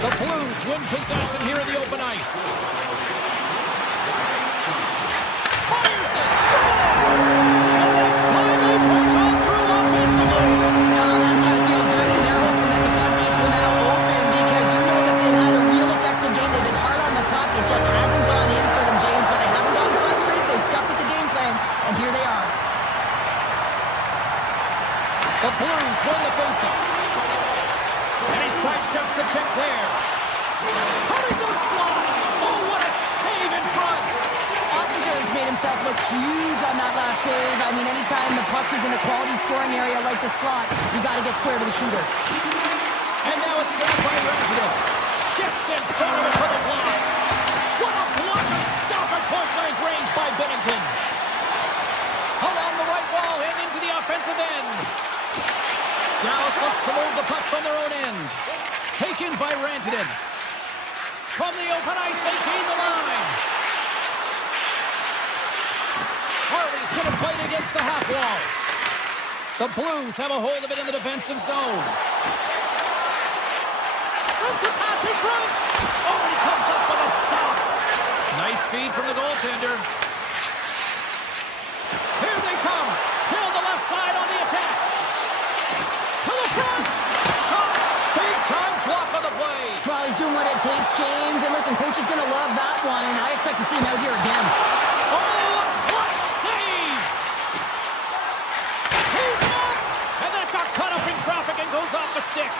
The Blues win possession here in the open ice. Fires it! Scores! And they finally push on through offensively. Oh, that's got to feel good, and they're hoping that the floodgates will now open because you know that they've had a real effective game. They've been hard on the puck. It just hasn't gone in for them, James, but they haven't gotten frustrated. They've stuck with the game plan, and here they are. The Blues win the faceoff. And he sidesteps the check there. Cutting to the slot. Oh, what a save in front. Ottinger's made himself look huge on that last save. I mean, anytime the puck is in a quality scoring area like the slot, you got to get square to the shooter. And now it's grabbed by Rantanen. Gets in front of it for the block. What a block of stop at point-blank range by Binnington. Along the right wall and into the offensive end. Dallas looks to move the puck from their own end. Taken by Rantanen. From the open ice, they gain the line. Harley's going to play it against the half wall. The Blues have a hold of it in the defensive zone. Sends a pass in front. Oh, he comes up with a stop. Nice feed from the goaltender. Here they come. Down the left side on the attack. To the front. Shot. Big time block on the play. Well, he's doing what it takes, James. And listen, coach is going to love that one, and I expect to see him out here again. Oh, a clutch save. He's up. And that got caught up in traffic and goes off the stick.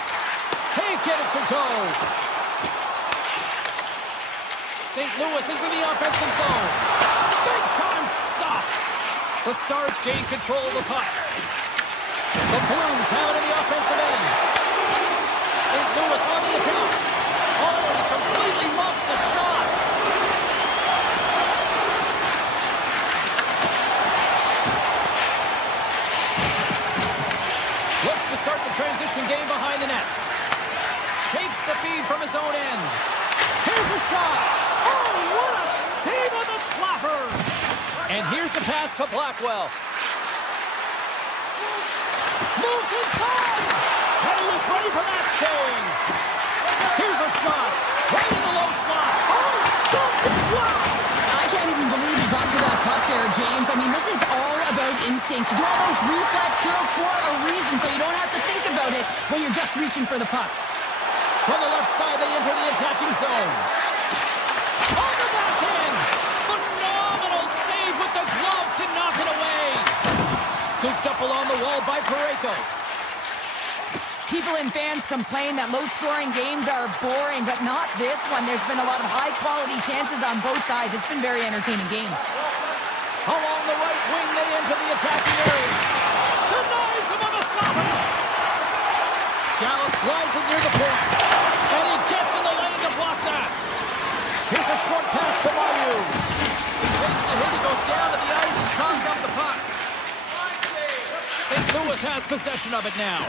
Can't get it to go. St. Louis is in the offensive zone. Big time stop. The Stars gain control of the puck. The Blues have it in the offensive end. St. Louis on the attack. Oh, he completely muffs the shot. Looks to start the transition game behind the net. Takes the feed from his own end. Here's a shot. Oh, what a save on the slapper. And here's the pass to Blackwell. Moves inside. And he was ready for that save. Here's a shot. Right in the low slot. Oh, stumped it. Wow. I can't even believe he got to that puck there, James. I mean, this is all about instinct. You do all those reflex drills for a reason, so you don't have to think about it when you're just reaching for the puck. From the left side, they enter the attacking zone. On the backhand. Phenomenal save with the glove to knock it away. Scooped up along the wall by Parayko. People and fans complain that low-scoring games are boring, but not this one. There's been a lot of high-quality chances on both sides. It's been a very entertaining game. Along the right wing, they enter the attacking area. Denies him on the slapper. down to the ice and toss up the puck. St. Louis has possession of it now.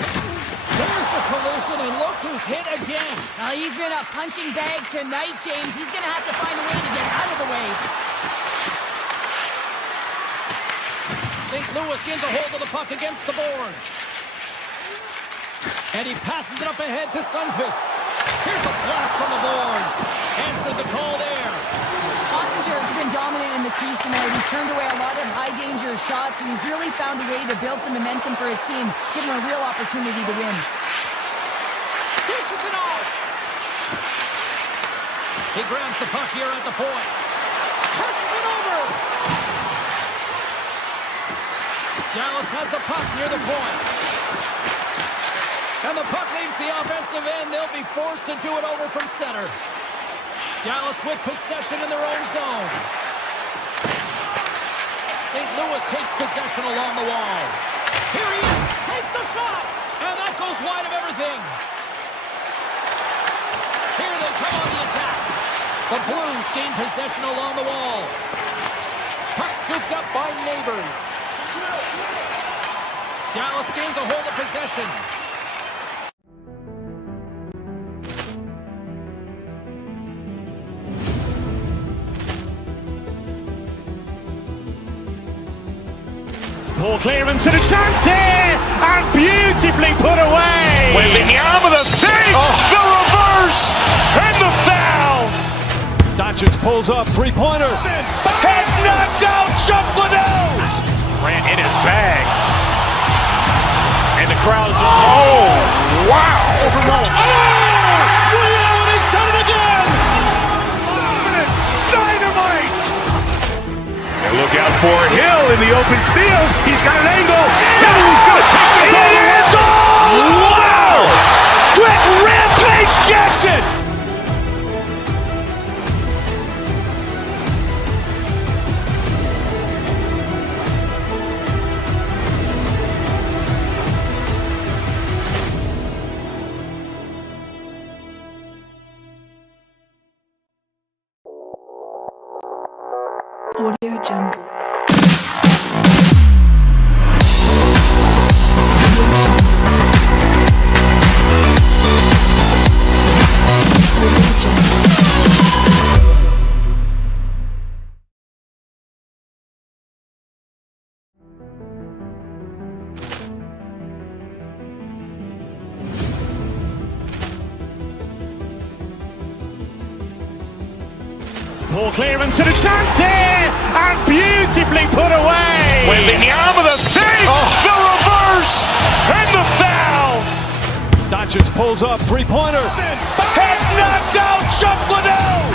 There's the collision, and look who's hit again. Well, he's been a punching bag tonight, James. He's going to have to find a way to get out of the way. St. Louis gains a hold of the puck against the boards. And he passes it up ahead to Sundqvist. Here's a blast from the boards. Answered the call there. Ottinger's been dominant in the crease tonight. He's turned away a lot of high-danger shots, and he's really found a way to build some momentum for his team, give him a real opportunity to win. Dishes it off. He grabs the puck here at the point. Passes it over. Dallas has the puck near the point. And the puck leaves the offensive end. They'll be forced to do it over from center. Dallas with possession in their own zone. St. Louis takes possession along the wall. Here he is, takes the shot, and that goes wide of everything. Here they come on the attack. The Blues gain possession along the wall. Puck scooped up by Neighbors. Dallas gains a hold of possession. Ball clearance and a chance here, and beautifully put away. With the arm of the save, the reverse, and the foul. Doncic pulls up, three-pointer. Has knocked out Chuck Liddell. Grant in his bag. And the crowd is, oh, wow. William has done it again. Dynamite. And look out for Hill in the open field. He's got an angle. Hill's going to take this all the way. Wow. Quick rampage Jackson. Audio Jungle. Ball clearance and a chance here, and beautifully put away. With the arm of the save, the reverse, and the foul. Doncic pulls up, three-pointer. Has knocked out Chuck Liddell.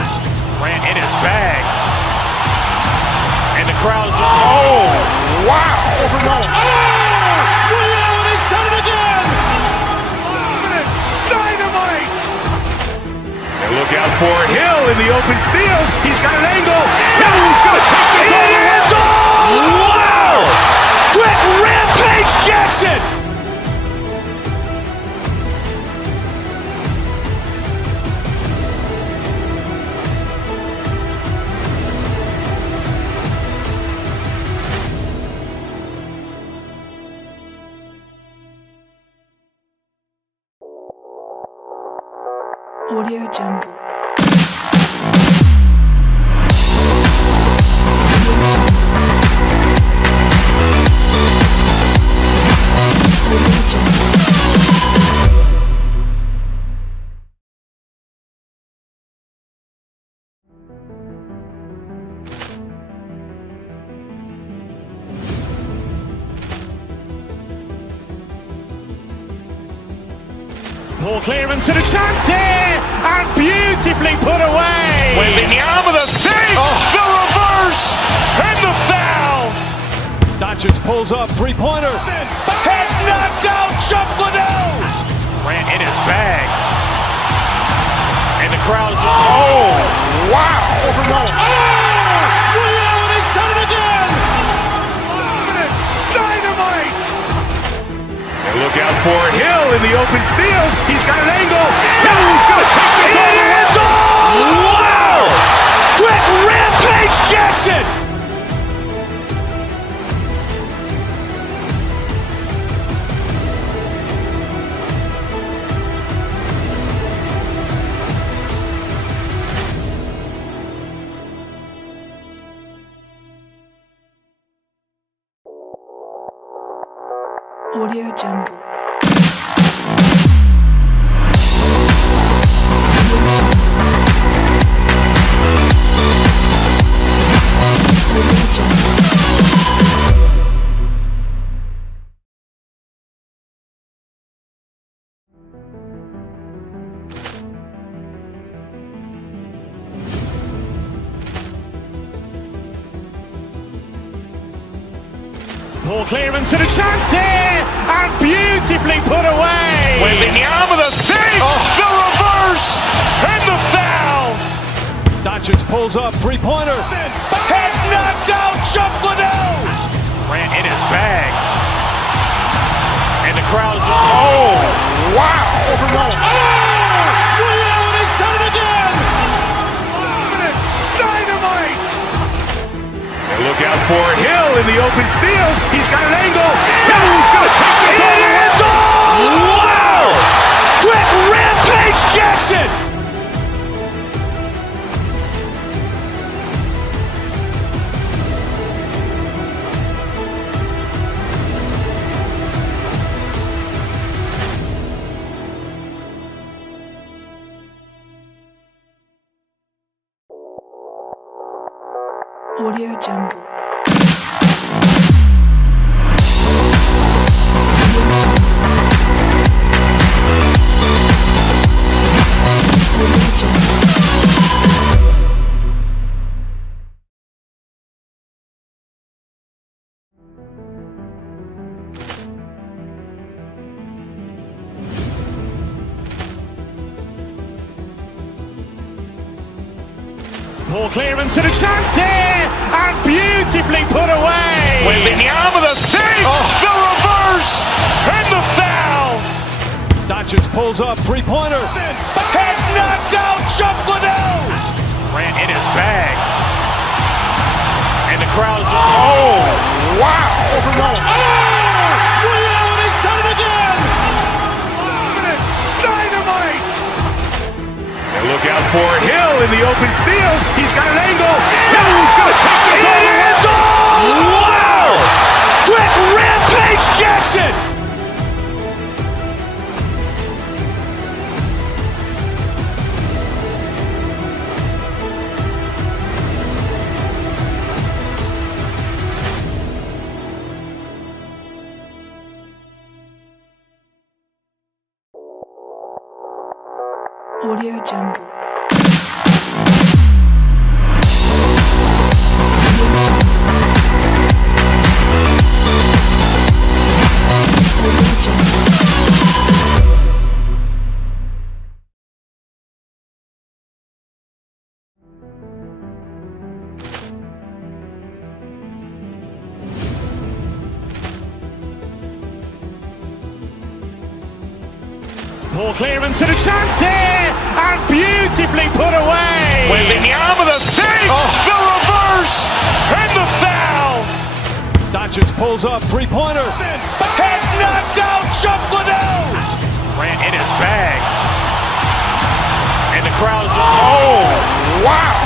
Grant in his bag. And the crowd is, oh, wow. William has done it again. Dynamite. And look out for Hill in the open field. He's got an angle. Hill's going to take this all the way. Wow. Quick rampage Jackson. Audio Jungle. Ball clearance and a chance here, and beautifully put away. With the arm of the save, the reverse, and the foul. Doncic pulls up, three-pointer. Has knocked out Chuck Liddell. Grant in his bag. And the crowd is, oh, wow. William has done it again. Dynamite. And look out for Hill in the open field. He's got an angle. Hill's going to take this all the way. Wow. Quick rampage Jackson. Audio Jungle. Poor clearance and a chance here, and beautifully put away. Waving the arm of the save, the reverse, and the foul. Doncic pulls up, three-pointer. Has knocked out Chuck Liddell. Grant in his bag. And the crowd's, oh, wow. Williams has done it again. Dynamite. And look out for Hill in the open field. He's got an angle. Hill's going to take this all the way. Wow! Quick Rampage Jackson. Audio Jungle. Poor clearance and a chance here, and beautifully put away. Waving the arm of the save, the reverse, and the foul. Doncic pulls up, three-pointer. Has knocked out Chuck Liddell. Grant in his bag. And the crowd's, oh, wow. Williams has done it again. Dynamite. And look out for Hill in the open field. He's got an angle. Hill's going to take this all the way. Wow! Quick Rampage Jackson. Audio Jungle. Poor clearance and a chance here, and beautifully put away. Waving the arm of the save, the reverse, and the foul. Doncic pulls up, three-pointer. Has knocked out Chuck Liddell. Grant in his bag. And the crowd's, oh, wow.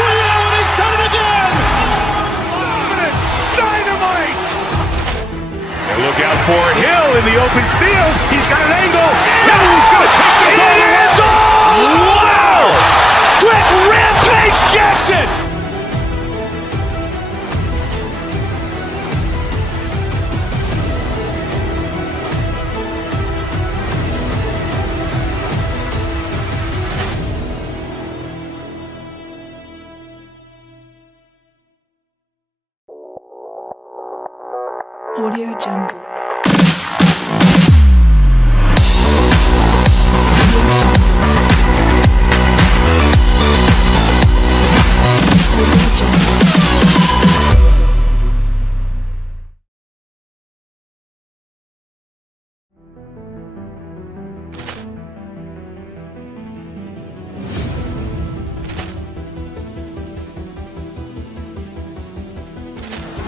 Williams has done it again. Dynamite. And look out for Hill in the open field. He's got an angle. Hill's going to take this all the way. Wow! Quick Rampage Jackson. Audio Jungle.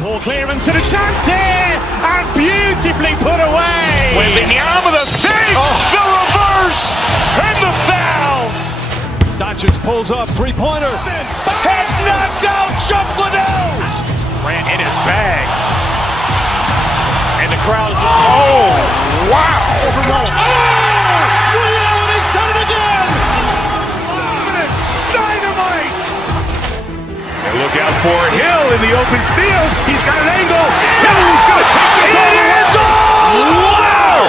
Poor clearance and a chance here, and beautifully put away. Waving the arm of the save, the reverse, and the foul. Doncic pulls up, three-pointer. Has knocked out Chuck Liddell. Grant in his bag. crowd is, oh, wow! He's done it again! Dynamite! And look out for Hill in the open field. He's got an angle. Hill's going to take this all the way. Wow!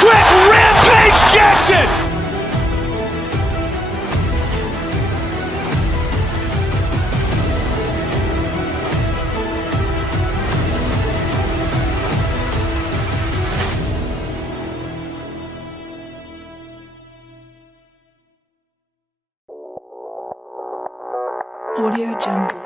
Quick Rampage Jackson! Audio Jungle.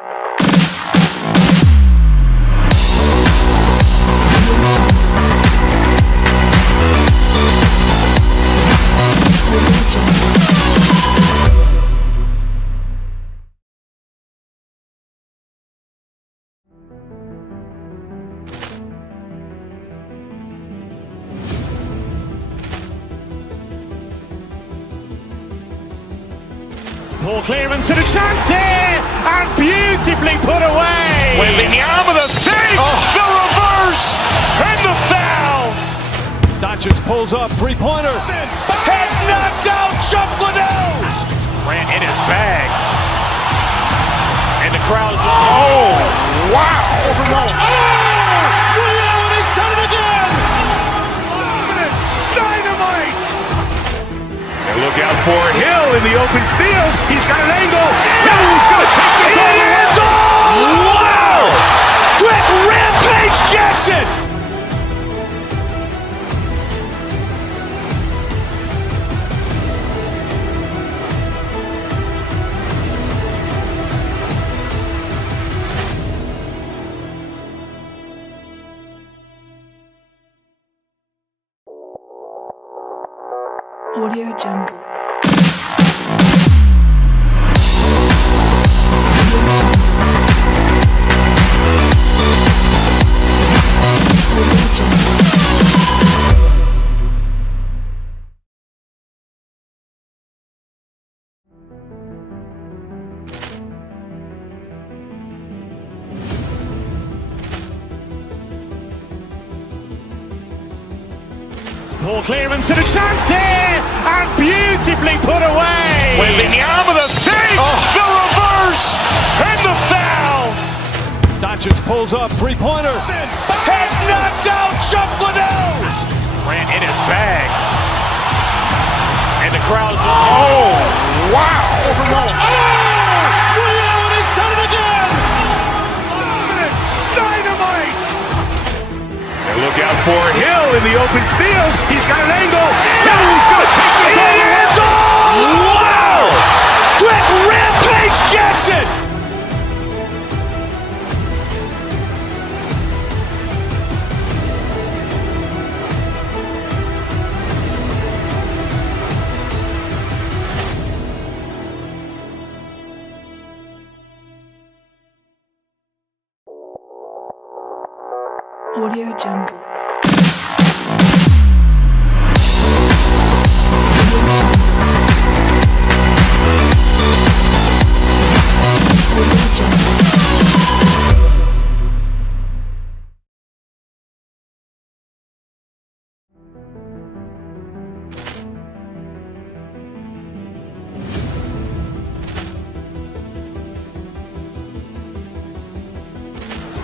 Poor clearance and a chance here, and beautifully put away. Wembanyama the fake, the reverse, and the foul. Doncic pulls up, three-pointer. Has knocked out Chuck Liddell. Grant in his bag, and the crowd is, oh, wow! He's done it again! Dynamite! And look out for Hill in the open field. He's got an angle. Hill's going to take this all the way. Wow! Quick Rampage Jackson! Audio Jungle. Poor clearance and a chance here, and beautifully put away. Wembanyama the fake, the reverse, and the foul. Doncic pulls up, three-pointer. Has knocked out Chuck Liddell. Grant in his bag, and the crowd is, oh, wow! He's done it again! Dynamite! And look out for Hill in the open field. He's got an angle. Hill's going to take this all the way. Wow! Quick Rampage Jackson! Audio Jungle.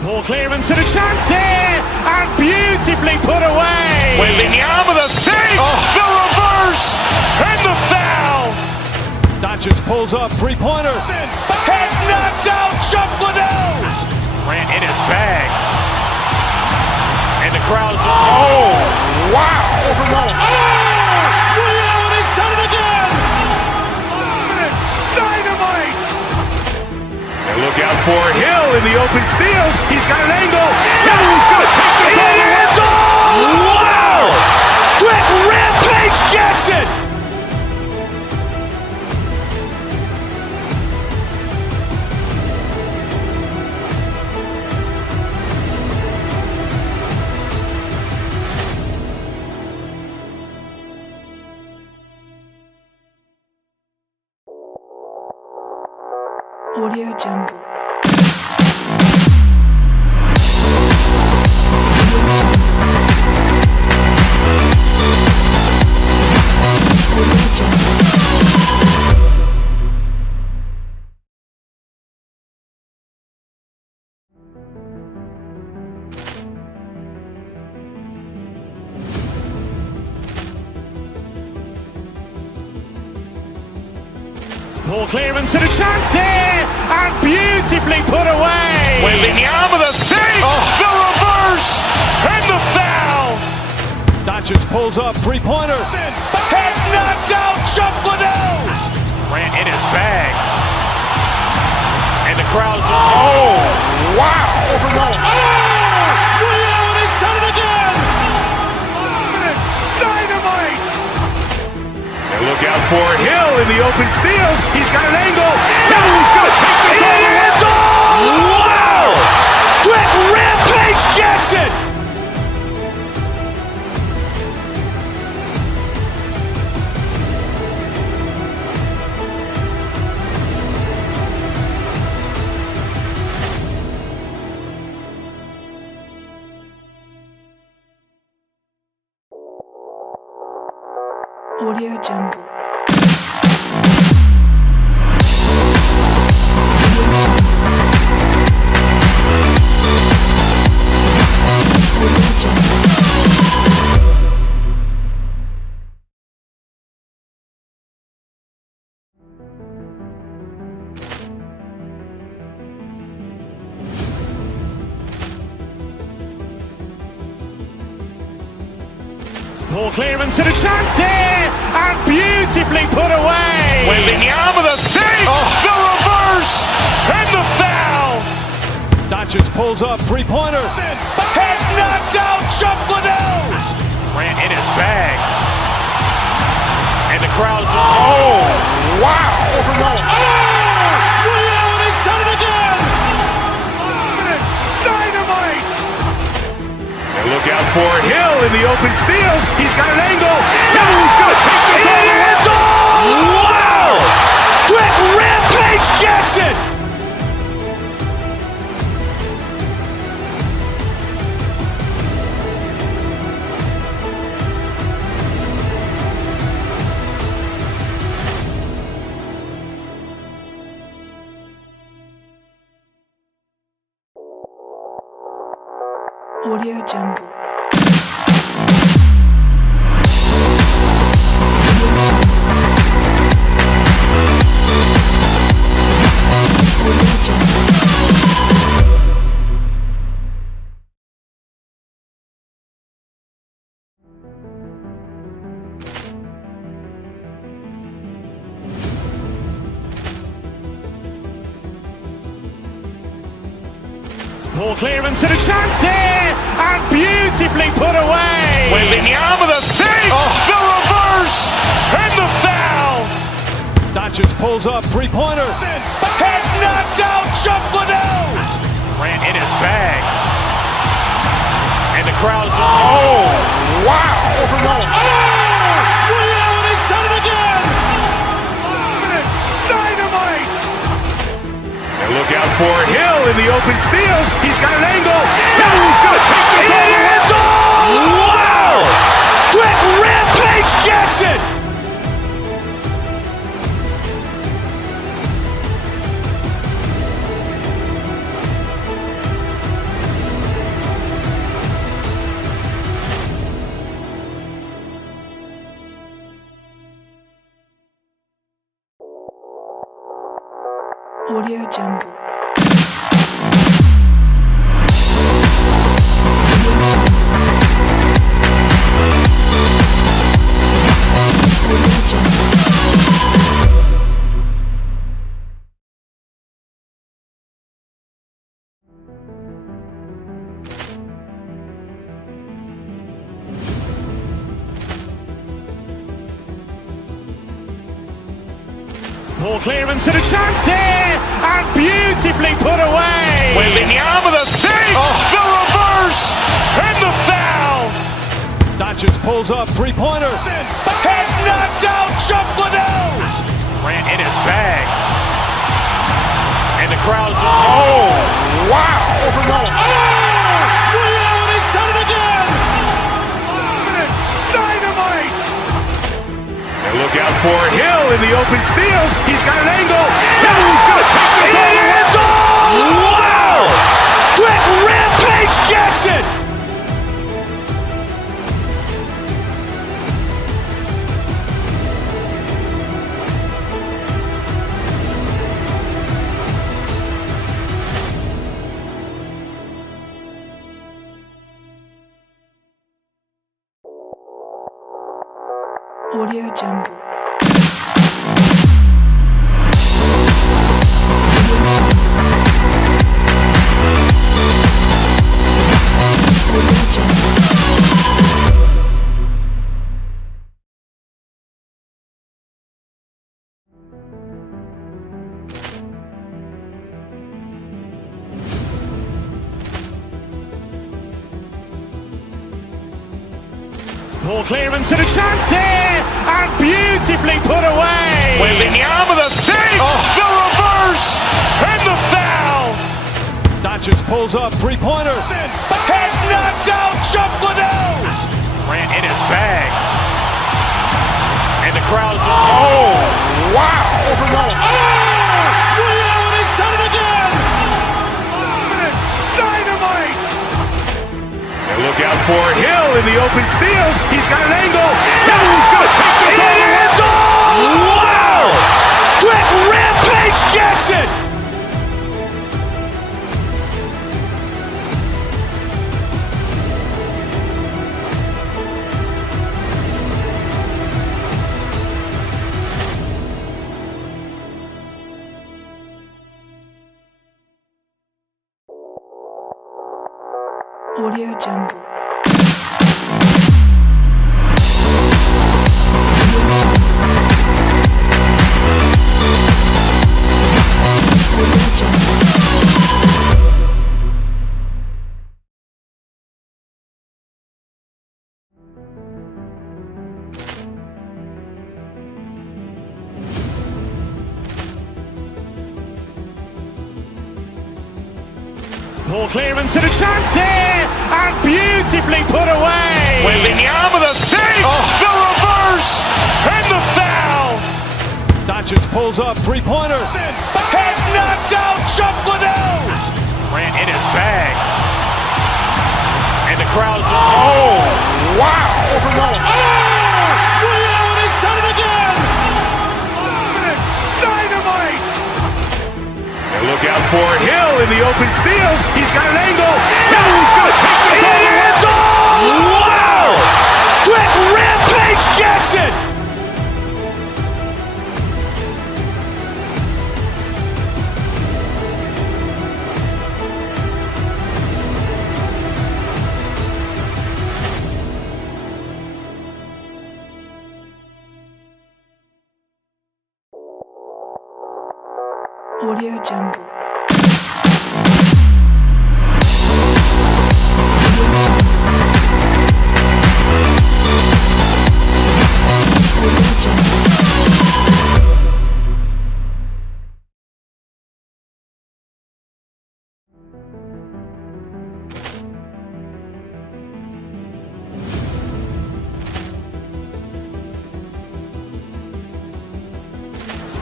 Poor clearance and a chance here, and beautifully put away. Wembanyama the fake, the reverse, and the foul. Doncic pulls up, three-pointer. Has knocked out Chuck Liddell. Grant in his bag, and the crowd is, oh, wow! He's done it again! Dynamite! And look out for Hill in the open field. He's got an angle. Hill's going to take this all the way. Wow! Quick Rampage Jackson! Audio Jungle. Ball clearance and a chance here, and beautifully put away. Waving the arm of the save, the reverse, and the foul. Doncic pulls up, three-pointer. Has knocked out Chuck Liddell. Grant in his bag. And the crowd's, oh, wow. Rio has done it again. Dynamite. And look out for Hill in the open field. He's got an angle. He's going to take this all the way. Wow. Quick Rampage Jackson. Audio Jungle. Ball clearance and a chance here, and beautifully put away. Waving the arm of the save, the reverse, and the foul. Doncic pulls up, three-pointer. Has knocked out Chuck Liddell. Grant in his bag. And the crowd's, oh, wow. Rio has done it again. Dynamite. And look out for Hill in the open field. He's got an angle. He's going to take this all the way. Wow. Quick Rampage Jackson. Audio Jungle. Ball clearance and a chance here, and beautifully put away. Waving the arm of the save, the reverse, and the foul. Doncic pulls up, three-pointer. Has knocked out Chuck Liddell. Grant in his bag. And the crowd's, oh, wow. Rio has done it again. Dynamite. And look out for Hill in the open field. He's got an angle. He's going to take this all the way. Wow. Quick Rampage Jackson. Audio Jungle. Ball clearance and a chance here, and beautifully put away. Waving the arm of the save, the reverse, and the foul. Doncic pulls up, three-pointer. Has knocked out Chuck Liddell. Grant in his bag. And the crowd's, oh, wow. Rio has done it again. Dynamite. And look out for Hill in the open field. He's got an angle. He's going to take this all the way. Wow. Quick Rampage Jackson. Audio Jungle. Ball clearance and a chance here, and beautifully put away. Waving the arm of the fake, the reverse, and the foul. Doncic pulls up, three-pointer. Has knocked out Chuck Liddell. Ran in his bag. And the crowd's, oh, wow. Ray Allen has done it again. Dynamite. And look out for Hill in the open field. He's got an angle. Hill's going to take this all the way. Wow. Quick rampage Jackson. Audio Jungle. Ball clearance and a chance here, and beautifully put away. Waving the arm of the fake, the reverse, and the foul. Doncic pulls up, three-pointer. Has knocked out Chuck Liddell. Ran in his bag. And the crowd's, oh, wow. Ray Allen has done it again. Dynamite. And look out for Hill in the open field. He's got an angle. Hill's going to take this all the way. Wow. Quick rampage Jackson. Audio Jungle.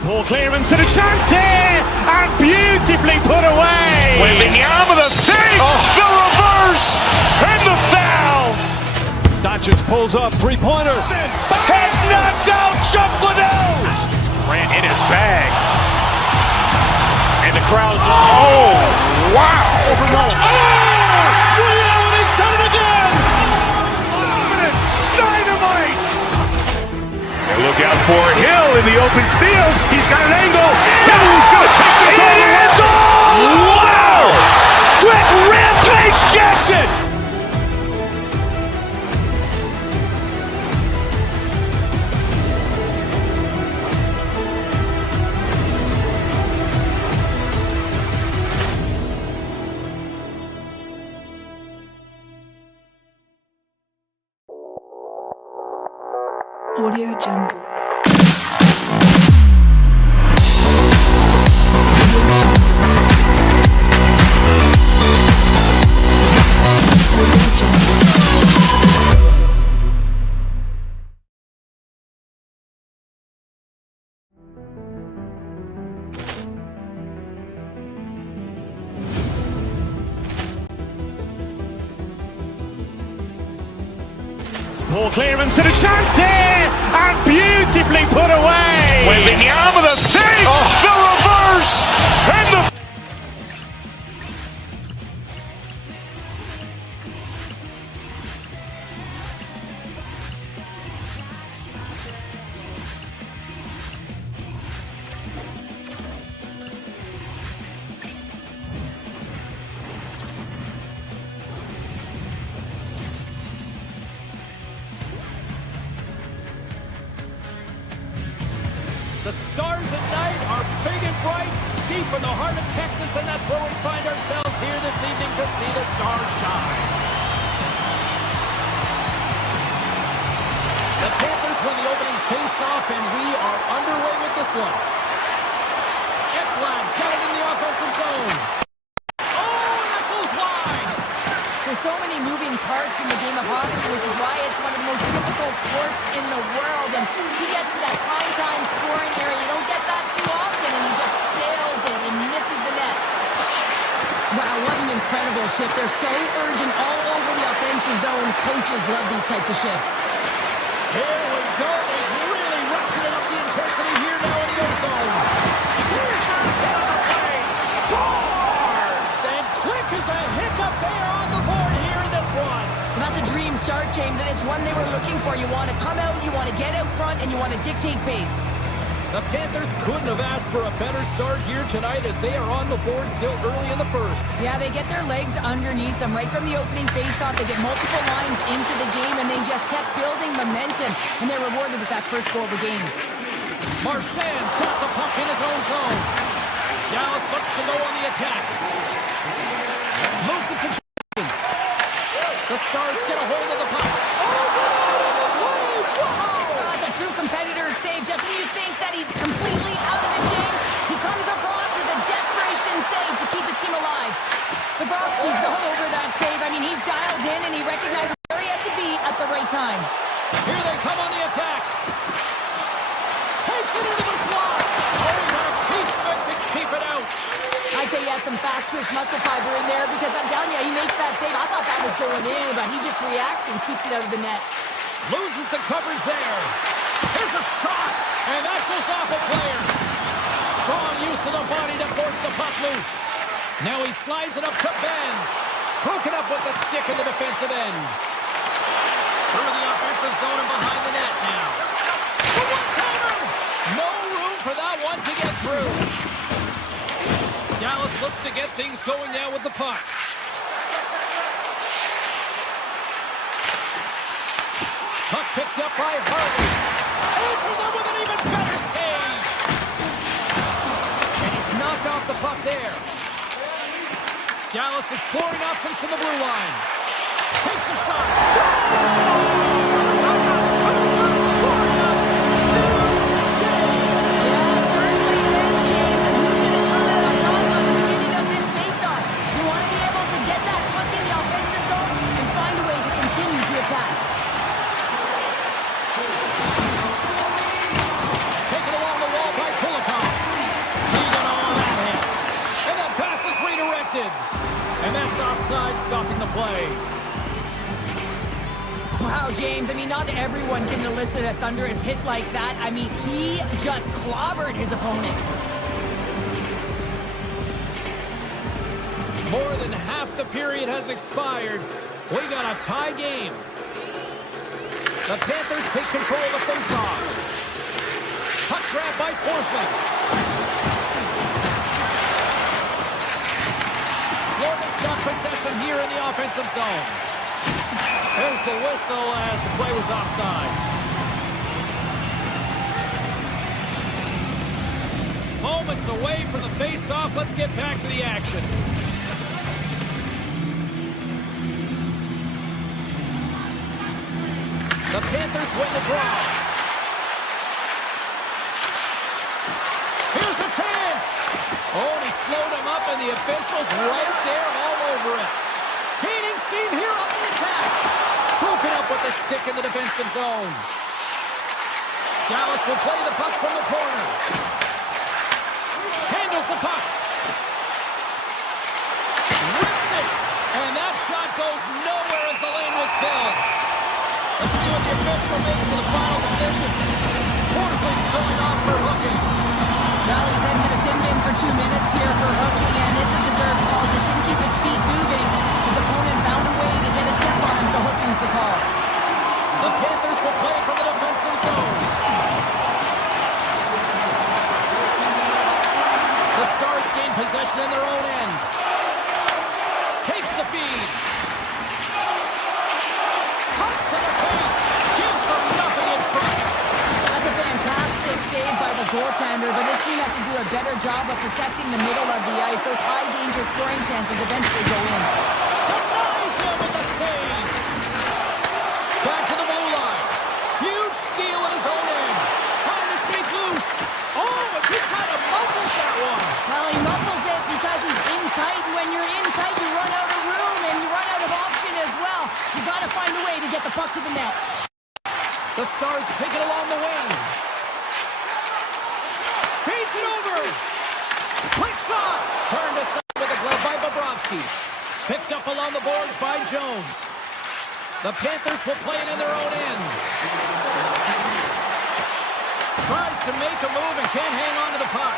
Ball clearance and a chance here, and beautifully put away. Waving the arm of the fake, the reverse, and the foul. Doncic pulls up, three-pointer. Has knocked out Chuck Liddell. Ran in his bag. And the crowd's, oh, wow. Ray Allen has done it again. Dynamite. And look out for Hill in the open field. He's got an angle. Hill's going to take this all the way. Wow. Quick rampage Jackson. Audio Jungle. Ball clearance and a chance here, and beautifully put away. Waving the arm of the fake, the reverse, and the The stars at night are big and bright, deep in the heart of Texas, and that's where we find ourselves here this evening to see the stars shine. The Panthers win the opening face-off, and we are underway with this one. Ekblad's got it in the offensive zone. Oh, that goes wide! There's so many moving parts in the game of hockey, which is why it's one of the most difficult sports in the world. And he gets to that prime time scoring area. You don't get that too often, and he just sails it and misses the net. Wow, what an incredible shift. They're so urgent all over the offensive zone. Coaches love these types of shifts. Here we go. They've really ratcheted up the intensity here now in the O-zone. Here's a hit on the play. Scores! And quick as a hiccup, they are on the board here in this one. Well, that's a dream start, James, and it's one they were looking for. You want to come out, you want to get out front, and you want to dictate pace. The Panthers couldn't have asked for a better start here tonight as they are on the board still early in the first. Yeah, they get their legs underneath them right from the opening faceoff. They get multiple lines into the game, and they just kept building momentum, and they're rewarded with that first goal of the game. Marchand's got the puck in his own zone. Dallas looks to go on the attack. Moves it to Shane. The Stars get a hold of the puck. That's a true competitor's save. Just when you think that he's completely out of it, James, he comes across with a desperation save to keep his team alive. Bobrovsky's all over that save. I mean, he's dialed in, and he recognizes where he has to be at the right time. Here they come on the attack. Takes it into the slot. Oh, he got a piece of it to keep it out. I'd say he has some fast-twitch muscle fiber in there because I'm telling you, he makes that save. I thought that was going in, but he just reacts and keeps it out of the net. Loses the coverage there. Here's a shot, and that goes off a player. Strong use of the body to force the puck loose. Now he slides it up to Ben. Broken up with the stick in the defensive end. Through the offensive zone and behind the net now. The one-timer! No room for that one to get through. Dallas looks to get things going now with the puck. Puck picked up by Harvey. Answers up with an even better save. And he's knocked off the puck there. Dallas exploring options from the blue line. Takes a shot. And that's offside, stopping the play. Wow, James, I mean, not everyone can elicit a thunderous hit like that. I mean, he just clobbered his opponent. More than half the period has expired. We got a tie game. The Panthers take control of the faceoff. Puck grab by Forsman. Florida's got possession here in the offensive zone. There's the whistle as the play was offside. Moments away from the face-off. Let's get back to the action. The Panthers win the draw. Here's a chance. Oh, he slowed him up, and the officials right there all over it. Gaining steam here on the attack. Broken up with the stick in the defensive zone. Dallas will play the puck from the corner. Handles the puck. Rips it. And that shot goes nowhere as the lane was filled. Let's see what the official makes for the final decision. Forsman's going off for hooking. Well, he's heading to the sin bin for 2 minutes here for hooking, and it's a deserved call. Just didn't keep his feet moving. His opponent found a way to get a step on him, so hooking's the call. The Panthers will play from the defensive zone. The Stars gain possession in their own end. Takes the feed. Cuts to the paint. Gives them nothing in front. That's a fantastic save by the goaltender, but this team has to do a better job of protecting the middle of the ice. Those high-danger scoring chances eventually go in. Denies him with the save. Back to the blue line. Huge steal at his own end. Trying to shake loose. Oh, but just kind of muffles that one. Well, he muffles it because he's in tight, and when you're in tight, you run out of room, and you run out of option as well. You got to find a way to get the puck to the net. The Stars take it along the wing. Feeds it over. Quick shot. Turned aside with a glove by Bobrovsky. Picked up along the boards by Jones. The Panthers will play it in their own end. Tries to make a move and can't hang on to the puck.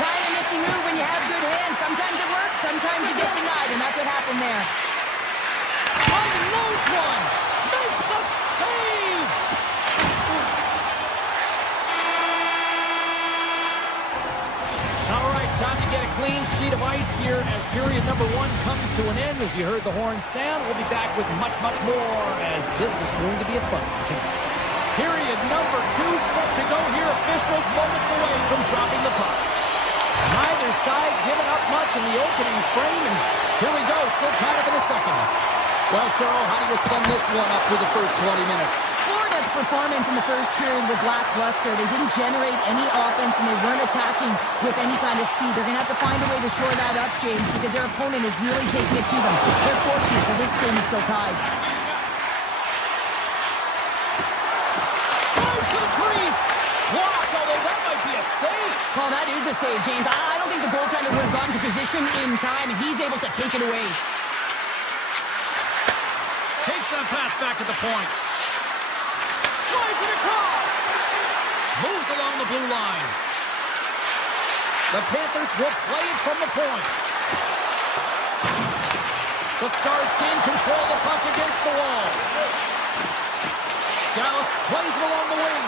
Trying a nifty move when you have good hands. Sometimes it works, sometimes you get denied, and that's what happened there. Unloads one. Makes the save. All right, time to get a clean sheet of ice here as period number 1 comes to an end. As you heard the horn sound, we'll be back with much, much more as this is going to be a fun one. Period number 2 set to go here. Officials moments away from dropping the puck. Neither side giving up much in the opening frame, and here we go, still tied up in the second. Well, Cheryl, how do you sum this one up through the first 20 minutes? Florida's performance in the first period was lackluster. They didn't generate any offense, and they weren't attacking with any kind of speed. They're going to have to find a way to shore that up, James, because their opponent is really taking it to them. They're fortunate that this game is still tied. Tries to the crease. Blocked, although that might be a save. Well, that is a save, James. I don't think the goaltender would have gotten to position in time, and he's able to take it away. Takes that pass back at the point. Slides it across. Moves along the blue line. The Panthers will play it from the point. The Stars gain control of the puck against the wall. Dallas plays it along the wing.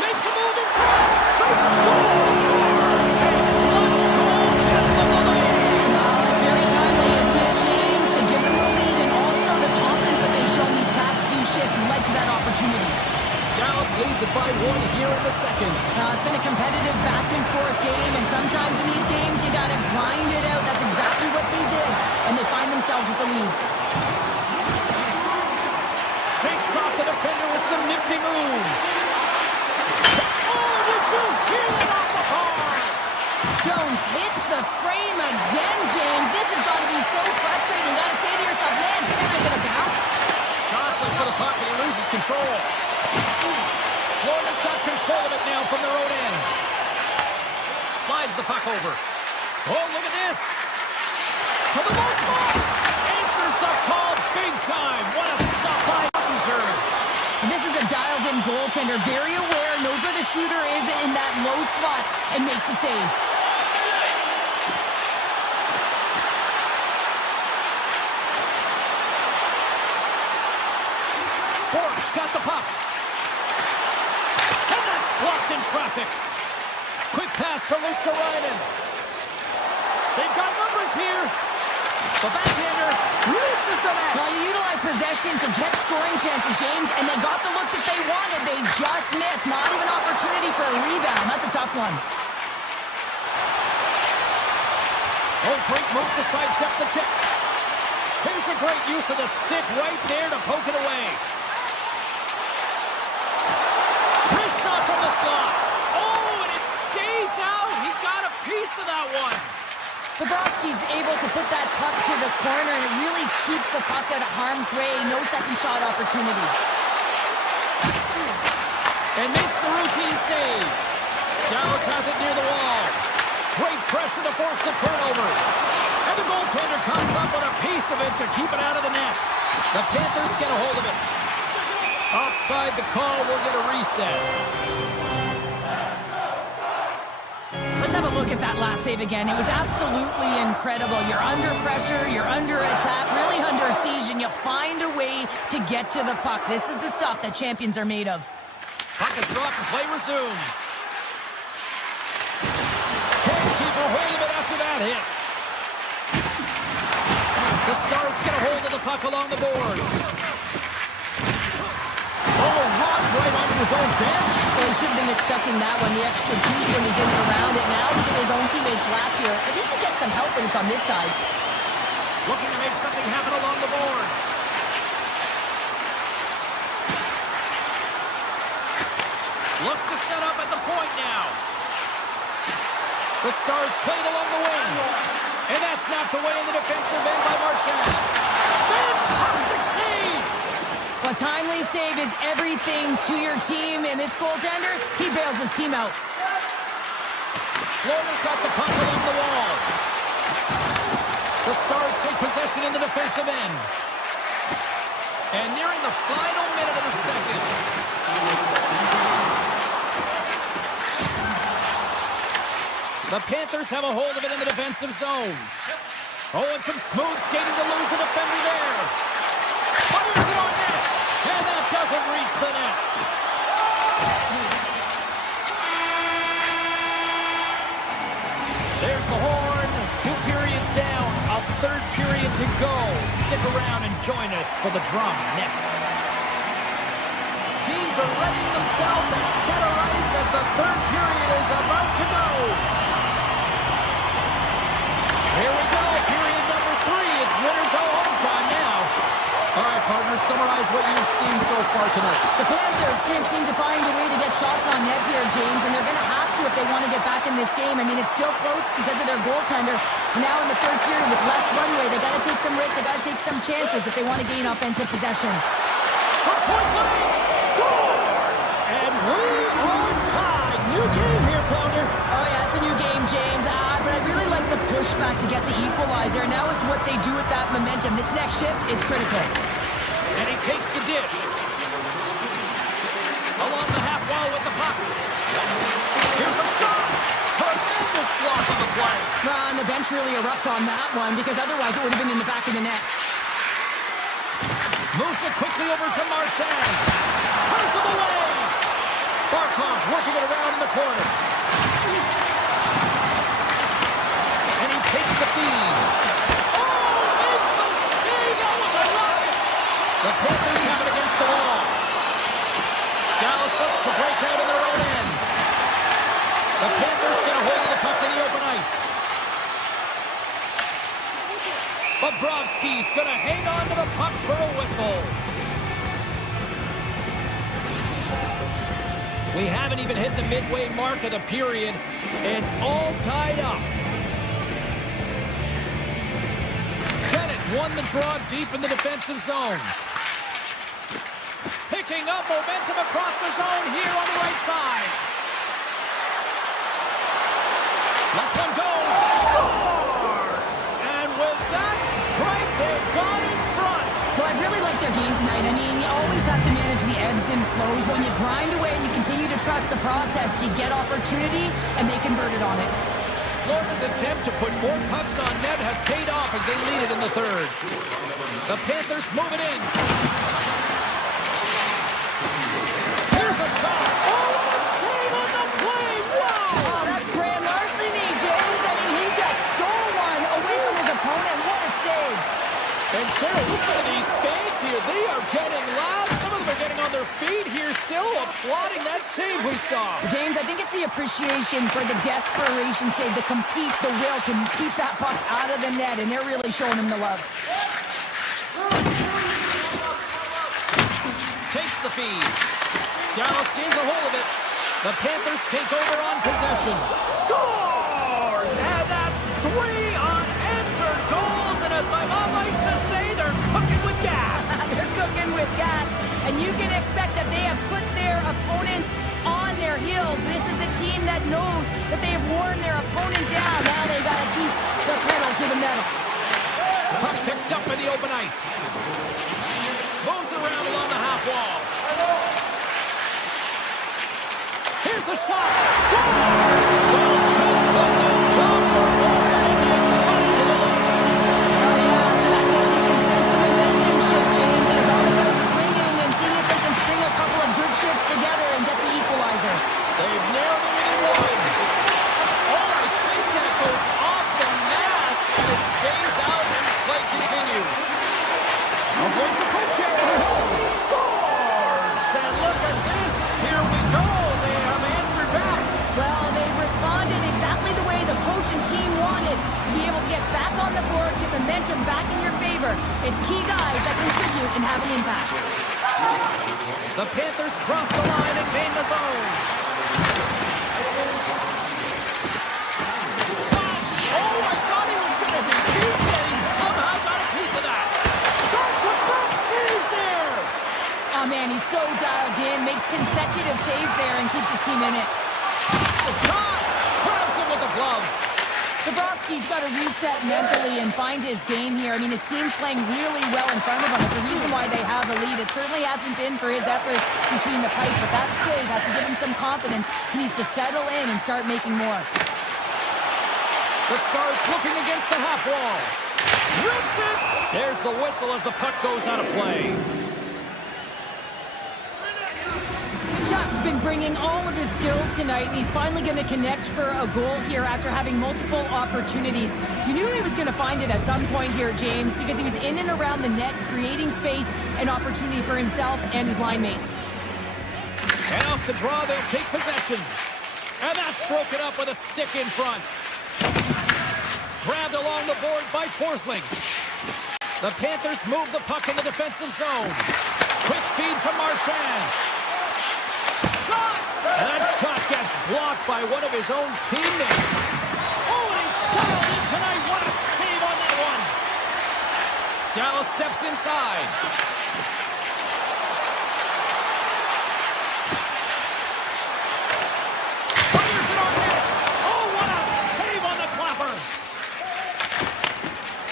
Makes a move in front. They score! A clutch goal gets them the lead. It's very timely, isn't it, James? To give them the lead, and also the confidence that they've shown these past few shifts led to that opportunity. Dallas leads it by 1 here in the second. It's been a competitive back-and-forth game, and sometimes in these games you got to grind it out. That's exactly what they did, and they find themselves with the lead. Shakes off the defender with some nifty moves. Oh, did you hear that off the bar? Jones hits the frame again, James. This has got to be so frustrating. You got to say to yourself, man, this is going to bounce. Jostling for the puck, and he loses control. Florida's got control of it now from their own end. Slides the puck over. Oh, look at this. To the low slot. Answers the call big time. What a stop by Ottinger. This is a dialed-in goaltender, very aware, knows where the shooter is in that low slot, and makes the save. Bork's got the puck. And that's blocked in traffic. Quick pass to Luskarainen. They've got numbers here. The backhander misses the net. Well, you utilize possession to get scoring chances, James, and they got the look that they wanted. They just missed. Not even opportunity for a rebound. That's a tough one. Oh, great move to sidestep the check. Here's a great use of the stick right there to poke it away. Wrist shot from the slot. Oh, and it stays out. He got a piece of that one. Bobrovsky's able to put that puck to the corner, and it really keeps the puck out of harm's way. No second shot opportunity. And makes the routine save. Dallas has it near the wall. Great pressure to force the turnover. And the goaltender comes up with a piece of it to keep it out of the net. The Panthers get a hold of it. Offside the call, we'll get a reset. Let's have a look at that last save again. It was absolutely incredible. You're under pressure, you're under attack, really under siege, and you find a way to get to the puck. This is the stuff that champions are made of. Puck is dropped and play resumes. Can't keep a hold of it after that hit. The Stars get a hold of the puck along the boards. Oh, Rod's right onto his his own bench. Well, he should have been expecting that one, the extra juice when he's in and around it. Now he's in his own teammate's lap here. At least he gets some help when it's on this side. Looking to make something happen along the boards. Looks to set up at the point now. The Stars played along the wing. And that's knocked away in the defensive end by Marchand. Fantastic save! A timely save is everything to your team, and this goaltender, he bails his team out. Florida's got the puck along the wall. The Stars take possession in the defensive end. And nearing the final minute of the second. The Panthers have a hold of it in the defensive zone. Oh, and some smooth skating to lose the defender there. Fires it on net. And that doesn't reach the net. There's the horn. 2 periods down. A third period to go. Stick around and join us for the drama next. Teams are readying themselves at center ice as the third period is about to go. Here we go. Period number 3. It's win or go home time now. All right, partners, summarize what you've seen so far tonight. The Panthers can't seem to find a way to get shots on net here, James, and they're going to have to if they want to get back in this game. I mean, it's still close because of their goaltender. Now in the third period with less runway, they got to take some risks. They got to take some chances if they want to gain offensive possession. From point blank, scores! And we are tied. New game here, Pounder. Oh, yeah, it's a new game, James. But I really like the pushback to get the equalizer. Now it's what they do with that momentum. This next shift, it's critical. And he takes the dish. Along the half wall with the puck. Here's a shot. Tremendous block on the play. And the bench really erupts on that one because otherwise it would have been in the back of the net. Moves it quickly over to Marchand. Turns him away. Barkov's working it around in the corner. And he takes the feed. Oh, makes the save. That was a rocket. The Panthers have it against the wall. Dallas looks to break out in their own end. The Panthers get a hold of the puck in the open ice. Bobrovsky's going to hang on to the puck for a whistle. We haven't even hit the midway mark of the period. It's all tied up. Bennett's won the draw deep in the defensive zone. Picking up momentum across the zone here on the right side. Lets one go. Scores! And with that strike, they've gone in front. Well, I really like their game tonight. I mean, you always have to manage the ebbs and flows. When you grind away and you continue to trust the process, you get opportunity, and they convert it on it. Florida's attempt to put more pucks on net has paid off as they lead it in the third. The Panthers move it in. Here's a shot. Oh, what a save on the play. Wow! Oh, that's grand larceny, James. I mean, he just stole one away from his opponent. What a save. And Cheryl, listen to these fans here. They are getting loud. Some of them are getting on their feet here, still applauding that save we saw. James, I think it's the appreciation for the desperation save, the compete, the will to keep that puck out of the net, and they're really showing him the love. Takes the feed. Dallas gains a hold of it. The Panthers take over on possession. Scores! And that's 3 unanswered goals. And as my mom likes to say, they're cooking with gas. They're cooking with gas. And you can expect that they have put their opponents on their heels. This is a team that knows that they have worn their opponent down. Now they got to keep the pedal to the metal. Puck picked up in the open ice. Moves around along the half wall. Here's the shot. Scores! Well, just from the top for Oregon, and they cut into the line. Well, yeah, after that goal, you can sense the momentum shift, James, and it's all about swinging and seeing if they can string a couple of good shifts together and get the equalizer. They've nailed it in one. Oh, I think that goes off the mask, and it stays out, and play continues. Avoids the poke check. Scores! And look at this. Here momentum back in your favor. It's key guys that contribute and have an impact. The Panthers cross the line and gain the zone. Oh, I thought he was going to be beat, and he somehow got a piece of that. Back-to-back saves there. Oh, man, he's so dialed in, makes consecutive saves there and keeps his team in it. The shot! Grabs him with the glove. Bobrovsky's got to reset mentally and find his game here. I mean, his team's playing really well in front of him. It's the reason why they have the lead. It certainly hasn't been for his efforts between the pipes, but that save has to give him some confidence. He needs to settle in and start making more. The Stars looking against the half wall. Rips it! There's the whistle as the puck goes out of play. Chuck's been bringing all of his skills tonight, and he's finally going to connect for a goal here after having multiple opportunities. You knew he was going to find it at some point here, James, because he was in and around the net, creating space and opportunity for himself and his line mates. And off the draw, they'll take possession. And that's broken up with a stick in front. Grabbed along the board by Forsling. The Panthers move the puck in the defensive zone. Quick feed to Marchand. And that shot gets blocked by one of his own teammates. Oh, and he's dialed in tonight. What a save on that one. Dallas steps inside. Fires it on net. Oh, what a save on the clapper.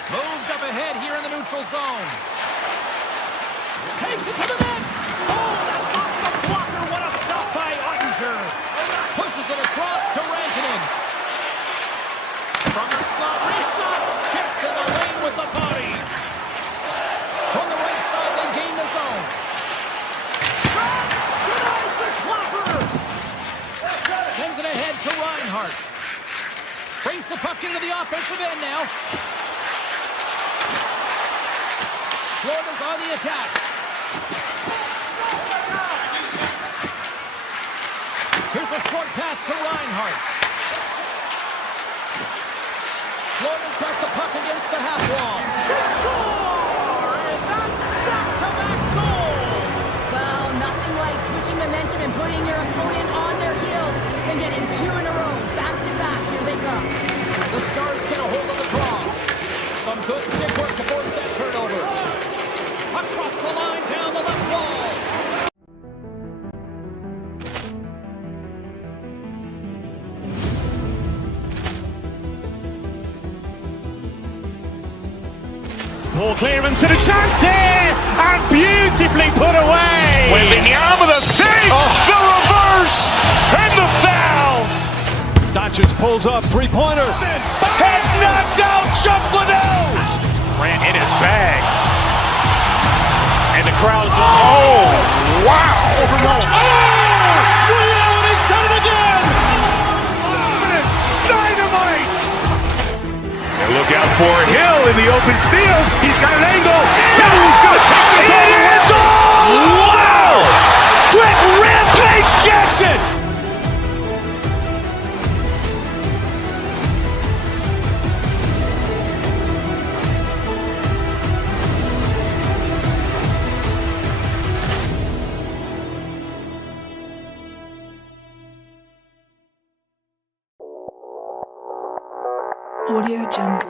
Moved up ahead here in the neutral zone. Takes it to the net. Oh, that's off the blocker. What a stop by Ottinger. Pushes it across to Rantanen. From the slot, reshot. Gets in the lane with the body. From the right side, they gain the zone. Shot! Denies the clapper. Sends it ahead to Reinhart. Brings the puck into the offensive end now. Florida's on the attack. Here's a short pass to Reinhart. Florida's got the puck against the half wall. They score! And that's back-to-back goals! Well, nothing like switching momentum and putting your opponent on their heels and getting two in a row. Back-to-back, here they come. The Stars get a hold of the draw. Some good stick work to force that turnover. Across the line, down the left wall. Ball clearance and a chance here, and beautifully put away. Waving the arm of the save, the reverse, and the foul. Doncic pulls up, three-pointer. Has knocked out Chuck Liddell. Ran in his bag. And the crowd is, oh, wow. He's done it again! Dynamite. And look out for Hill in the open field. He's got an angle. Hill's going to take this all the way. Wow! Quick rampage Jackson. Audio Jungle.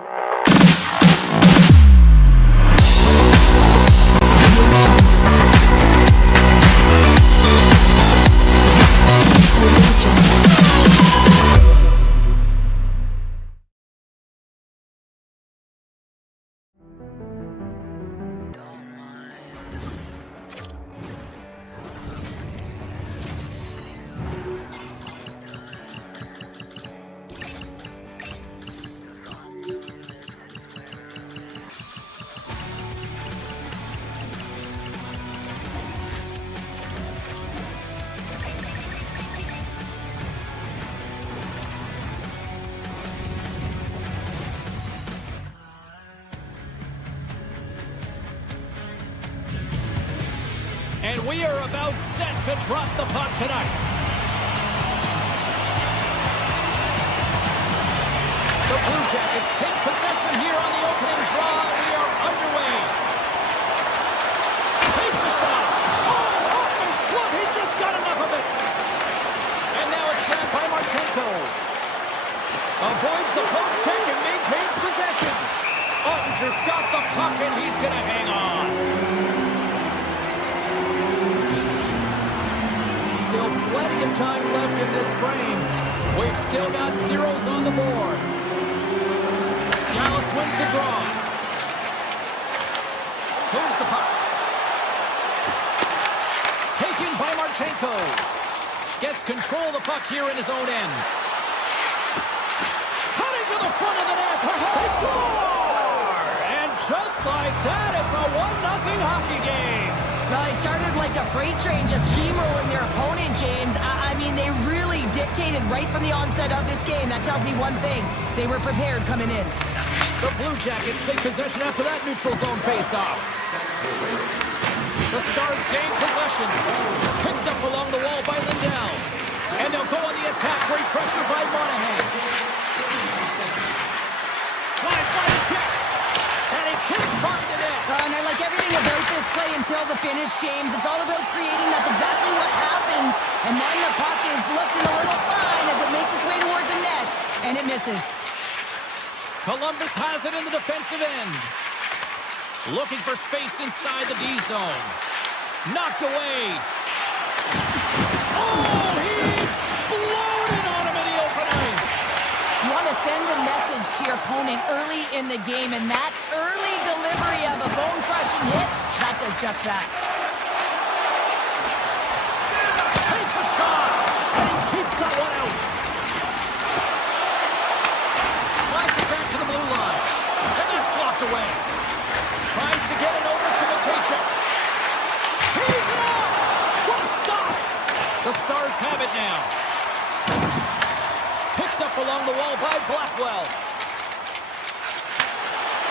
And we are about set to drop the puck tonight. The Blue Jackets take possession here on the opening draw. We are underway. Takes a shot. Oh, off his glove. He just got enough of it. And now it's grabbed by Marchenko. Avoids the poke check and maintains possession. Ottinger's got the puck and he's going to hang on. Still plenty of time left in this frame. We've still got zeros on the board. Dallas wins the draw. Moves the puck. Taken by Marchenko. Gets control of the puck here in his own end. Cutting to the front of the net. They score! And just like that, it's a 1-0 hockey game. Well, they started like a freight train, just steamrolling their opponent, James. I mean, they really dictated right from the onset of this game. That tells me one thing. They were prepared coming in. The Blue Jackets take possession after that neutral zone faceoff. The Stars gain possession. Picked up along the wall by Lindell. And they'll go on the attack. Great pressure by Monahan. Slides by the check. And he can't find the net. And I like everything about this play until the finish, James. It's all about creating. That's exactly what happens. And then the puck is looking a little fine as it makes its way towards the net. And it misses. Columbus has it in the defensive end. Looking for space inside the D zone. Knocked away. Oh, he exploded on him in the open ice. You want to send a message to your opponent early in the game, and that early delivery of a bone-crushing hit, that does just that. Takes a shot, and he keeps that one out. Slides it back to the blue line, and that's blocked away. Tries to get it over to Matejchuk. He's it off! What a stop! The Stars have it now. Picked up along the wall by Blackwell.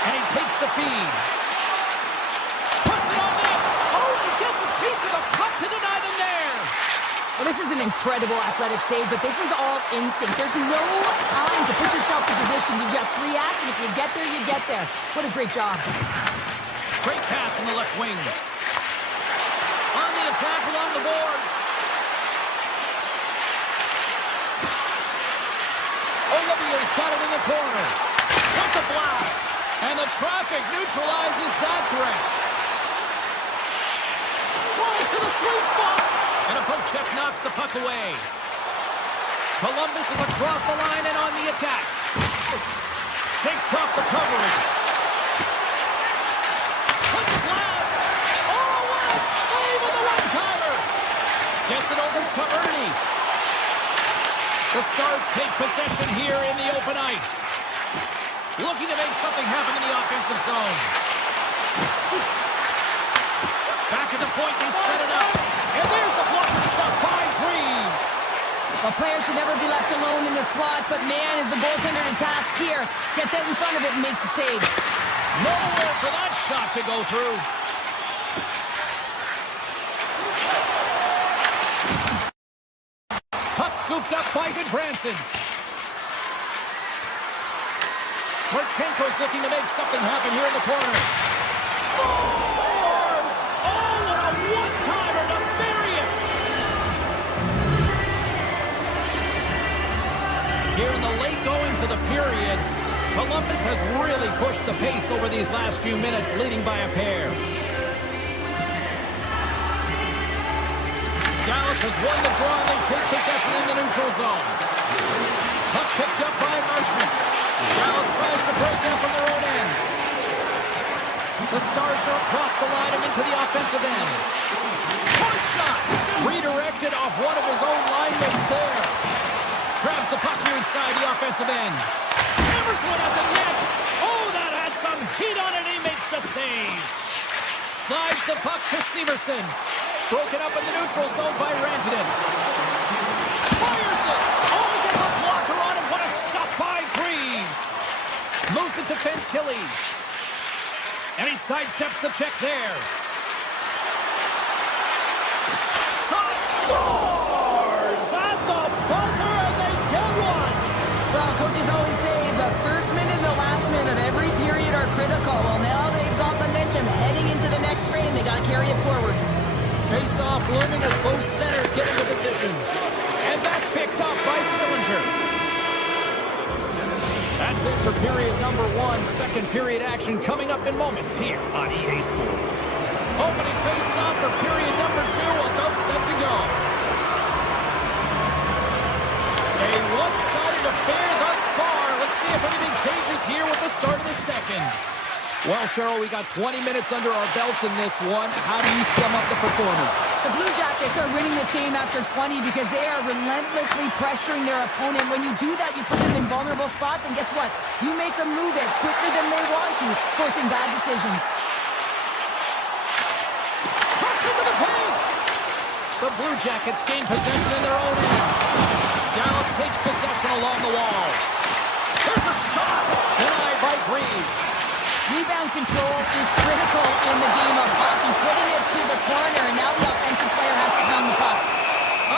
And he takes the feed. Puts it on net. Oh, and he gets a piece of the puck to deny them there. Well, this is an incredible athletic save, but this is all instinct. There's no time to put yourself in position to just react, and if you get there, you get there. What a great job. Great pass from the left wing. On the attack along the boards. Olivier's got it in the corner. With the blast. And the traffic neutralizes that threat. Tries to the sweet spot. And a poke check knocks the puck away. Columbus is across the line and on the attack. Shakes off the coverage. With the blast. Oh, what a save with the one-timer. Gets it over to Ernie. The Stars take possession here in the open ice. Looking to make something happen in the offensive zone. Back at the point, they set it up. And there's a blocker stop by Freeze. A player should never be left alone in the slot, but man, is the goaltender to task here. Gets out in front of it and makes the save. Nowhere for that shot to go through. Puck scooped up by Goodbranson. Marchenko's looking to make something happen here in the corner. Scores! Oh, what a one-timer to bury it! Here in the late goings of the period, Columbus has really pushed the pace over these last few minutes, leading by a pair. Dallas has won the draw and they take possession in the neutral zone. Puck picked up by Marchment. Dallas tries to break in from their own end. The Stars are across the line and into the offensive end. Point shot! Redirected off one of his own linemates there. Grabs the puck here inside the offensive end. Hammers one at the net. Oh, that has some heat on it. He makes the save. Slides the puck to Severson. Broken up in the neutral zone by Rantanen. Fires it. Oh, he gets a blocker on him. What a stop by Freeze. Moves it to Fantilli. And he sidesteps the check there. Shot. Scores! At the buzzer, and they get one. Well, coaches always say the first critical. Well, now they've got momentum heading into the next frame. They got to carry it forward. Face-off looming as both centers get into position. And that's picked up by Sillinger. That's it for period number 1. Second period action coming up in moments here on EA Sports. Opening face-off for period number 2, about set to go. A one-sided affair thus far. Let's see if anything changes here with the start of the second. Well, Cheryl, we got 20 minutes under our belts in this one. How do you sum up the performance? The Blue Jackets are winning this game after 20 because they are relentlessly pressuring their opponent. When you do that, you put them in vulnerable spots, and guess what? You make them move it quicker than they want to, forcing bad decisions. Cross into the paint! The Blue Jackets gain possession in their own end. Dallas takes possession along the wall. There's a shot! Denied by Greaves. Rebound control is critical in the game of hockey, putting it to the corner, and now the offensive player has to pound the puck.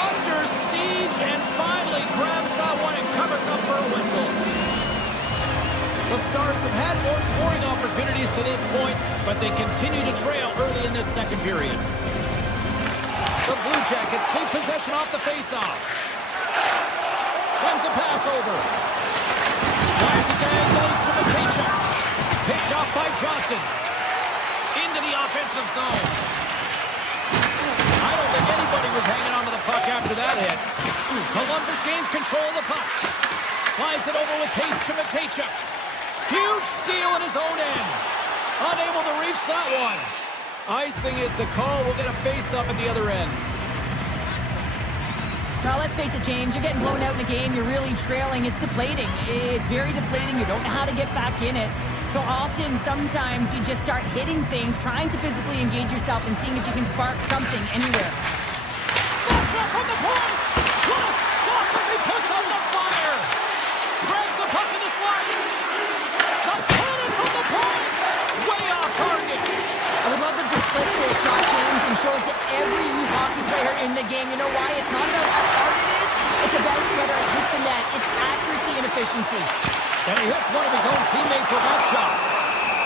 Under siege, and finally grabs that one and covers up for a whistle. The Stars have had more scoring opportunities to this point, but they continue to trail early in this second period. The Blue Jackets take possession off the faceoff. Sends a pass over. Slides it diagonally to Matejchuk. Picked off by Johnston. Into the offensive zone. I don't think anybody was hanging on to the puck after that hit. Columbus gains control of the puck. Slides it over with pace to Matejchuk. Huge steal in his own end. Unable to reach that one. Icing is the call. We'll get a face-up at the other end. Now, let's face it, James, you're getting blown out in a game. You're really trailing. It's deflating. It's very deflating. You don't know how to get back in it. So often, sometimes, you just start hitting things, trying to physically engage yourself and seeing if you can spark something anywhere. Slots up from the point! What a stop as he puts on the fire! Grabs the puck in the slot! The cannon from the point! Way off target! I would love them to flip this shot, James, and show it to every hockey player in the game. You know why? It's not about how hard it is. It's about whether it hits the net. It's accuracy and efficiency. And he hits one of his own teammates with that shot.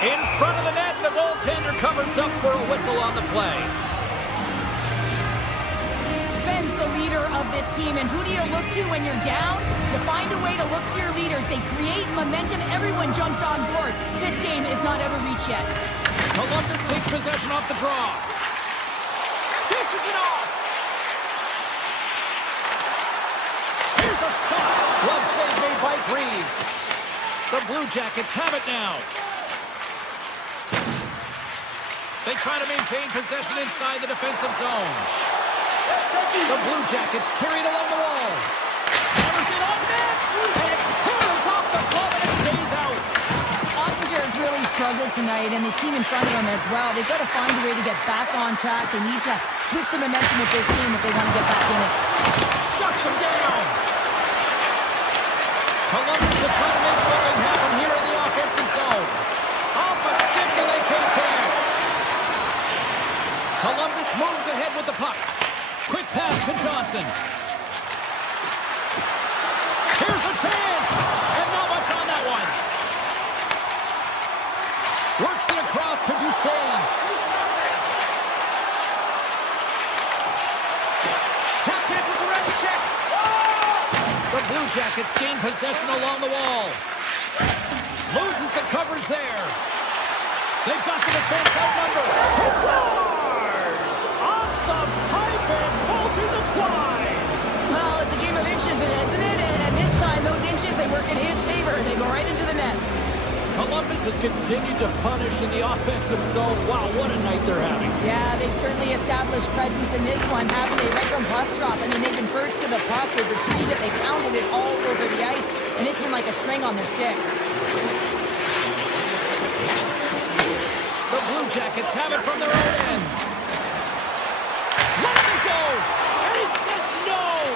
In front of the net, the goaltender covers up for a whistle on the play. Ben's the leader of this team, and who do you look to when you're down? To find a way to look to your leaders. They create momentum. Everyone jumps on board. This game is not out of reach yet. Columbus takes possession off the draw. Dishes it off. Here's a shot. Glove save made by Greaves. The Blue Jackets have it now. They try to maintain possession inside the defensive zone. The Blue Jackets carry it along the wall. Hammers it on net. And it curls off the glove and it stays out. Ottinger's really struggled tonight, and the team in front of him as well. They've got to find a way to get back on track. They need to switch the momentum of this game if they want to get back in it. Shuts him down. Columbus are trying to make something happen here in the offensive zone. Off a stick and they can't connect. Columbus moves ahead with the puck. Quick pass to Johnson. Here's a chance. And not much on that one. Works it across to Duchesne. Tap dances around the check. The Blue Jackets gain possession along the wall. Loses the coverage there. They've got the defense outnumbered. He scores! Off the pipe and bulging the twine. Well, it's a game of inches, isn't it? And this time, those inches, they work in his favor. They go right into the net. Columbus has continued to punish in the offensive zone. Wow, what a night they're having. Yeah, they've certainly established presence in this one, haven't they? Right from puck drop. I mean, they've been first to the puck. They've retrieved it. They pounded it all over the ice, and it's been like a string on their stick. The Blue Jackets have it from their own end. Lets it go! And he says no!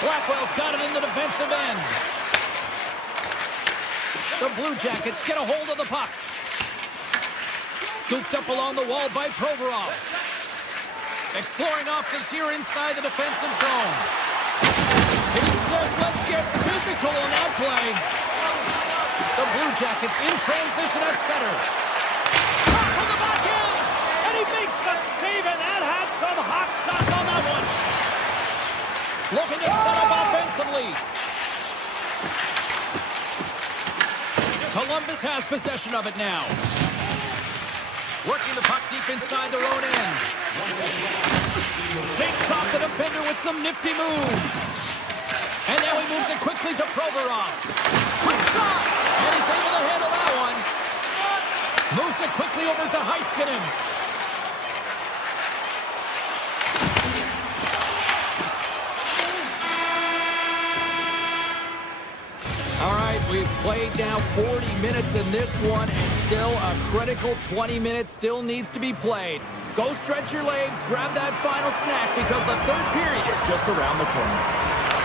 Blackwell's got it in the defensive end. The Blue Jackets get a hold of the puck. Scooped up along the wall by Provorov. Exploring options here inside the defensive zone. He says, let's get physical on that play. The Blue Jackets in transition at center. Shot from the back end, and he makes a save, and that had some hot sauce on that one. Looking to set up offensively. Columbus has possession of it now. Working the puck deep inside their own end. Shakes off the defender with some nifty moves. And now he moves it quickly to Provorov. Quick shot! And he's able to handle that one. Moves it quickly over to Heiskanen. All right, we've played now 40 minutes in this one, and still a critical 20 minutes still needs to be played. Go stretch your legs, grab that final snack, because the third period is just around the corner.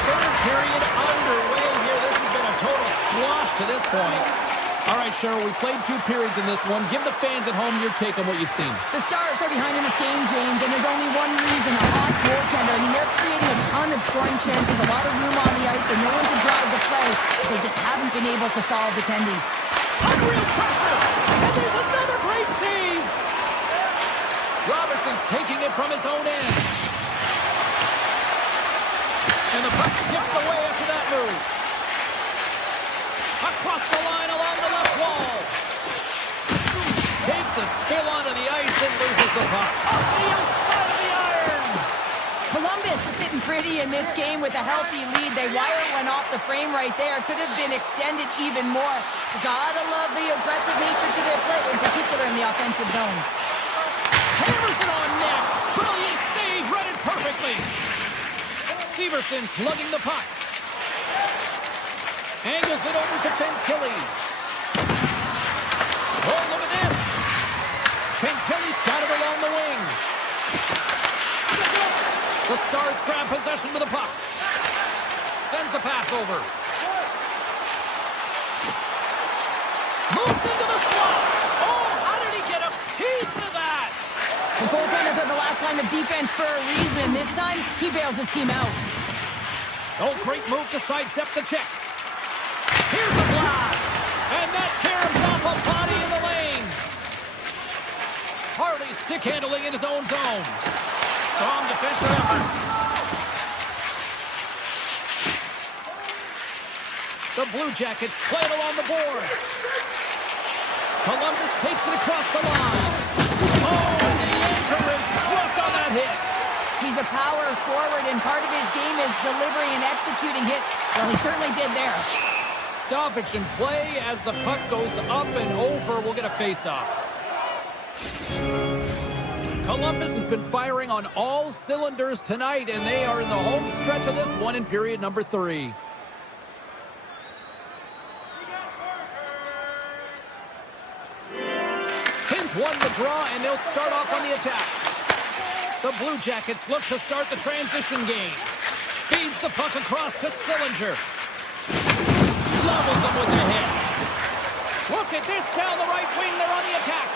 Third period underway here. This has been a total squash to this point. All right, Cheryl, we played 2 periods in this one. Give the fans at home your take on what you've seen. The Stars are behind in this game, James, and there's only one reason: a hot goaltender. I mean, they're creating a ton of scoring chances, a lot of room on the ice, and no one to drive the play. They just haven't been able to solve the tending. Unreal pressure, and there's another great save. Robertson's taking it from his own end. And the puck skips away after that move. Across the line along the left wall. Takes a spill onto the ice and loses the puck. Off the outside of the iron. Columbus is sitting pretty in this game with a healthy lead. They wire one off the frame right there. Could have been extended even more. Gotta love the aggressive nature to their play, in particular in the offensive zone. Hammers it on net. Brilliant save, read it perfectly. Severson's lugging the puck. Angles it over to Fantilli. Oh, look at this. Fantilli's got it along the wing. The Stars grab possession with the puck. Sends the pass over. Moves into the slot. Oh, how did he get a piece of that? The goaltenders are the last line of defense for a reason. This time, he bails his team out. Oh, great move to sidestep the check. Here's a blast. And that caroms off a body in the lane. Harley stick handling in his own zone. Strong defensive effort. The Blue Jackets play it along the boards. Columbus takes it across the line. Oh, and the anchor is dropped on that hit. He's a power forward, and part of his game is delivering and executing hits. Well, he certainly did there. Stoppage in play as the puck goes up and over. We'll get a face-off. Columbus has been firing on all cylinders tonight, and they are in the home stretch of this one in period number 3. Hins won the draw, and they'll start off on the attack. The Blue Jackets look to start the transition game. Feeds the puck across to Sillinger. Levels him with the hit. Look at this down the right wing. They're on the attack.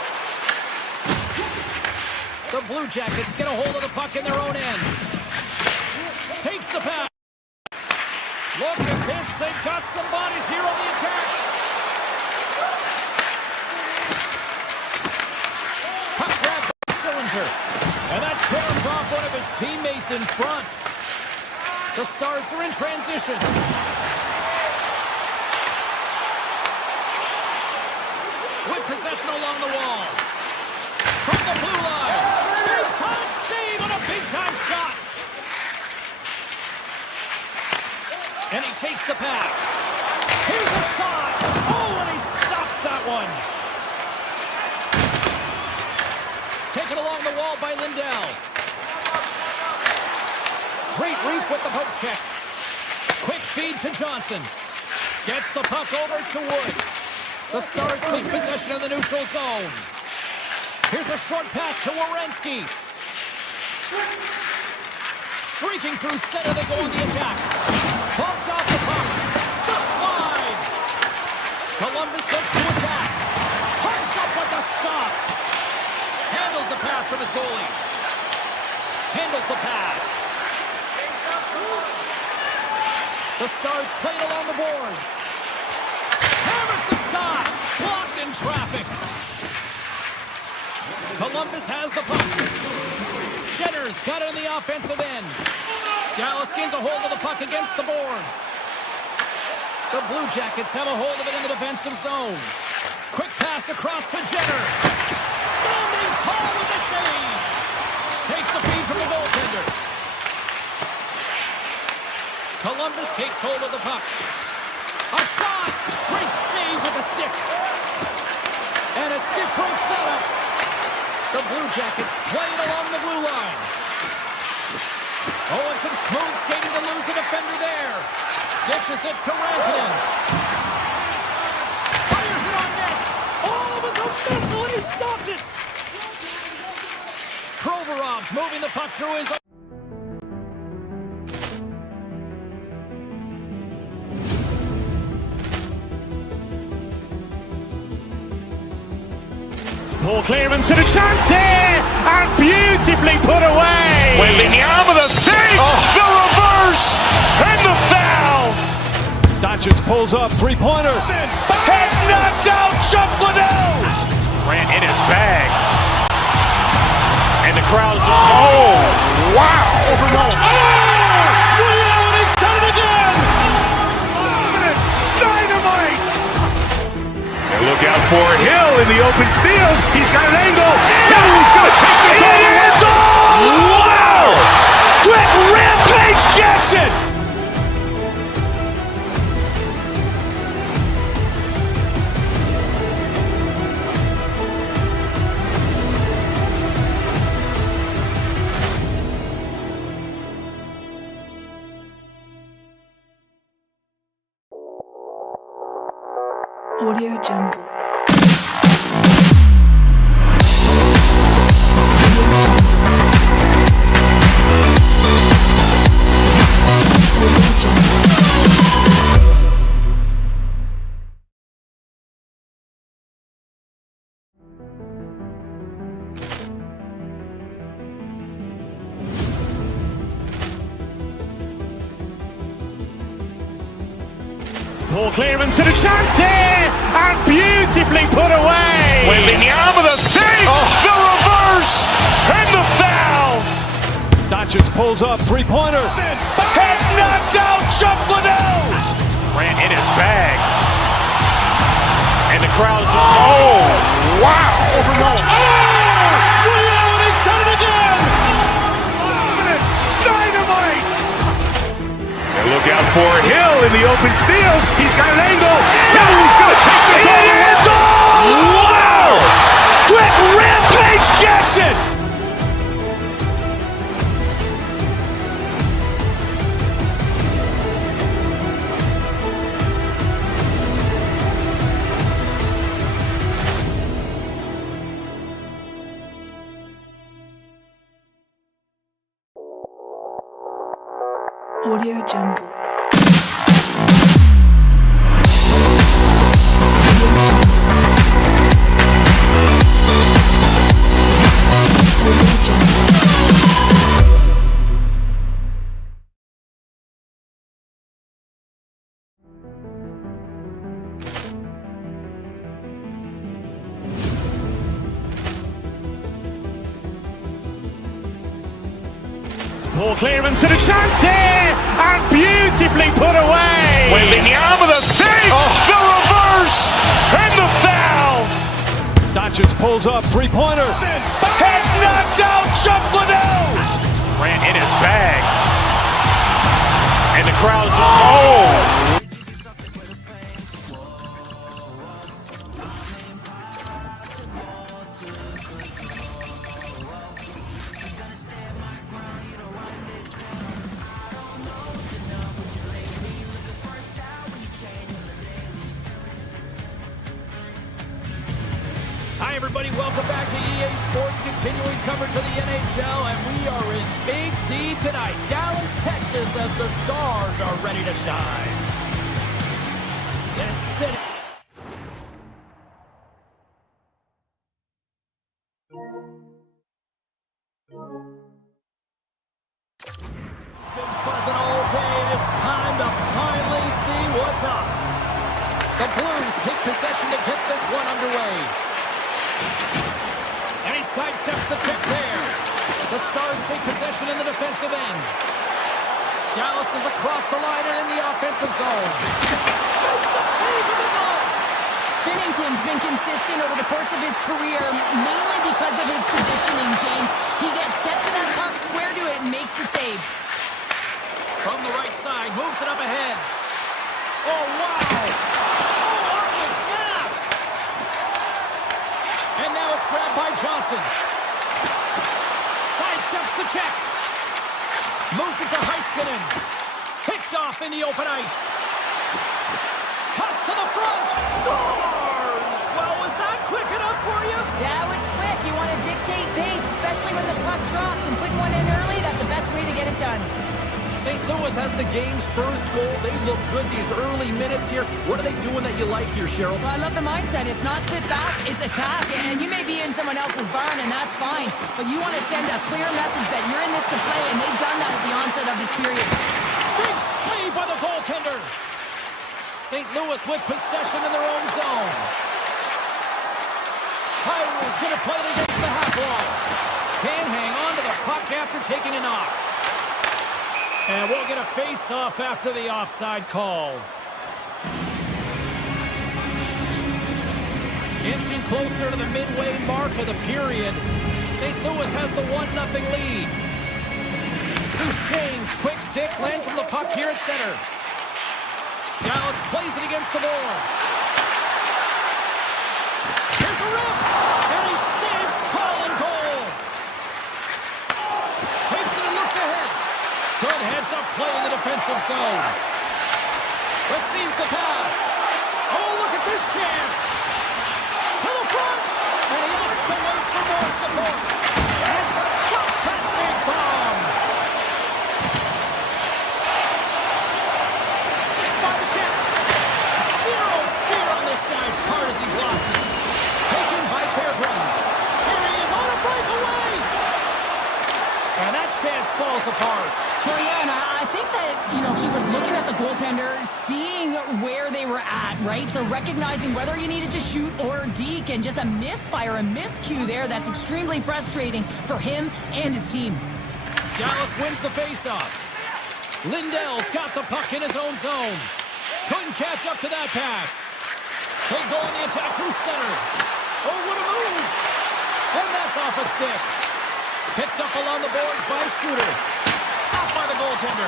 The Blue Jackets get a hold of the puck in their own end. Takes the pass. Look at this. They've got some bodies here on the attack. Puck grab by Sillinger. And that tears off one of his teammates in front. The Stars are in transition. With possession along the wall. From the blue line. Big-time save on a big-time shot. And he takes the pass. Here's a shot. Oh, and he stops that one. Taken along the wall by Lindell. Great reach with the poke checks. Quick feed to Johnson. Gets the puck over to Wood. The Stars take possession of the neutral zone. Here's a short pass to Werenski. Streaking through center, they go on the attack. Bumped off the puck. Just wide. Columbus looks to attack. Pumps up with the stop. Handles the pass from his goalie. Handles the pass. The Stars played along the boards. Hammers the shot. traffic. Columbus has the puck. Jenner's got it on the offensive end. Dallas gains a hold of the puck against the boards. The Blue Jackets have a hold of it in the defensive zone. Quick pass across to Jenner. Standing tall with the save. Takes the feed from the goaltender. Columbus takes hold of the puck. A shot! Great save with the stick. And a stick break setup. The Blue Jackets play it along the blue line. Oh, and some smooth skating to lose the defender there. Dishes it to Rantanen. Fires it on net. Oh, it was a missile and he stopped it. Provorov's moving the puck through his own. Ball clearance and a chance here, and beautifully put away. Waving the arm of the fake, the reverse, and the foul. Doncic pulls up, three-pointer. Has knocked out Chuck Liddell. Ran in his bag. And the crowd's, oh, wow. He's done it again. Dynamite. And look out for Hill in the open field. He's got an angle. Hill's going to take this all the way. Wow! Quick rampage Jackson. Audio Jungle. Ball clearance and a chance here, and beautifully put away. Waving the arm of the fake, the reverse, and the foul. Doncic pulls up, three-pointer. Has knocked out Chuck Liddell. Ran in his bag. And the crowd's, oh, wow. He's done it again. Dynamite. And look out for Hill in the open field. He's got an angle. Hill's going to take this all the way. Wow! Quick rampage Jackson. Audio Jungle. Ball clearance and a chance here, and beautifully put away. Waving the arm of the fake, the reverse, and the foul. Doncic pulls up, three-pointer. Has knocked out Chuck Liddell. Ran in his bag. And the crowd's, oh. Hi, everybody. Welcome back to EA Sports, continuing coverage of the NHL, and we are in Big D tonight, Dallas, Texas, as the Stars are ready to shine. This city. It's been buzzing all day, and it's time to finally see what's up. The Blues take possession to get this one underway. The Stars take possession in the defensive end. Dallas is across the line and in the offensive zone. Makes the save with the goal. Binnington's been consistent over the course of his career, mainly because of his positioning, James. He gets set to that puck, square to it, and makes the save. From the right side, moves it up ahead. Oh, wow! Oh, off his mask! And now it's grabbed by Johnston. Sidesteps the check. Moves it to Heiskanen. Picked off in the open ice. Cuts to the front. Scores! Well, was that quick enough for you? That was quick. You want to dictate pace, especially when the puck drops, and put one in early. That's the best way to get it done. St. Louis has the game's first goal. They look good these early minutes here. What are they doing that you like here, Cheryl? Well, I love the mindset. It's not sit back, it's attack. And you may be in someone else's barn, and that's fine. But you want to send a clear message that you're in this to play, and they've done that at the onset of this period. Big save by the goaltender. St. Louis with possession in their own zone. Kyrie's going to play it against the half wall. Can't hang on to the puck after taking a knock. And we'll get a face-off after the offside call. Inching closer to the midway mark of the period. St. Louis has the 1-0 lead. Duchesne's quick stick lands from the puck here at center. Dallas plays it against the boards. Here's a rip, and he stands tall in goal. Takes it and looks ahead. Good heads-up play in the defensive zone. Receives the pass. Oh, look at this chance. To the front, and he opts to wait for more support. And stops that big bomb. 6 by the check. Zero fear on this guy's part as he blocks it. Taken by Pearson. Here he is on a breakaway. And that chance falls apart. Well, yeah, and I think that, he was looking at the goaltender, seeing where they were at, right? So recognizing whether you needed to shoot or deke, and just a misfire, a miscue there. That's extremely frustrating for him and his team. Dallas wins the faceoff. Lindell's got the puck in his own zone. Couldn't catch up to that pass. They go on the attack through center. Oh, what a move! And that's off a stick. Picked up along the boards by Suter. Stopped by the goaltender.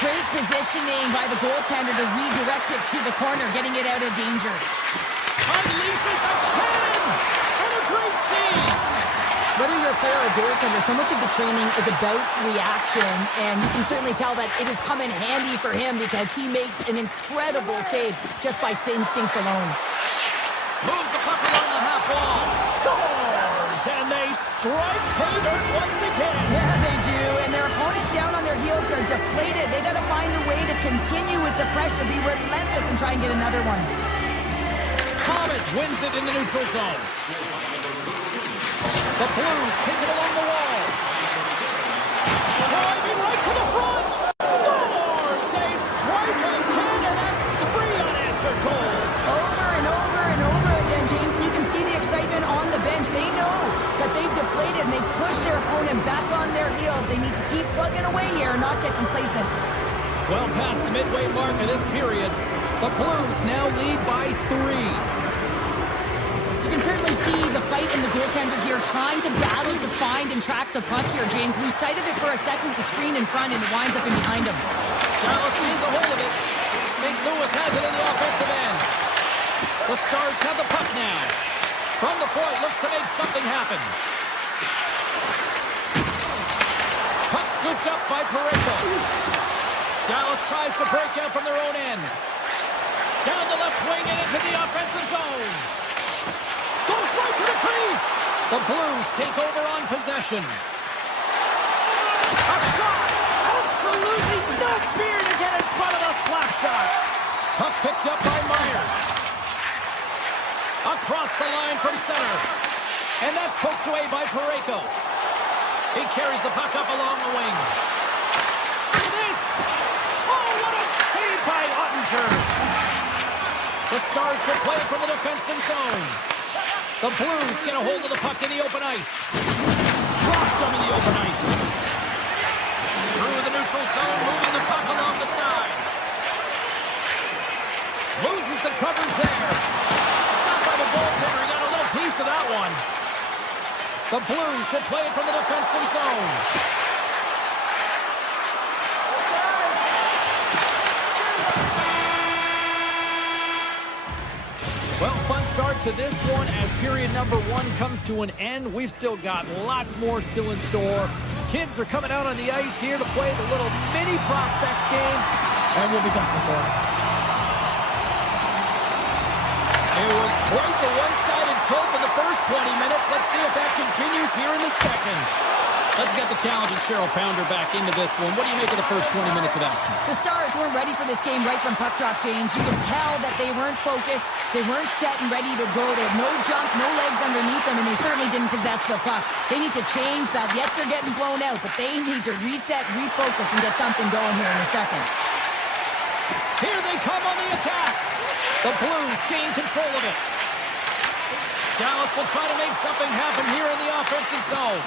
Great positioning by the goaltender to redirect it to the corner, getting it out of danger. Unleashes a cannon! And a great save! Whether you're a player or a goaltender, so much of the training is about reaction, and you can certainly tell that it has come in handy for him because he makes an incredible save just by instincts alone. Moves the puck along the half wall. Scores! And they strike pay dirt once again. Yeah, they do. And their opponents down on their heels are deflated. They got to find a way to continue with the pressure, be relentless, and try and get another one. Thomas wins it in the neutral zone. The Blues take it along the wall. Driving right to the front. Scores! They strike again, and that's 3 unanswered goals. Over and over and over again, James, and you can see the excitement on the bench. They know that they've deflated and they've pushed their opponent back on their heels. They need to keep plugging away here and not get complacent. Well past the midway mark of this period, the Blues now lead by 3. You can certainly see the fight in the goaltender here, trying to battle to find and track the puck here, James. Lose sight of it for a second with the screen in front, and it winds up in behind him. Dallas gains a hold of it. St. Louis has it in the offensive end. The Stars have the puck now. From the point, looks to make something happen. Puck scooped up by Pareko. Dallas tries to break out from their own end. Down the left wing and into the offensive zone. Goes right to the crease. The Blues take over on possession. A shot. Absolutely no fear to get in front of the slap shot. Puck picked up by Myers. Across the line from center. And that's poked away by Pareko. He carries the puck up along the wing. And this. Oh, what a save by Ottinger. The Stars will play it from the defensive zone. The Blues get a hold of the puck in the open ice. Dropped him in the open The Blues will play it from the defensive zone. Well, fun start to this one as period number 1 comes to an end. We've still got lots more still in store. Kids are coming out on the ice here to play the little mini prospects game, and we'll be back with more. It was quite the one-sided tilt in the first 20 minutes. Let's see if that continues here in the second. Let's get the talented Cheryl Pounder back into this one. What do you make of the first 20 minutes of action? The Stars weren't ready for this game right from puck drop, James. You could tell that they weren't focused. They weren't set and ready to go. They had no jump, no legs underneath them, and they certainly didn't possess the puck. They need to change that. Yes, they're getting blown out, but they need to reset, refocus, and get something going here in a second. Here they come on the attack. The Blues gain control of it. Dallas will try to make something happen here in the offensive zone.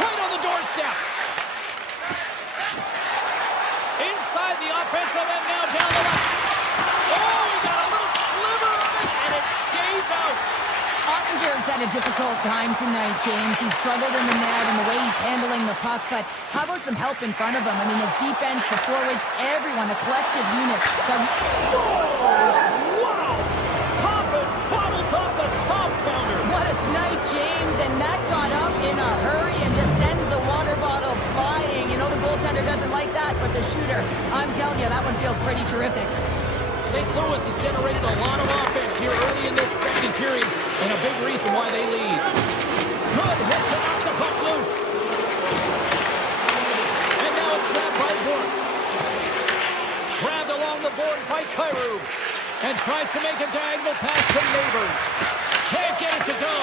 Right on the doorstep. Inside the offensive end, now down the left. Oh, we got a little sliver of it, and it stays out. Ottinger's had a difficult time tonight, James. He's struggled in the net and the way he's handling the puck, but how about some help in front of him? I mean, his defense, the forwards, everyone, a collective unit. The Scores! Wow! Popping bottles off the top pounder. What a snipe, James, and that got up in a hurry and just sends the water bottle flying. You know the goaltender doesn't like that, but the shooter, I'm telling you, that one feels pretty terrific. St. Louis has generated a lot of offense here early in this second period, and a big reason why they lead. Good hit to knock the puck loose. And now it's grabbed by Bork. Grabbed along the boards by Kyrou. And tries to make a diagonal pass to Neighbors. Can't get it to go.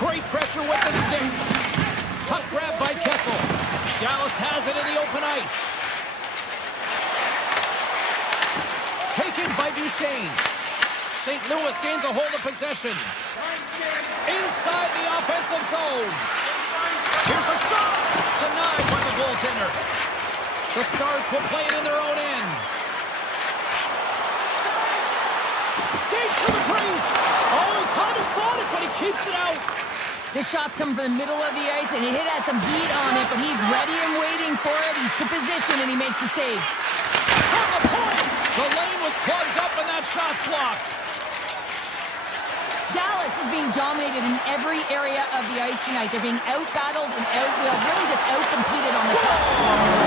Great pressure with the stick. Puck grabbed by Kessel. Dallas has it in the open ice. Taken by Duchesne. St. Louis gains a hold of possession. Inside the offensive zone. Here's a shot. Denied by the goaltender. The Stars will play it in their own end. Skates to the crease. Oh, he kind of fought it, but he keeps it out. This shot's coming from the middle of the ice, and he has some heat on it, but he's ready and waiting for it. He's to position, and he makes the save. From the point. The lane was plugged up, and that shot's blocked. Dallas is being dominated in every area of the ice tonight. They're being out-battled and really just out-competed on the top.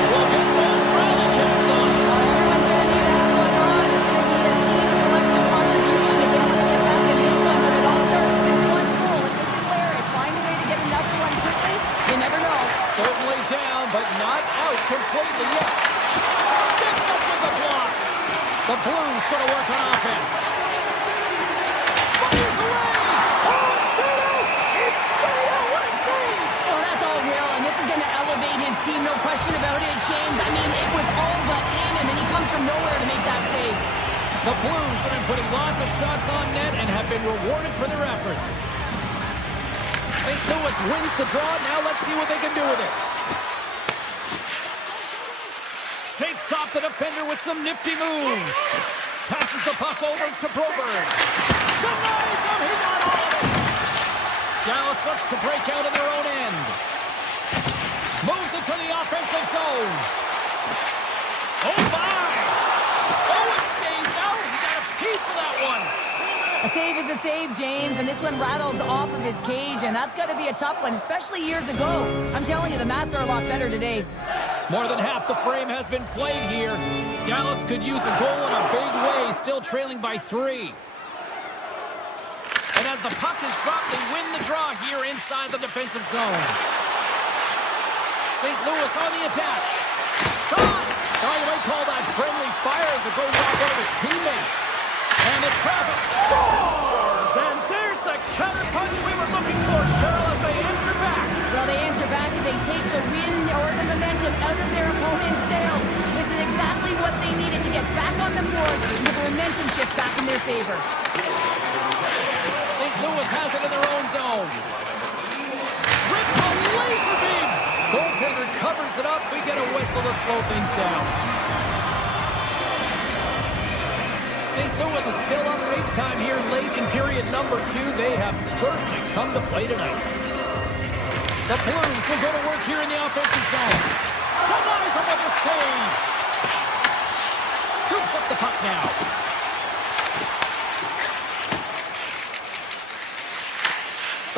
Look at those rally caps on. Everyone's going to need to have one on. It's going to be a team collective contribution if they want to get back in this one, but it all starts with one goal. If they can wear it, find a way to get another one quickly, you never know. Certainly down, but not out completely yet. Steps up with the block. The Blues going to work on offense. Fires away. Oh, it's stayed out. It's stayed out. What a save. Oh, that's all Will, and this is going to elevate his team, no question about it, James. I mean, it was all but in, and then he comes from nowhere to make that save. The Blues have been putting lots of shots on net and have been rewarded for their efforts. St. Louis wins the draw. Now let's see what they can do with it. Shakes off the defender with some nifty moves. Passes the puck over to Broberg. Denies him. He got all of it. Dallas looks to break out in their own end. Moves it to the offensive zone. Oh, my. Oh, it stays out. He got a piece of that one. A save is a save, James, and this one rattles off of his cage, and that's got to be a tough one, especially years ago. I'm telling you, the Mats are a lot better today. More than half the frame has been played here. Dallas could use a goal in a big way, still trailing by 3. And as the puck is dropped, they win the draw here inside the defensive zone. St. Louis on the attack. Shot! Oh, you might call that friendly fire as it goes off one of his teammates. And the traffic scores! And there's the counter punch we were looking for, Cheryl, as they answer back. Well, they answer back and they take the wind or the momentum out of their opponent's sails. This is exactly what they needed to get back on the board and get the momentum shift back in their favor. St. Louis has it in their own zone. Rips a laser beam. Goaltender covers it up. We get a whistle to slow things down. St. Louis is still up big time here late in period number 2. They have certainly come to play tonight. The Blues will go to work here in the offensive zone. Denies him with the save. Scoops up the puck now.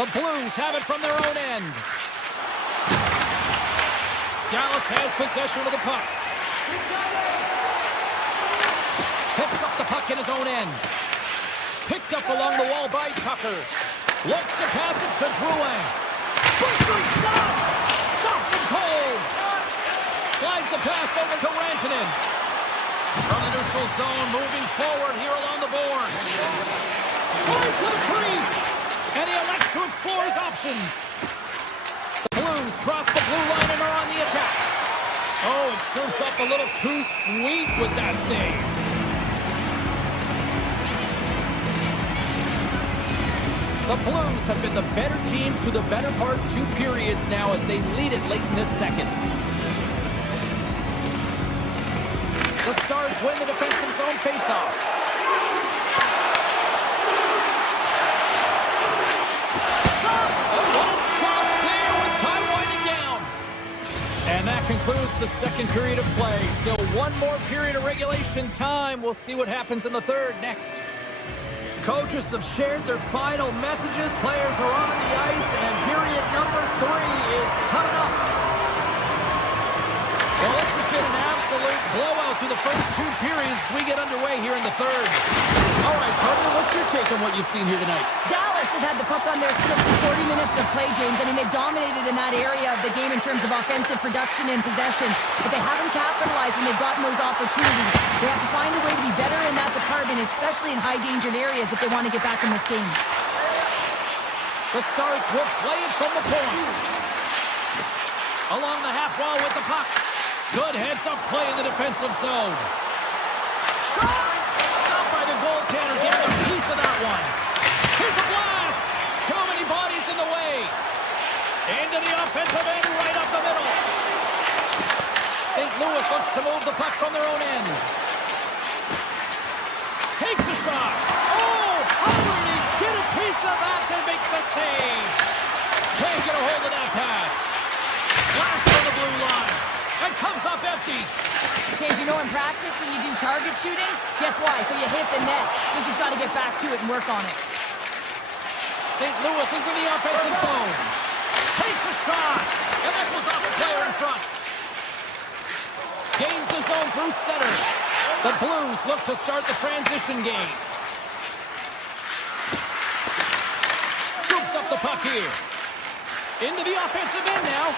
The Blues have it from their own end. Dallas has possession of the puck. Picks up the puck in his own end. Picked up along the wall by Tucker. Looks to pass it to Drouin. Blistering shot! Stops him cold! Slides the pass over to Rantanen. From the neutral zone, moving forward here along the boards. Tries to the crease! And he elects to explore his options. The Blues cross the blue line and are on the attack. Oh, it serves up a little too sweet with that save. The Blues have been the better team through the better part of 2 periods now as they lead it late in this second. The Stars win the defensive zone faceoff. And that concludes the second period of play. Still one more period of regulation time. We'll see what happens in the third next. Coaches have shared their final messages. Players are on the ice, and period number 3 is coming up. Well, this has been an absolute blowout through the first 2 periods as we get underway here in the third. All right, partner, what's your take on what you've seen here tonight? Dallas has had the puck on their stick for 40 minutes of play, James. I mean, they've dominated in that area of the game in terms of offensive production and possession, but they haven't capitalized when they've gotten those opportunities. They have to find a way to be better in that department, especially in high-dangered areas if they want to get back in this game. The Stars will play it from the point. Along the half wall with the puck. Good heads-up play in the defensive zone. Shot! Stopped by the goaltender, getting a piece of that one. Here's a blast! Too many bodies in the way. Into the offensive end, right up the middle. St. Louis looks to move the puck from their own end. Takes a shot. Oh, how did he get a piece of that to make the save? Can't get a hold of that pass. Blast on the blue line. And comes up empty. James, you know in practice when you do target shooting, guess why? So you hit the net. I think he's got to get back to it and work on it. St. Louis is in the offensive zone. Takes a shot. And that goes off the player in front. Gains the zone through center. The Blues look to start the transition game. Scoops up the puck here. Into the offensive end now.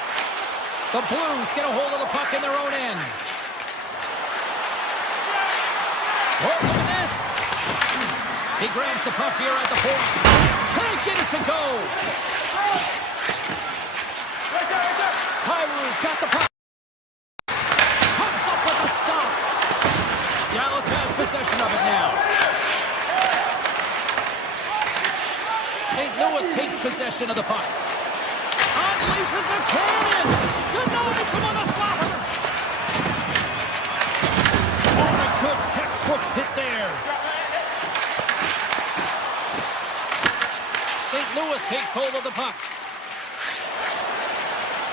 The Blues get a hold of the puck in their own end. Oh, look at this. He grabs the puck here at the point. Can't get it to go. Kyrie's got the puck. Comes up with a stop. Dallas has possession of it now. St. Louis takes possession of the puck. Unleashes a cannon. Denies him on a slapper. Oh, a good textbook hit there. St. Louis takes hold of the puck.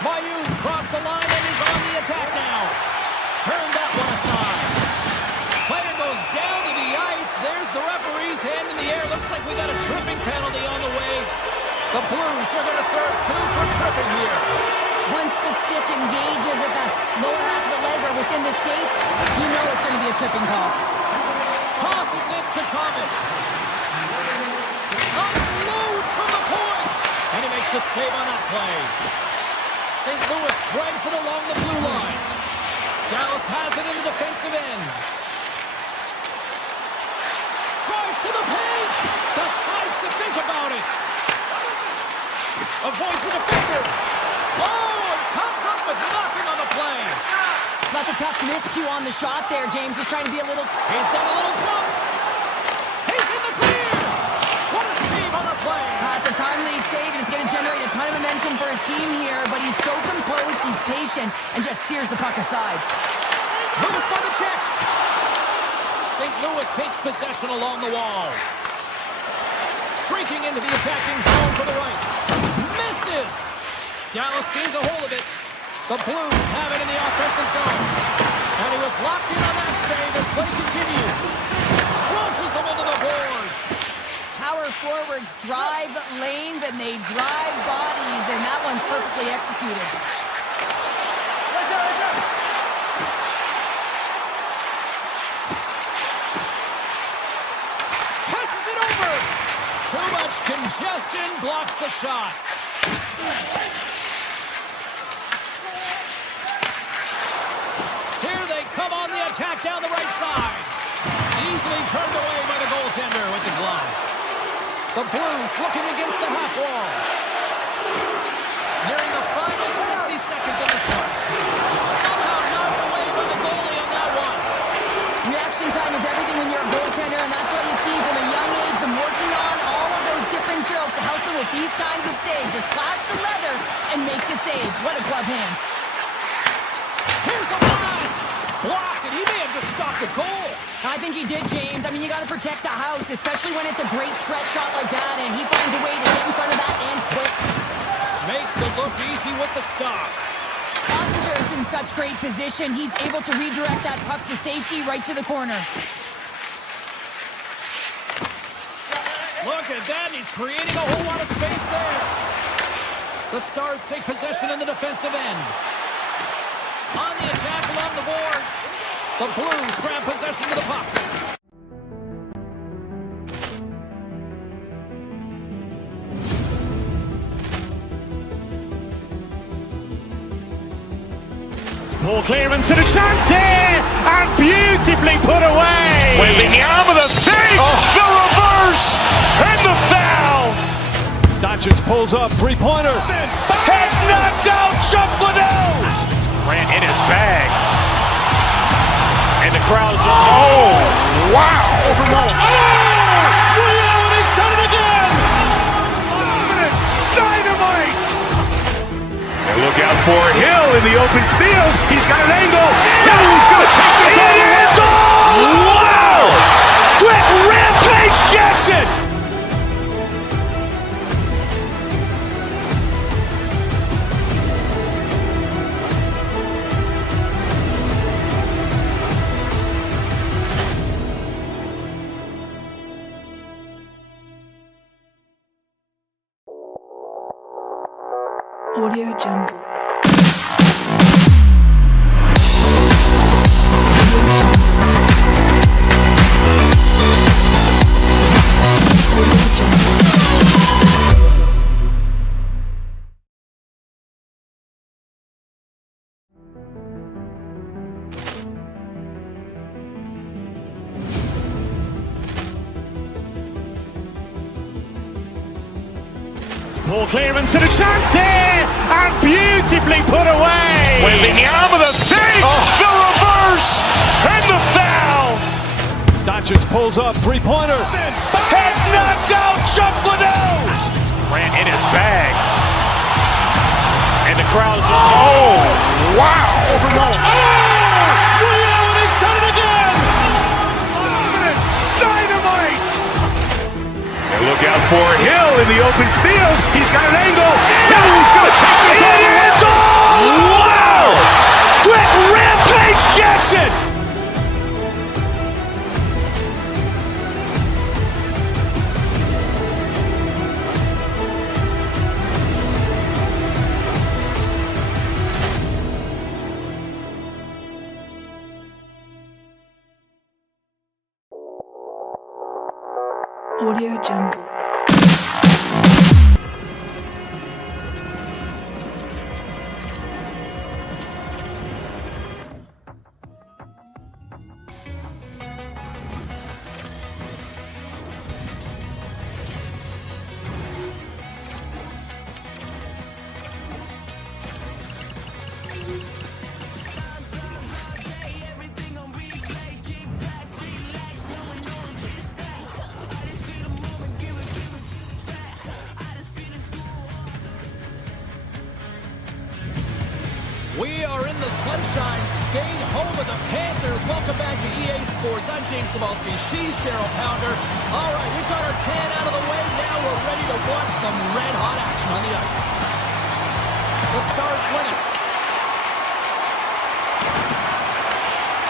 Mayu's crossed the line and is on the attack now. Turn that one aside. Player goes down to the ice. There's the referee's hand in the air. Looks like we got a tripping penalty on the way. The Blues are going to serve 2 for tripping here. Once the stick engages at the lower half of the leg or within the skates, you know it's going to be a tripping call. Tosses it to Thomas. Unloads from the point. And he makes the save on that play. St. Louis drags it along the blue line. Dallas has it in the defensive end. Drives to the paint. Decides to think about it. Avoids the defender. Oh, and comes up with nothing on the play. That's a tough miscue on the shot there, James. He's trying to be a little... He's done a little jump. He's in the clear. What a save on the play. It's a timely save, and it's going to generate a ton of momentum for his team here, but he's so composed, he's patient, and just steers the puck aside. Moves by the check. St. Louis takes possession along the wall. Streaking into the attacking zone for the right. Misses! Dallas gains a hold of it. The Blues have it in the offensive zone. And he was locked in on that save as play continues. Crunches them into the boards. Power forwards drive lanes and they drive bodies, and that one's perfectly executed. Passes it over. Too much congestion blocks the shot. Here they come on the attack down the right side. Easily turned away by the goaltender with the glove. The Blues looking against the half wall. Nearing the final 60 seconds of this one. Somehow knocked away by the goalie on that one. Reaction time is everything when you're a goaltender, and that's what you see from a young age, them working on all of those different drills to help them with these kinds of saves. Just flash the leather and make the save. What a glove hand. Here's a blast! Blocked, and he may have just stopped the goal. I think he did, James. I mean, you got to protect the house, especially when it's a great threat shot like that, and he finds a way to get in front of that and quick. Makes it look easy with the stop. Ottinger's in such great position. He's able to redirect that puck to safety right to the corner. Look at that, he's creating a whole lot of space there. The Stars take possession in the defensive end. On the attack along the boards, the Blues grab possession of the puck. Ball clearance and a chance here, and beautifully put away. Waving the arm of the fake, the reverse, and the foul. Doncic pulls up, three-pointer. Has knocked out Chuck Liddell. Grant in his bag. And the crowd's oh, wow. He's done it again. Dynamite. And look out for Hill in the open field. He's got an angle. He's going to take this all the way. Wow. Quick rampage Jackson. Audio Jungle. Ball clearance and a chance here, and beautifully put away. Waving the arm of the fake, the reverse, and the foul. Doncic pulls up, three-pointer. Has knocked out Chuck Liddell. Grant in his bag. And the crowd's oh, wow. He's done it again. Dynamite. And look out for Hill in the open field. He's got an angle. He's going to take this all the way. Wow. Quick rampage Jackson. Audio Jungle. We are in the sunshine state, home of the Panthers. Welcome back to EA Sports. I'm James Cebulski. She's Cheryl Pounder. All right, we've got our tan out of the way. Now we're ready to watch some red-hot action on the ice. The Stars winning.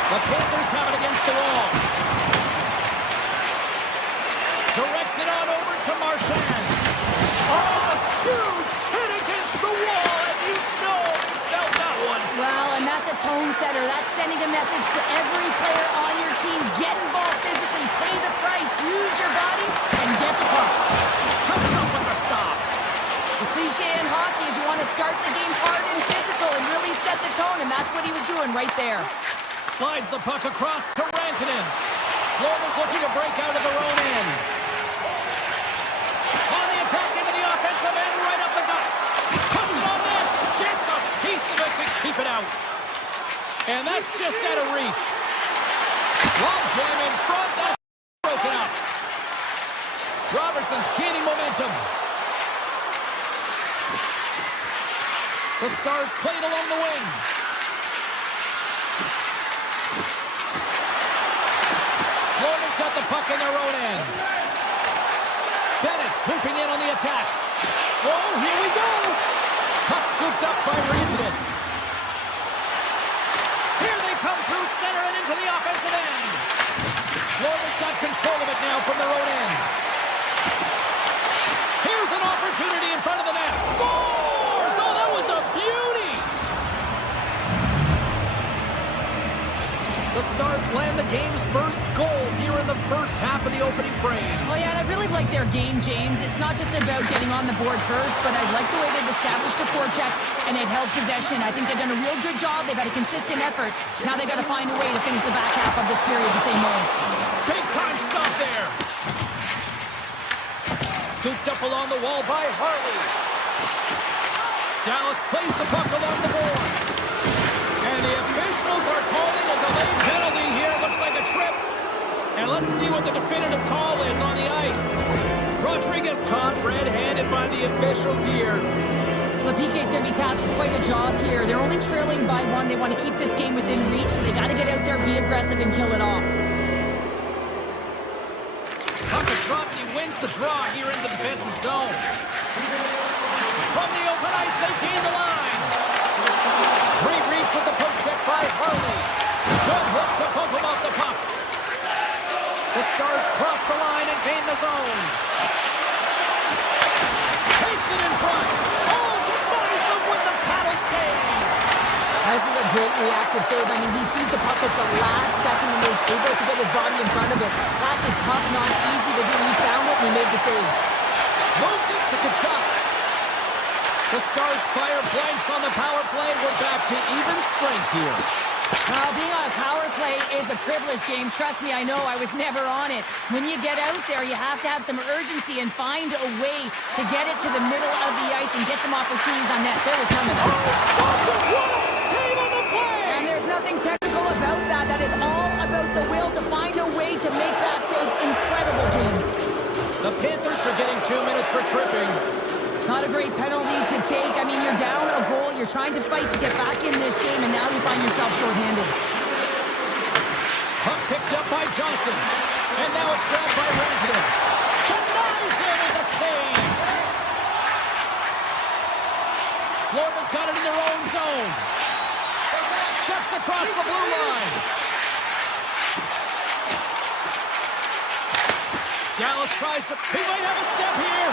The Panthers have it against the wall. Directs it on over to Marchand. Oh, huge hit against the wall, and you know he felt that one. Well, and that's a tone setter. That's sending a message to every player on your team. Get involved physically, pay the price, use your body, and get the puck. Comes up with the stop. The cliche in hockey is you want to start the game hard and physical and really set the tone, and that's what he was doing right there. Slides the puck across to Rantanen. Florida's looking to break out of their own end. On the attack into the offensive end, right up the gut. Puts it on net. Gets a piece of it to keep it out. And that's just out of reach. Long jam in front. That's broken up. Robertson's gaining momentum. The Stars played along the wing. Florida's got the puck in their own end. Bennett swooping in on the attack. Oh, here we go. Puck scooped up by Rantanen. Here they come through center and into the offensive end. Florida's got control of it now from their own end. Here's an opportunity in front of the net. Scores! Oh, that was a beauty! The Stars land the game's first goal here in the first half of the opening frame. Well, yeah, and I really like their game, James. It's not just about getting on the board first, but I like the way they've established a forecheck and they've held possession. I think they've done a real good job. They've had a consistent effort. Now they've got to find a way to finish the back half of this period the same way. Big time stop there. Scooped up along the wall by Harley. Dallas plays the puck along the boards. And the officials are calling a delayed penalty here. It looks like a trip. And let's see what the definitive call is on the ice. Rodriguez caught red-handed by the officials here. LePiquet's going to be tasked with quite a job here. They're only trailing by one. They want to keep this game within reach, so they got to get out there, be aggressive, and kill it off. Puck is dropped, and he wins the draw here in the defensive zone. From the open ice, they gain the line. Great reach with the poke check by Harley. Good hook to bump him off the puck. The Stars cross the line and gain the zone. Takes it in front. Oh, denies him with the paddle save. This is a great reactive save. I mean, he sees the puck at the last second and is able to get his body in front of it. That is tough, not easy to do. He found it and he made the save. Moves it to Kachuk. The Stars fire blanks on the power play. We're back to even strength here. Being on a power play is a privilege, James. Trust me, I know. I was never on it. When you get out there, you have to have some urgency and find a way to get it to the middle of the ice and get some opportunities on net. There was none of it. Oh, stop it! What a save on the play! And there's nothing technical about that. That is all about the will to find a way to make that save incredible, James. The Panthers are getting 2 minutes for tripping. Not a great penalty to take. I mean, you're down a goal. You're trying to fight to get back in this game, and now you find yourself shorthanded. Puck picked up by Johnston. And now it's grabbed by Rantanen. Denies him with a save. Florida's got it in their own zone. Steps across the blue line. Dallas tries to... He might have a step here.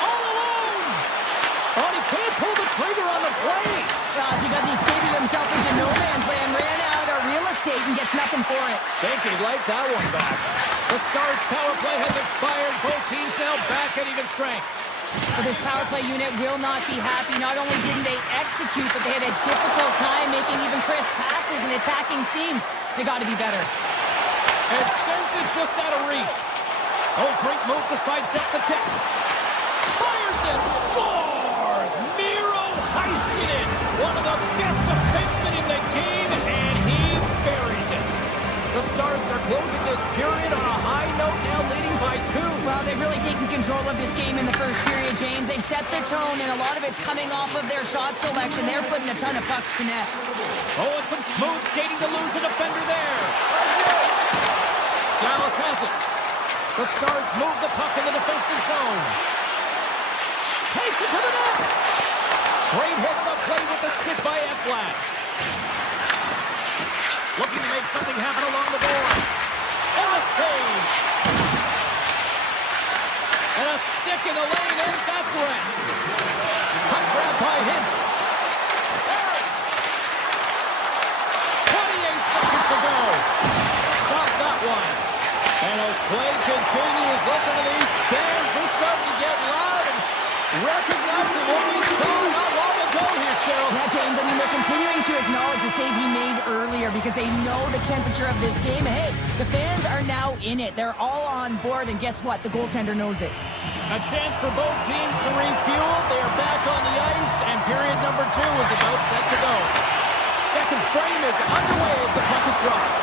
All alone. Oh, he can't pull the trigger on the play. Because he skated himself into no man's land, ran out of real estate, and gets nothing for it. Think he'd like that one back. The Stars' power play has expired. Both teams now back at even strength. But this power play unit will not be happy. Not only didn't they execute, but they had a difficult time making even crisp passes and attacking seams. They got to be better. And since it's just out of reach. Oh, great move to sidestep the check. Fires it, scores! Miro Heiskanen, one of the best defensemen in the game, and he buries it. The Stars are closing this period on a high note, now leading by 2. Well, they've really taken control of this game in the first period, James. They've set the tone, and a lot of it's coming off of their shot selection. They're putting a ton of pucks to net. Oh, and some smooth skating to lose the defender there. Dallas has it. The Stars move the puck in the defensive zone. Takes it to the net. Great hits up play with the stick by Ekblad. Looking to make something happen along the boards. And a save. And a stick in the lane ends that threat. Puck grab by Hintz. 28 seconds to go. Stop that one. And as play continues, listen to these fans. They're starting to get loud and recognizing what we saw not long ago here, Cheryl. Yeah, James, I mean, they're continuing to acknowledge the save he made earlier because they know the temperature of this game. Hey, the fans are now in it. They're all on board, and guess what? The goaltender knows it. A chance for both teams to refuel. They are back on the ice, and period number 2 is about set to go. Second frame is underway as the puck is dropped.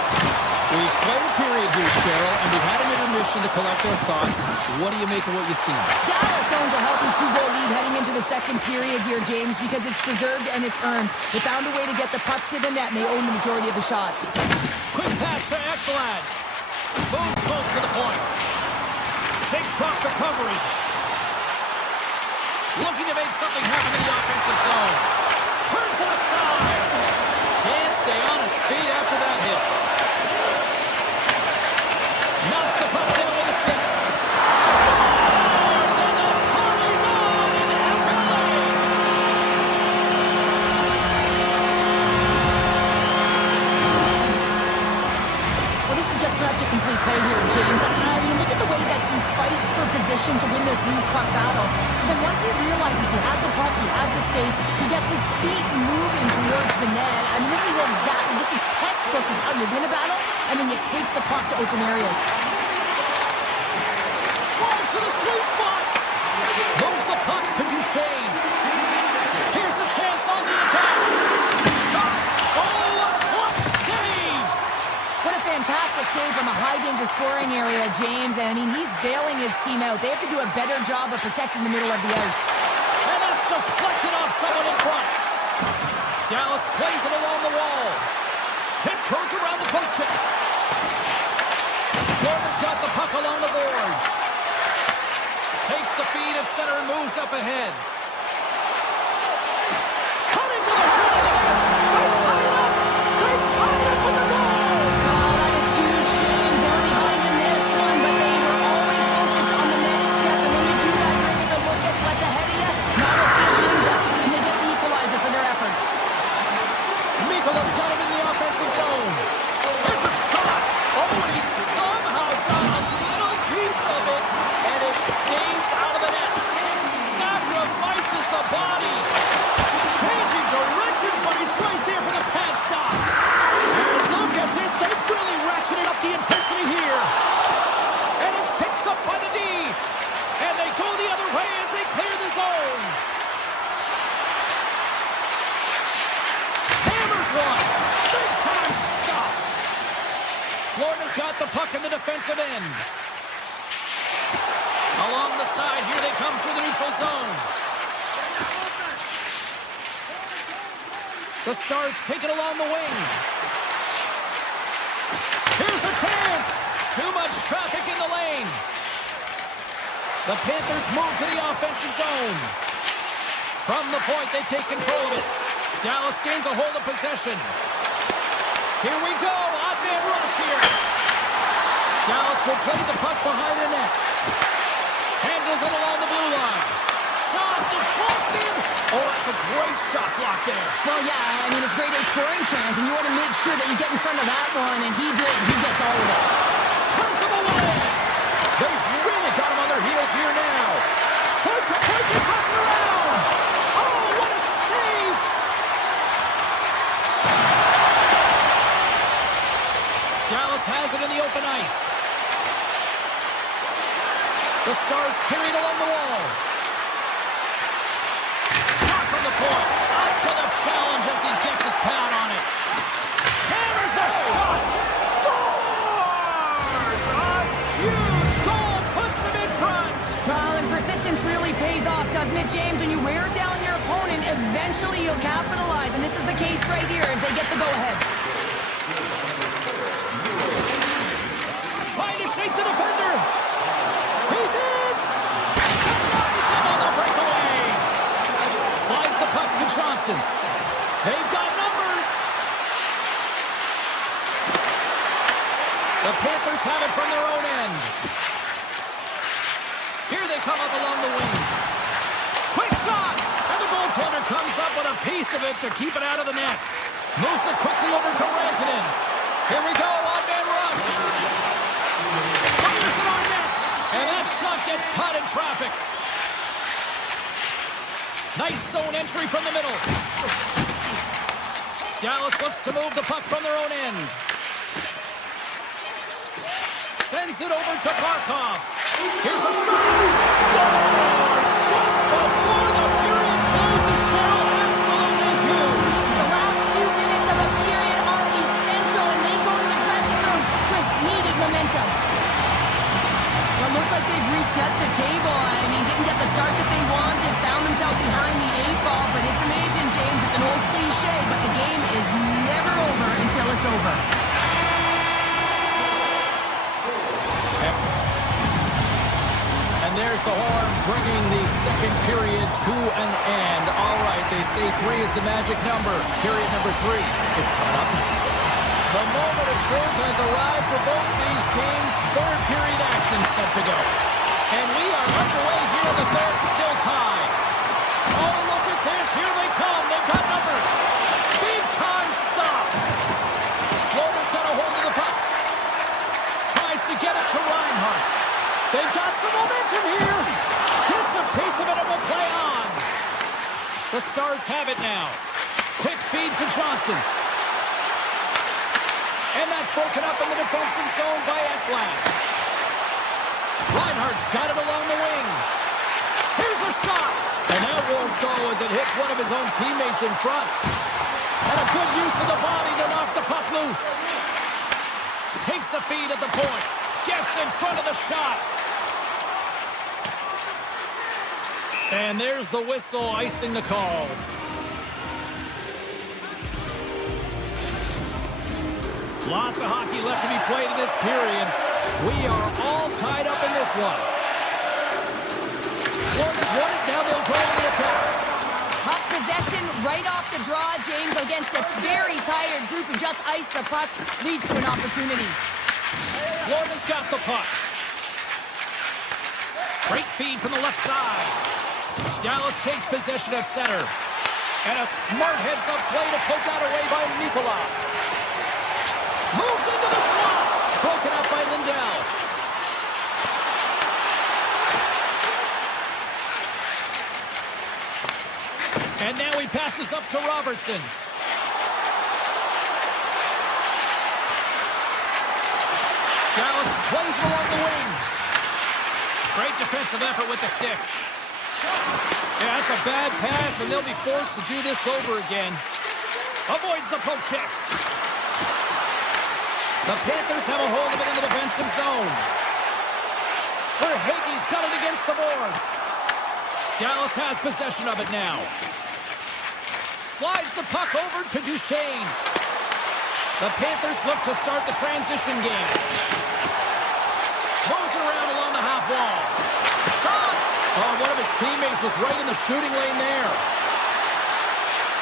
We've played a period here, Cheryl, and we've had an intermission to collect our thoughts. What do you make of what you've seen? Dallas owns a healthy 2-goal lead heading into the second period here, James, because it's deserved and it's earned. They found a way to get the puck to the net, and they own the majority of the shots. Quick pass to Ekblad. Moves close to the point. Takes off the coverage. Looking to make something happen in the offensive zone. Turns it aside. Can't stay on his feet after that hit. Knocks the puck down with a stick. Stars, and the party's on in FLA. Well, this is just such a complete play here, James. I mean, look at the way that he fights for position to win this loose puck battle. And then once he realizes he has the puck, he has the space, he gets his feet moving towards the net. I mean, this is textbook of how you win a battle, and then you take the puck to open areas. Drives to the sweet spot. Moves the puck to Duchesne. Here's a chance on the attack. Shot. Oh, a clutch save. What a fantastic save from a high-danger scoring area, James. And, I mean, he's bailing his team out. They have to do a better job of protecting the middle of the ice. And that's deflected off someone in front. Dallas plays it along the wall. Tiptoes around the poke check. Florida's got the puck along the boards. Takes the feed at center and moves up ahead. Cutting to the front of the net. They tie it up. They tie it up with the goal. Oh, that is huge, James. They were behind in this one, but they were always focused on the next step. And when you do that, you're able to look at what's ahead of you. Now it's the ninja, and they get the equalizer for their efforts. Mikola's got it in the offensive zone. There's a shot. Oh, and he somehow got a little piece of it, and it stays out of the net. Sacrifices the body. Changing directions, but he's right there for the pad stop. And look at this. They've really ratcheted up the intensity here. And it's picked up by the D. And they go the other way as they clear the zone. Hammers one. Big time stop. Florida's got the puck in the defensive end. Along the side, here they come through the neutral zone. The Stars take it along the wing. Here's a chance. Too much traffic in the lane. The Panthers move to the offensive zone. From the point, they take control of it. Dallas gains a hold of possession. Here we go. Odd man rush here. Dallas will play the puck behind the net. Handles it along the blue line. Shot deflected. Oh, that's a great shot block there. Well, yeah, I mean, it's great a scoring chance, and you want to make sure that you get in front of that one, and he did. He gets all of it. Turns him away. They've really got him on their heels here now. Point to point, they pass it around. Oh, what a save. Dallas has it in the open ice. The Stars carried along the wall. Shot from the point. Up to the challenge as he gets his pad on it. Hammers the shot. Scores! A huge goal doesn't it, James? When you wear down your opponent, eventually you'll capitalize, and this is the case right here as they get the go-ahead. Trying to shake the defender. He's in. Nice him on the breakaway. Slides the puck to Johnston. They've got numbers. The Panthers have it from their own end. Here they come up along the wing. Quick shot! And the goaltender comes up with a piece of it to keep it out of the net. Moves it quickly over to Rantanen. Here we go, on-man rush. Fires it on net. And that shot gets caught in traffic. Nice zone entry from the middle. Dallas looks to move the puck from their own end. Sends it over to Barkov. Here's a shot. Scores just before the period closes. Cheryl, absolutely huge. The last few minutes of a period are essential, and they go to the dressing room with needed momentum. Well, it looks like they've reset the table. I mean, didn't get the start that they wanted, found themselves behind the 8-ball, but it's amazing, James. It's an old cliche, but the game is never over until it's over. And there's the horn bringing the second period to an end. All right, they say 3 is the magic number. Period number 3 is coming up next. The moment of truth has arrived for both these teams. Third period action set to go. And we are underway here in the third, still tied. Oh, look at this. Here they come. They've got numbers. Big time stop. Florida's got a hold of the puck. Tries to get it to Reinhart. They've got some momentum here. Gets a piece of it and will play on. The Stars have it now. Quick feed to Johnston. And that's broken up in the defensive zone by Ekblad. Reinhart's got it along the wing. Here's a shot. And that won't go as it hits one of his own teammates in front. And a good use of the body to knock the puck loose. Takes the feed at the point. Gets in front of the shot. And there's the whistle icing the call. Lots of hockey left to be played in this period. We are all tied up in this one. Florida's won it, now they'll go to the attack. Puck possession right off the draw, James, against a very tired group who just iced the puck, leads to an opportunity. Florida's got the puck. Great feed from the left side. Dallas takes possession at center. And a smart heads-up play to poke that away by Nicola. Moves into the slot. Broken up by Lindell. And now he passes up to Robertson. Dallas plays it along the wing. Great defensive effort with the stick. Yeah, that's a bad pass, and they'll be forced to do this over again. Avoids the poke check. The Panthers have a hold of it in the defensive zone. Verhaeghe's got it against the boards. Dallas has possession of it now. Slides the puck over to Duchesne. The Panthers look to start the transition game. Moves it around along the half wall. Shot! Oh, one of his teammates is right in the shooting lane there.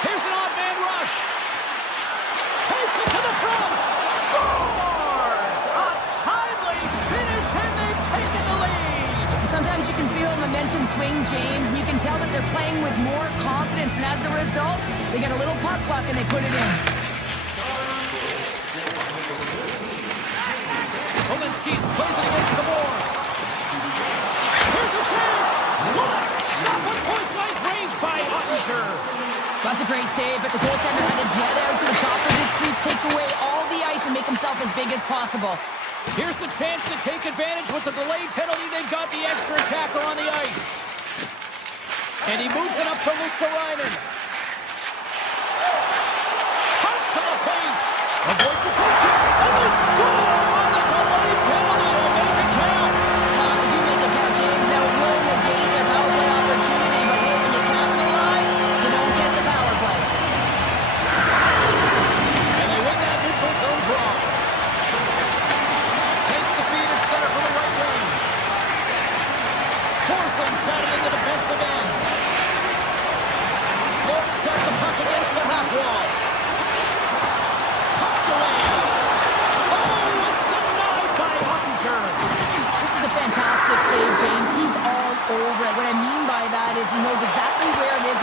Here's an odd-man rush. Takes it to the front. Scores! A timely finish, and they've taken the lead. Sometimes you can feel momentum swing, James, and you can tell that they're playing with more confidence, and as a result, they get a little puck luck and they put it in. Polinski's plays it against the boards. Here's a chance. What a stop at point-blank range by Ottinger. That's a great save, but the goaltender had to get out to the top of this crease, take away all the ice, and make himself as big as possible. Here's the chance to take advantage with the delayed penalty. They've got the extra attacker on the ice. And he moves it up to Luskarainen. Cuts to the paint. Avoids the poke check. And they score on the delayed penalty to make it count. They do make it count, James. Now it will negate their power play opportunity, but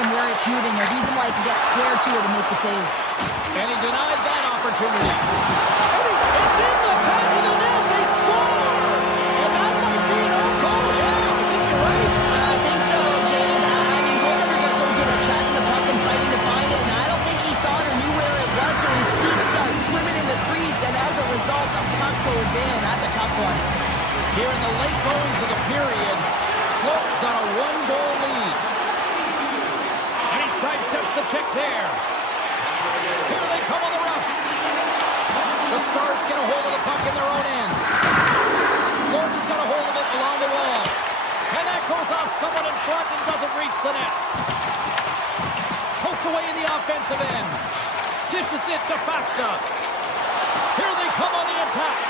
from where it's moving. A reason why he can get square to it and make the save. And he denied that opportunity. It's in the back of the net. They score! And that might be an own goal. Yeah, I think you're right. I think so, James. I mean, goaltenders are so good at tracking the puck and fighting to find it, and I don't think he saw it or knew where it was, so his feet start swimming in the crease, and as a result, the puck goes in. That's a tough one. Here in the late goings of the period, Florida's got a one-goal lead. And he sidesteps the check there. Here they come on the rush. The Stars get a hold of the puck in their own end. Florida's got a hold of it along the wall. And that goes off someone in front and doesn't reach the net. Poked away in the offensive end. Dishes it to Faksa. Here they come on the attack.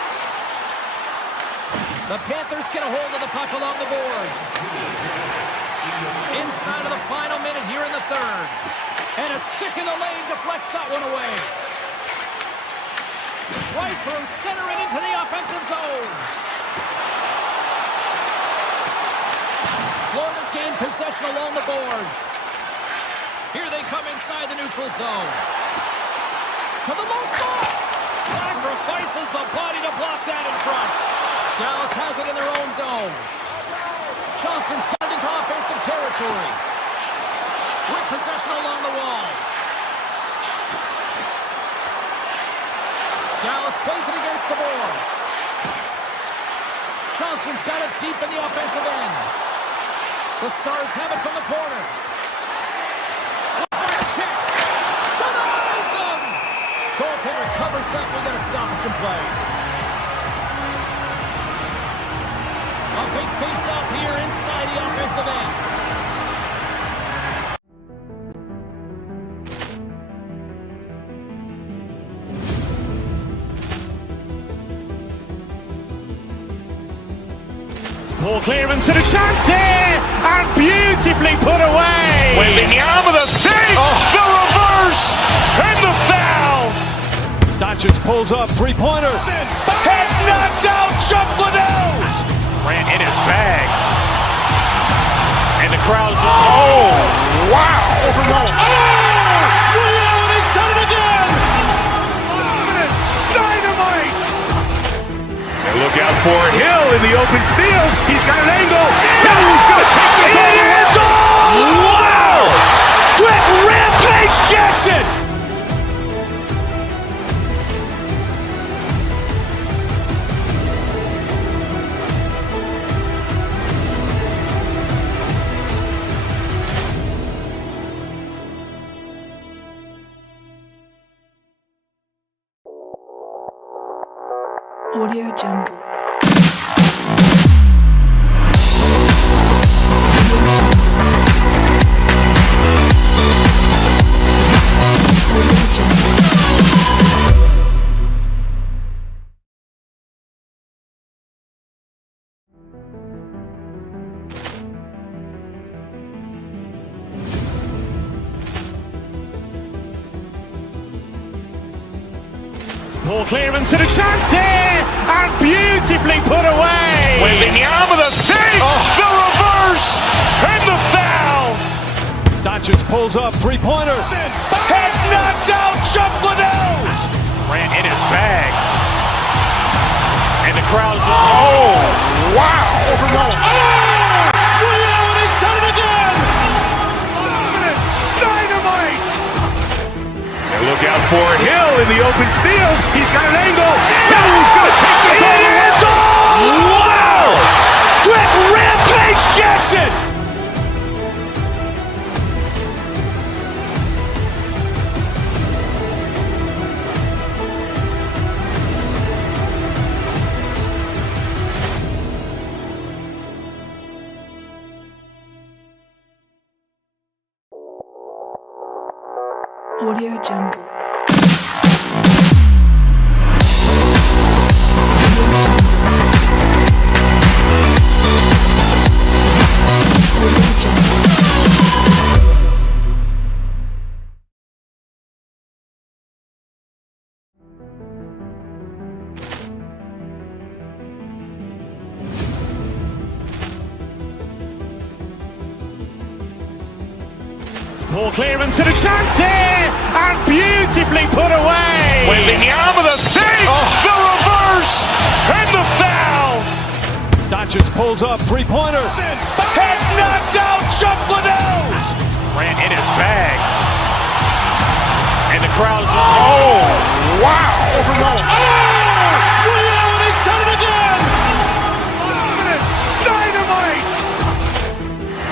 The Panthers get a hold of the puck along the boards. Inside of the final minute here in the third. And a stick in the lane deflects that one away. Right through center and into the offensive zone. Florida's gained possession along the boards. Here they come inside the neutral zone. To the low slot. Sacrifices the body to block that in front. Dallas has it in their own zone. Johnston's got it into offensive territory. With possession along the wall. Dallas plays it against the boards. Johnston's got it deep in the offensive end. The Stars have it from the corner. Slips check. Denies him! Goaltender covers up. We got a stoppage in play. A big face-off here inside the offensive end. Poor clearance and a chance here, and beautifully put away. Waving the arm of the thing, the reverse, and the foul. Doncic pulls up, three-pointer. Has knocked out Chuck Liddell. Ran in his bag. And the crowd's, oh, wow. William, he's done it again! Dynamite. And look out for Hill in the open field. He's got an angle. He's going to take this all the way. Wow! Quick Rampage Jackson. Audio Jungle. Poor clearance and a chance here, and beautifully put away. Waving the arm of the thing, the reverse, and the foul. Doncic pulls up, three-pointer. Has knocked out Chuck Liddell. Ran in his bag. And the crowd's, oh, wow. William, he's done it again! Dynamite. And look out for Hill in the open field. He's got an angle. He's going to take this all the way. Wow. Quick Rampage Jackson. Audio Jungle. Poor clearance and a chance here, and beautifully put away. Waving the arm of the fake, the reverse, and the foul. Doncic pulls up, three-pointer. Has knocked out Chuck Liddell. Ran in his bag. And the crowd is, oh, wow. Ray Allen has done it again. Dynamite.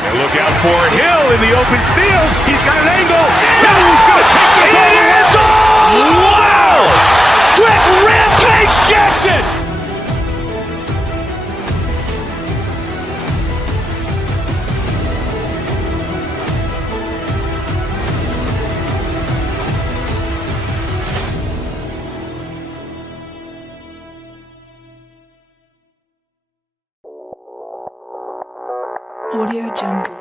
And look out for Hill in the open field. He's got an angle. He's going to take this all the way. Wow. Quick Rampage Jackson. Audio Jungle.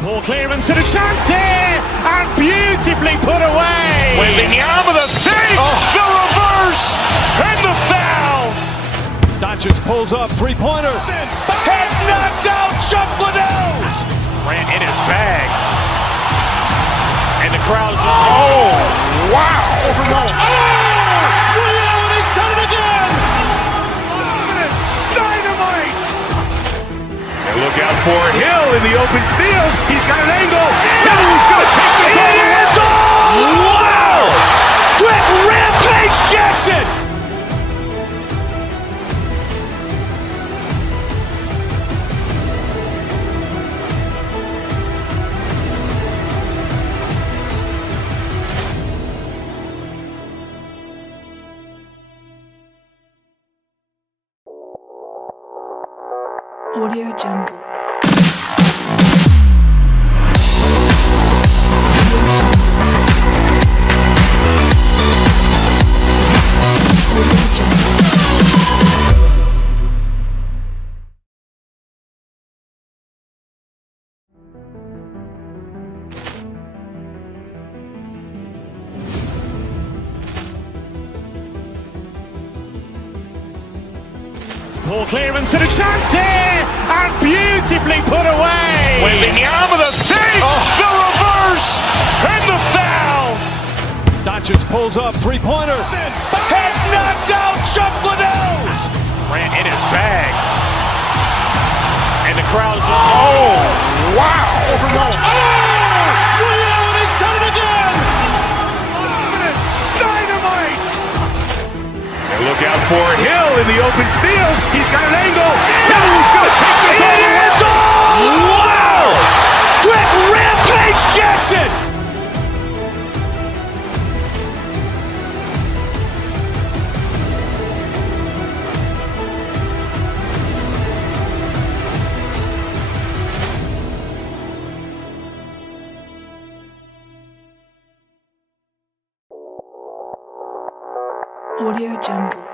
Poor clearance and a chance here, and beautifully put away. Waving the arm of the fake, the reverse, and the foul. Doncic pulls up, three-pointer. Has knocked out Chuck Liddell. Ran in his bag. And the crowd is, oh, wow. Ray Allen has done it again. Dynamite. And look out for Hill in the open field. He's got an angle. He's going to take this all the way. Wow. Quick Rampage Jackson. Audio Jungle. Poor clearance and a chance here, and beautifully put away. Waving the arm of the fake, the reverse, and the foul. Doncic pulls up, three-pointer. Has knocked out Chuck Liddell. Ran in his bag. And the crowd is, oh, wow. Ray Allen has done it again. Dynamite. And look out for Hill in the open field. He's got an angle. He's going to take this all the way. Wow. Quick Rampage Jackson. Audio Jungle.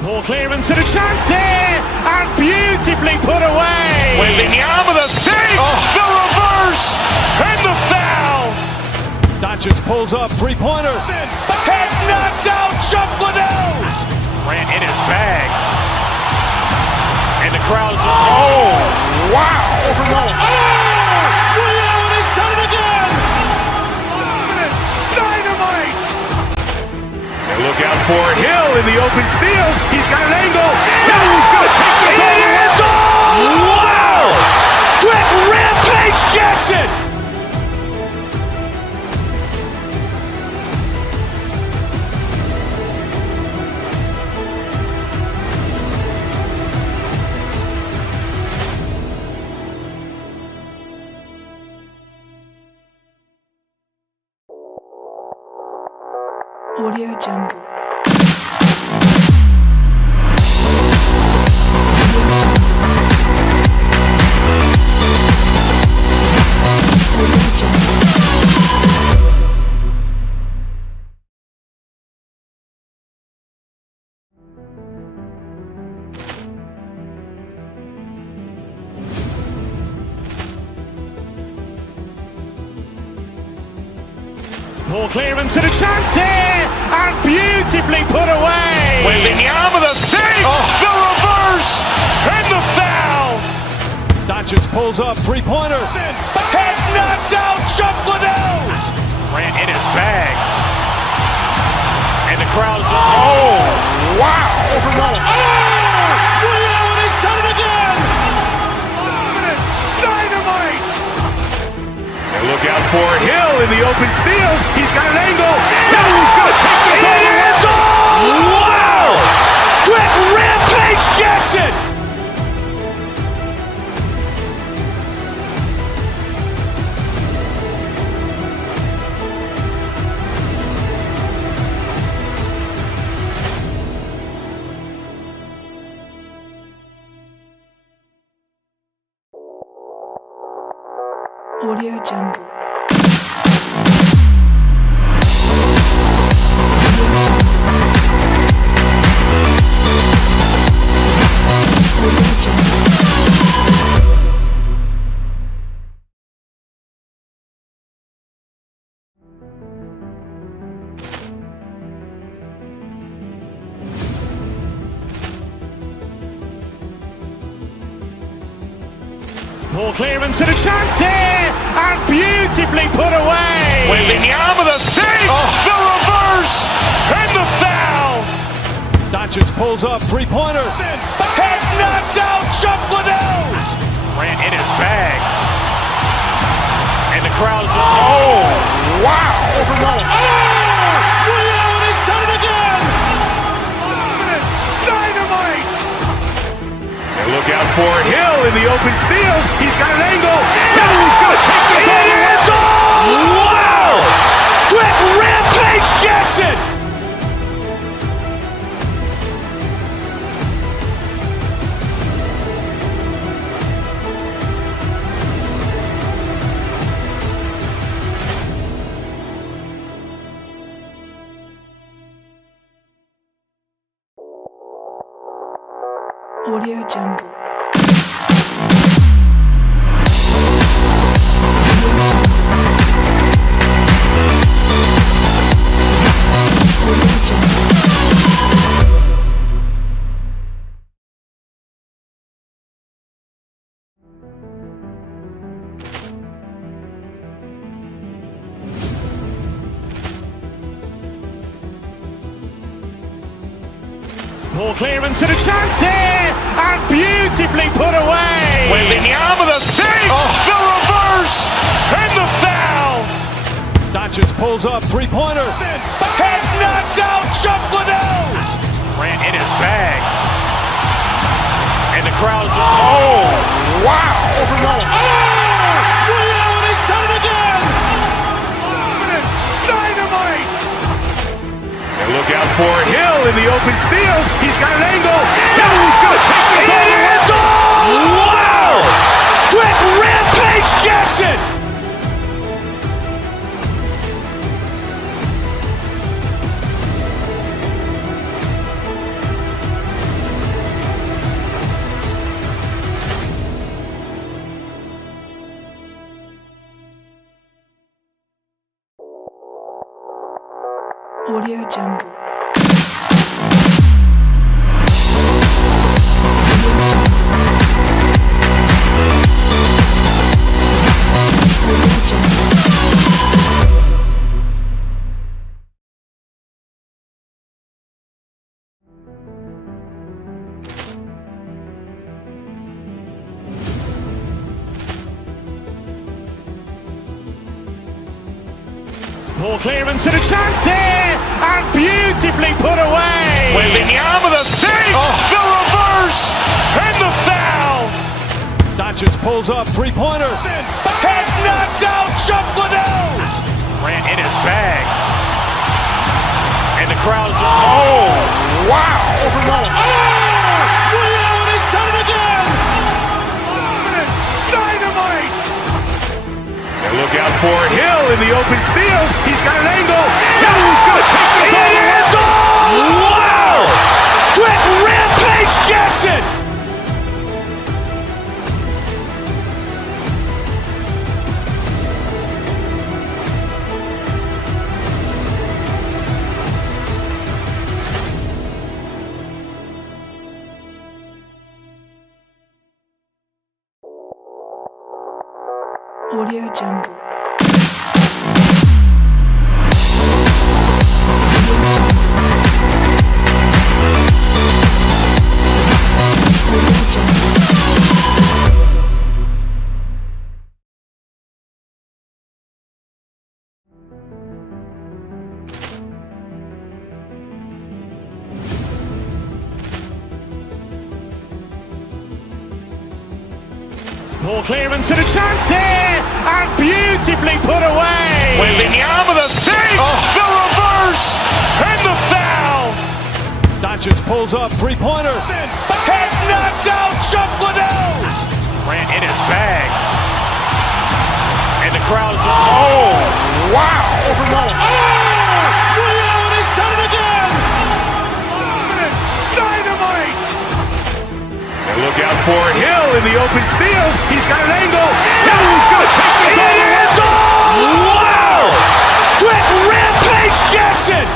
Poor clearance and a chance here, and beautifully put away. Waving the arm of the fake, the reverse, and the foul. Doncic pulls up, three-pointer. Has knocked out Chuck Liddell. Ran in his bag. And the crowd is, oh, wow. Ray Allen has done it again. Dynamite. And look out for Hill in the open field. He's got an angle. He's going to take this all the way. Wow. Quick Rampage Jackson. Audio Jungle. Poor clearance and a chance here, and beautifully put away. Waving the arm of the thing, the reverse, and the foul. Doncic pulls up, three-pointer. Has knocked out Chuck Liddell. Ran in his bag. And the crowd is, oh, wow. Ray Allen has done it again. Dynamite. And look out for Hill in the open field. He's got an angle. He's going to take this all the way. Wow. Quick Rampage Jackson. Audio Jungle. Poor clearance and a chance here, and beautifully put away. Waving the arm of the thing, the reverse, and the foul. Doncic pulls up, three-pointer. Has knocked out Chuck Liddell. Ran in his bag. And the crowd is, oh, wow. Ray Allen has done it again. Dynamite. And look out for Hill in the open field. He's got an angle. He's going to take this all the way. Wow. Quick Rampage Jackson. Audio Jungle. Poor clearance and a chance here, and beautifully put away. Waving the arm of the thing, the reverse, and the foul. Doncic pulls up, three-pointer. Has knocked out Chuck Liddell. Ran in his bag. And the crowd is, oh, wow. Ray Allen has done it again. Dynamite. And look out for Hill in the open field. He's got an angle. He's going to take this all the way. Wow. Quick Rampage Jackson. Audio Jungle. Poor clearance and a chance here, and beautifully put away. Waving the arm of the thing, the reverse, and the foul. Doncic pulls up, three-pointer. Has knocked out Chuck Liddell. Ran in his bag. crowd is, oh, wow! William, he's done it again! Dynamite! And look out for Hill in the open field. He's got an angle. Hill's going to take this all the way. Wow! Quick Rampage Jackson! Audio Jungle. Ball clearance and a chance here, and beautifully put away. Wembanyama with a save, the reverse, and the foul. Doncic pulls up, three-pointer. Has knocked out Chuck Liddell. Grant in his bag. And the crowd is, oh, wow. William, he's done it again! Dynamite. And look out for Hill in the open field. He's got an angle. Hill's going to take this all the way. Wow! Quick Rampage Jackson!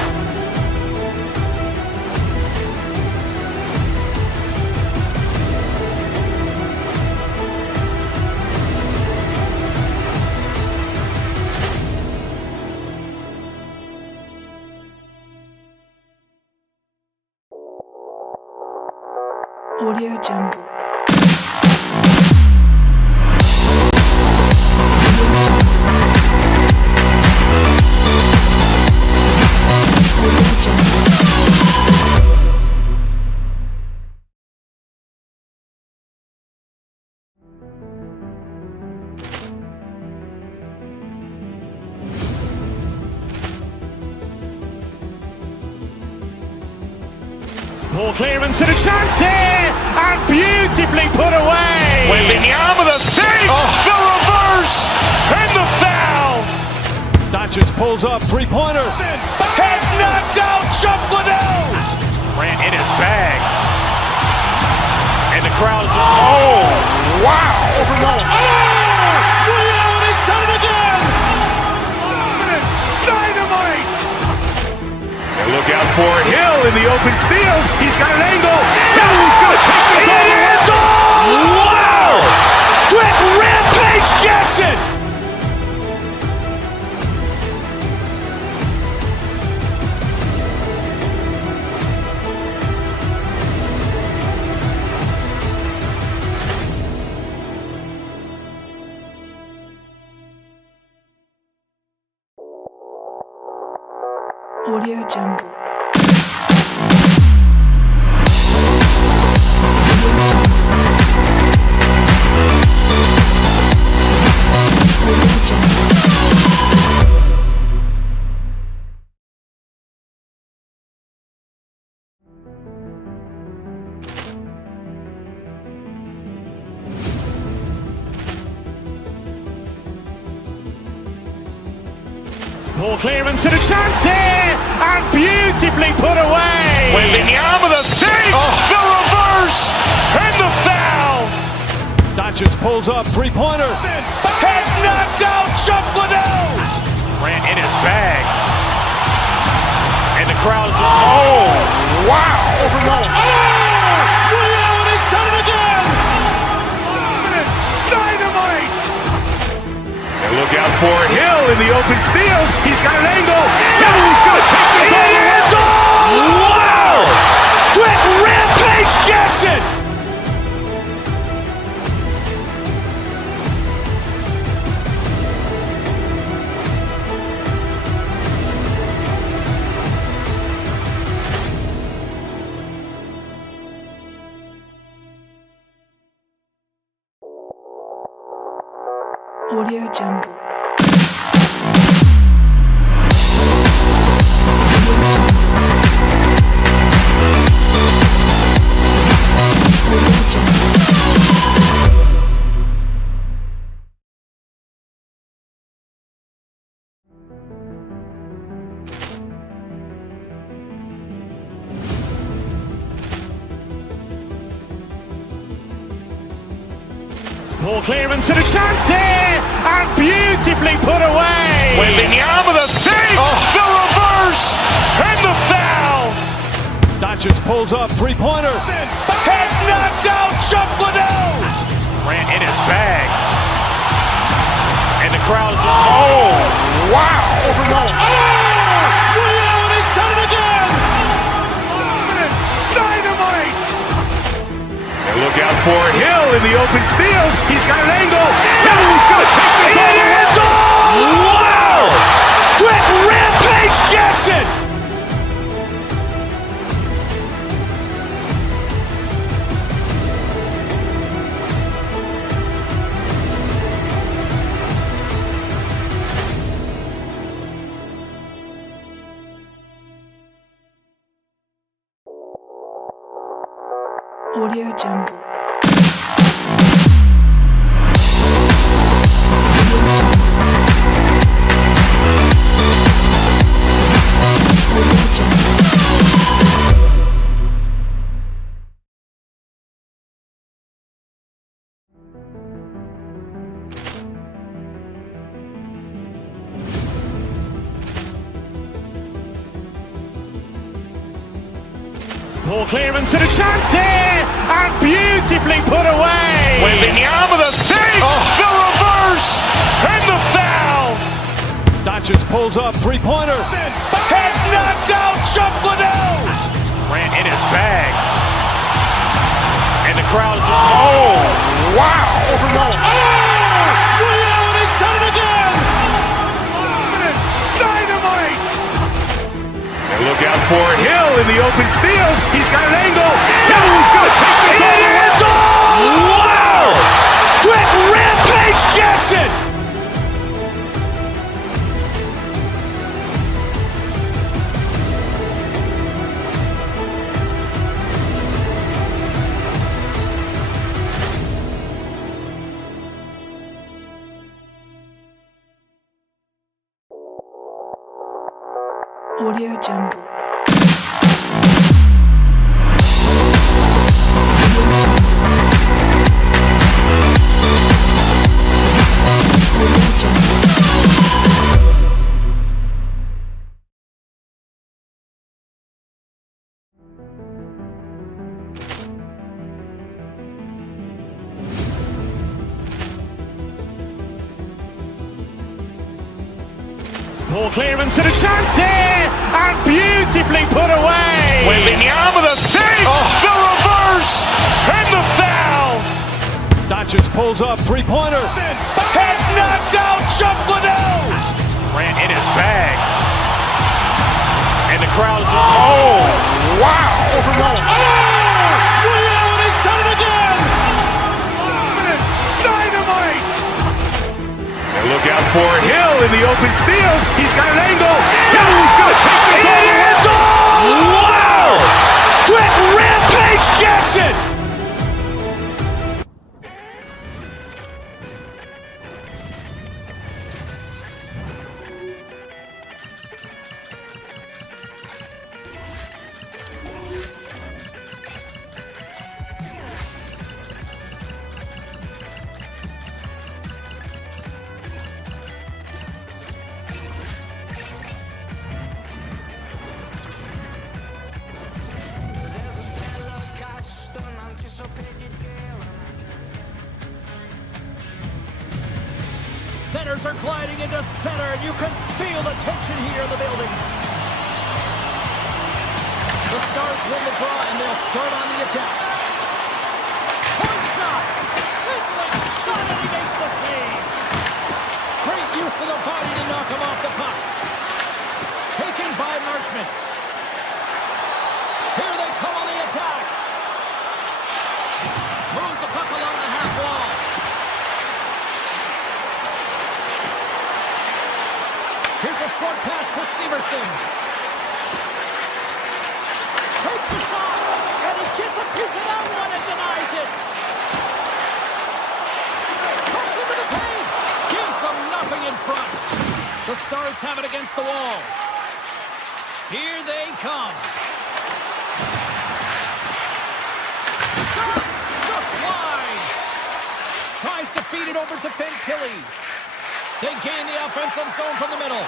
Audio Jungle. Ball clearance and a chance here, and beautifully put away. Wembanyama with a save, the reverse, and the foul. Doncic pulls up, three-pointer. Has knocked out Chuck Liddell. Grant in his bag. And the crowd is, oh, wow. William, he's done it again! Dynamite. And look out for Hill in the open field. He's got an angle. Hill's going to take this all the way. Wow! Quick Rampage Jackson! Audio Jungle. Ball clearance and a chance here, and beautifully put away. Wembanyama with a save, the reverse, and the foul. Doncic pulls up, three-pointer. Has knocked out Chuck Liddell. Grant in his bag. And the crowd is, oh, wow. William, he's done it again! Dynamite. And look out for Hill in the open field. He's got an angle. Hill's going to take this all the way. Wow! Quick Rampage Jackson! Audio Jungle. Ball clearance and a chance here, and beautifully put away. Waving the arm of the fake, the reverse, and the foul. Doncic pulls up, three-pointer. Has knocked out Chuck Liddell. Grant in his bag. And the crowd is, oh, wow. Rio, he's done it again! Dynamite. And look out for Hill in the open field. He's got an angle. Hill's going to take this all the way. Wow. Quick Rampage Jackson. Audio Jungle. Ball clearance and a chance here, and beautifully put away. Waving the arm of the fake, the reverse, and the foul. Doncic pulls up, three-pointer. Has knocked out Chuck Liddell. Grant in his bag. And the crowd is, oh, wow. Rio, he's done it again! Dynamite. And look out for Hill in the open field. He's got an angle. Hill's going to take this all the way. Wow. Quick Rampage Jackson. Audio Jungle. Ball clearance and a chance here, and beautifully put away. Waving the arm of the fake, the reverse, and the foul. Doncic pulls up, three-pointer. Has knocked out Chuck Liddell. Grant in his bag. And the crowd is, oh, wow. Rio, he's done it again! Dynamite. And look out for Hill in the open field. He's got an angle. Hill's going to take this all the way. Wow. Quick Rampage Jackson. Centers are gliding into center, and you can feel the tension here in the building. The Stars win the draw, and they'll start on the attack. Point shot! Sizzling shot, and he makes the save. Great use of the body to knock him off the puck. Taken by Marchment. Here they come on the attack. Moves the puck along the half wall. Here's a short pass to Severson. Takes a shot, and he gets a piece of that one and denies it. Cuts into the paint. Gives them nothing in front. The Stars have it against the wall. Here they come. Shot! Just wide. Tries to over to Fantilli. They gain the offensive zone from the middle.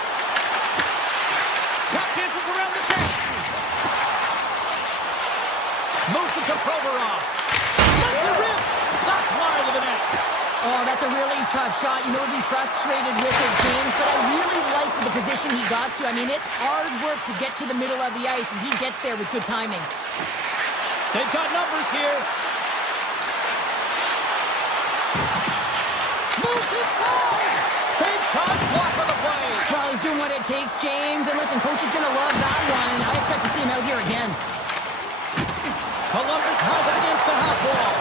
Tap dances around the net. Moves it to Provorov. Let's it rip. That's wide of the net. Oh, that's a really tough shot. You know, he'd be frustrated with it, James, but I really like the position he got to. I mean, it's hard work to get to the middle of the ice, and he gets there with good timing. They've got numbers here. Moves inside. Big time block on the play. Well, he's doing what it takes, James. And listen, coach is going to love that one. I expect to see him out here again. Columbus has it against the half wall.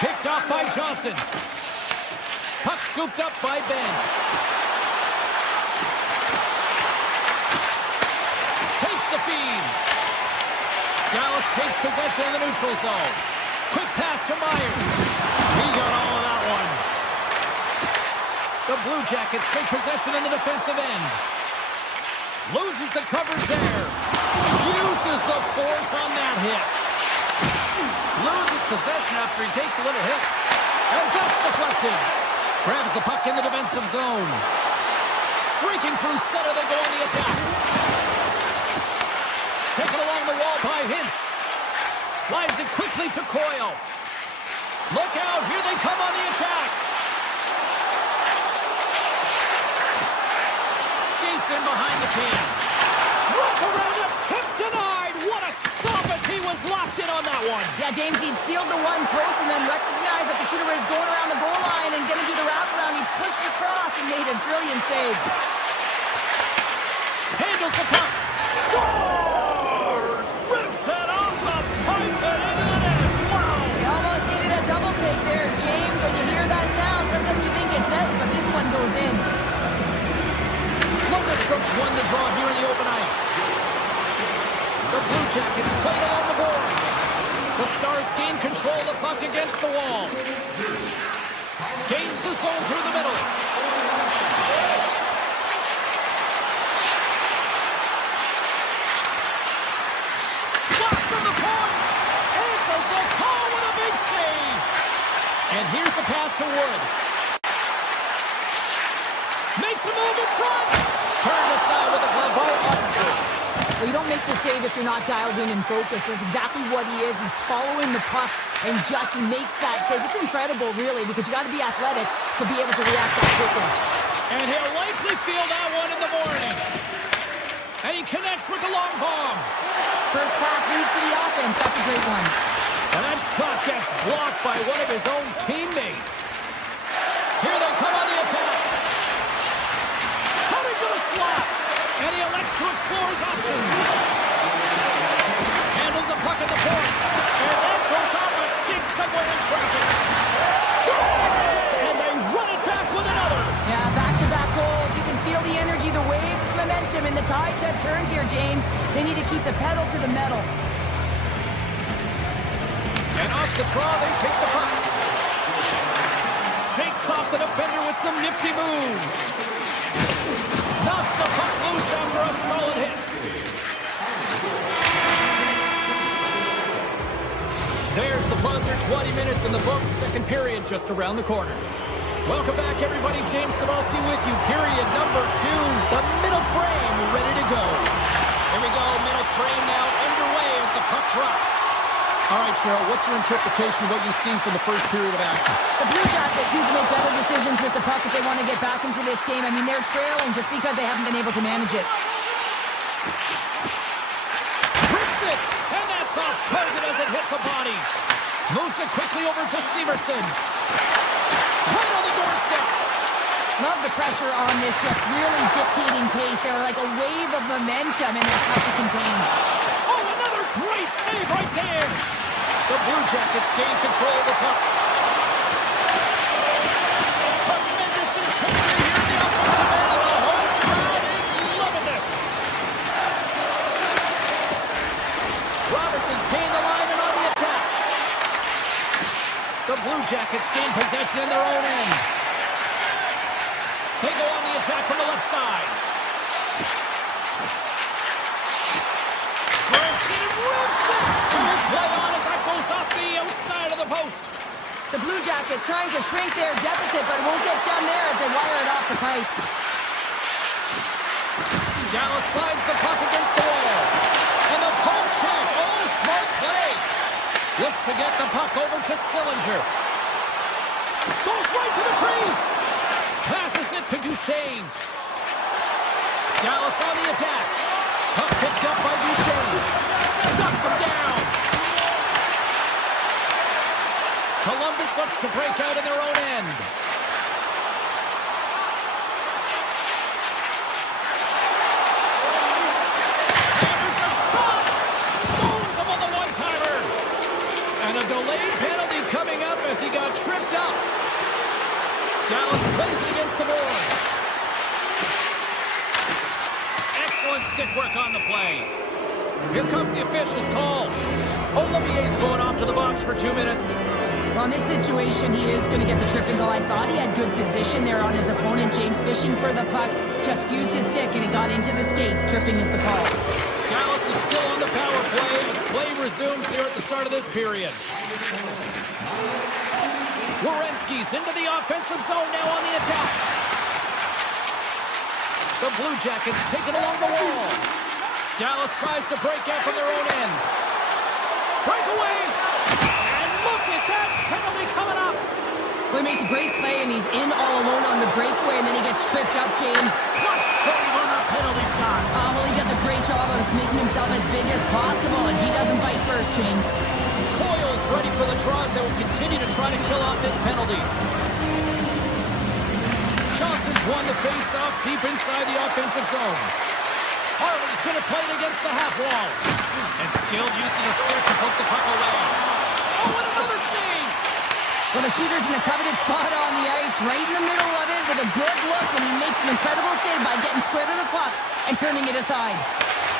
Picked off by Johnston. Puck scooped up by Ben. Takes the feed. Dallas takes possession of the neutral zone. Quick pass to Myers. He got all of that one. The Blue Jackets take possession in the defensive end. Loses the coverage there. Uses the force on that hit. Loses possession after he takes a little hit. And gets deflected. Grabs the puck in the defensive zone. Streaking through center, they go on the attack. Taken along the wall by Hintz. Slides it quickly to Coyle. Look out, here they come on the attack. Skates in behind the cage. Wrap around a tip denied. What a stop as he was locked in on that one. Yeah, James, he'd sealed the one post and then recognized that the shooter was going around the goal line and going to do the wraparound. He pushed across and made a brilliant save. Handles the puck. Scores! Rips it off the pipe and into the net. Wow! He almost needed a double take there, James. When you hear that sound, sometimes you think it's out, but this one goes in. Columbus Brooks won the draw here in the open ice. The Blue Jackets played along the boards. The Stars gain control of the puck against the wall. Gains the zone through the middle. Flash from the point. Answers the call with a big save. And here's the pass to Wood. Makes a move in front. Turned aside with a glove by Ottinger. Well, you don't make the save if you're not dialed in and focused. That's exactly what he is. He's following the puck and just makes that save. It's incredible, really, because you got to be athletic to be able to react that quickly. And he'll likely feel that one in the morning. And he connects with the long bomb. First pass leads to the offense. That's a great one. And that shot gets blocked by one of his own teammates. Here they come on the attack. Cutting to the slot. And he elects to explore his options. Handles the puck at the point. And that goes off a stick somewhere in traffic. Scores! And they run it back with another. Yeah, back-to-back goals. You can feel the energy, the wave, the momentum, and the tides have turned here, James. They need to keep the pedal to the metal. And off the draw, they take the puck. Shakes off the defender with some nifty moves. Knocks the puck loose after a solid hit. There's the buzzer. 20 minutes in the books. Second period just around the corner. Welcome back, everybody. James Cybulski with you. Period number 2. The middle frame ready to go. Here we go. Middle frame now underway as the puck drops. All right, Cheryl, what's your interpretation of what you've seen from the first period of action? The Blue Jackets need to make better decisions with the puck if they want to get back into this game. I mean, they're trailing just because they haven't been able to manage it. Hits it, and that's off target as it hits a body. Moves it quickly over to Severson. Right on the doorstep. Love the pressure on this shift, really dictating pace. They're like a wave of momentum, and they're tough to contain. Oh, another great save right there. The Blue Jackets gain control of the puck. Tremendous intensity here in the offensive end, and the whole crowd is loving this. Robertson's gained the line and on the attack. The Blue Jackets gain possession in their own end. They go on the attack from the left side. Grabs it and rips it. Good play on as that goes off the outside of the post. The Blue Jackets trying to shrink their deficit, but won't get done there as they wire it off the pipe. Dallas slides the puck against the wall. And the poke check. Oh, smart play. Looks to get the puck over to Sillinger. Goes right to the crease. Passes it to Duchesne. Dallas on the attack. Puck picked up by Duchesne. Shuts him down. Columbus looks to break out in their own end. Hammers a shot. Stones him on the one-timer. And a delayed penalty coming up as he got tripped up. Dallas plays it against the boards. Excellent stick work on the play. Here comes the official's call. Olivier's going off to the box for 2 minutes. Well, in this situation, he is going to get the tripping goal. I thought he had good position there on his opponent. James fishing for the puck. Just used his stick, and it got into the skates. Tripping is the call. Dallas is still on the power play as play resumes here at the start of this period. Werenski's into the offensive zone now on the attack. The Blue Jackets take it along the wall. Dallas tries to break out from their own end. Breakaway! And look at that penalty coming up! Well, he makes a great play, and he's in all alone on the breakaway, and then he gets tripped up, James. Clutch save on that penalty shot. Well, he does a great job of making himself as big as possible, and he doesn't bite first, James. Coyle is ready for the draws. They will continue to try to kill off this penalty. Johnson's won the face-off deep inside the offensive zone. Harley's going to play it against the half wall. And skilled use of the stick to poke the puck away. Oh, and another save! Well, the shooter's in a coveted spot on the ice, right in the middle of it with a good look, and he makes an incredible save by getting square to the puck and turning it aside.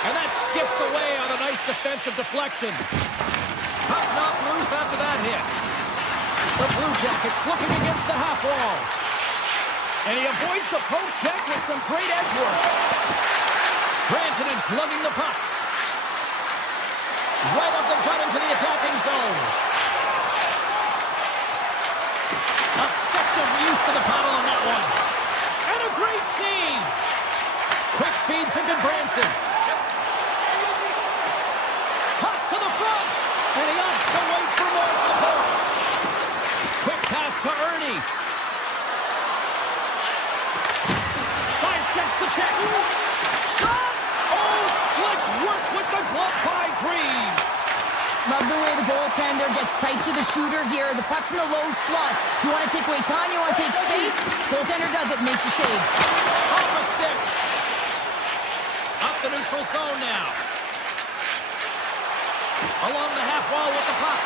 And that skips away on a nice defensive deflection. Puck knocked loose after that hit. The Blue Jackets looking against the half wall. And he avoids the poke check with some great edge work. Brantonen's lugging the puck. Right up the gut into the attacking zone. Effective use of the paddle on that one. And a great save. Quick feed to Goodbranson. Toss to the front. And he opts to wait for more support. Quick pass to Ernie. Sidesteps the check. Shot! Oh, slick work with the glove by Greaves. Love the way the goaltender gets tight to the shooter here. The puck's in the low slot. You want to take away time, you want to take space. Goaltender does it, makes the save. Off a stick. Up the neutral zone now. Along the half wall with the puck.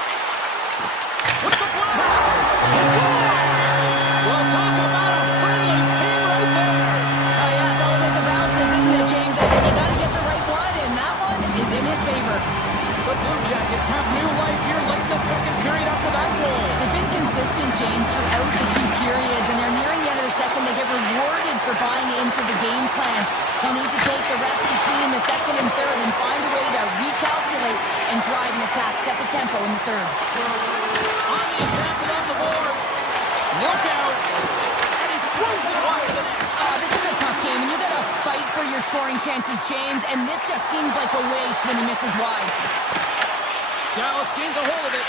With the blast. He scores! Well, talk about a friendly pin right there. Oh, yeah, it's all about the bounces, isn't it, James? And you got to get the right one, and that one is in his favor. The Blue Jackets have new life here late in the second period after that goal. They've been consistent, James, throughout the two periods, and they're nearing the end of the second. They get rewarded for buying into the game plan. They'll need to take the rest between the second and third and find a way to recalculate and drive an attack, set the tempo in the third. On the attack along the boards. Look out. And he throws it wide of the net. This is a tough game, and you got to fight for your scoring chances, James, and this just seems like a waste when he misses wide. Dallas gains a hold of it.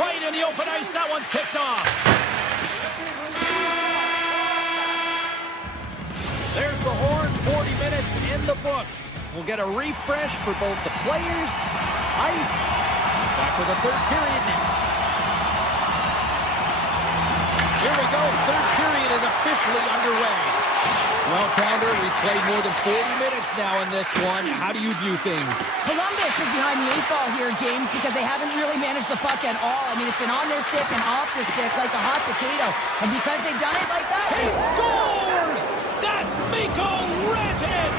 Right in the open ice. That one's picked off. There's the horn. 40 minutes in the books. We'll get a refresh for both the players, ice. Back with the third period next. Here we go. Third period is officially underway. Well, Pounder, we've played more than 40 minutes now in this one. How do you view things? Columbus is behind the 8-ball here, James, because they haven't really managed the puck at all. I mean, it's been on their stick and off the stick like a hot potato. And because they've done it like that... He scores! That's Mikko Rantanen!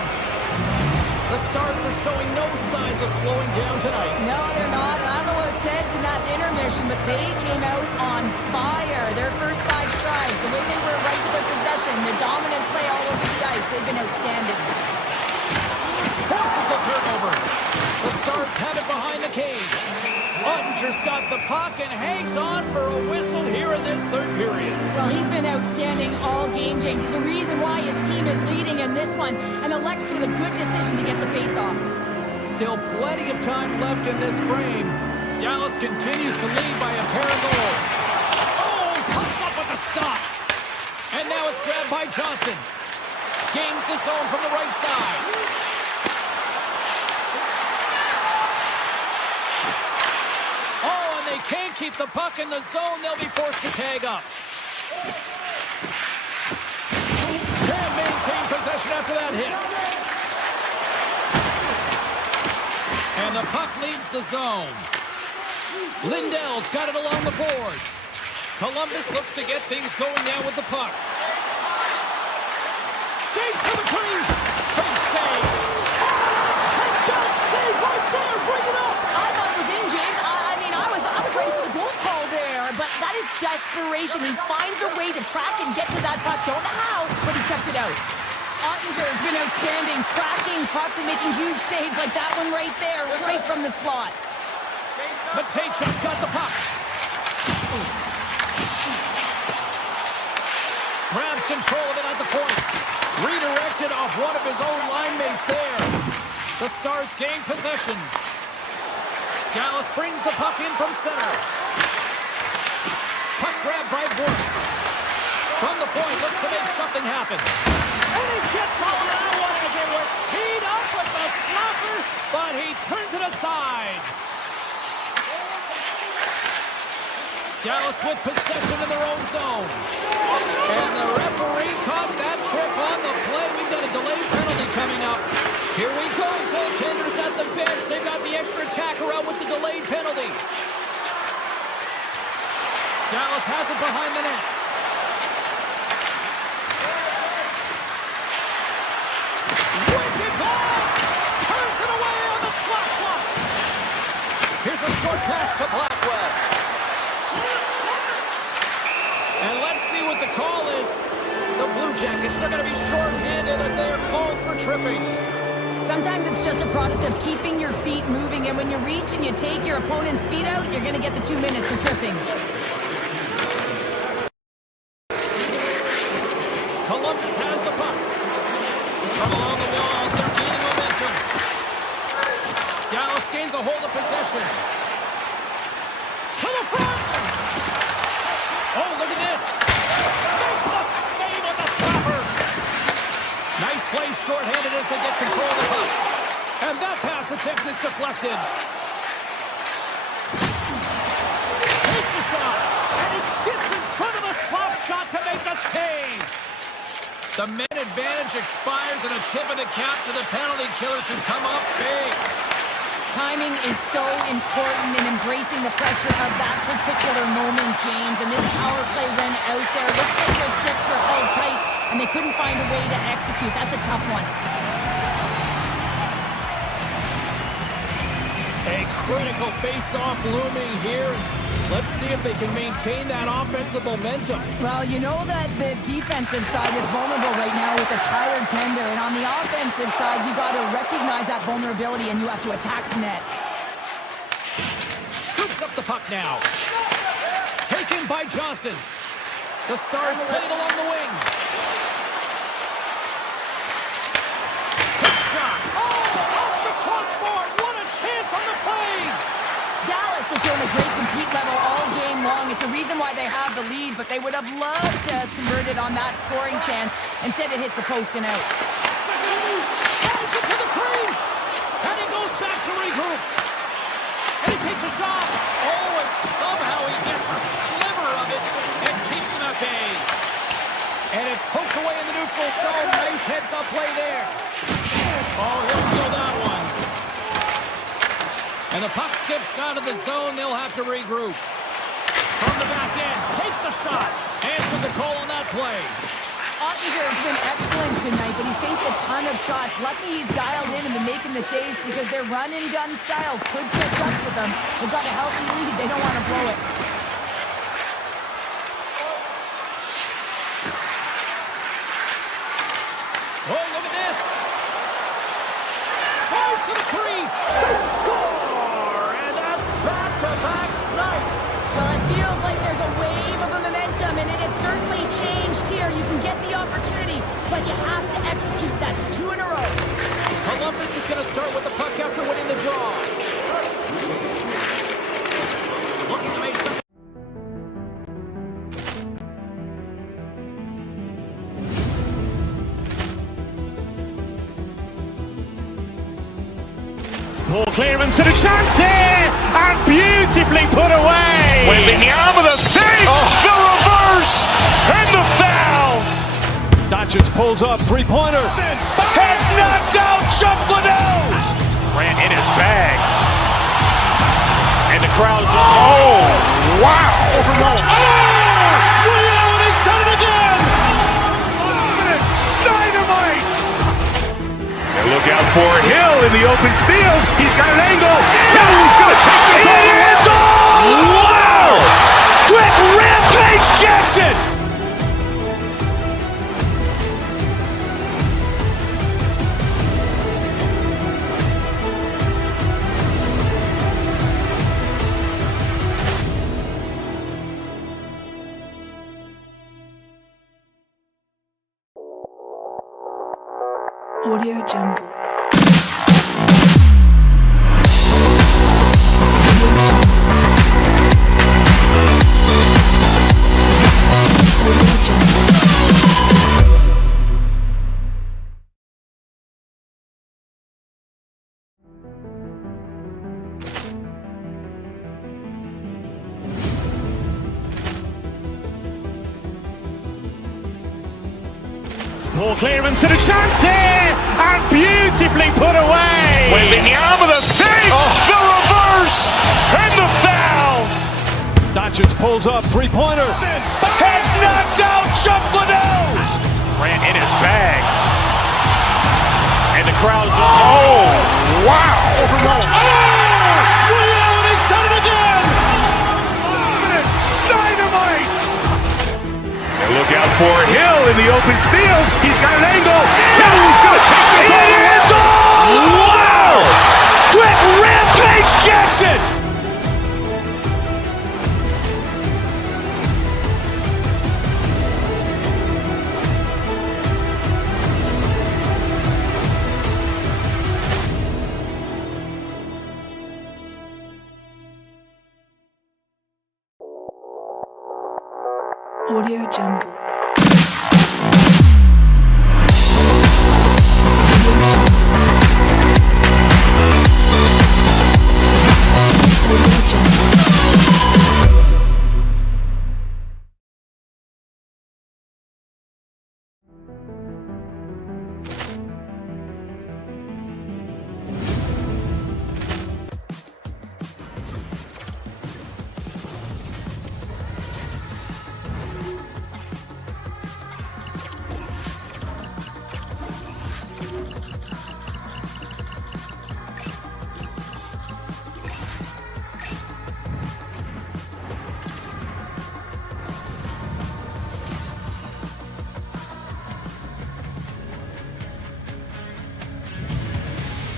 The Stars are showing no signs of slowing down tonight. No, they're not. And I don't know what was said in that intermission, but they came out on fire. Their first 5 strides, the way they were right with their possession, their dominant play all over the ice, they've been outstanding. Forces the turnover. The Stars Stars have it behind the cage. Ottinger's got the puck and hangs on for a whistle here in this third period. Well, he's been outstanding all game, James. He's the reason why his team is leading in this one, and elects with a good decision to get the face-off. Still plenty of time left in this frame. Dallas continues to lead by a pair of goals. Oh, comes up with a stop. And now it's grabbed by Johnston. Gains the zone from the right side. They can't keep the puck in the zone. They'll be forced to tag up. Can't maintain possession after that hit. And the puck leaves the zone. Lindell's got it along the boards. Columbus looks to get things going now with the puck. Skates to the crease. Big save. Take the save right there. Bring it up. I thought it was in, James. I was ready for the goal call there, but that is desperation. He finds a way to track and get to that puck. Don't know how, but he kept it out. Ottinger has been outstanding, tracking pucks and making huge saves like that one right there, right from the slot. Matejchuk's got the puck. Grabs control of it at the point. Redirected off one of his own line mates there. The Stars gain possession. Dallas brings the puck in from center. Puck grab by Bourque. From the point, looks to make something happen. And he gets all of that one as it was teed up with the slapper, but he turns it aside. Dallas with possession in their own zone. And the referee caught that trip on the play. We've got a delayed penalty coming up. Here we go, goaltenders at the bench. They've got the extra attacker out with the delayed penalty. Dallas has it behind the net. Wicked pass! Turns it away on the slot shot. Here's a short pass to Blackwell. And let's see what the call is. The Blue Jackets are going to be shorthanded as they are called for tripping. Sometimes it's just a product of keeping your feet moving, and when you reach and you take your opponent's feet out, you're going to get the 2 minutes for tripping. Columbus has the puck. From along the walls, they're gaining momentum. Dallas gains a hold of possession. To the front! Oh, look at this! Makes the save on the stopper! Nice play shorthanded as they get control of the puck. And that pass attempt is deflected. Takes a shot. And he gets in front of the slap shot to make the save. The man advantage expires and a tip of the cap to the penalty killers who come up big. Timing is so important in embracing the pressure of that particular moment, James. And this power play went out there. Looks like their sticks were held tight, and they couldn't find a way to execute. That's a tough one. A critical face-off looming here. Let's see if they can maintain that offensive momentum. Well, you know that the defensive side is vulnerable right now with a tired tender, and on the offensive side, you got to recognize that vulnerability and you have to attack the net. Scoops up the puck now. Taken by Johnston. The Stars played along the wing. Quick shot. Oh, off the crossbar. What a chance on the play. Dallas has shown a great compete level all game long. It's a reason why they have the lead, but they would have loved to have converted on that scoring chance. Instead, it hits the post and out. Drives it to the crease. And he goes back to regroup. And he takes a shot. Oh, and somehow he gets a sliver of it and keeps him at bay. And it's poked away in the neutral zone. Nice heads-up play there. Oh, he'll feel that one. And the puck skips out of the zone. They'll have to regroup. From the back end, takes a shot. Answered the call on that play. Ottinger has been excellent tonight, but he's faced a ton of shots. Lucky he's dialed in and been making the saves because their run-and-gun style could catch up with them. They've got a healthy lead. They don't want to blow it. Oh, look at this. Tries to the crease. They score! opportunity, but you have to execute. That's 2 in a row. Columbus is going to start with the puck after winning the draw. Looking to make something. Ball clearance and a chance here, and beautifully put away. With the arm of the save, the reverse, and the foul. Doncic pulls up, three-pointer. Vince has knocked out Chuck Liddell. Ran in his bag. And the crowd is, oh, wow. Ray Allen has done it again! Dynamite. And look out for Hill in the open field. He's got an angle. Hill's going to take this all the way. Wow. Quick rampage Jackson. Audio Jungle. Ball clearance and a chance here, and beautifully put away. With the arm of the save, the reverse, and the foul. Doncic pulls up, three-pointer. Vince has knocked out Chuck Liddell. Ran in his bag. And the crowd is, oh, wow. Ray Allen has done it again! Dynamite. And look out for Hill in the open field. He's got an angle. Hill's going to take this all the way. Wow. Quick rampage Jackson. Audio Jungle.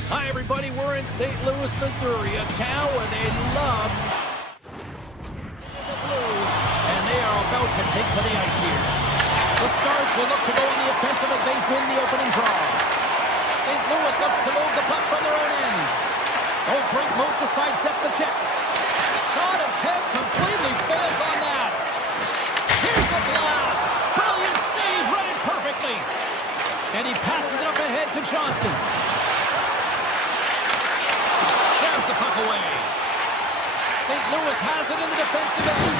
Hi, everybody. We're in St. Louis, Missouri, a town where they love the Blues, and they are about to take to the ice here. The Stars will look to go on the offensive as they win the opening draw. St. Louis looks to move the puck from their own end. Oh, great move to sidestep the check. Shot attempt completely fails on that. Here's a blast. Brilliant save, run it perfectly. And he passes it up ahead to Johnston. Shaves the puck away. St. Louis has it in the defensive end.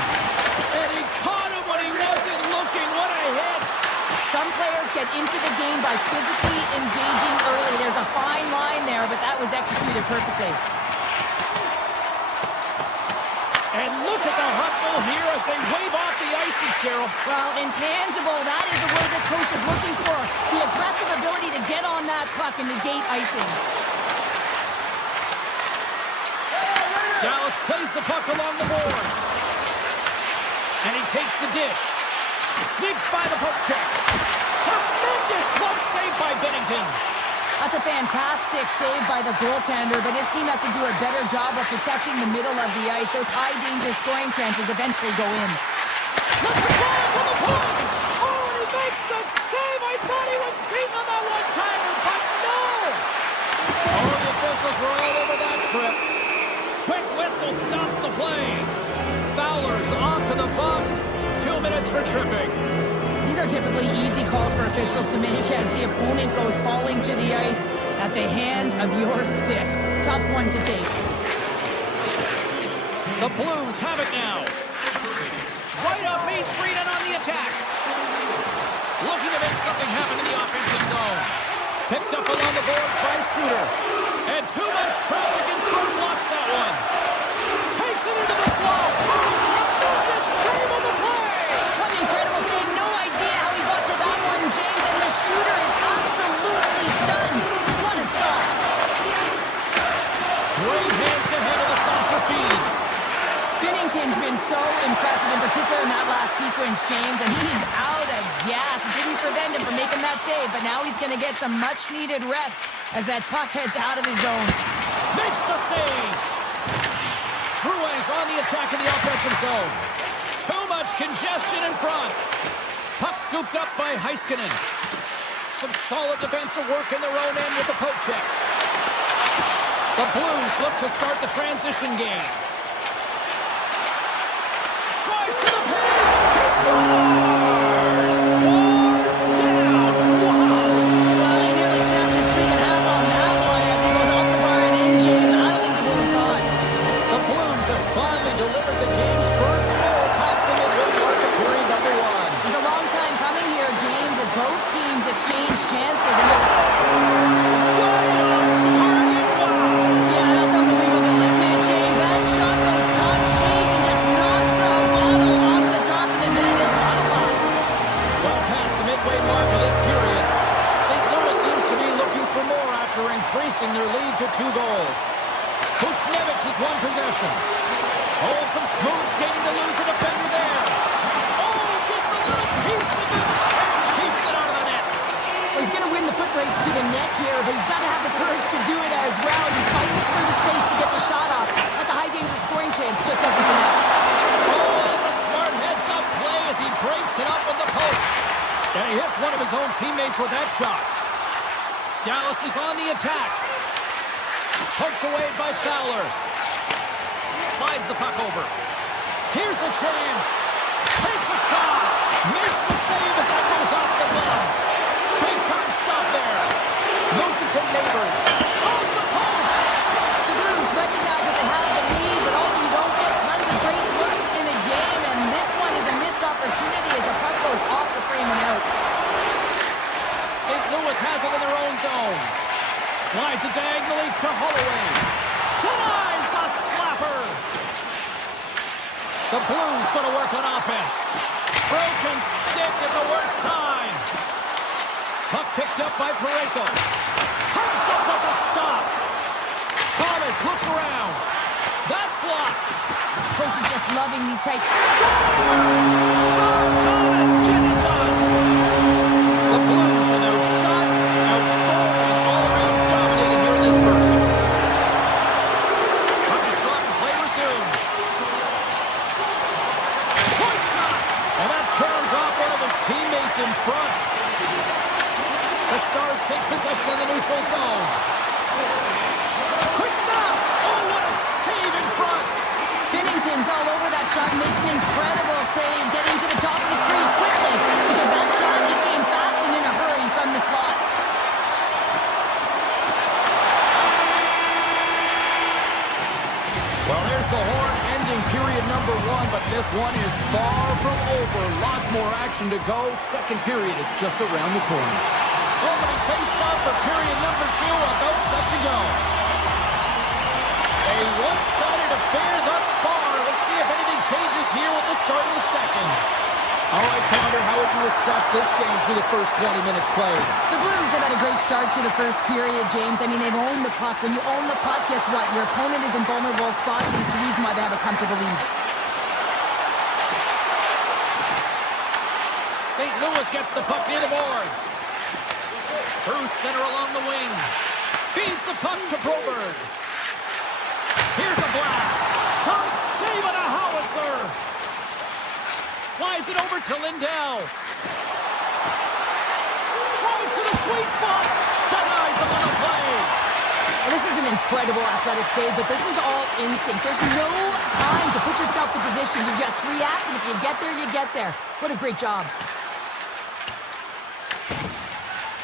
And he caught him when he wasn't looking. What a hit. Some players get into the game by physically engaging early. There's a fine line there, but that was executed perfectly. And look at the hustle here as they wave off the icy, Cheryl. Well, intangible, that is the word this coach is looking for. The aggressive ability to get on that puck and negate icing. Dallas plays the puck along the boards. And he takes the dish. Sneaks by the poke check. Tremendous close save by Bennington. That's a fantastic save by the goaltender, but his team has to do a better job of protecting the middle of the ice. Those high-danger scoring chances eventually go in. Let's go from the point! Oh, and he makes Makes the save! I thought he was beaten on that one-timer, but no! Oh, the officials were all over that trip. Quick whistle stops the play. Fowler's off to the box. 2 minutes for tripping. These are typically easy calls for officials to make as the opponent goes falling to the ice at the hands of your stick. Tough one to take. The Blues have it now. Right up Main Street and on the attack. Looking to make something happen in the offensive zone. Picked up along the boards by Suter. And too much traffic in front blocks that one. Takes it into the slot. Tremendous save on the play. What an incredible save. No idea how he got to that one, James. And the shooter is absolutely stunned. What a stop. Great hands to head of the saucer feed. Binnington's been so impressive, in particular in that last sequence, James, and he's out of gas. It didn't prevent him from making that save, but now he's going to get some much-needed rest as that puck heads out of his zone. Makes the save. Drouin's on the attack in the offensive zone. Too much congestion in front. Puck scooped up by Heiskanen. Some solid defensive work in their own end with the poke check. The Blues look to start the transition game. Drives to the page. He scores! Board down. Wow. Well, he nearly snapped his streak in half on that one as he goes off the bar and in, James. I don't think the goal is on. The Blues have finally delivered the game's first goal past the midway mark of period number 1. It's a long time coming here, James, as both teams exchange chances. Yeah, that's unbelievable, isn't it, James? That shot goes top cheese and just knocks the bottle off of the top of the net. It's bottle box. Well past the midway mark of this period, St. Louis seems to be looking for more after increasing their lead to 2 goals. Buchnevich has won possession. Oh, some smooth skating to lose a defender there. Oh, gets a little piece of it and keeps it out of the net. Well, he's going to win the foot race to the net here, but he's got to have the courage to do it as well. He fights for the space to get the shot off. That's a high-danger scoring chance, just doesn't connect. Oh, that's a smart heads-up play as he breaks it up with the poke. And he hits one of his own teammates with that shot. Dallas is on the attack. Poked away by Fowler. Slides the puck over. Here's a chance. Takes a shot. Makes the save as that goes off the glove. Big time stop there. Moves it to Neighbors. Off the post. The Blues recognize that they have the lead, but also you don't get tons of great looks in a game, and this one is a missed opportunity as the puck goes off the frame and out. St. Louis has it in their own zone. Slides it diagonally to Holloway. Denies the slapper. The Blues going to work on offense. Broken stick at the worst time. Puck picked up by Parayko. Comes up with the stop. Thomas looks around. That's blocked. Coach is just loving these type. Thomas, get it done. The Blues are outshot, outscored, and all-around dominated here in this first. Puck is shot and play resumes. Point shot! And that turns off one of his teammates in front. The Stars take possession of the neutral zone. Quick stop! Oh, what a save in front! Binnington's all over that shot, makes an incredible save, getting to the top of his crease quickly, because that shot he came fast and in a hurry from the slot. Well, there's the horn ending period number 1, but this one is far from over. Lots more action to go. Second period is just around the corner. Opening face-off for period number 2, about set to go. A one-sided affair thus far. Let's see if anything changes here with the start of the second. All right, Pounder, how would you assess this game through the first 20 minutes played? The Blues have had a great start to the first period, James. I mean, they've owned the puck. When you own the puck, guess what? Your opponent is in vulnerable spots, and it's the reason why they have a comfortable lead. St. Louis gets the puck near the boards. Through center along the wing. Feeds the puck to Broberg. Here's a blast. Top save on a howitzer. Slides it over to Lindell. Drives to the sweet spot. Denies him on the play. Well, this is an incredible athletic save, but this is all instinct. There's no time to put yourself to position. You just react, and if you get there, you get there. What a great job.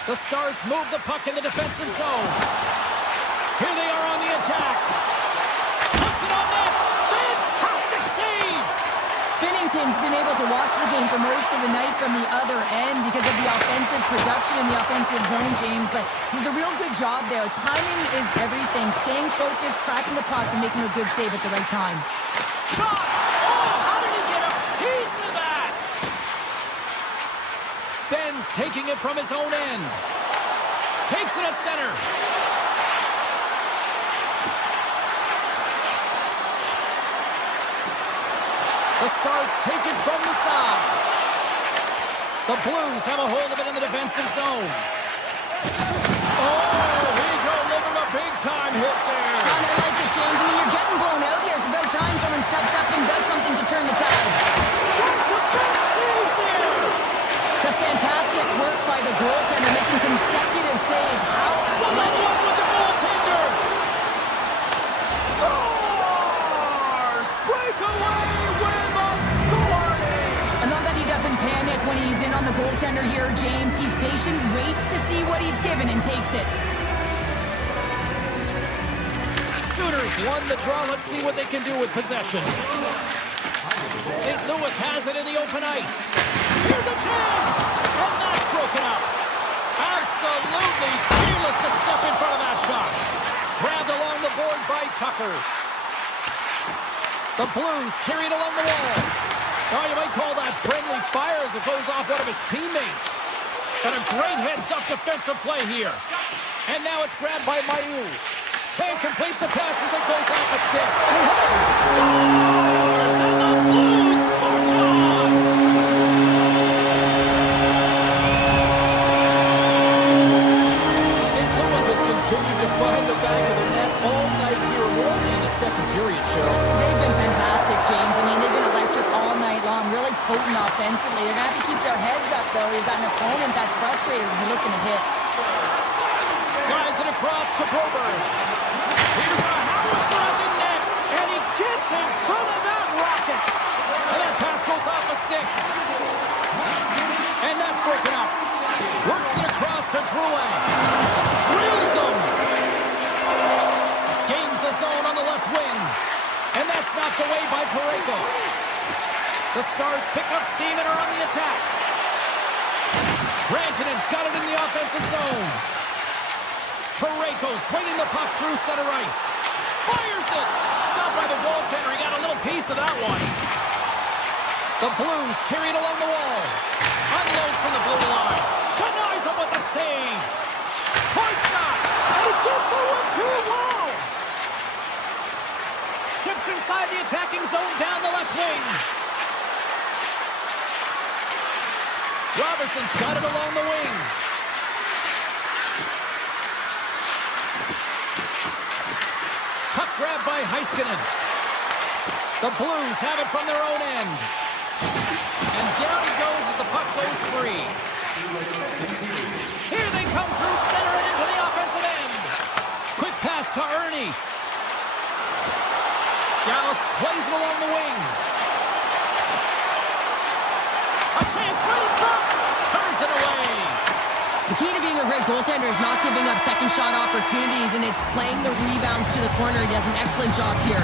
The Stars move the puck in the defensive zone. Here they are on the attack. Puts it on net. Fantastic save. Binnington's been able to watch the game for most of the night from the other end because of the offensive production in the offensive zone, James, but he's a real good job there. Timing is everything. Staying focused, tracking the puck, and making a good save at the right time. Shot! Oh, how did he get a piece of that? Ben's taking it from his own end. Takes it at center. The Stars take it from the side. The Blues have a hold of it in the defensive zone. Oh, he delivered a big-time hit there. And I like it, James. I mean, you're getting blown out here. It's about time someone steps up and does something to turn the tide. Back-to-back saves there. Just fantastic work by the goaltender, making consecutive saves. How athletic. One-on-one with the goaltender. Stars break away with authority. I love that he doesn't panic when he's in on the goaltender here, James. He's patient, waits to see what he's given, and takes it. Sooners won the draw. Let's see what they can do with possession. St. Louis has it in the open ice. Here's a chance, and that's broken up. Absolutely fearless to step in front of that shot. Grabbed along the board by Tucker. The Blues carry it along the wall. Oh, you might call that friendly fire as it goes off one of his teammates. And a great heads-up defensive play here. And now it's grabbed by Mayu. Can't complete the pass as it goes off the stick. Stars and the Blues march on! St. Louis has continued to find the back of the net all night here, more in the second period, Cheryl. They've been fantastic, James. I mean, they've been electric all night long, really potent offensively. They're going to have to keep their heads up, though. You've got an opponent that's frustrated when you're looking to hit. Slides it across to Broberg. Here's a howitzer at the net, and he gets in front of that rocket. And that pass goes off the stick. And that's broken up. Works it across to Drouin. Drills him. Gains the zone on the left wing. And that's knocked away by Parayko. The Stars pick up steam and are on the attack. Rantanen's got it in the offensive zone. Parayko swinging the puck through center ice. Fires it. Stopped by the goaltender. He got a little piece of that one. The Blues carry it along the wall. Unloads from the blue line. Denies him with the save. Point shot. And he gets the one too low. Steps inside the attacking zone down the left wing. Robertson's got it along the wing. Puck grabbed by Heiskanen. The Blues have it from their own end. And down he goes as the puck goes free. Here they come through center and into the offensive end. Quick pass to Ernie. Dallas plays him along the wing. A chance right in front. Turns it away. The key to being a great goaltender is not giving up second shot opportunities, and it's playing the rebounds to the corner. He does an excellent job here.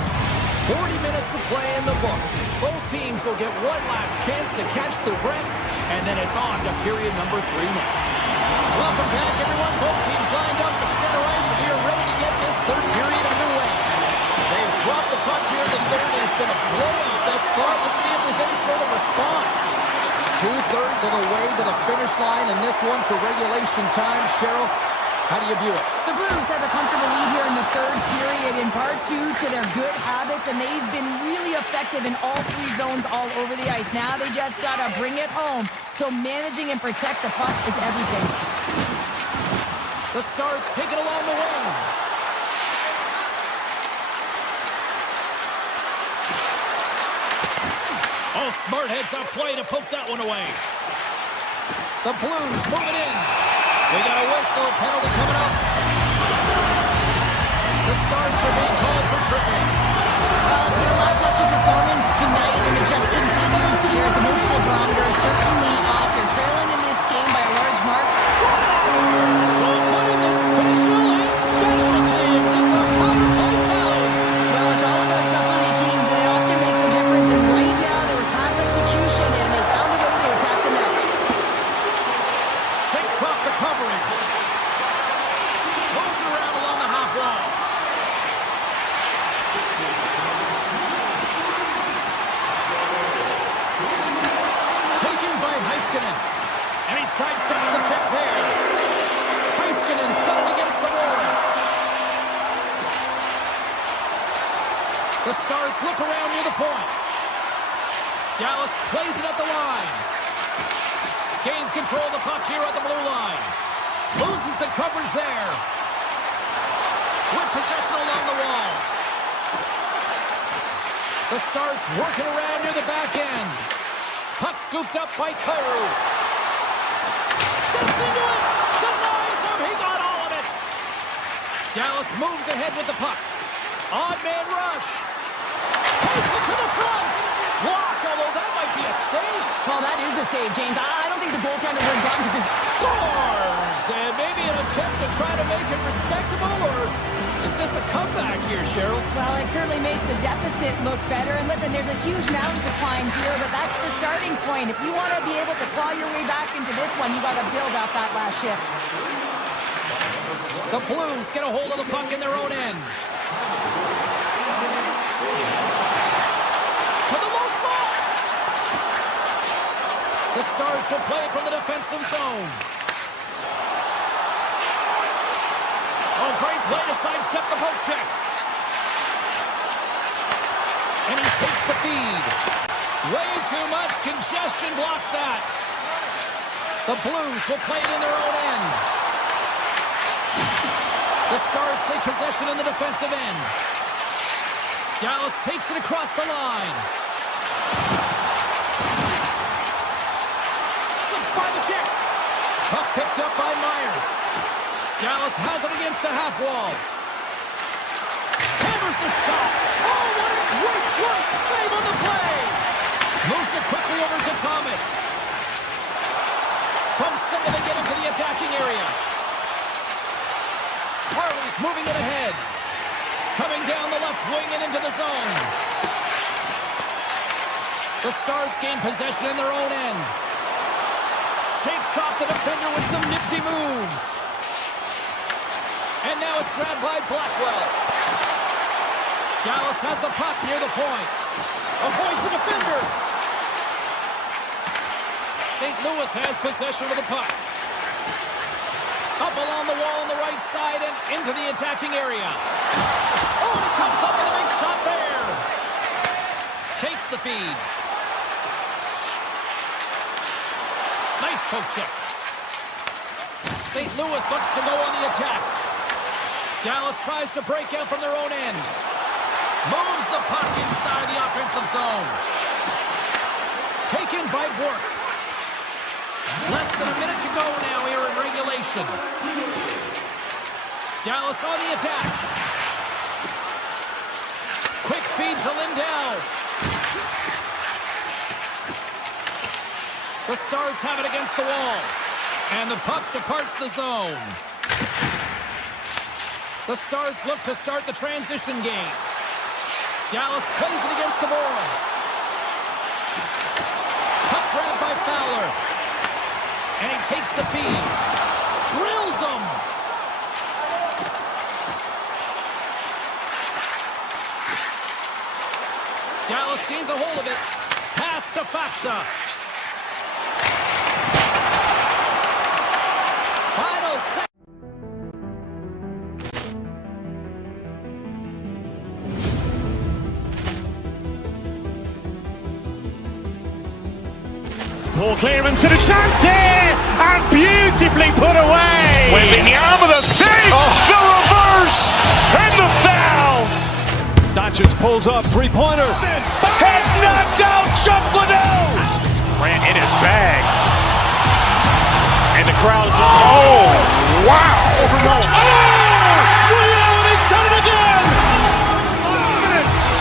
40 minutes to play in the books. Both teams will get one last chance to catch their breath, and then it's on to period number 3 next. Welcome back, everyone. Both teams lined up at center ice, and we are ready to get this third period underway. They've dropped the puck here in the third, and it's been a blowout thus far. Let's see if there's any sort of response. 2/3 of the way to the finish line in this one for regulation time. Cheryl, how do you view it? The Blues have a comfortable lead here in the third period, in part due to their good habits, and they've been really effective in all 3 zones all over the ice. Now they just got to bring it home, so managing and protect the puck is everything. The Stars take it along the wing. Oh, smart heads-up play to poke that one away. The Blues moving in. We got a whistle. Penalty coming up. The Stars are being called for tripping. Well, it's been a lackluster performance tonight, and it just continues here. The emotional barometer is certainly off. They're trailing in this game by a large mark. Scores! We'll put in the special and special teams. It's a power play tally. Well, it's all about specialty teams, and it often makes a difference. And right now, there was pass execution, and they found a way to attack the net. Shakes off the coverage. Moves it around along the half wall. Taken by Heiskanen. And he sidesteps the check there. Heiskanen's got it against the boards. The Stars look around near the point. Dallas plays it at the line. Gains control of the puck here at the blue line. Loses the coverage there. With possession along the wall. The Stars working around near the back end. Puck scooped up by Kyrou. Steps into it. Denies him. He got all of it. Dallas moves ahead with the puck. Odd man rush. Takes it to the front. Blocked, although that might be a save. Well, that is a save, James. I don't think the goaltender would have gotten to position. Scores! And maybe an attempt to try to make it respectable, or is this a comeback here, Cheryl? Well, it certainly makes the deficit look better. And listen, there's a huge mountain to climb here, but that's the starting point. If you want to be able to claw your way back into this one, you got to build off that last shift. The Blues get a hold of the puck in their own end. To the low slot. The Stars will play it from the defensive zone. Oh, great play to sidestep the poke check. And he takes the feed. Way too much congestion blocks that. The Blues will play it in their own end. The Stars take possession in the defensive end. Dallas takes it across the line. Slips by the check. Puck picked up by Myers. Dallas has it against the half wall. Hammers the shot. Oh, what a great glove save on the play. Moves it quickly over to Thomas. From center they get into the attacking area. Harley's moving it ahead. Coming down the left wing and into the zone. The Stars gain possession in their own end. Shakes off the defender with some nifty moves. And now it's grabbed by Blackwell. Dallas has the puck near the point. Avoids the defender. St. Louis has possession of the puck. Up along the wall on the right side and into the attacking area. Oh, and it comes up with a big stop there. Takes the feed. Nice poke check. St. Louis looks to go on the attack. Dallas tries to break out from their own end. Moves the puck inside the offensive zone. Taken by Work. Less than a minute to go now here in regulation. Dallas on the attack. Quick feed to Lindell. The Stars have it against the wall. And the puck departs the zone. The Stars look to start the transition game. Dallas plays it against the boards. Puck grab by Fowler. And he takes the feed. Drills him. Dallas gains a hold of it. Pass to Faksa. Final second. Poor clearance and a chance here, and beautifully put away. Wembanyama the save, the reverse, and the foul. Doncic pulls up, three-pointer. Has knocked out Chuck Liddell. Grant in his bag. And the crowd is, oh, wow! He's done it again!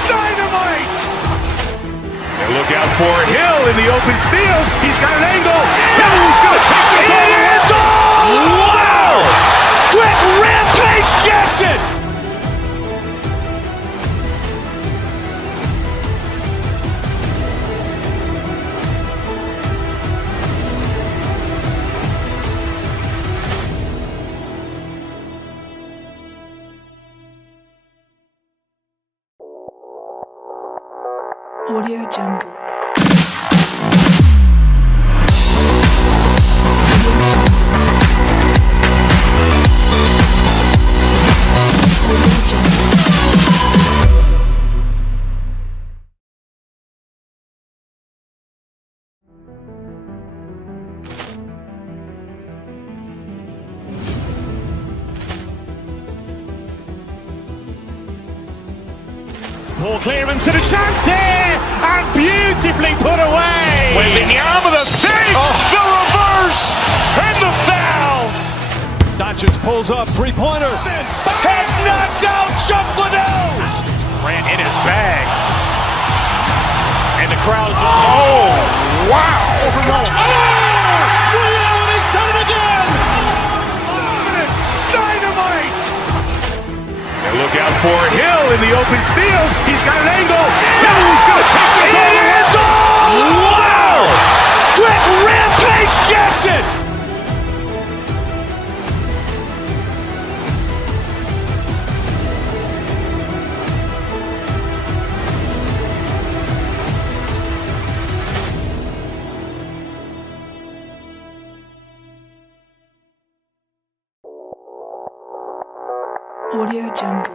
Dynamite! And look out for Hill in the open field. He's got an angle. Hill's going to take this all the way. Wow! Quick rampage Jackson! Audio Jungle. Ball clearance and a chance here, and beautifully put away. With the arm of the fake, the reverse, and the foul. Doncic pulls up, three-pointer. Has knocked out Chuck Liddell. Grant in his bag. And the crowd is, oh, wow. He's done it again! Dynamite! And look out for Hill in the open field. He's got an angle. Hill's going to take this all the way. Wow! Quick rampage Jackson! Audio Jungle.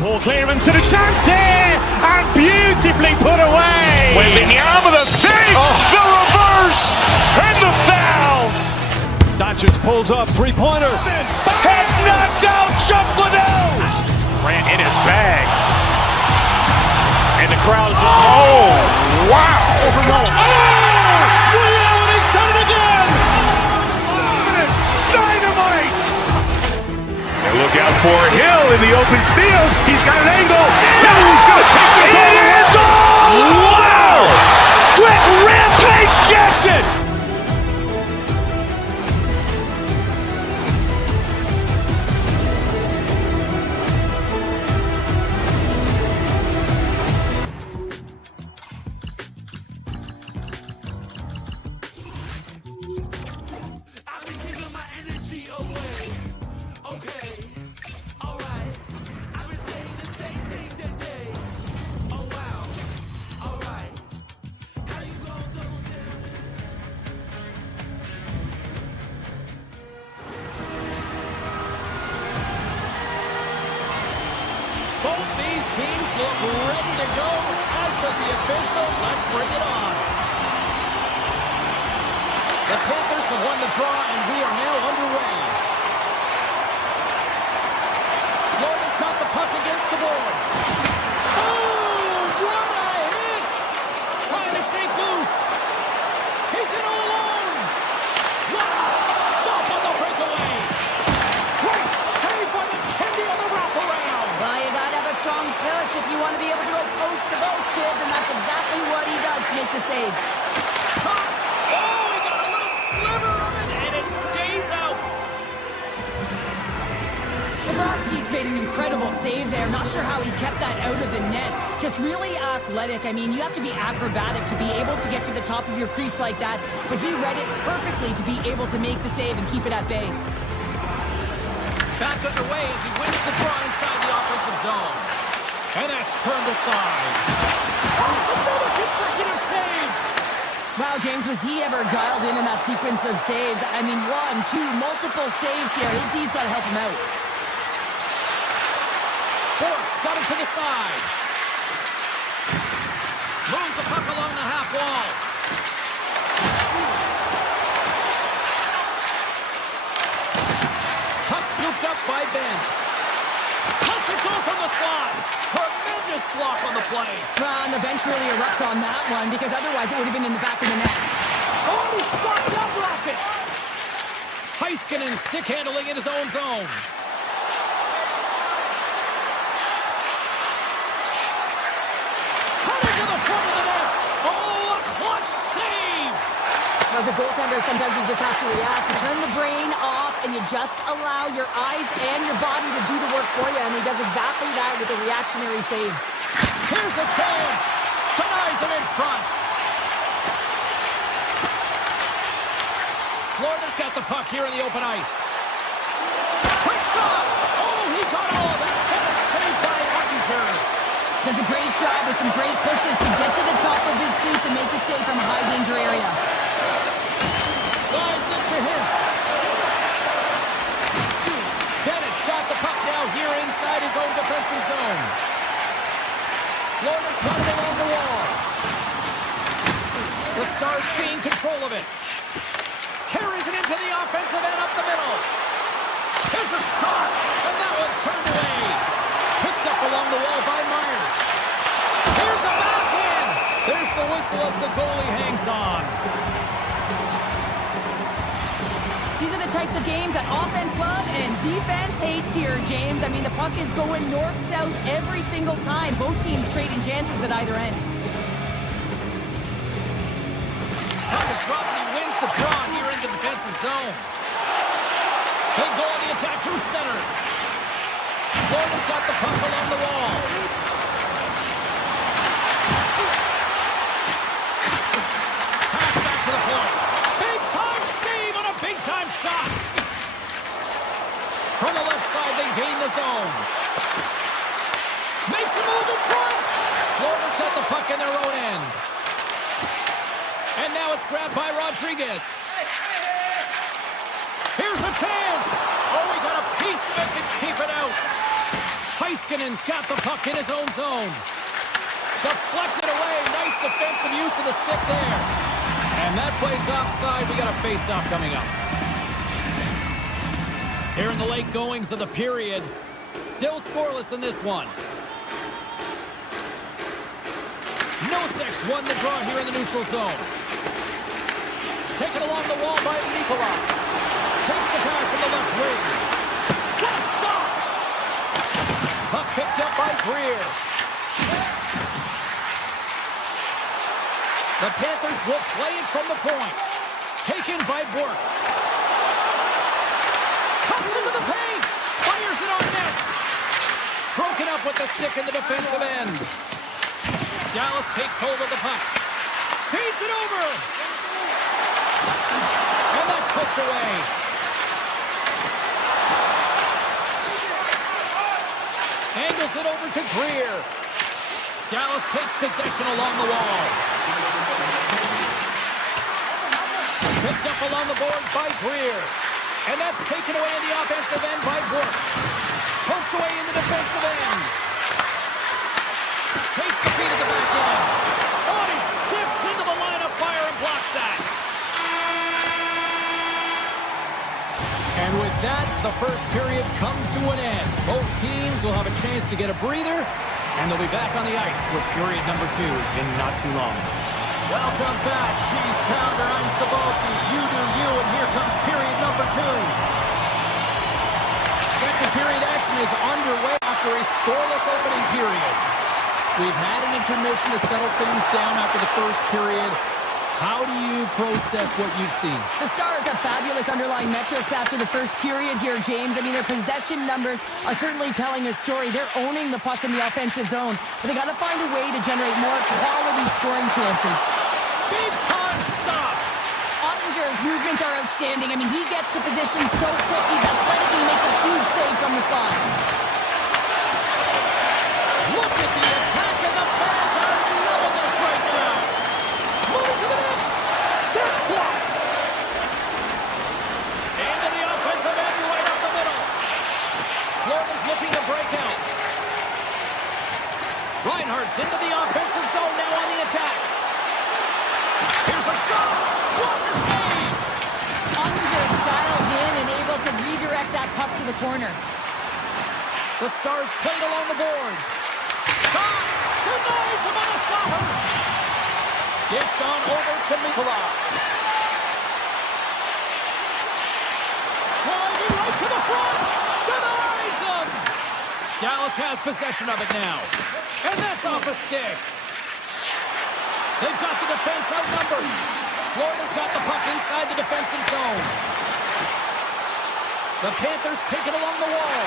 Ball clearance and a chance here, and beautifully put away. With the arm of the fake, the reverse, and the foul. Doncic pulls up, three-pointer. Has knocked out Chuck Liddell. Grant in his bag. And the crowd is, oh, wow. He's done it again! Dynamite! And look out for Hill in the open field. He's got an angle. Hill's going to take this all the way. Wow! Quick rampage Jackson! Both these teams look ready to go, as does the official. Let's bring it on. The Panthers have won the draw, and we are now underway. Florida's got the puck against the boards. Oh, what a hit! Trying to shake loose. He's in all alone. What a stop on the breakaway. Great save by the Kendi on the wraparound. Well, you gotta have a strong push if you want to be able to go post to post, kids, and that's exactly what he does to make the save. Shot. Oh, he got a little sliver of it, and it stays out. Bobrovsky's made an incredible save there. Not sure how he kept that out of the net. Just really athletic. I mean, you have to be acrobatic to be able to get to the top of your crease like that, but he read it perfectly to be able to make the save and keep it at bay. Back underway as he wins the draw inside the offensive zone. And that's turned aside. Oh, it's another consecutive save. Wow, James, was he ever dialed in that sequence of saves? I mean, 1, 2, multiple saves here. His D's got to help him out. side. Moves the puck along the half wall. Puck scooped up by Ben. Cuts it go from the slot. Tremendous block on the play. Well, and the bench really erupts on that one because otherwise it would have been in the back of the net. Oh, he stopped that rocket. Heiskanen stick handling in his own zone. Cutting to the front of the net. Oh, a clutch save. As a goaltender, sometimes you just have to react. You turn the brain off and you just allow your eyes and your body to do the work for you. And he does exactly that with a reactionary save. Here's a chance. Denies him in front. Florida's got the puck here in the open ice. Quick shot. Oh, he got all of that. What a save by Ottinger. Does a great job with some great pushes to get to the top of his crease and make the save from a high danger area. Slides into Hintz. Bennett's got the puck now here inside his own defensive zone. Florida's got it along the wall. The Stars gain control of it. Carries it into the offensive end up the middle. Here's a shot, and that one's turned away. Picked up along the wall by Myers. Here's a backhand. There's the whistle as the goalie hangs on. These are the types of games that offense loves and defense hates here, James. I mean, the puck is going north-south every single time. Both teams trading chances at either end. Puck is dropped and he wins the draw here in the defensive zone. Big goal on the attack through center. Florida's got the puck along the wall. Pass back to the point. Big-time save on a big-time shot. From the left side, they gain the zone. Makes a move in front. Florida's got the puck in their own end. And now it's grabbed by Rodriguez. Here's a chance. Oh, he got a piece of it to keep it out. Heiskanen's got the puck in his own zone. Deflected away. Nice defensive use of the stick there. And that plays offside. We got a face-off coming up. Here in the late goings of the period. Still scoreless in this one. Nosek won the draw here in the neutral zone. Taken along the wall by Nikolai. Takes the pass in the left wing. What a stop! Puck picked up by Greer. The Panthers will play it from the point. Taken by Bork. Cuts into the paint. Fires it on net. Broken up with the stick in the defensive end. Dallas takes hold of the puck. Feeds it over. And that's poked away. Angles it over to Greer. Dallas takes possession along the wall. Picked up along the boards by Greer. And that's taken away in the offensive end by Bork. Poked away in the defensive end. Takes the feed at the back end. Oh, he steps into the line of fire and blocks that. And with that, the first period comes to an end. Both teams will have a chance to get a breather, and they'll be back on the ice with period number 2 in not too long. Welcome back, Cheese Pounder. I'm Sabalski. You do you, and here comes period number 2. Second period action is underway after a scoreless opening period. We've had an intermission to settle things down after the first period. How do you process what you've seen? The Stars have fabulous underlying metrics after the first period here, James. I mean, their possession numbers are certainly telling a story. They're owning the puck in the offensive zone, but they got to find a way to generate more quality scoring chances. Big time stop. Ottinger's movements are outstanding. I mean, he gets to position so quick. He's athletic and he makes a huge save from the slot. Look at the attack, and the fans are loving this right now. Moving to the net. That's blocked. Into the offensive end right up the middle. Florida's looking to break out. to redirect that puck to the corner. The Stars played along the boards. Shot! Denies him on a slapper! Dished on over to Mikula. Driving right to the front! Denies him! Dallas has possession of it now. And that's off a stick. They've got the defense outnumbered. Florida's got the puck inside the defensive zone. The Panthers take it along the wall.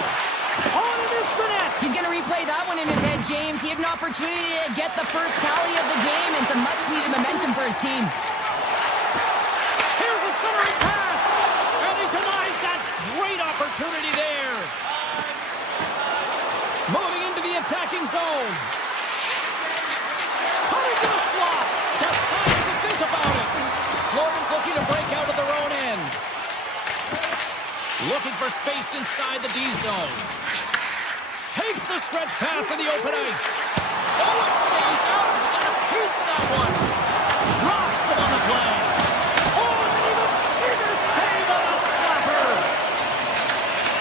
On and is the net. He's going to replay that one in his head, James. He had an opportunity to get the first tally of the game and some much-needed momentum for his team. Here's a centering pass. And he denies that great opportunity there. Moving into the attacking zone. Cutting to the slot. Decides to think about it. Florida's looking to break out of their own end. Looking for space inside the D zone. Takes the stretch pass in the open ice. Oh, it stays out. He got a piece of that one. Rocks him on the play. Oh, and even bigger save on the slapper.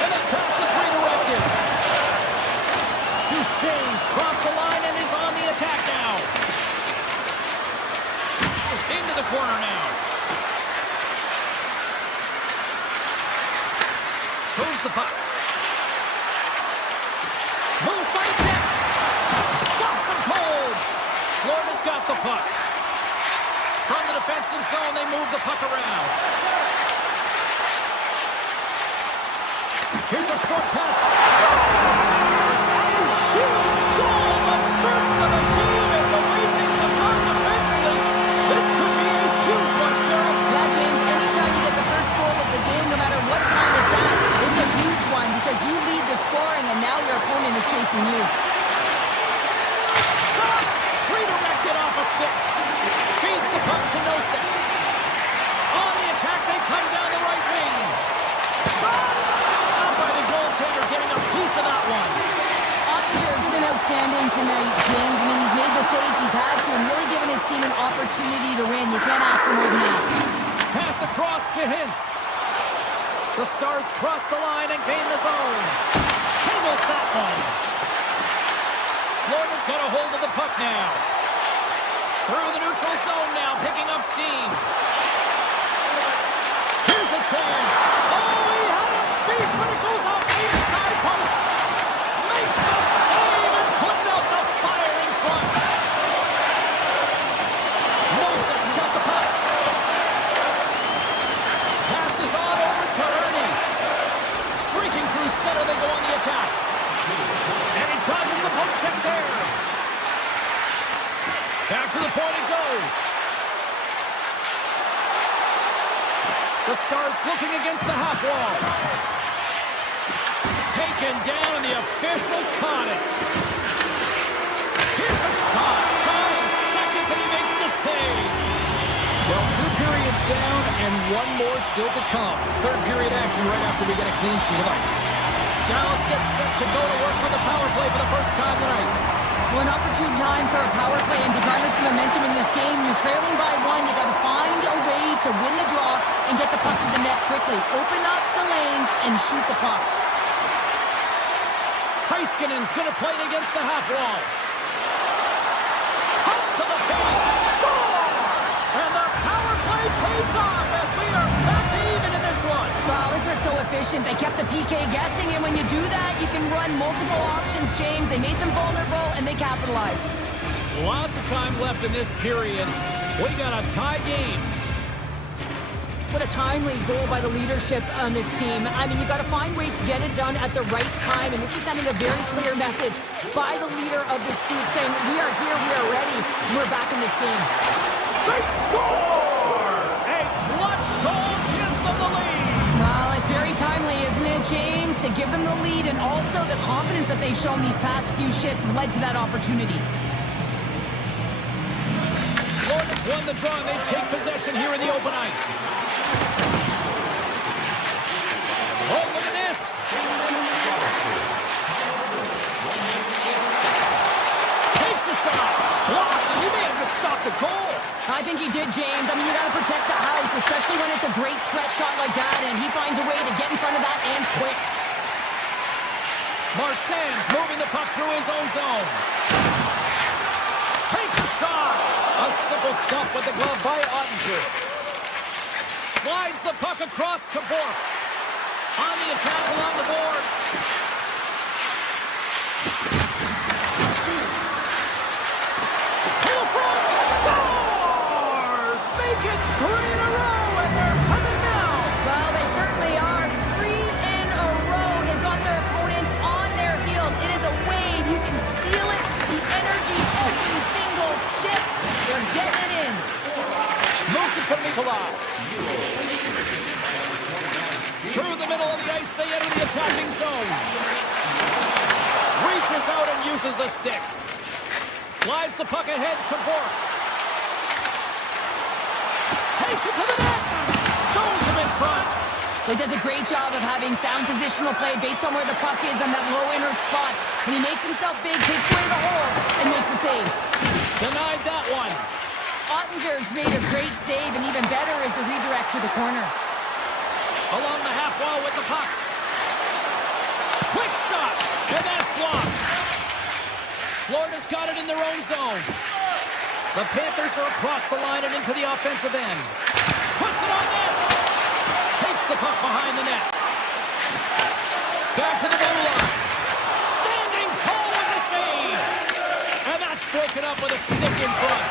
And the pass is redirected. Duchesne's crossed the line and is on the attack now. Into the corner now. Moves the puck. Moves by the check. Stops him cold. Florida's got the puck. From the defensive zone, they move the puck around. Here's a short pass. Scores! A huge goal, the first of the game, and the way things have gone defensively, this could be a huge one, Cheryl. Yeah, James, anytime you get the first goal of the game, no matter what time it's at, it's a huge one because you lead the scoring and now your opponent is chasing you. Shot! Redirected off a stick. Feeds the puck to Nosek. On the attack, they come down the right wing. Shot! Stopped by the goaltender, getting a piece of that one. Ottinger's been outstanding tonight, James. I mean, he's made the saves he's had to and really given his team an opportunity to win. You can't ask for more than that. Pass across to Hintz. The Stars cross the line and gain the zone. Handles that one. Florida's got a hold of the puck now. Through the neutral zone now, picking up steam. Here's a chance. Oh, he had it beat, but it goes off the inside post. Makes the save and putting out the fire in front. Nosek's got the puck. Passes on over to Ernie. Streaking through center, they go on the attack. And he dodges the poke check there. Back to the point it goes. The Stars looking against the half wall. Taken down, and the officials caught it. Here's a shot. 5 seconds, and he makes the save. Well, 2 periods down, and 1 more still to come. Third period action right after we get a clean sheet of ice. Dallas gets set to go to work with the power play for the first time tonight. Well, an opportune time for a power play and to garner some momentum in this game. You're trailing by 1. You got to find a way to win the draw and get the puck to the net quickly. Open up the lanes and shoot the puck. Heiskanen's going to play it against the half wall. Cuts to the paint. Scores! And the power play pays off as we are back to even in this one. Well, this was so efficient. They kept the PK guessing, and when you do that, you can run multiple options, James. They made them vulnerable, and they capitalized. Lots of time left in this period. We got a tie game. What a timely goal by the leadership on this team. I mean, you got to find ways to get it done at the right time, and this is sending a very clear message by the leader of this group saying, we are here, we are ready, we're back in this game. They score! A clutch goal gives them the lead. Well, it's very timely, isn't it, James? To give them the lead, and also the confidence that they've shown these past few shifts led to that opportunity. Florida's won the draw, and they take possession here in the open ice. Oh, look at this! Takes a shot. Blocked, and he may have just stopped the goal. I think he did, James. I mean, you got to protect the house, especially when it's a great threat shot like that, and he finds a way to get in front of that and quick. Marchand's moving the puck through his own zone. Takes a shot. A simple stop with the glove by Ottinger. Slides the puck across to Bork. On the attack along the boards. To the front. Stars make it 3 in a row, and they're coming now. Well, they certainly are. 3 in a row. They've got their opponents on their heels. It is a wave. You can feel it. The energy every single shift. They're getting it in. Moves it to Nikolai. Through the middle of the ice, they enter the attacking zone. Reaches out and uses the stick. Slides the puck ahead to Bork. Takes it to the net. Stones him in front. He does a great job of having sound positional play based on where the puck is on that low inner spot. And he makes himself big, takes away the holes, and makes the save. Denied that one. Ottinger's made a great save, and even better is the redirect to the corner. Along the half wall with the puck. Quick shot, and that's blocked. Florida's got it in their own zone. The Panthers are across the line and into the offensive end. Puts it on net. Takes the puck behind the net. Back to the blue line. Standing tall with the save. And that's broken up with a stick in front.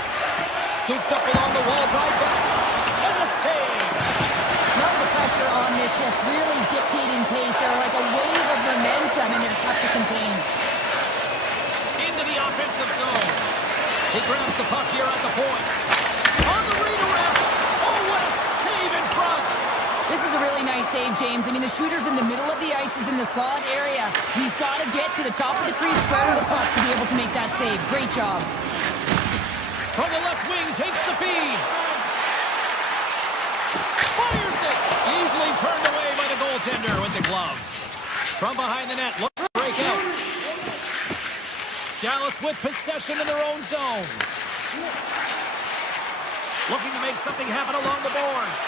Scooped up along the wall by Beck. And the save. Love the pressure on this shift, really dictating pace. They're like a wave of momentum, and they're tough to contain. Into the offensive zone. He grabs the puck here at the point. On the redirect. Oh, what a save in front. This is a really nice save, James. I mean, the shooter's in the middle of the ice, is in the slot area. He's got to get to the top of the crease, square to the puck to be able to make that save. Great job. From the left wing, takes the feed. Fires it. Easily turned away by the goaltender with the glove. From behind the net, looks to break out. Dallas with possession in their own zone. Looking to make something happen along the boards.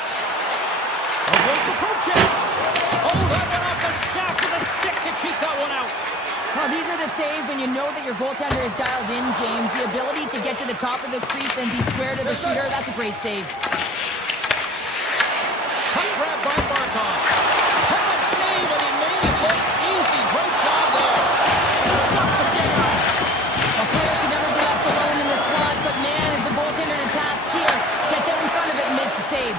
Avoids the poke check. Oh, that went off the shaft with a stick to keep that one out. Well, these are the saves when you know that your goaltender is dialed in, James. The ability to get to the top of the crease and be square to the shooter, that's a great save. Puck grab by Barkov. Hard save, and he made it look easy. Great job there. Shuts him down. A player should never be left alone in the slot, but man, is the goaltender to task here. Gets out in front of it and makes the save.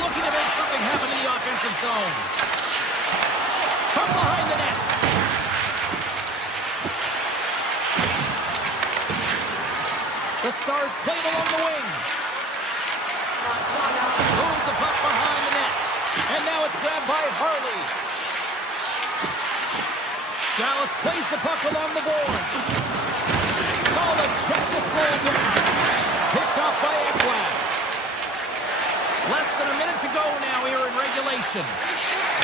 Looking to make something happen in the offensive zone. From behind the net. The Stars played along the wing. Moves the puck behind the net. And now it's grabbed by Harley. Dallas plays the puck along the boards. Solid check to slow down. Picked off by Ekblad. Less than a minute to go now here in regulation.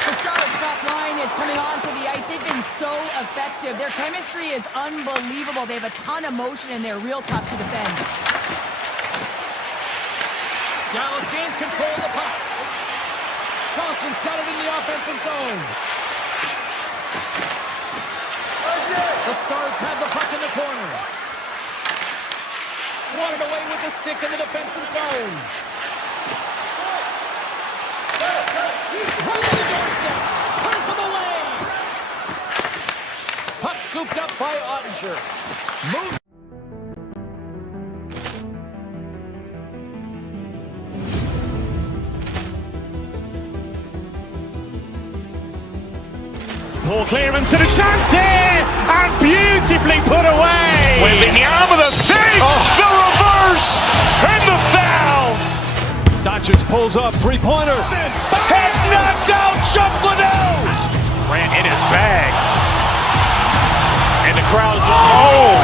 The Stars' top line is coming onto the ice. They've been so effective. Their chemistry is unbelievable. They have a ton of motion, and they're real tough to defend. Dallas gains control of the puck. Johnson's got it in the offensive zone. The Stars have the puck in the corner. Swatted away with the stick in the defensive zone. Right to the doorstep. Turns him away. Puck scooped up by Ottinger. Moves. Poor clearance and a chance here, and beautifully put away. Waving the arm of the fake, the reverse, and the foul. Doncic pulls up, three-pointer. Has knocked out Chuck Liddell. Ran in his bag. And the crowd is, oh,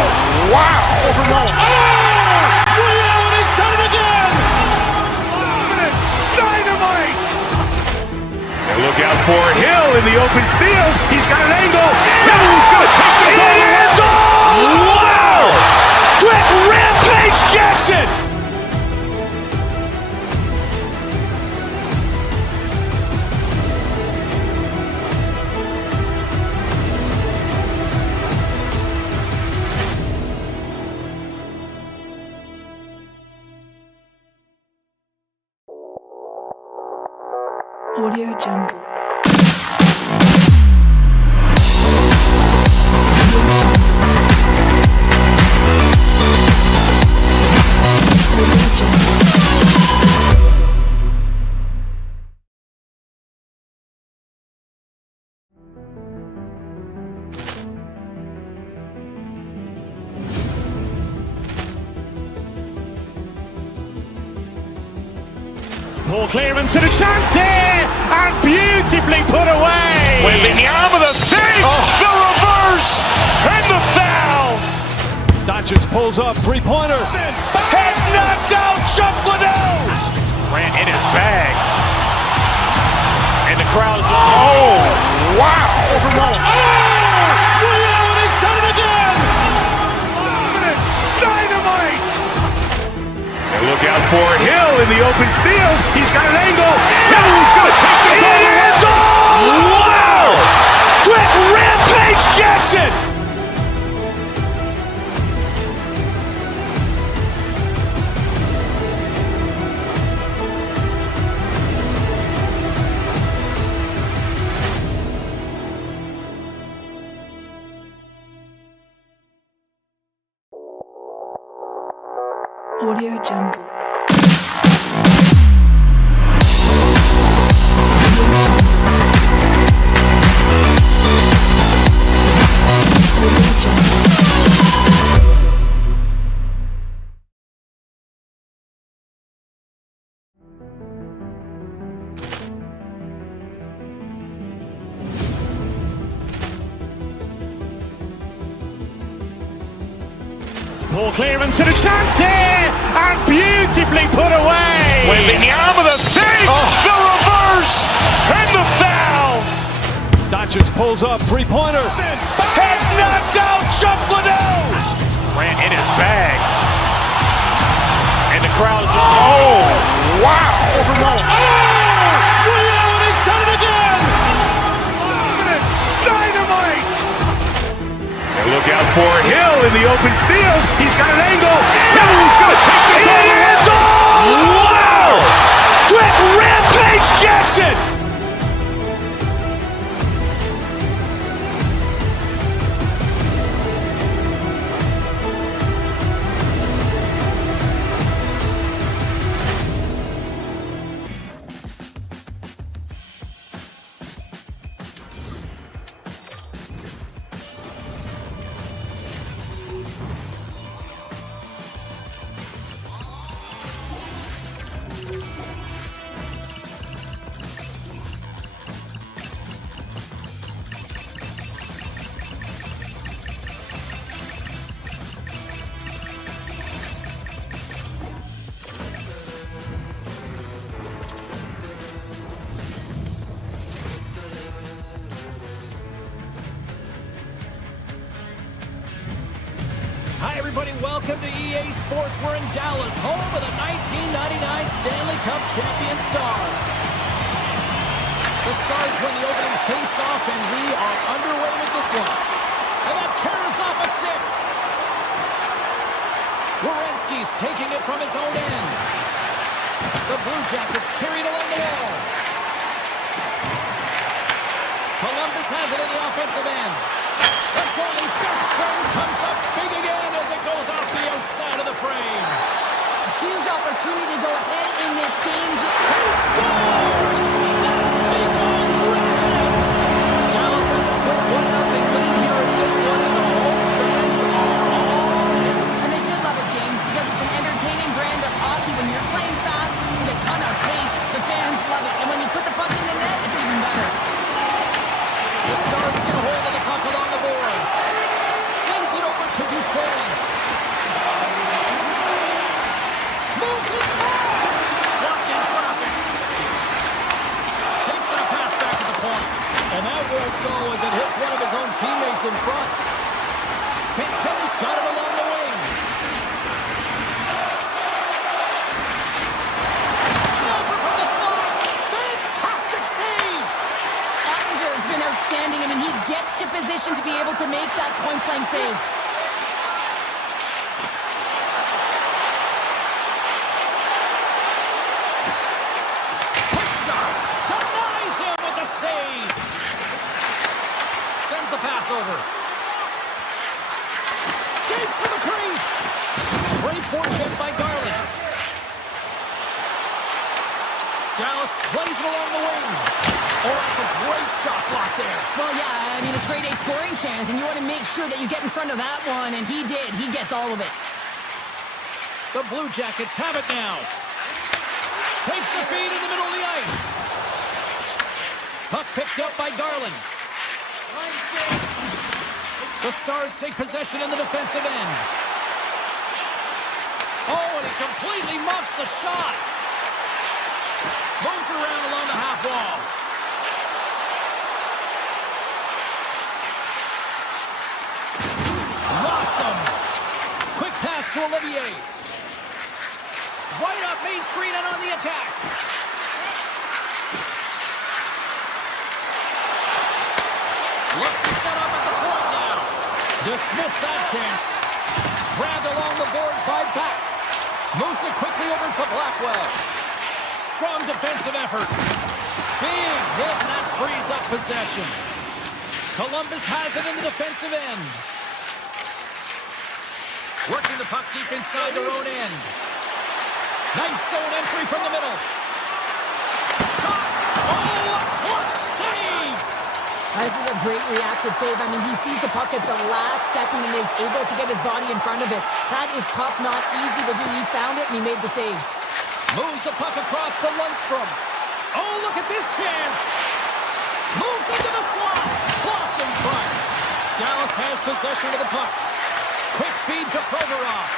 wow. William has done it again. Dynamite. And look out for Hill in the open field. He's got an angle. He's going to take this all the way. Wow! Quick rampage Jackson. Audio Jungle. Poor clearance and a chance here, and beautifully put away. Waving the arm of the save, the reverse, and the foul. Doncic pulls up, three-pointer. Has knocked out Chuck Liddell. Ran in his bag. And the crowd is, oh, wow. William has done it again. Dynamite. And look out for Hill in the open field. He's got an angle. Hill's going to take this all the way. Wow. Quick Rampage Jackson. Audio Jungle. Poor clearance and a chance here, and beautifully put away. Waving the arm of the save, the reverse, and the foul. Doncic pulls up, three-pointer. Has knocked out Chuck Liddell. Ran in his bag. And the crowd is, oh, wow. William has done it again. Dynamite. And look out for Hill in the open field. He's got an angle. Hill's going to take this all the way. Wow. Quick Rampage Jackson. Hi, everybody. Welcome to EA Sports. We're in Dallas, home of the 1999 Stanley Cup champion Stars. The Stars win the opening face-off, and we are underway with this one. And that carries off a stick. Werenski's taking it from his own end. The Blue Jackets carried along the wall. Columbus has it in the offensive end. And Goldie's best friend comes up big again as it goes off the outside of the frame. A huge opportunity to go ahead in this game. He scores! That's big on Brad. Dallas has a quick 1-0 lead here in this one, and the home fans are all in. And they should love it, James, because it's an entertaining brand of hockey. When you're playing fast with a ton of pace, the fans love it. And when you put the puck in the net, it's even better. The Stars get a hold of the puck along the boards. Sends it over to Duchesne. Moves his side. Blocked in traffic. Takes that pass back to the point. And that won't go as it hits one of his own teammates in front. Kelly's got it along the wing. Sniper from the slot. Fantastic save. Ottinger has been outstanding. I mean, he gets to position to be able to make that point-blank save. Quick shot. To knock over. Skates to the crease. Great forecheck by Garland. Dallas plays it along the wing. Oh, that's a great shot block there. Well, yeah, I mean, it's grade A scoring chance, and you want to make sure that you get in front of that one, and he did. He gets all of it. The Blue Jackets have it now. Takes the feed in the middle of the ice. Puck picked up by Garland. The Stars take possession in the defensive end. Oh, and he completely muffs the shot. Moves it around along the half wall. Locks him. Quick pass to Olivier. Right up Main Street and on the attack. Looks to set up at the point now. Dismiss that chance. Grabbed along the boards by Back. Moves it quickly over to Blackwell. Strong defensive effort. Big hit, and that frees up possession. Columbus has it in the defensive end. Working the puck deep inside their own end. Nice zone entry from the middle. Shot! Oh, a clutch save! This is a great reactive save. I mean, he sees the puck at the last second and is able to get his body in front of it. That is tough, not easy to do. He found it, and he made the save. Moves the puck across to Lundstrom. Oh, look at this chance! Moves into the slot. Blocked in front. Dallas has possession of the puck. Quick feed to Provorov.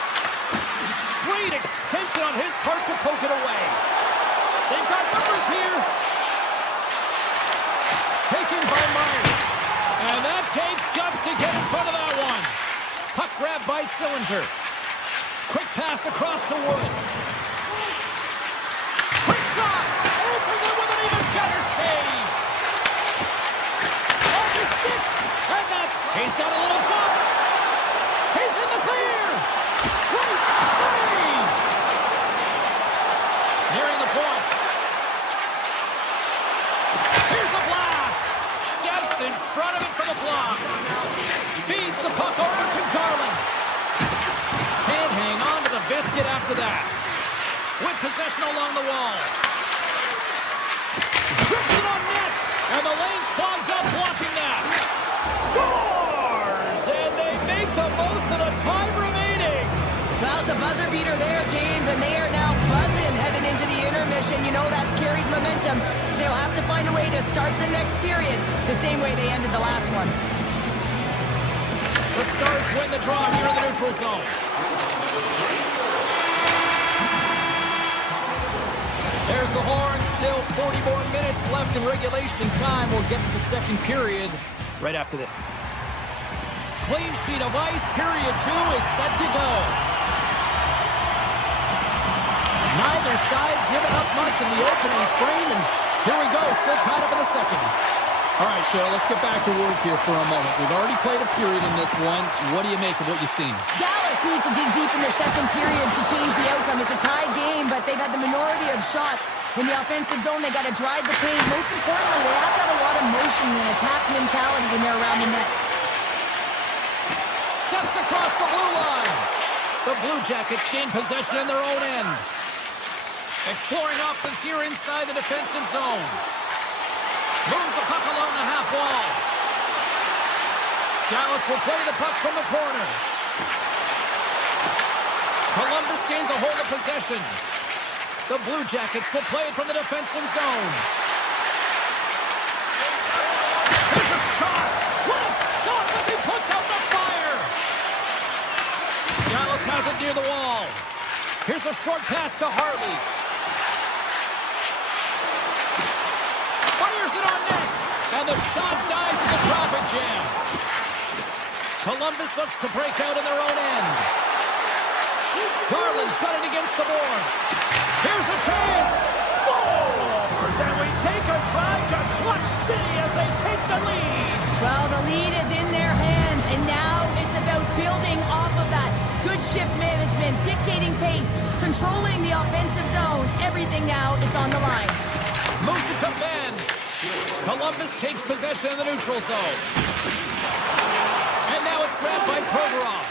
Great extension on his part to poke it away. They've got numbers here. Taken by Myers. And that takes guts to get in front of that one. Puck grab by Sillinger. Quick pass across to Wood. Quick shot. Answers it with an even better save. Off his stick. And that's... He's got a little jump. He's in the clear. Great save. Nearing the point. Here's a blast. Steps in front of it for the block. Feeds the puck over to Garland. Can't hang on to the biscuit after that. With possession along the wall. Grips it on net. And the lane's clogged up blocking that. Scores! And they make the most of the time remaining. Well, it's a buzzer beater there, James, and they are now buzzing heading into the intermission. You know that's carried momentum. They'll have to find a way to start the next period the same way they ended the last one. The Stars win the draw here in the neutral zone. There's the horn. Still 40 more minutes left in regulation time. We'll get to the second period right after this. Clean sheet of ice. Period 2 is set to go. Neither side giving up much in the opening frame, and here we go, still tied up in the second. All right, Cheryl, let's get back to work here for a moment. We've already played a period in this one. What do you make of what you've seen? Dallas needs to dig deep in the second period to change the outcome. It's a tied game, but they've had the minority of shots. In the offensive zone, they got to drive the paint. Most importantly, they have to have a lot of motion and attack mentality when they're around the net. Steps across the blue line. The Blue Jackets gain possession in their own end. Exploring options here inside the defensive zone. Moves the puck along the half wall. Dallas will play the puck from the corner. Columbus gains a hold of possession. The Blue Jackets will play it from the defensive zone. There's a shot. What a stop as he puts out the fire. Dallas has it near the wall. Here's a short pass to Hartley. Fires it on net. And the shot dies in the traffic jam. Columbus looks to break out in their own end. Garland's got it against the boards. Here's a chance. Scores! And we take a drive to Clutch City as they take the lead. Well, the lead is in their hands, and now it's about building off of that. Good shift management, dictating pace, controlling the offensive zone. Everything now is on the line. Moves to command. Columbus takes possession in the neutral zone. Nice grab by Provorov.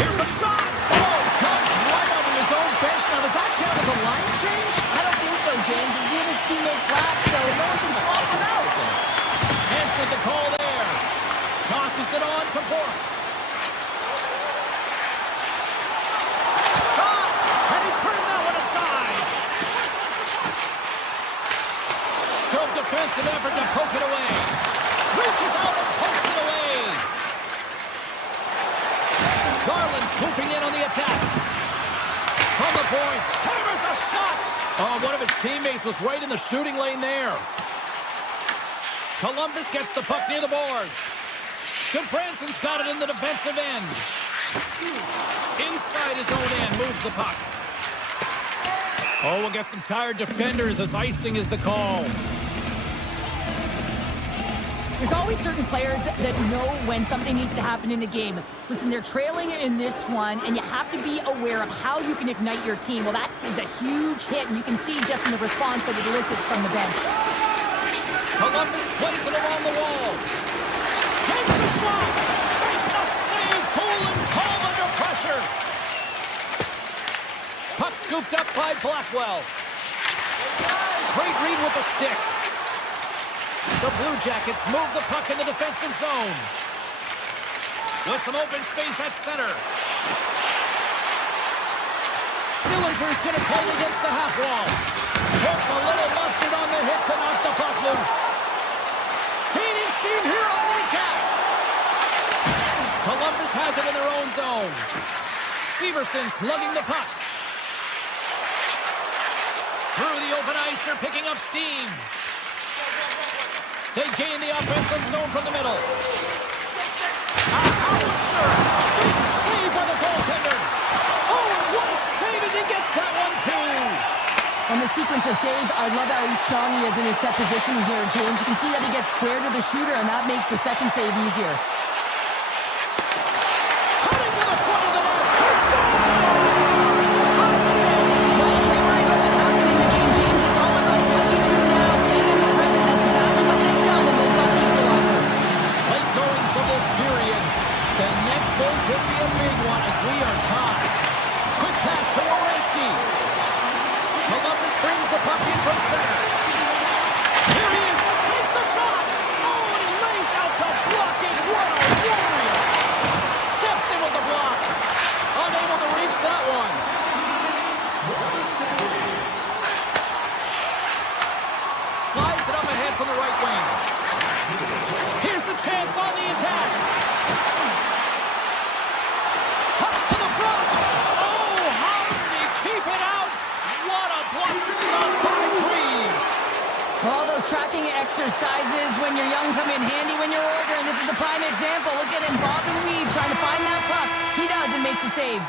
Here's a shot. Oh, dumped right over his own bench. Now, does that count as a line change? I don't think so, James. He's giving his teammates lap, so no one can swap him out. Answered the call there. Tosses it on to Bork. Shot! And he turned that one aside. Good defensive effort to poke it away. Reaches out and pokes it away. Garland swooping in on the attack. From the point, hammers a shot. Oh, one of his teammates was right in the shooting lane there. Columbus gets the puck near the boards. Goodbranson's got it in the defensive end. Inside his own end, moves the puck. Oh, we'll get some tired defenders as icing is the call. There's always certain players that know when something needs to happen in a game. Listen, they're trailing in this one, and you have to be aware of how you can ignite your team. Well, that is a huge hit, and you can see just in the response that it elicits from the bench. Columbus plays it along the wall. Takes the shot. Makes the save. Cool and calm under pressure. Puck scooped up by Blackwell. Great read with the stick. The Blue Jackets move the puck in the defensive zone. With some open space at center. Sillinger's going to play against the half wall. Puts a little mustard on the hit to knock the puck loose. Gaining steam here on recap. Columbus has it in their own zone. Severson's lugging the puck. Through the open ice, they're picking up steam. They gain the offensive zone from the middle. A howitzer! Big save by the goaltender. Oh, what a save as he gets that one, too. On the sequence of saves, I love how strong he is in his set position here, James. You can see that he gets square to the shooter, and that makes the second save easier. Cutting to the front of the net. He scores! Well, you can't worry about what's happening in the game, James. It's all about what you do now, staying in the present. That's exactly what they've done, and they've got the equalizer. Late goings of this period. The next goal could be a big one as we are tied. Quick pass to Werenski. Columbus brings the puck in from center. Here he is. Takes the shot. Oh, and he lays out to block it. What a warrior. Steps in with the block. Unable to reach that one. Slides it up ahead from the right wing. Here's a chance on the attack. Cuts to the front. Oh, how did he keep it out? What a block stop by Trees. All those tracking exercises when you're young come in handy when you're older, and this is a prime example. Look at him, bob and weave, trying to find that puck. He does and makes the save.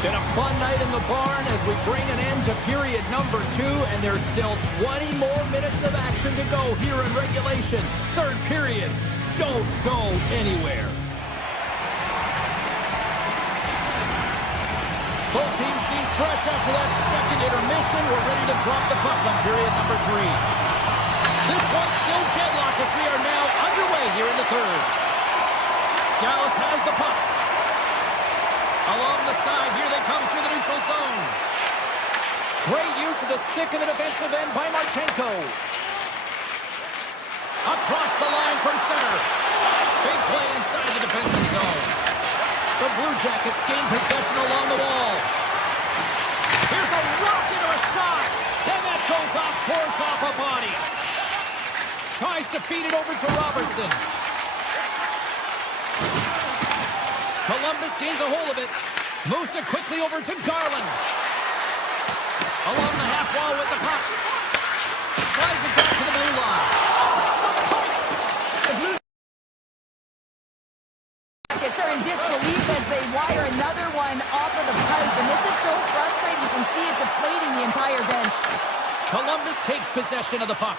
Been a fun night in the barn as we bring an end to period number 2, and there's still 20 more minutes of action to go here in regulation. Third period. Don't go anywhere. Both teams seem fresh after that second intermission. We're ready to drop the puck on period number 3. This one's still deadlocked as we are now underway here in the third. Dallas has the puck. Along the side, here they come through the neutral zone. Great use of the stick in the defensive end by Marchenko. Across the line from center. Big play inside the defensive zone. The Blue Jackets gain possession along the wall. Here's a rocket or a shot. And that goes off course off a body. Tries to feed it over to Robertson. Columbus gains a hold of it. Moves it quickly over to Garland. Along the half wall with the puck. Slides it back to the blue line. The Blue Jackets are in disbelief as they wire another one off of the pipe, and this is so frustrating. You can see it deflating the entire bench. Columbus takes possession of the puck.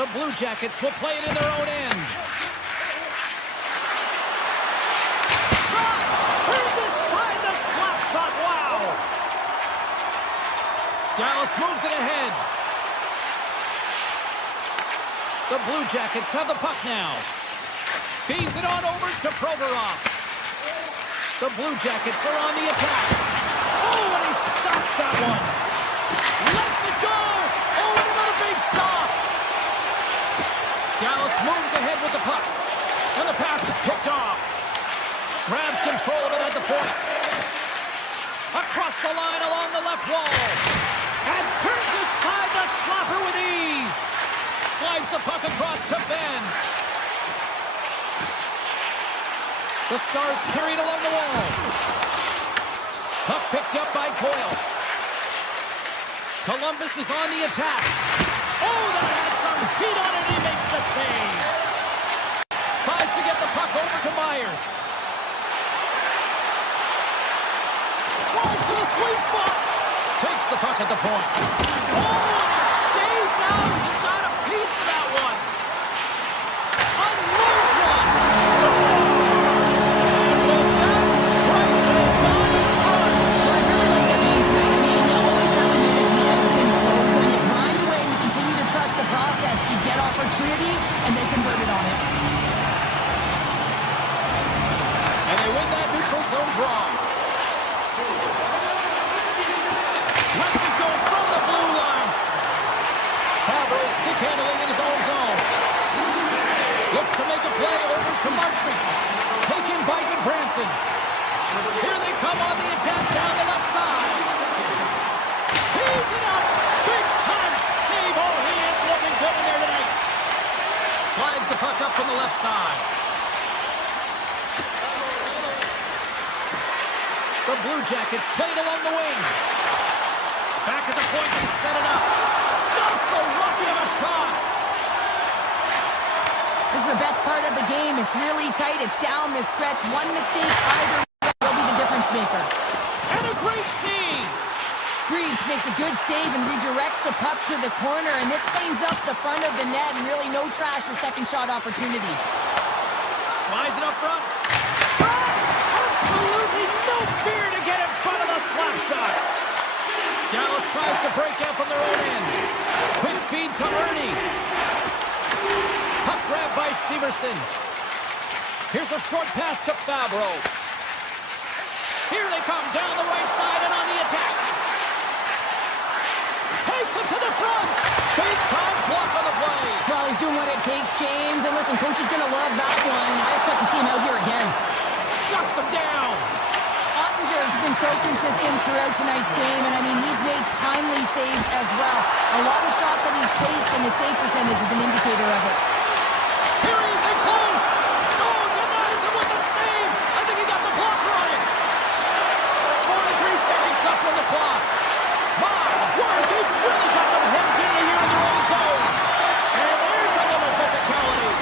The Blue Jackets will play it in their own end. Dallas moves it ahead. The Blue Jackets have the puck now. Feeds it on over to Provorov. The Blue Jackets are on the attack. Oh, and he stops that one. Lets it go. Oh, and another big stop. Dallas moves ahead with the puck. And the pass is picked off. Grabs control of it at the point. Across the line along the left wall. And turns aside the slapper with ease. Slides the puck across to Ben. The Stars carried along the wall. Puck picked up by Coyle. Columbus is on the attack. Oh, that has some heat on it. He makes the save. Tries to get the puck over to Myers. Tries to the sweet spot. Takes the puck at the point. Oh, and it stays out. He got a piece of that one. Unloads one. Stars. And with that strike, they've gone in front. Well, I really like that game tonight. I mean, you always have to manage the ebbs and flows. When you grind away and you continue to trust the process, you get opportunity, and they converted on it. And they win that neutral zone draw. Lets it go from the blue line. Favreau stick handling in his own zone. Looks to make a play over to Marchment. Taken by Goodbranson. Here they come on the attack down the left side. Tees it up. Big time save. Oh, he is looking good in there tonight. Slides the puck up from the left side. The Blue Jackets played along the wing. Back at the point, they set it up. Stops the rocket of a shot. This is the best part of the game. It's really tight. It's down this stretch. One mistake, either way will be the difference maker. And a great save. Greaves makes a good save and redirects the puck to the corner, and this cleans up the front of the net, and really no trash for second shot opportunity. Slides it up front. Absolutely no fear to get in front of the slap shot. Dallas tries to break out from their own end. Quick feed to Ernie. Puck grab by Severson. Here's a short pass to Favreau. Here they come down the right side and on the attack. Takes it to the front. Big time block on the play. Well, he's doing what it takes, James. And listen, coach is going to love that one. I expect to see him out here again. Shuts him down. Ottinger has been so consistent throughout tonight's game, and I mean, he's made timely saves as well. A lot of shots that he's faced, and his save percentage is an indicator of it. Here he is in close. Oh, denies him with the save. I think he got the blocker on it. 43 seconds left on the clock. My word, they really got them hemmed in here in their own zone. And there's a little physicality.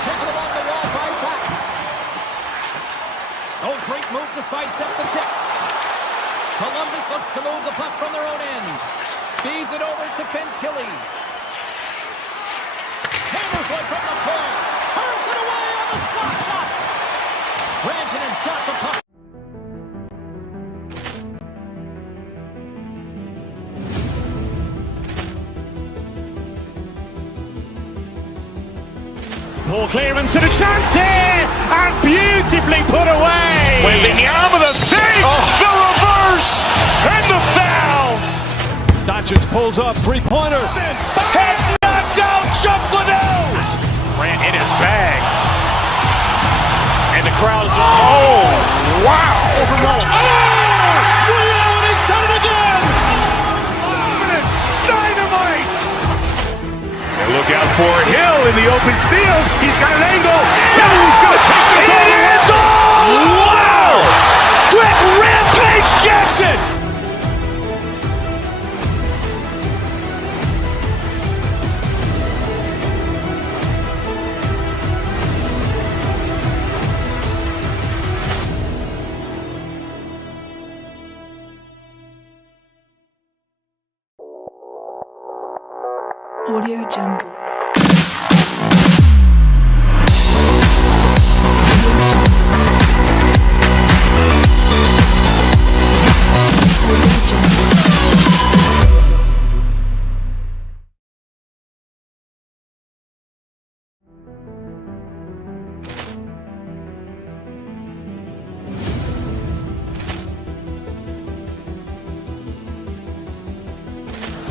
Taken along the wall by Back. Oh, great move to sidestep the check. Columbus looks to move the puck from their own end. Feeds it over to Fantilli. Hammers one from the point. Turns it away on the slot shot. Rantanen's got the puck. Ball clearance and a chance here, and beautifully put away. With the arm of the save, the reverse, and the foul. Doncic pulls up, three-pointer. Has knocked out Chuck Liddell. Ran in his bag. And the crowd is, oh, wow. And he's done it again! Dynamite. And look out for Hill in the open field. He's got an angle. He's going to take this all the way. Wow! Quick Rampage Jackson. Audio Jungle.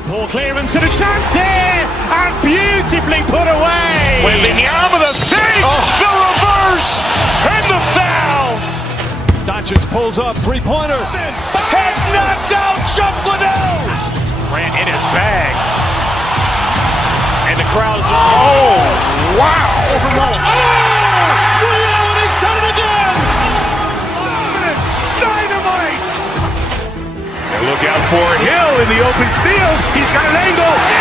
Poor clearance and a chance here, and beautifully put away. Wembanyama the save, the reverse, and the foul. Doncic pulls up, three-pointer. Has knocked out Chuck Liddell. Grant in his bag. And the crowd is, oh, wow. He's done it again! Dynamite. And look out for Hill in the open field. He's got an angle.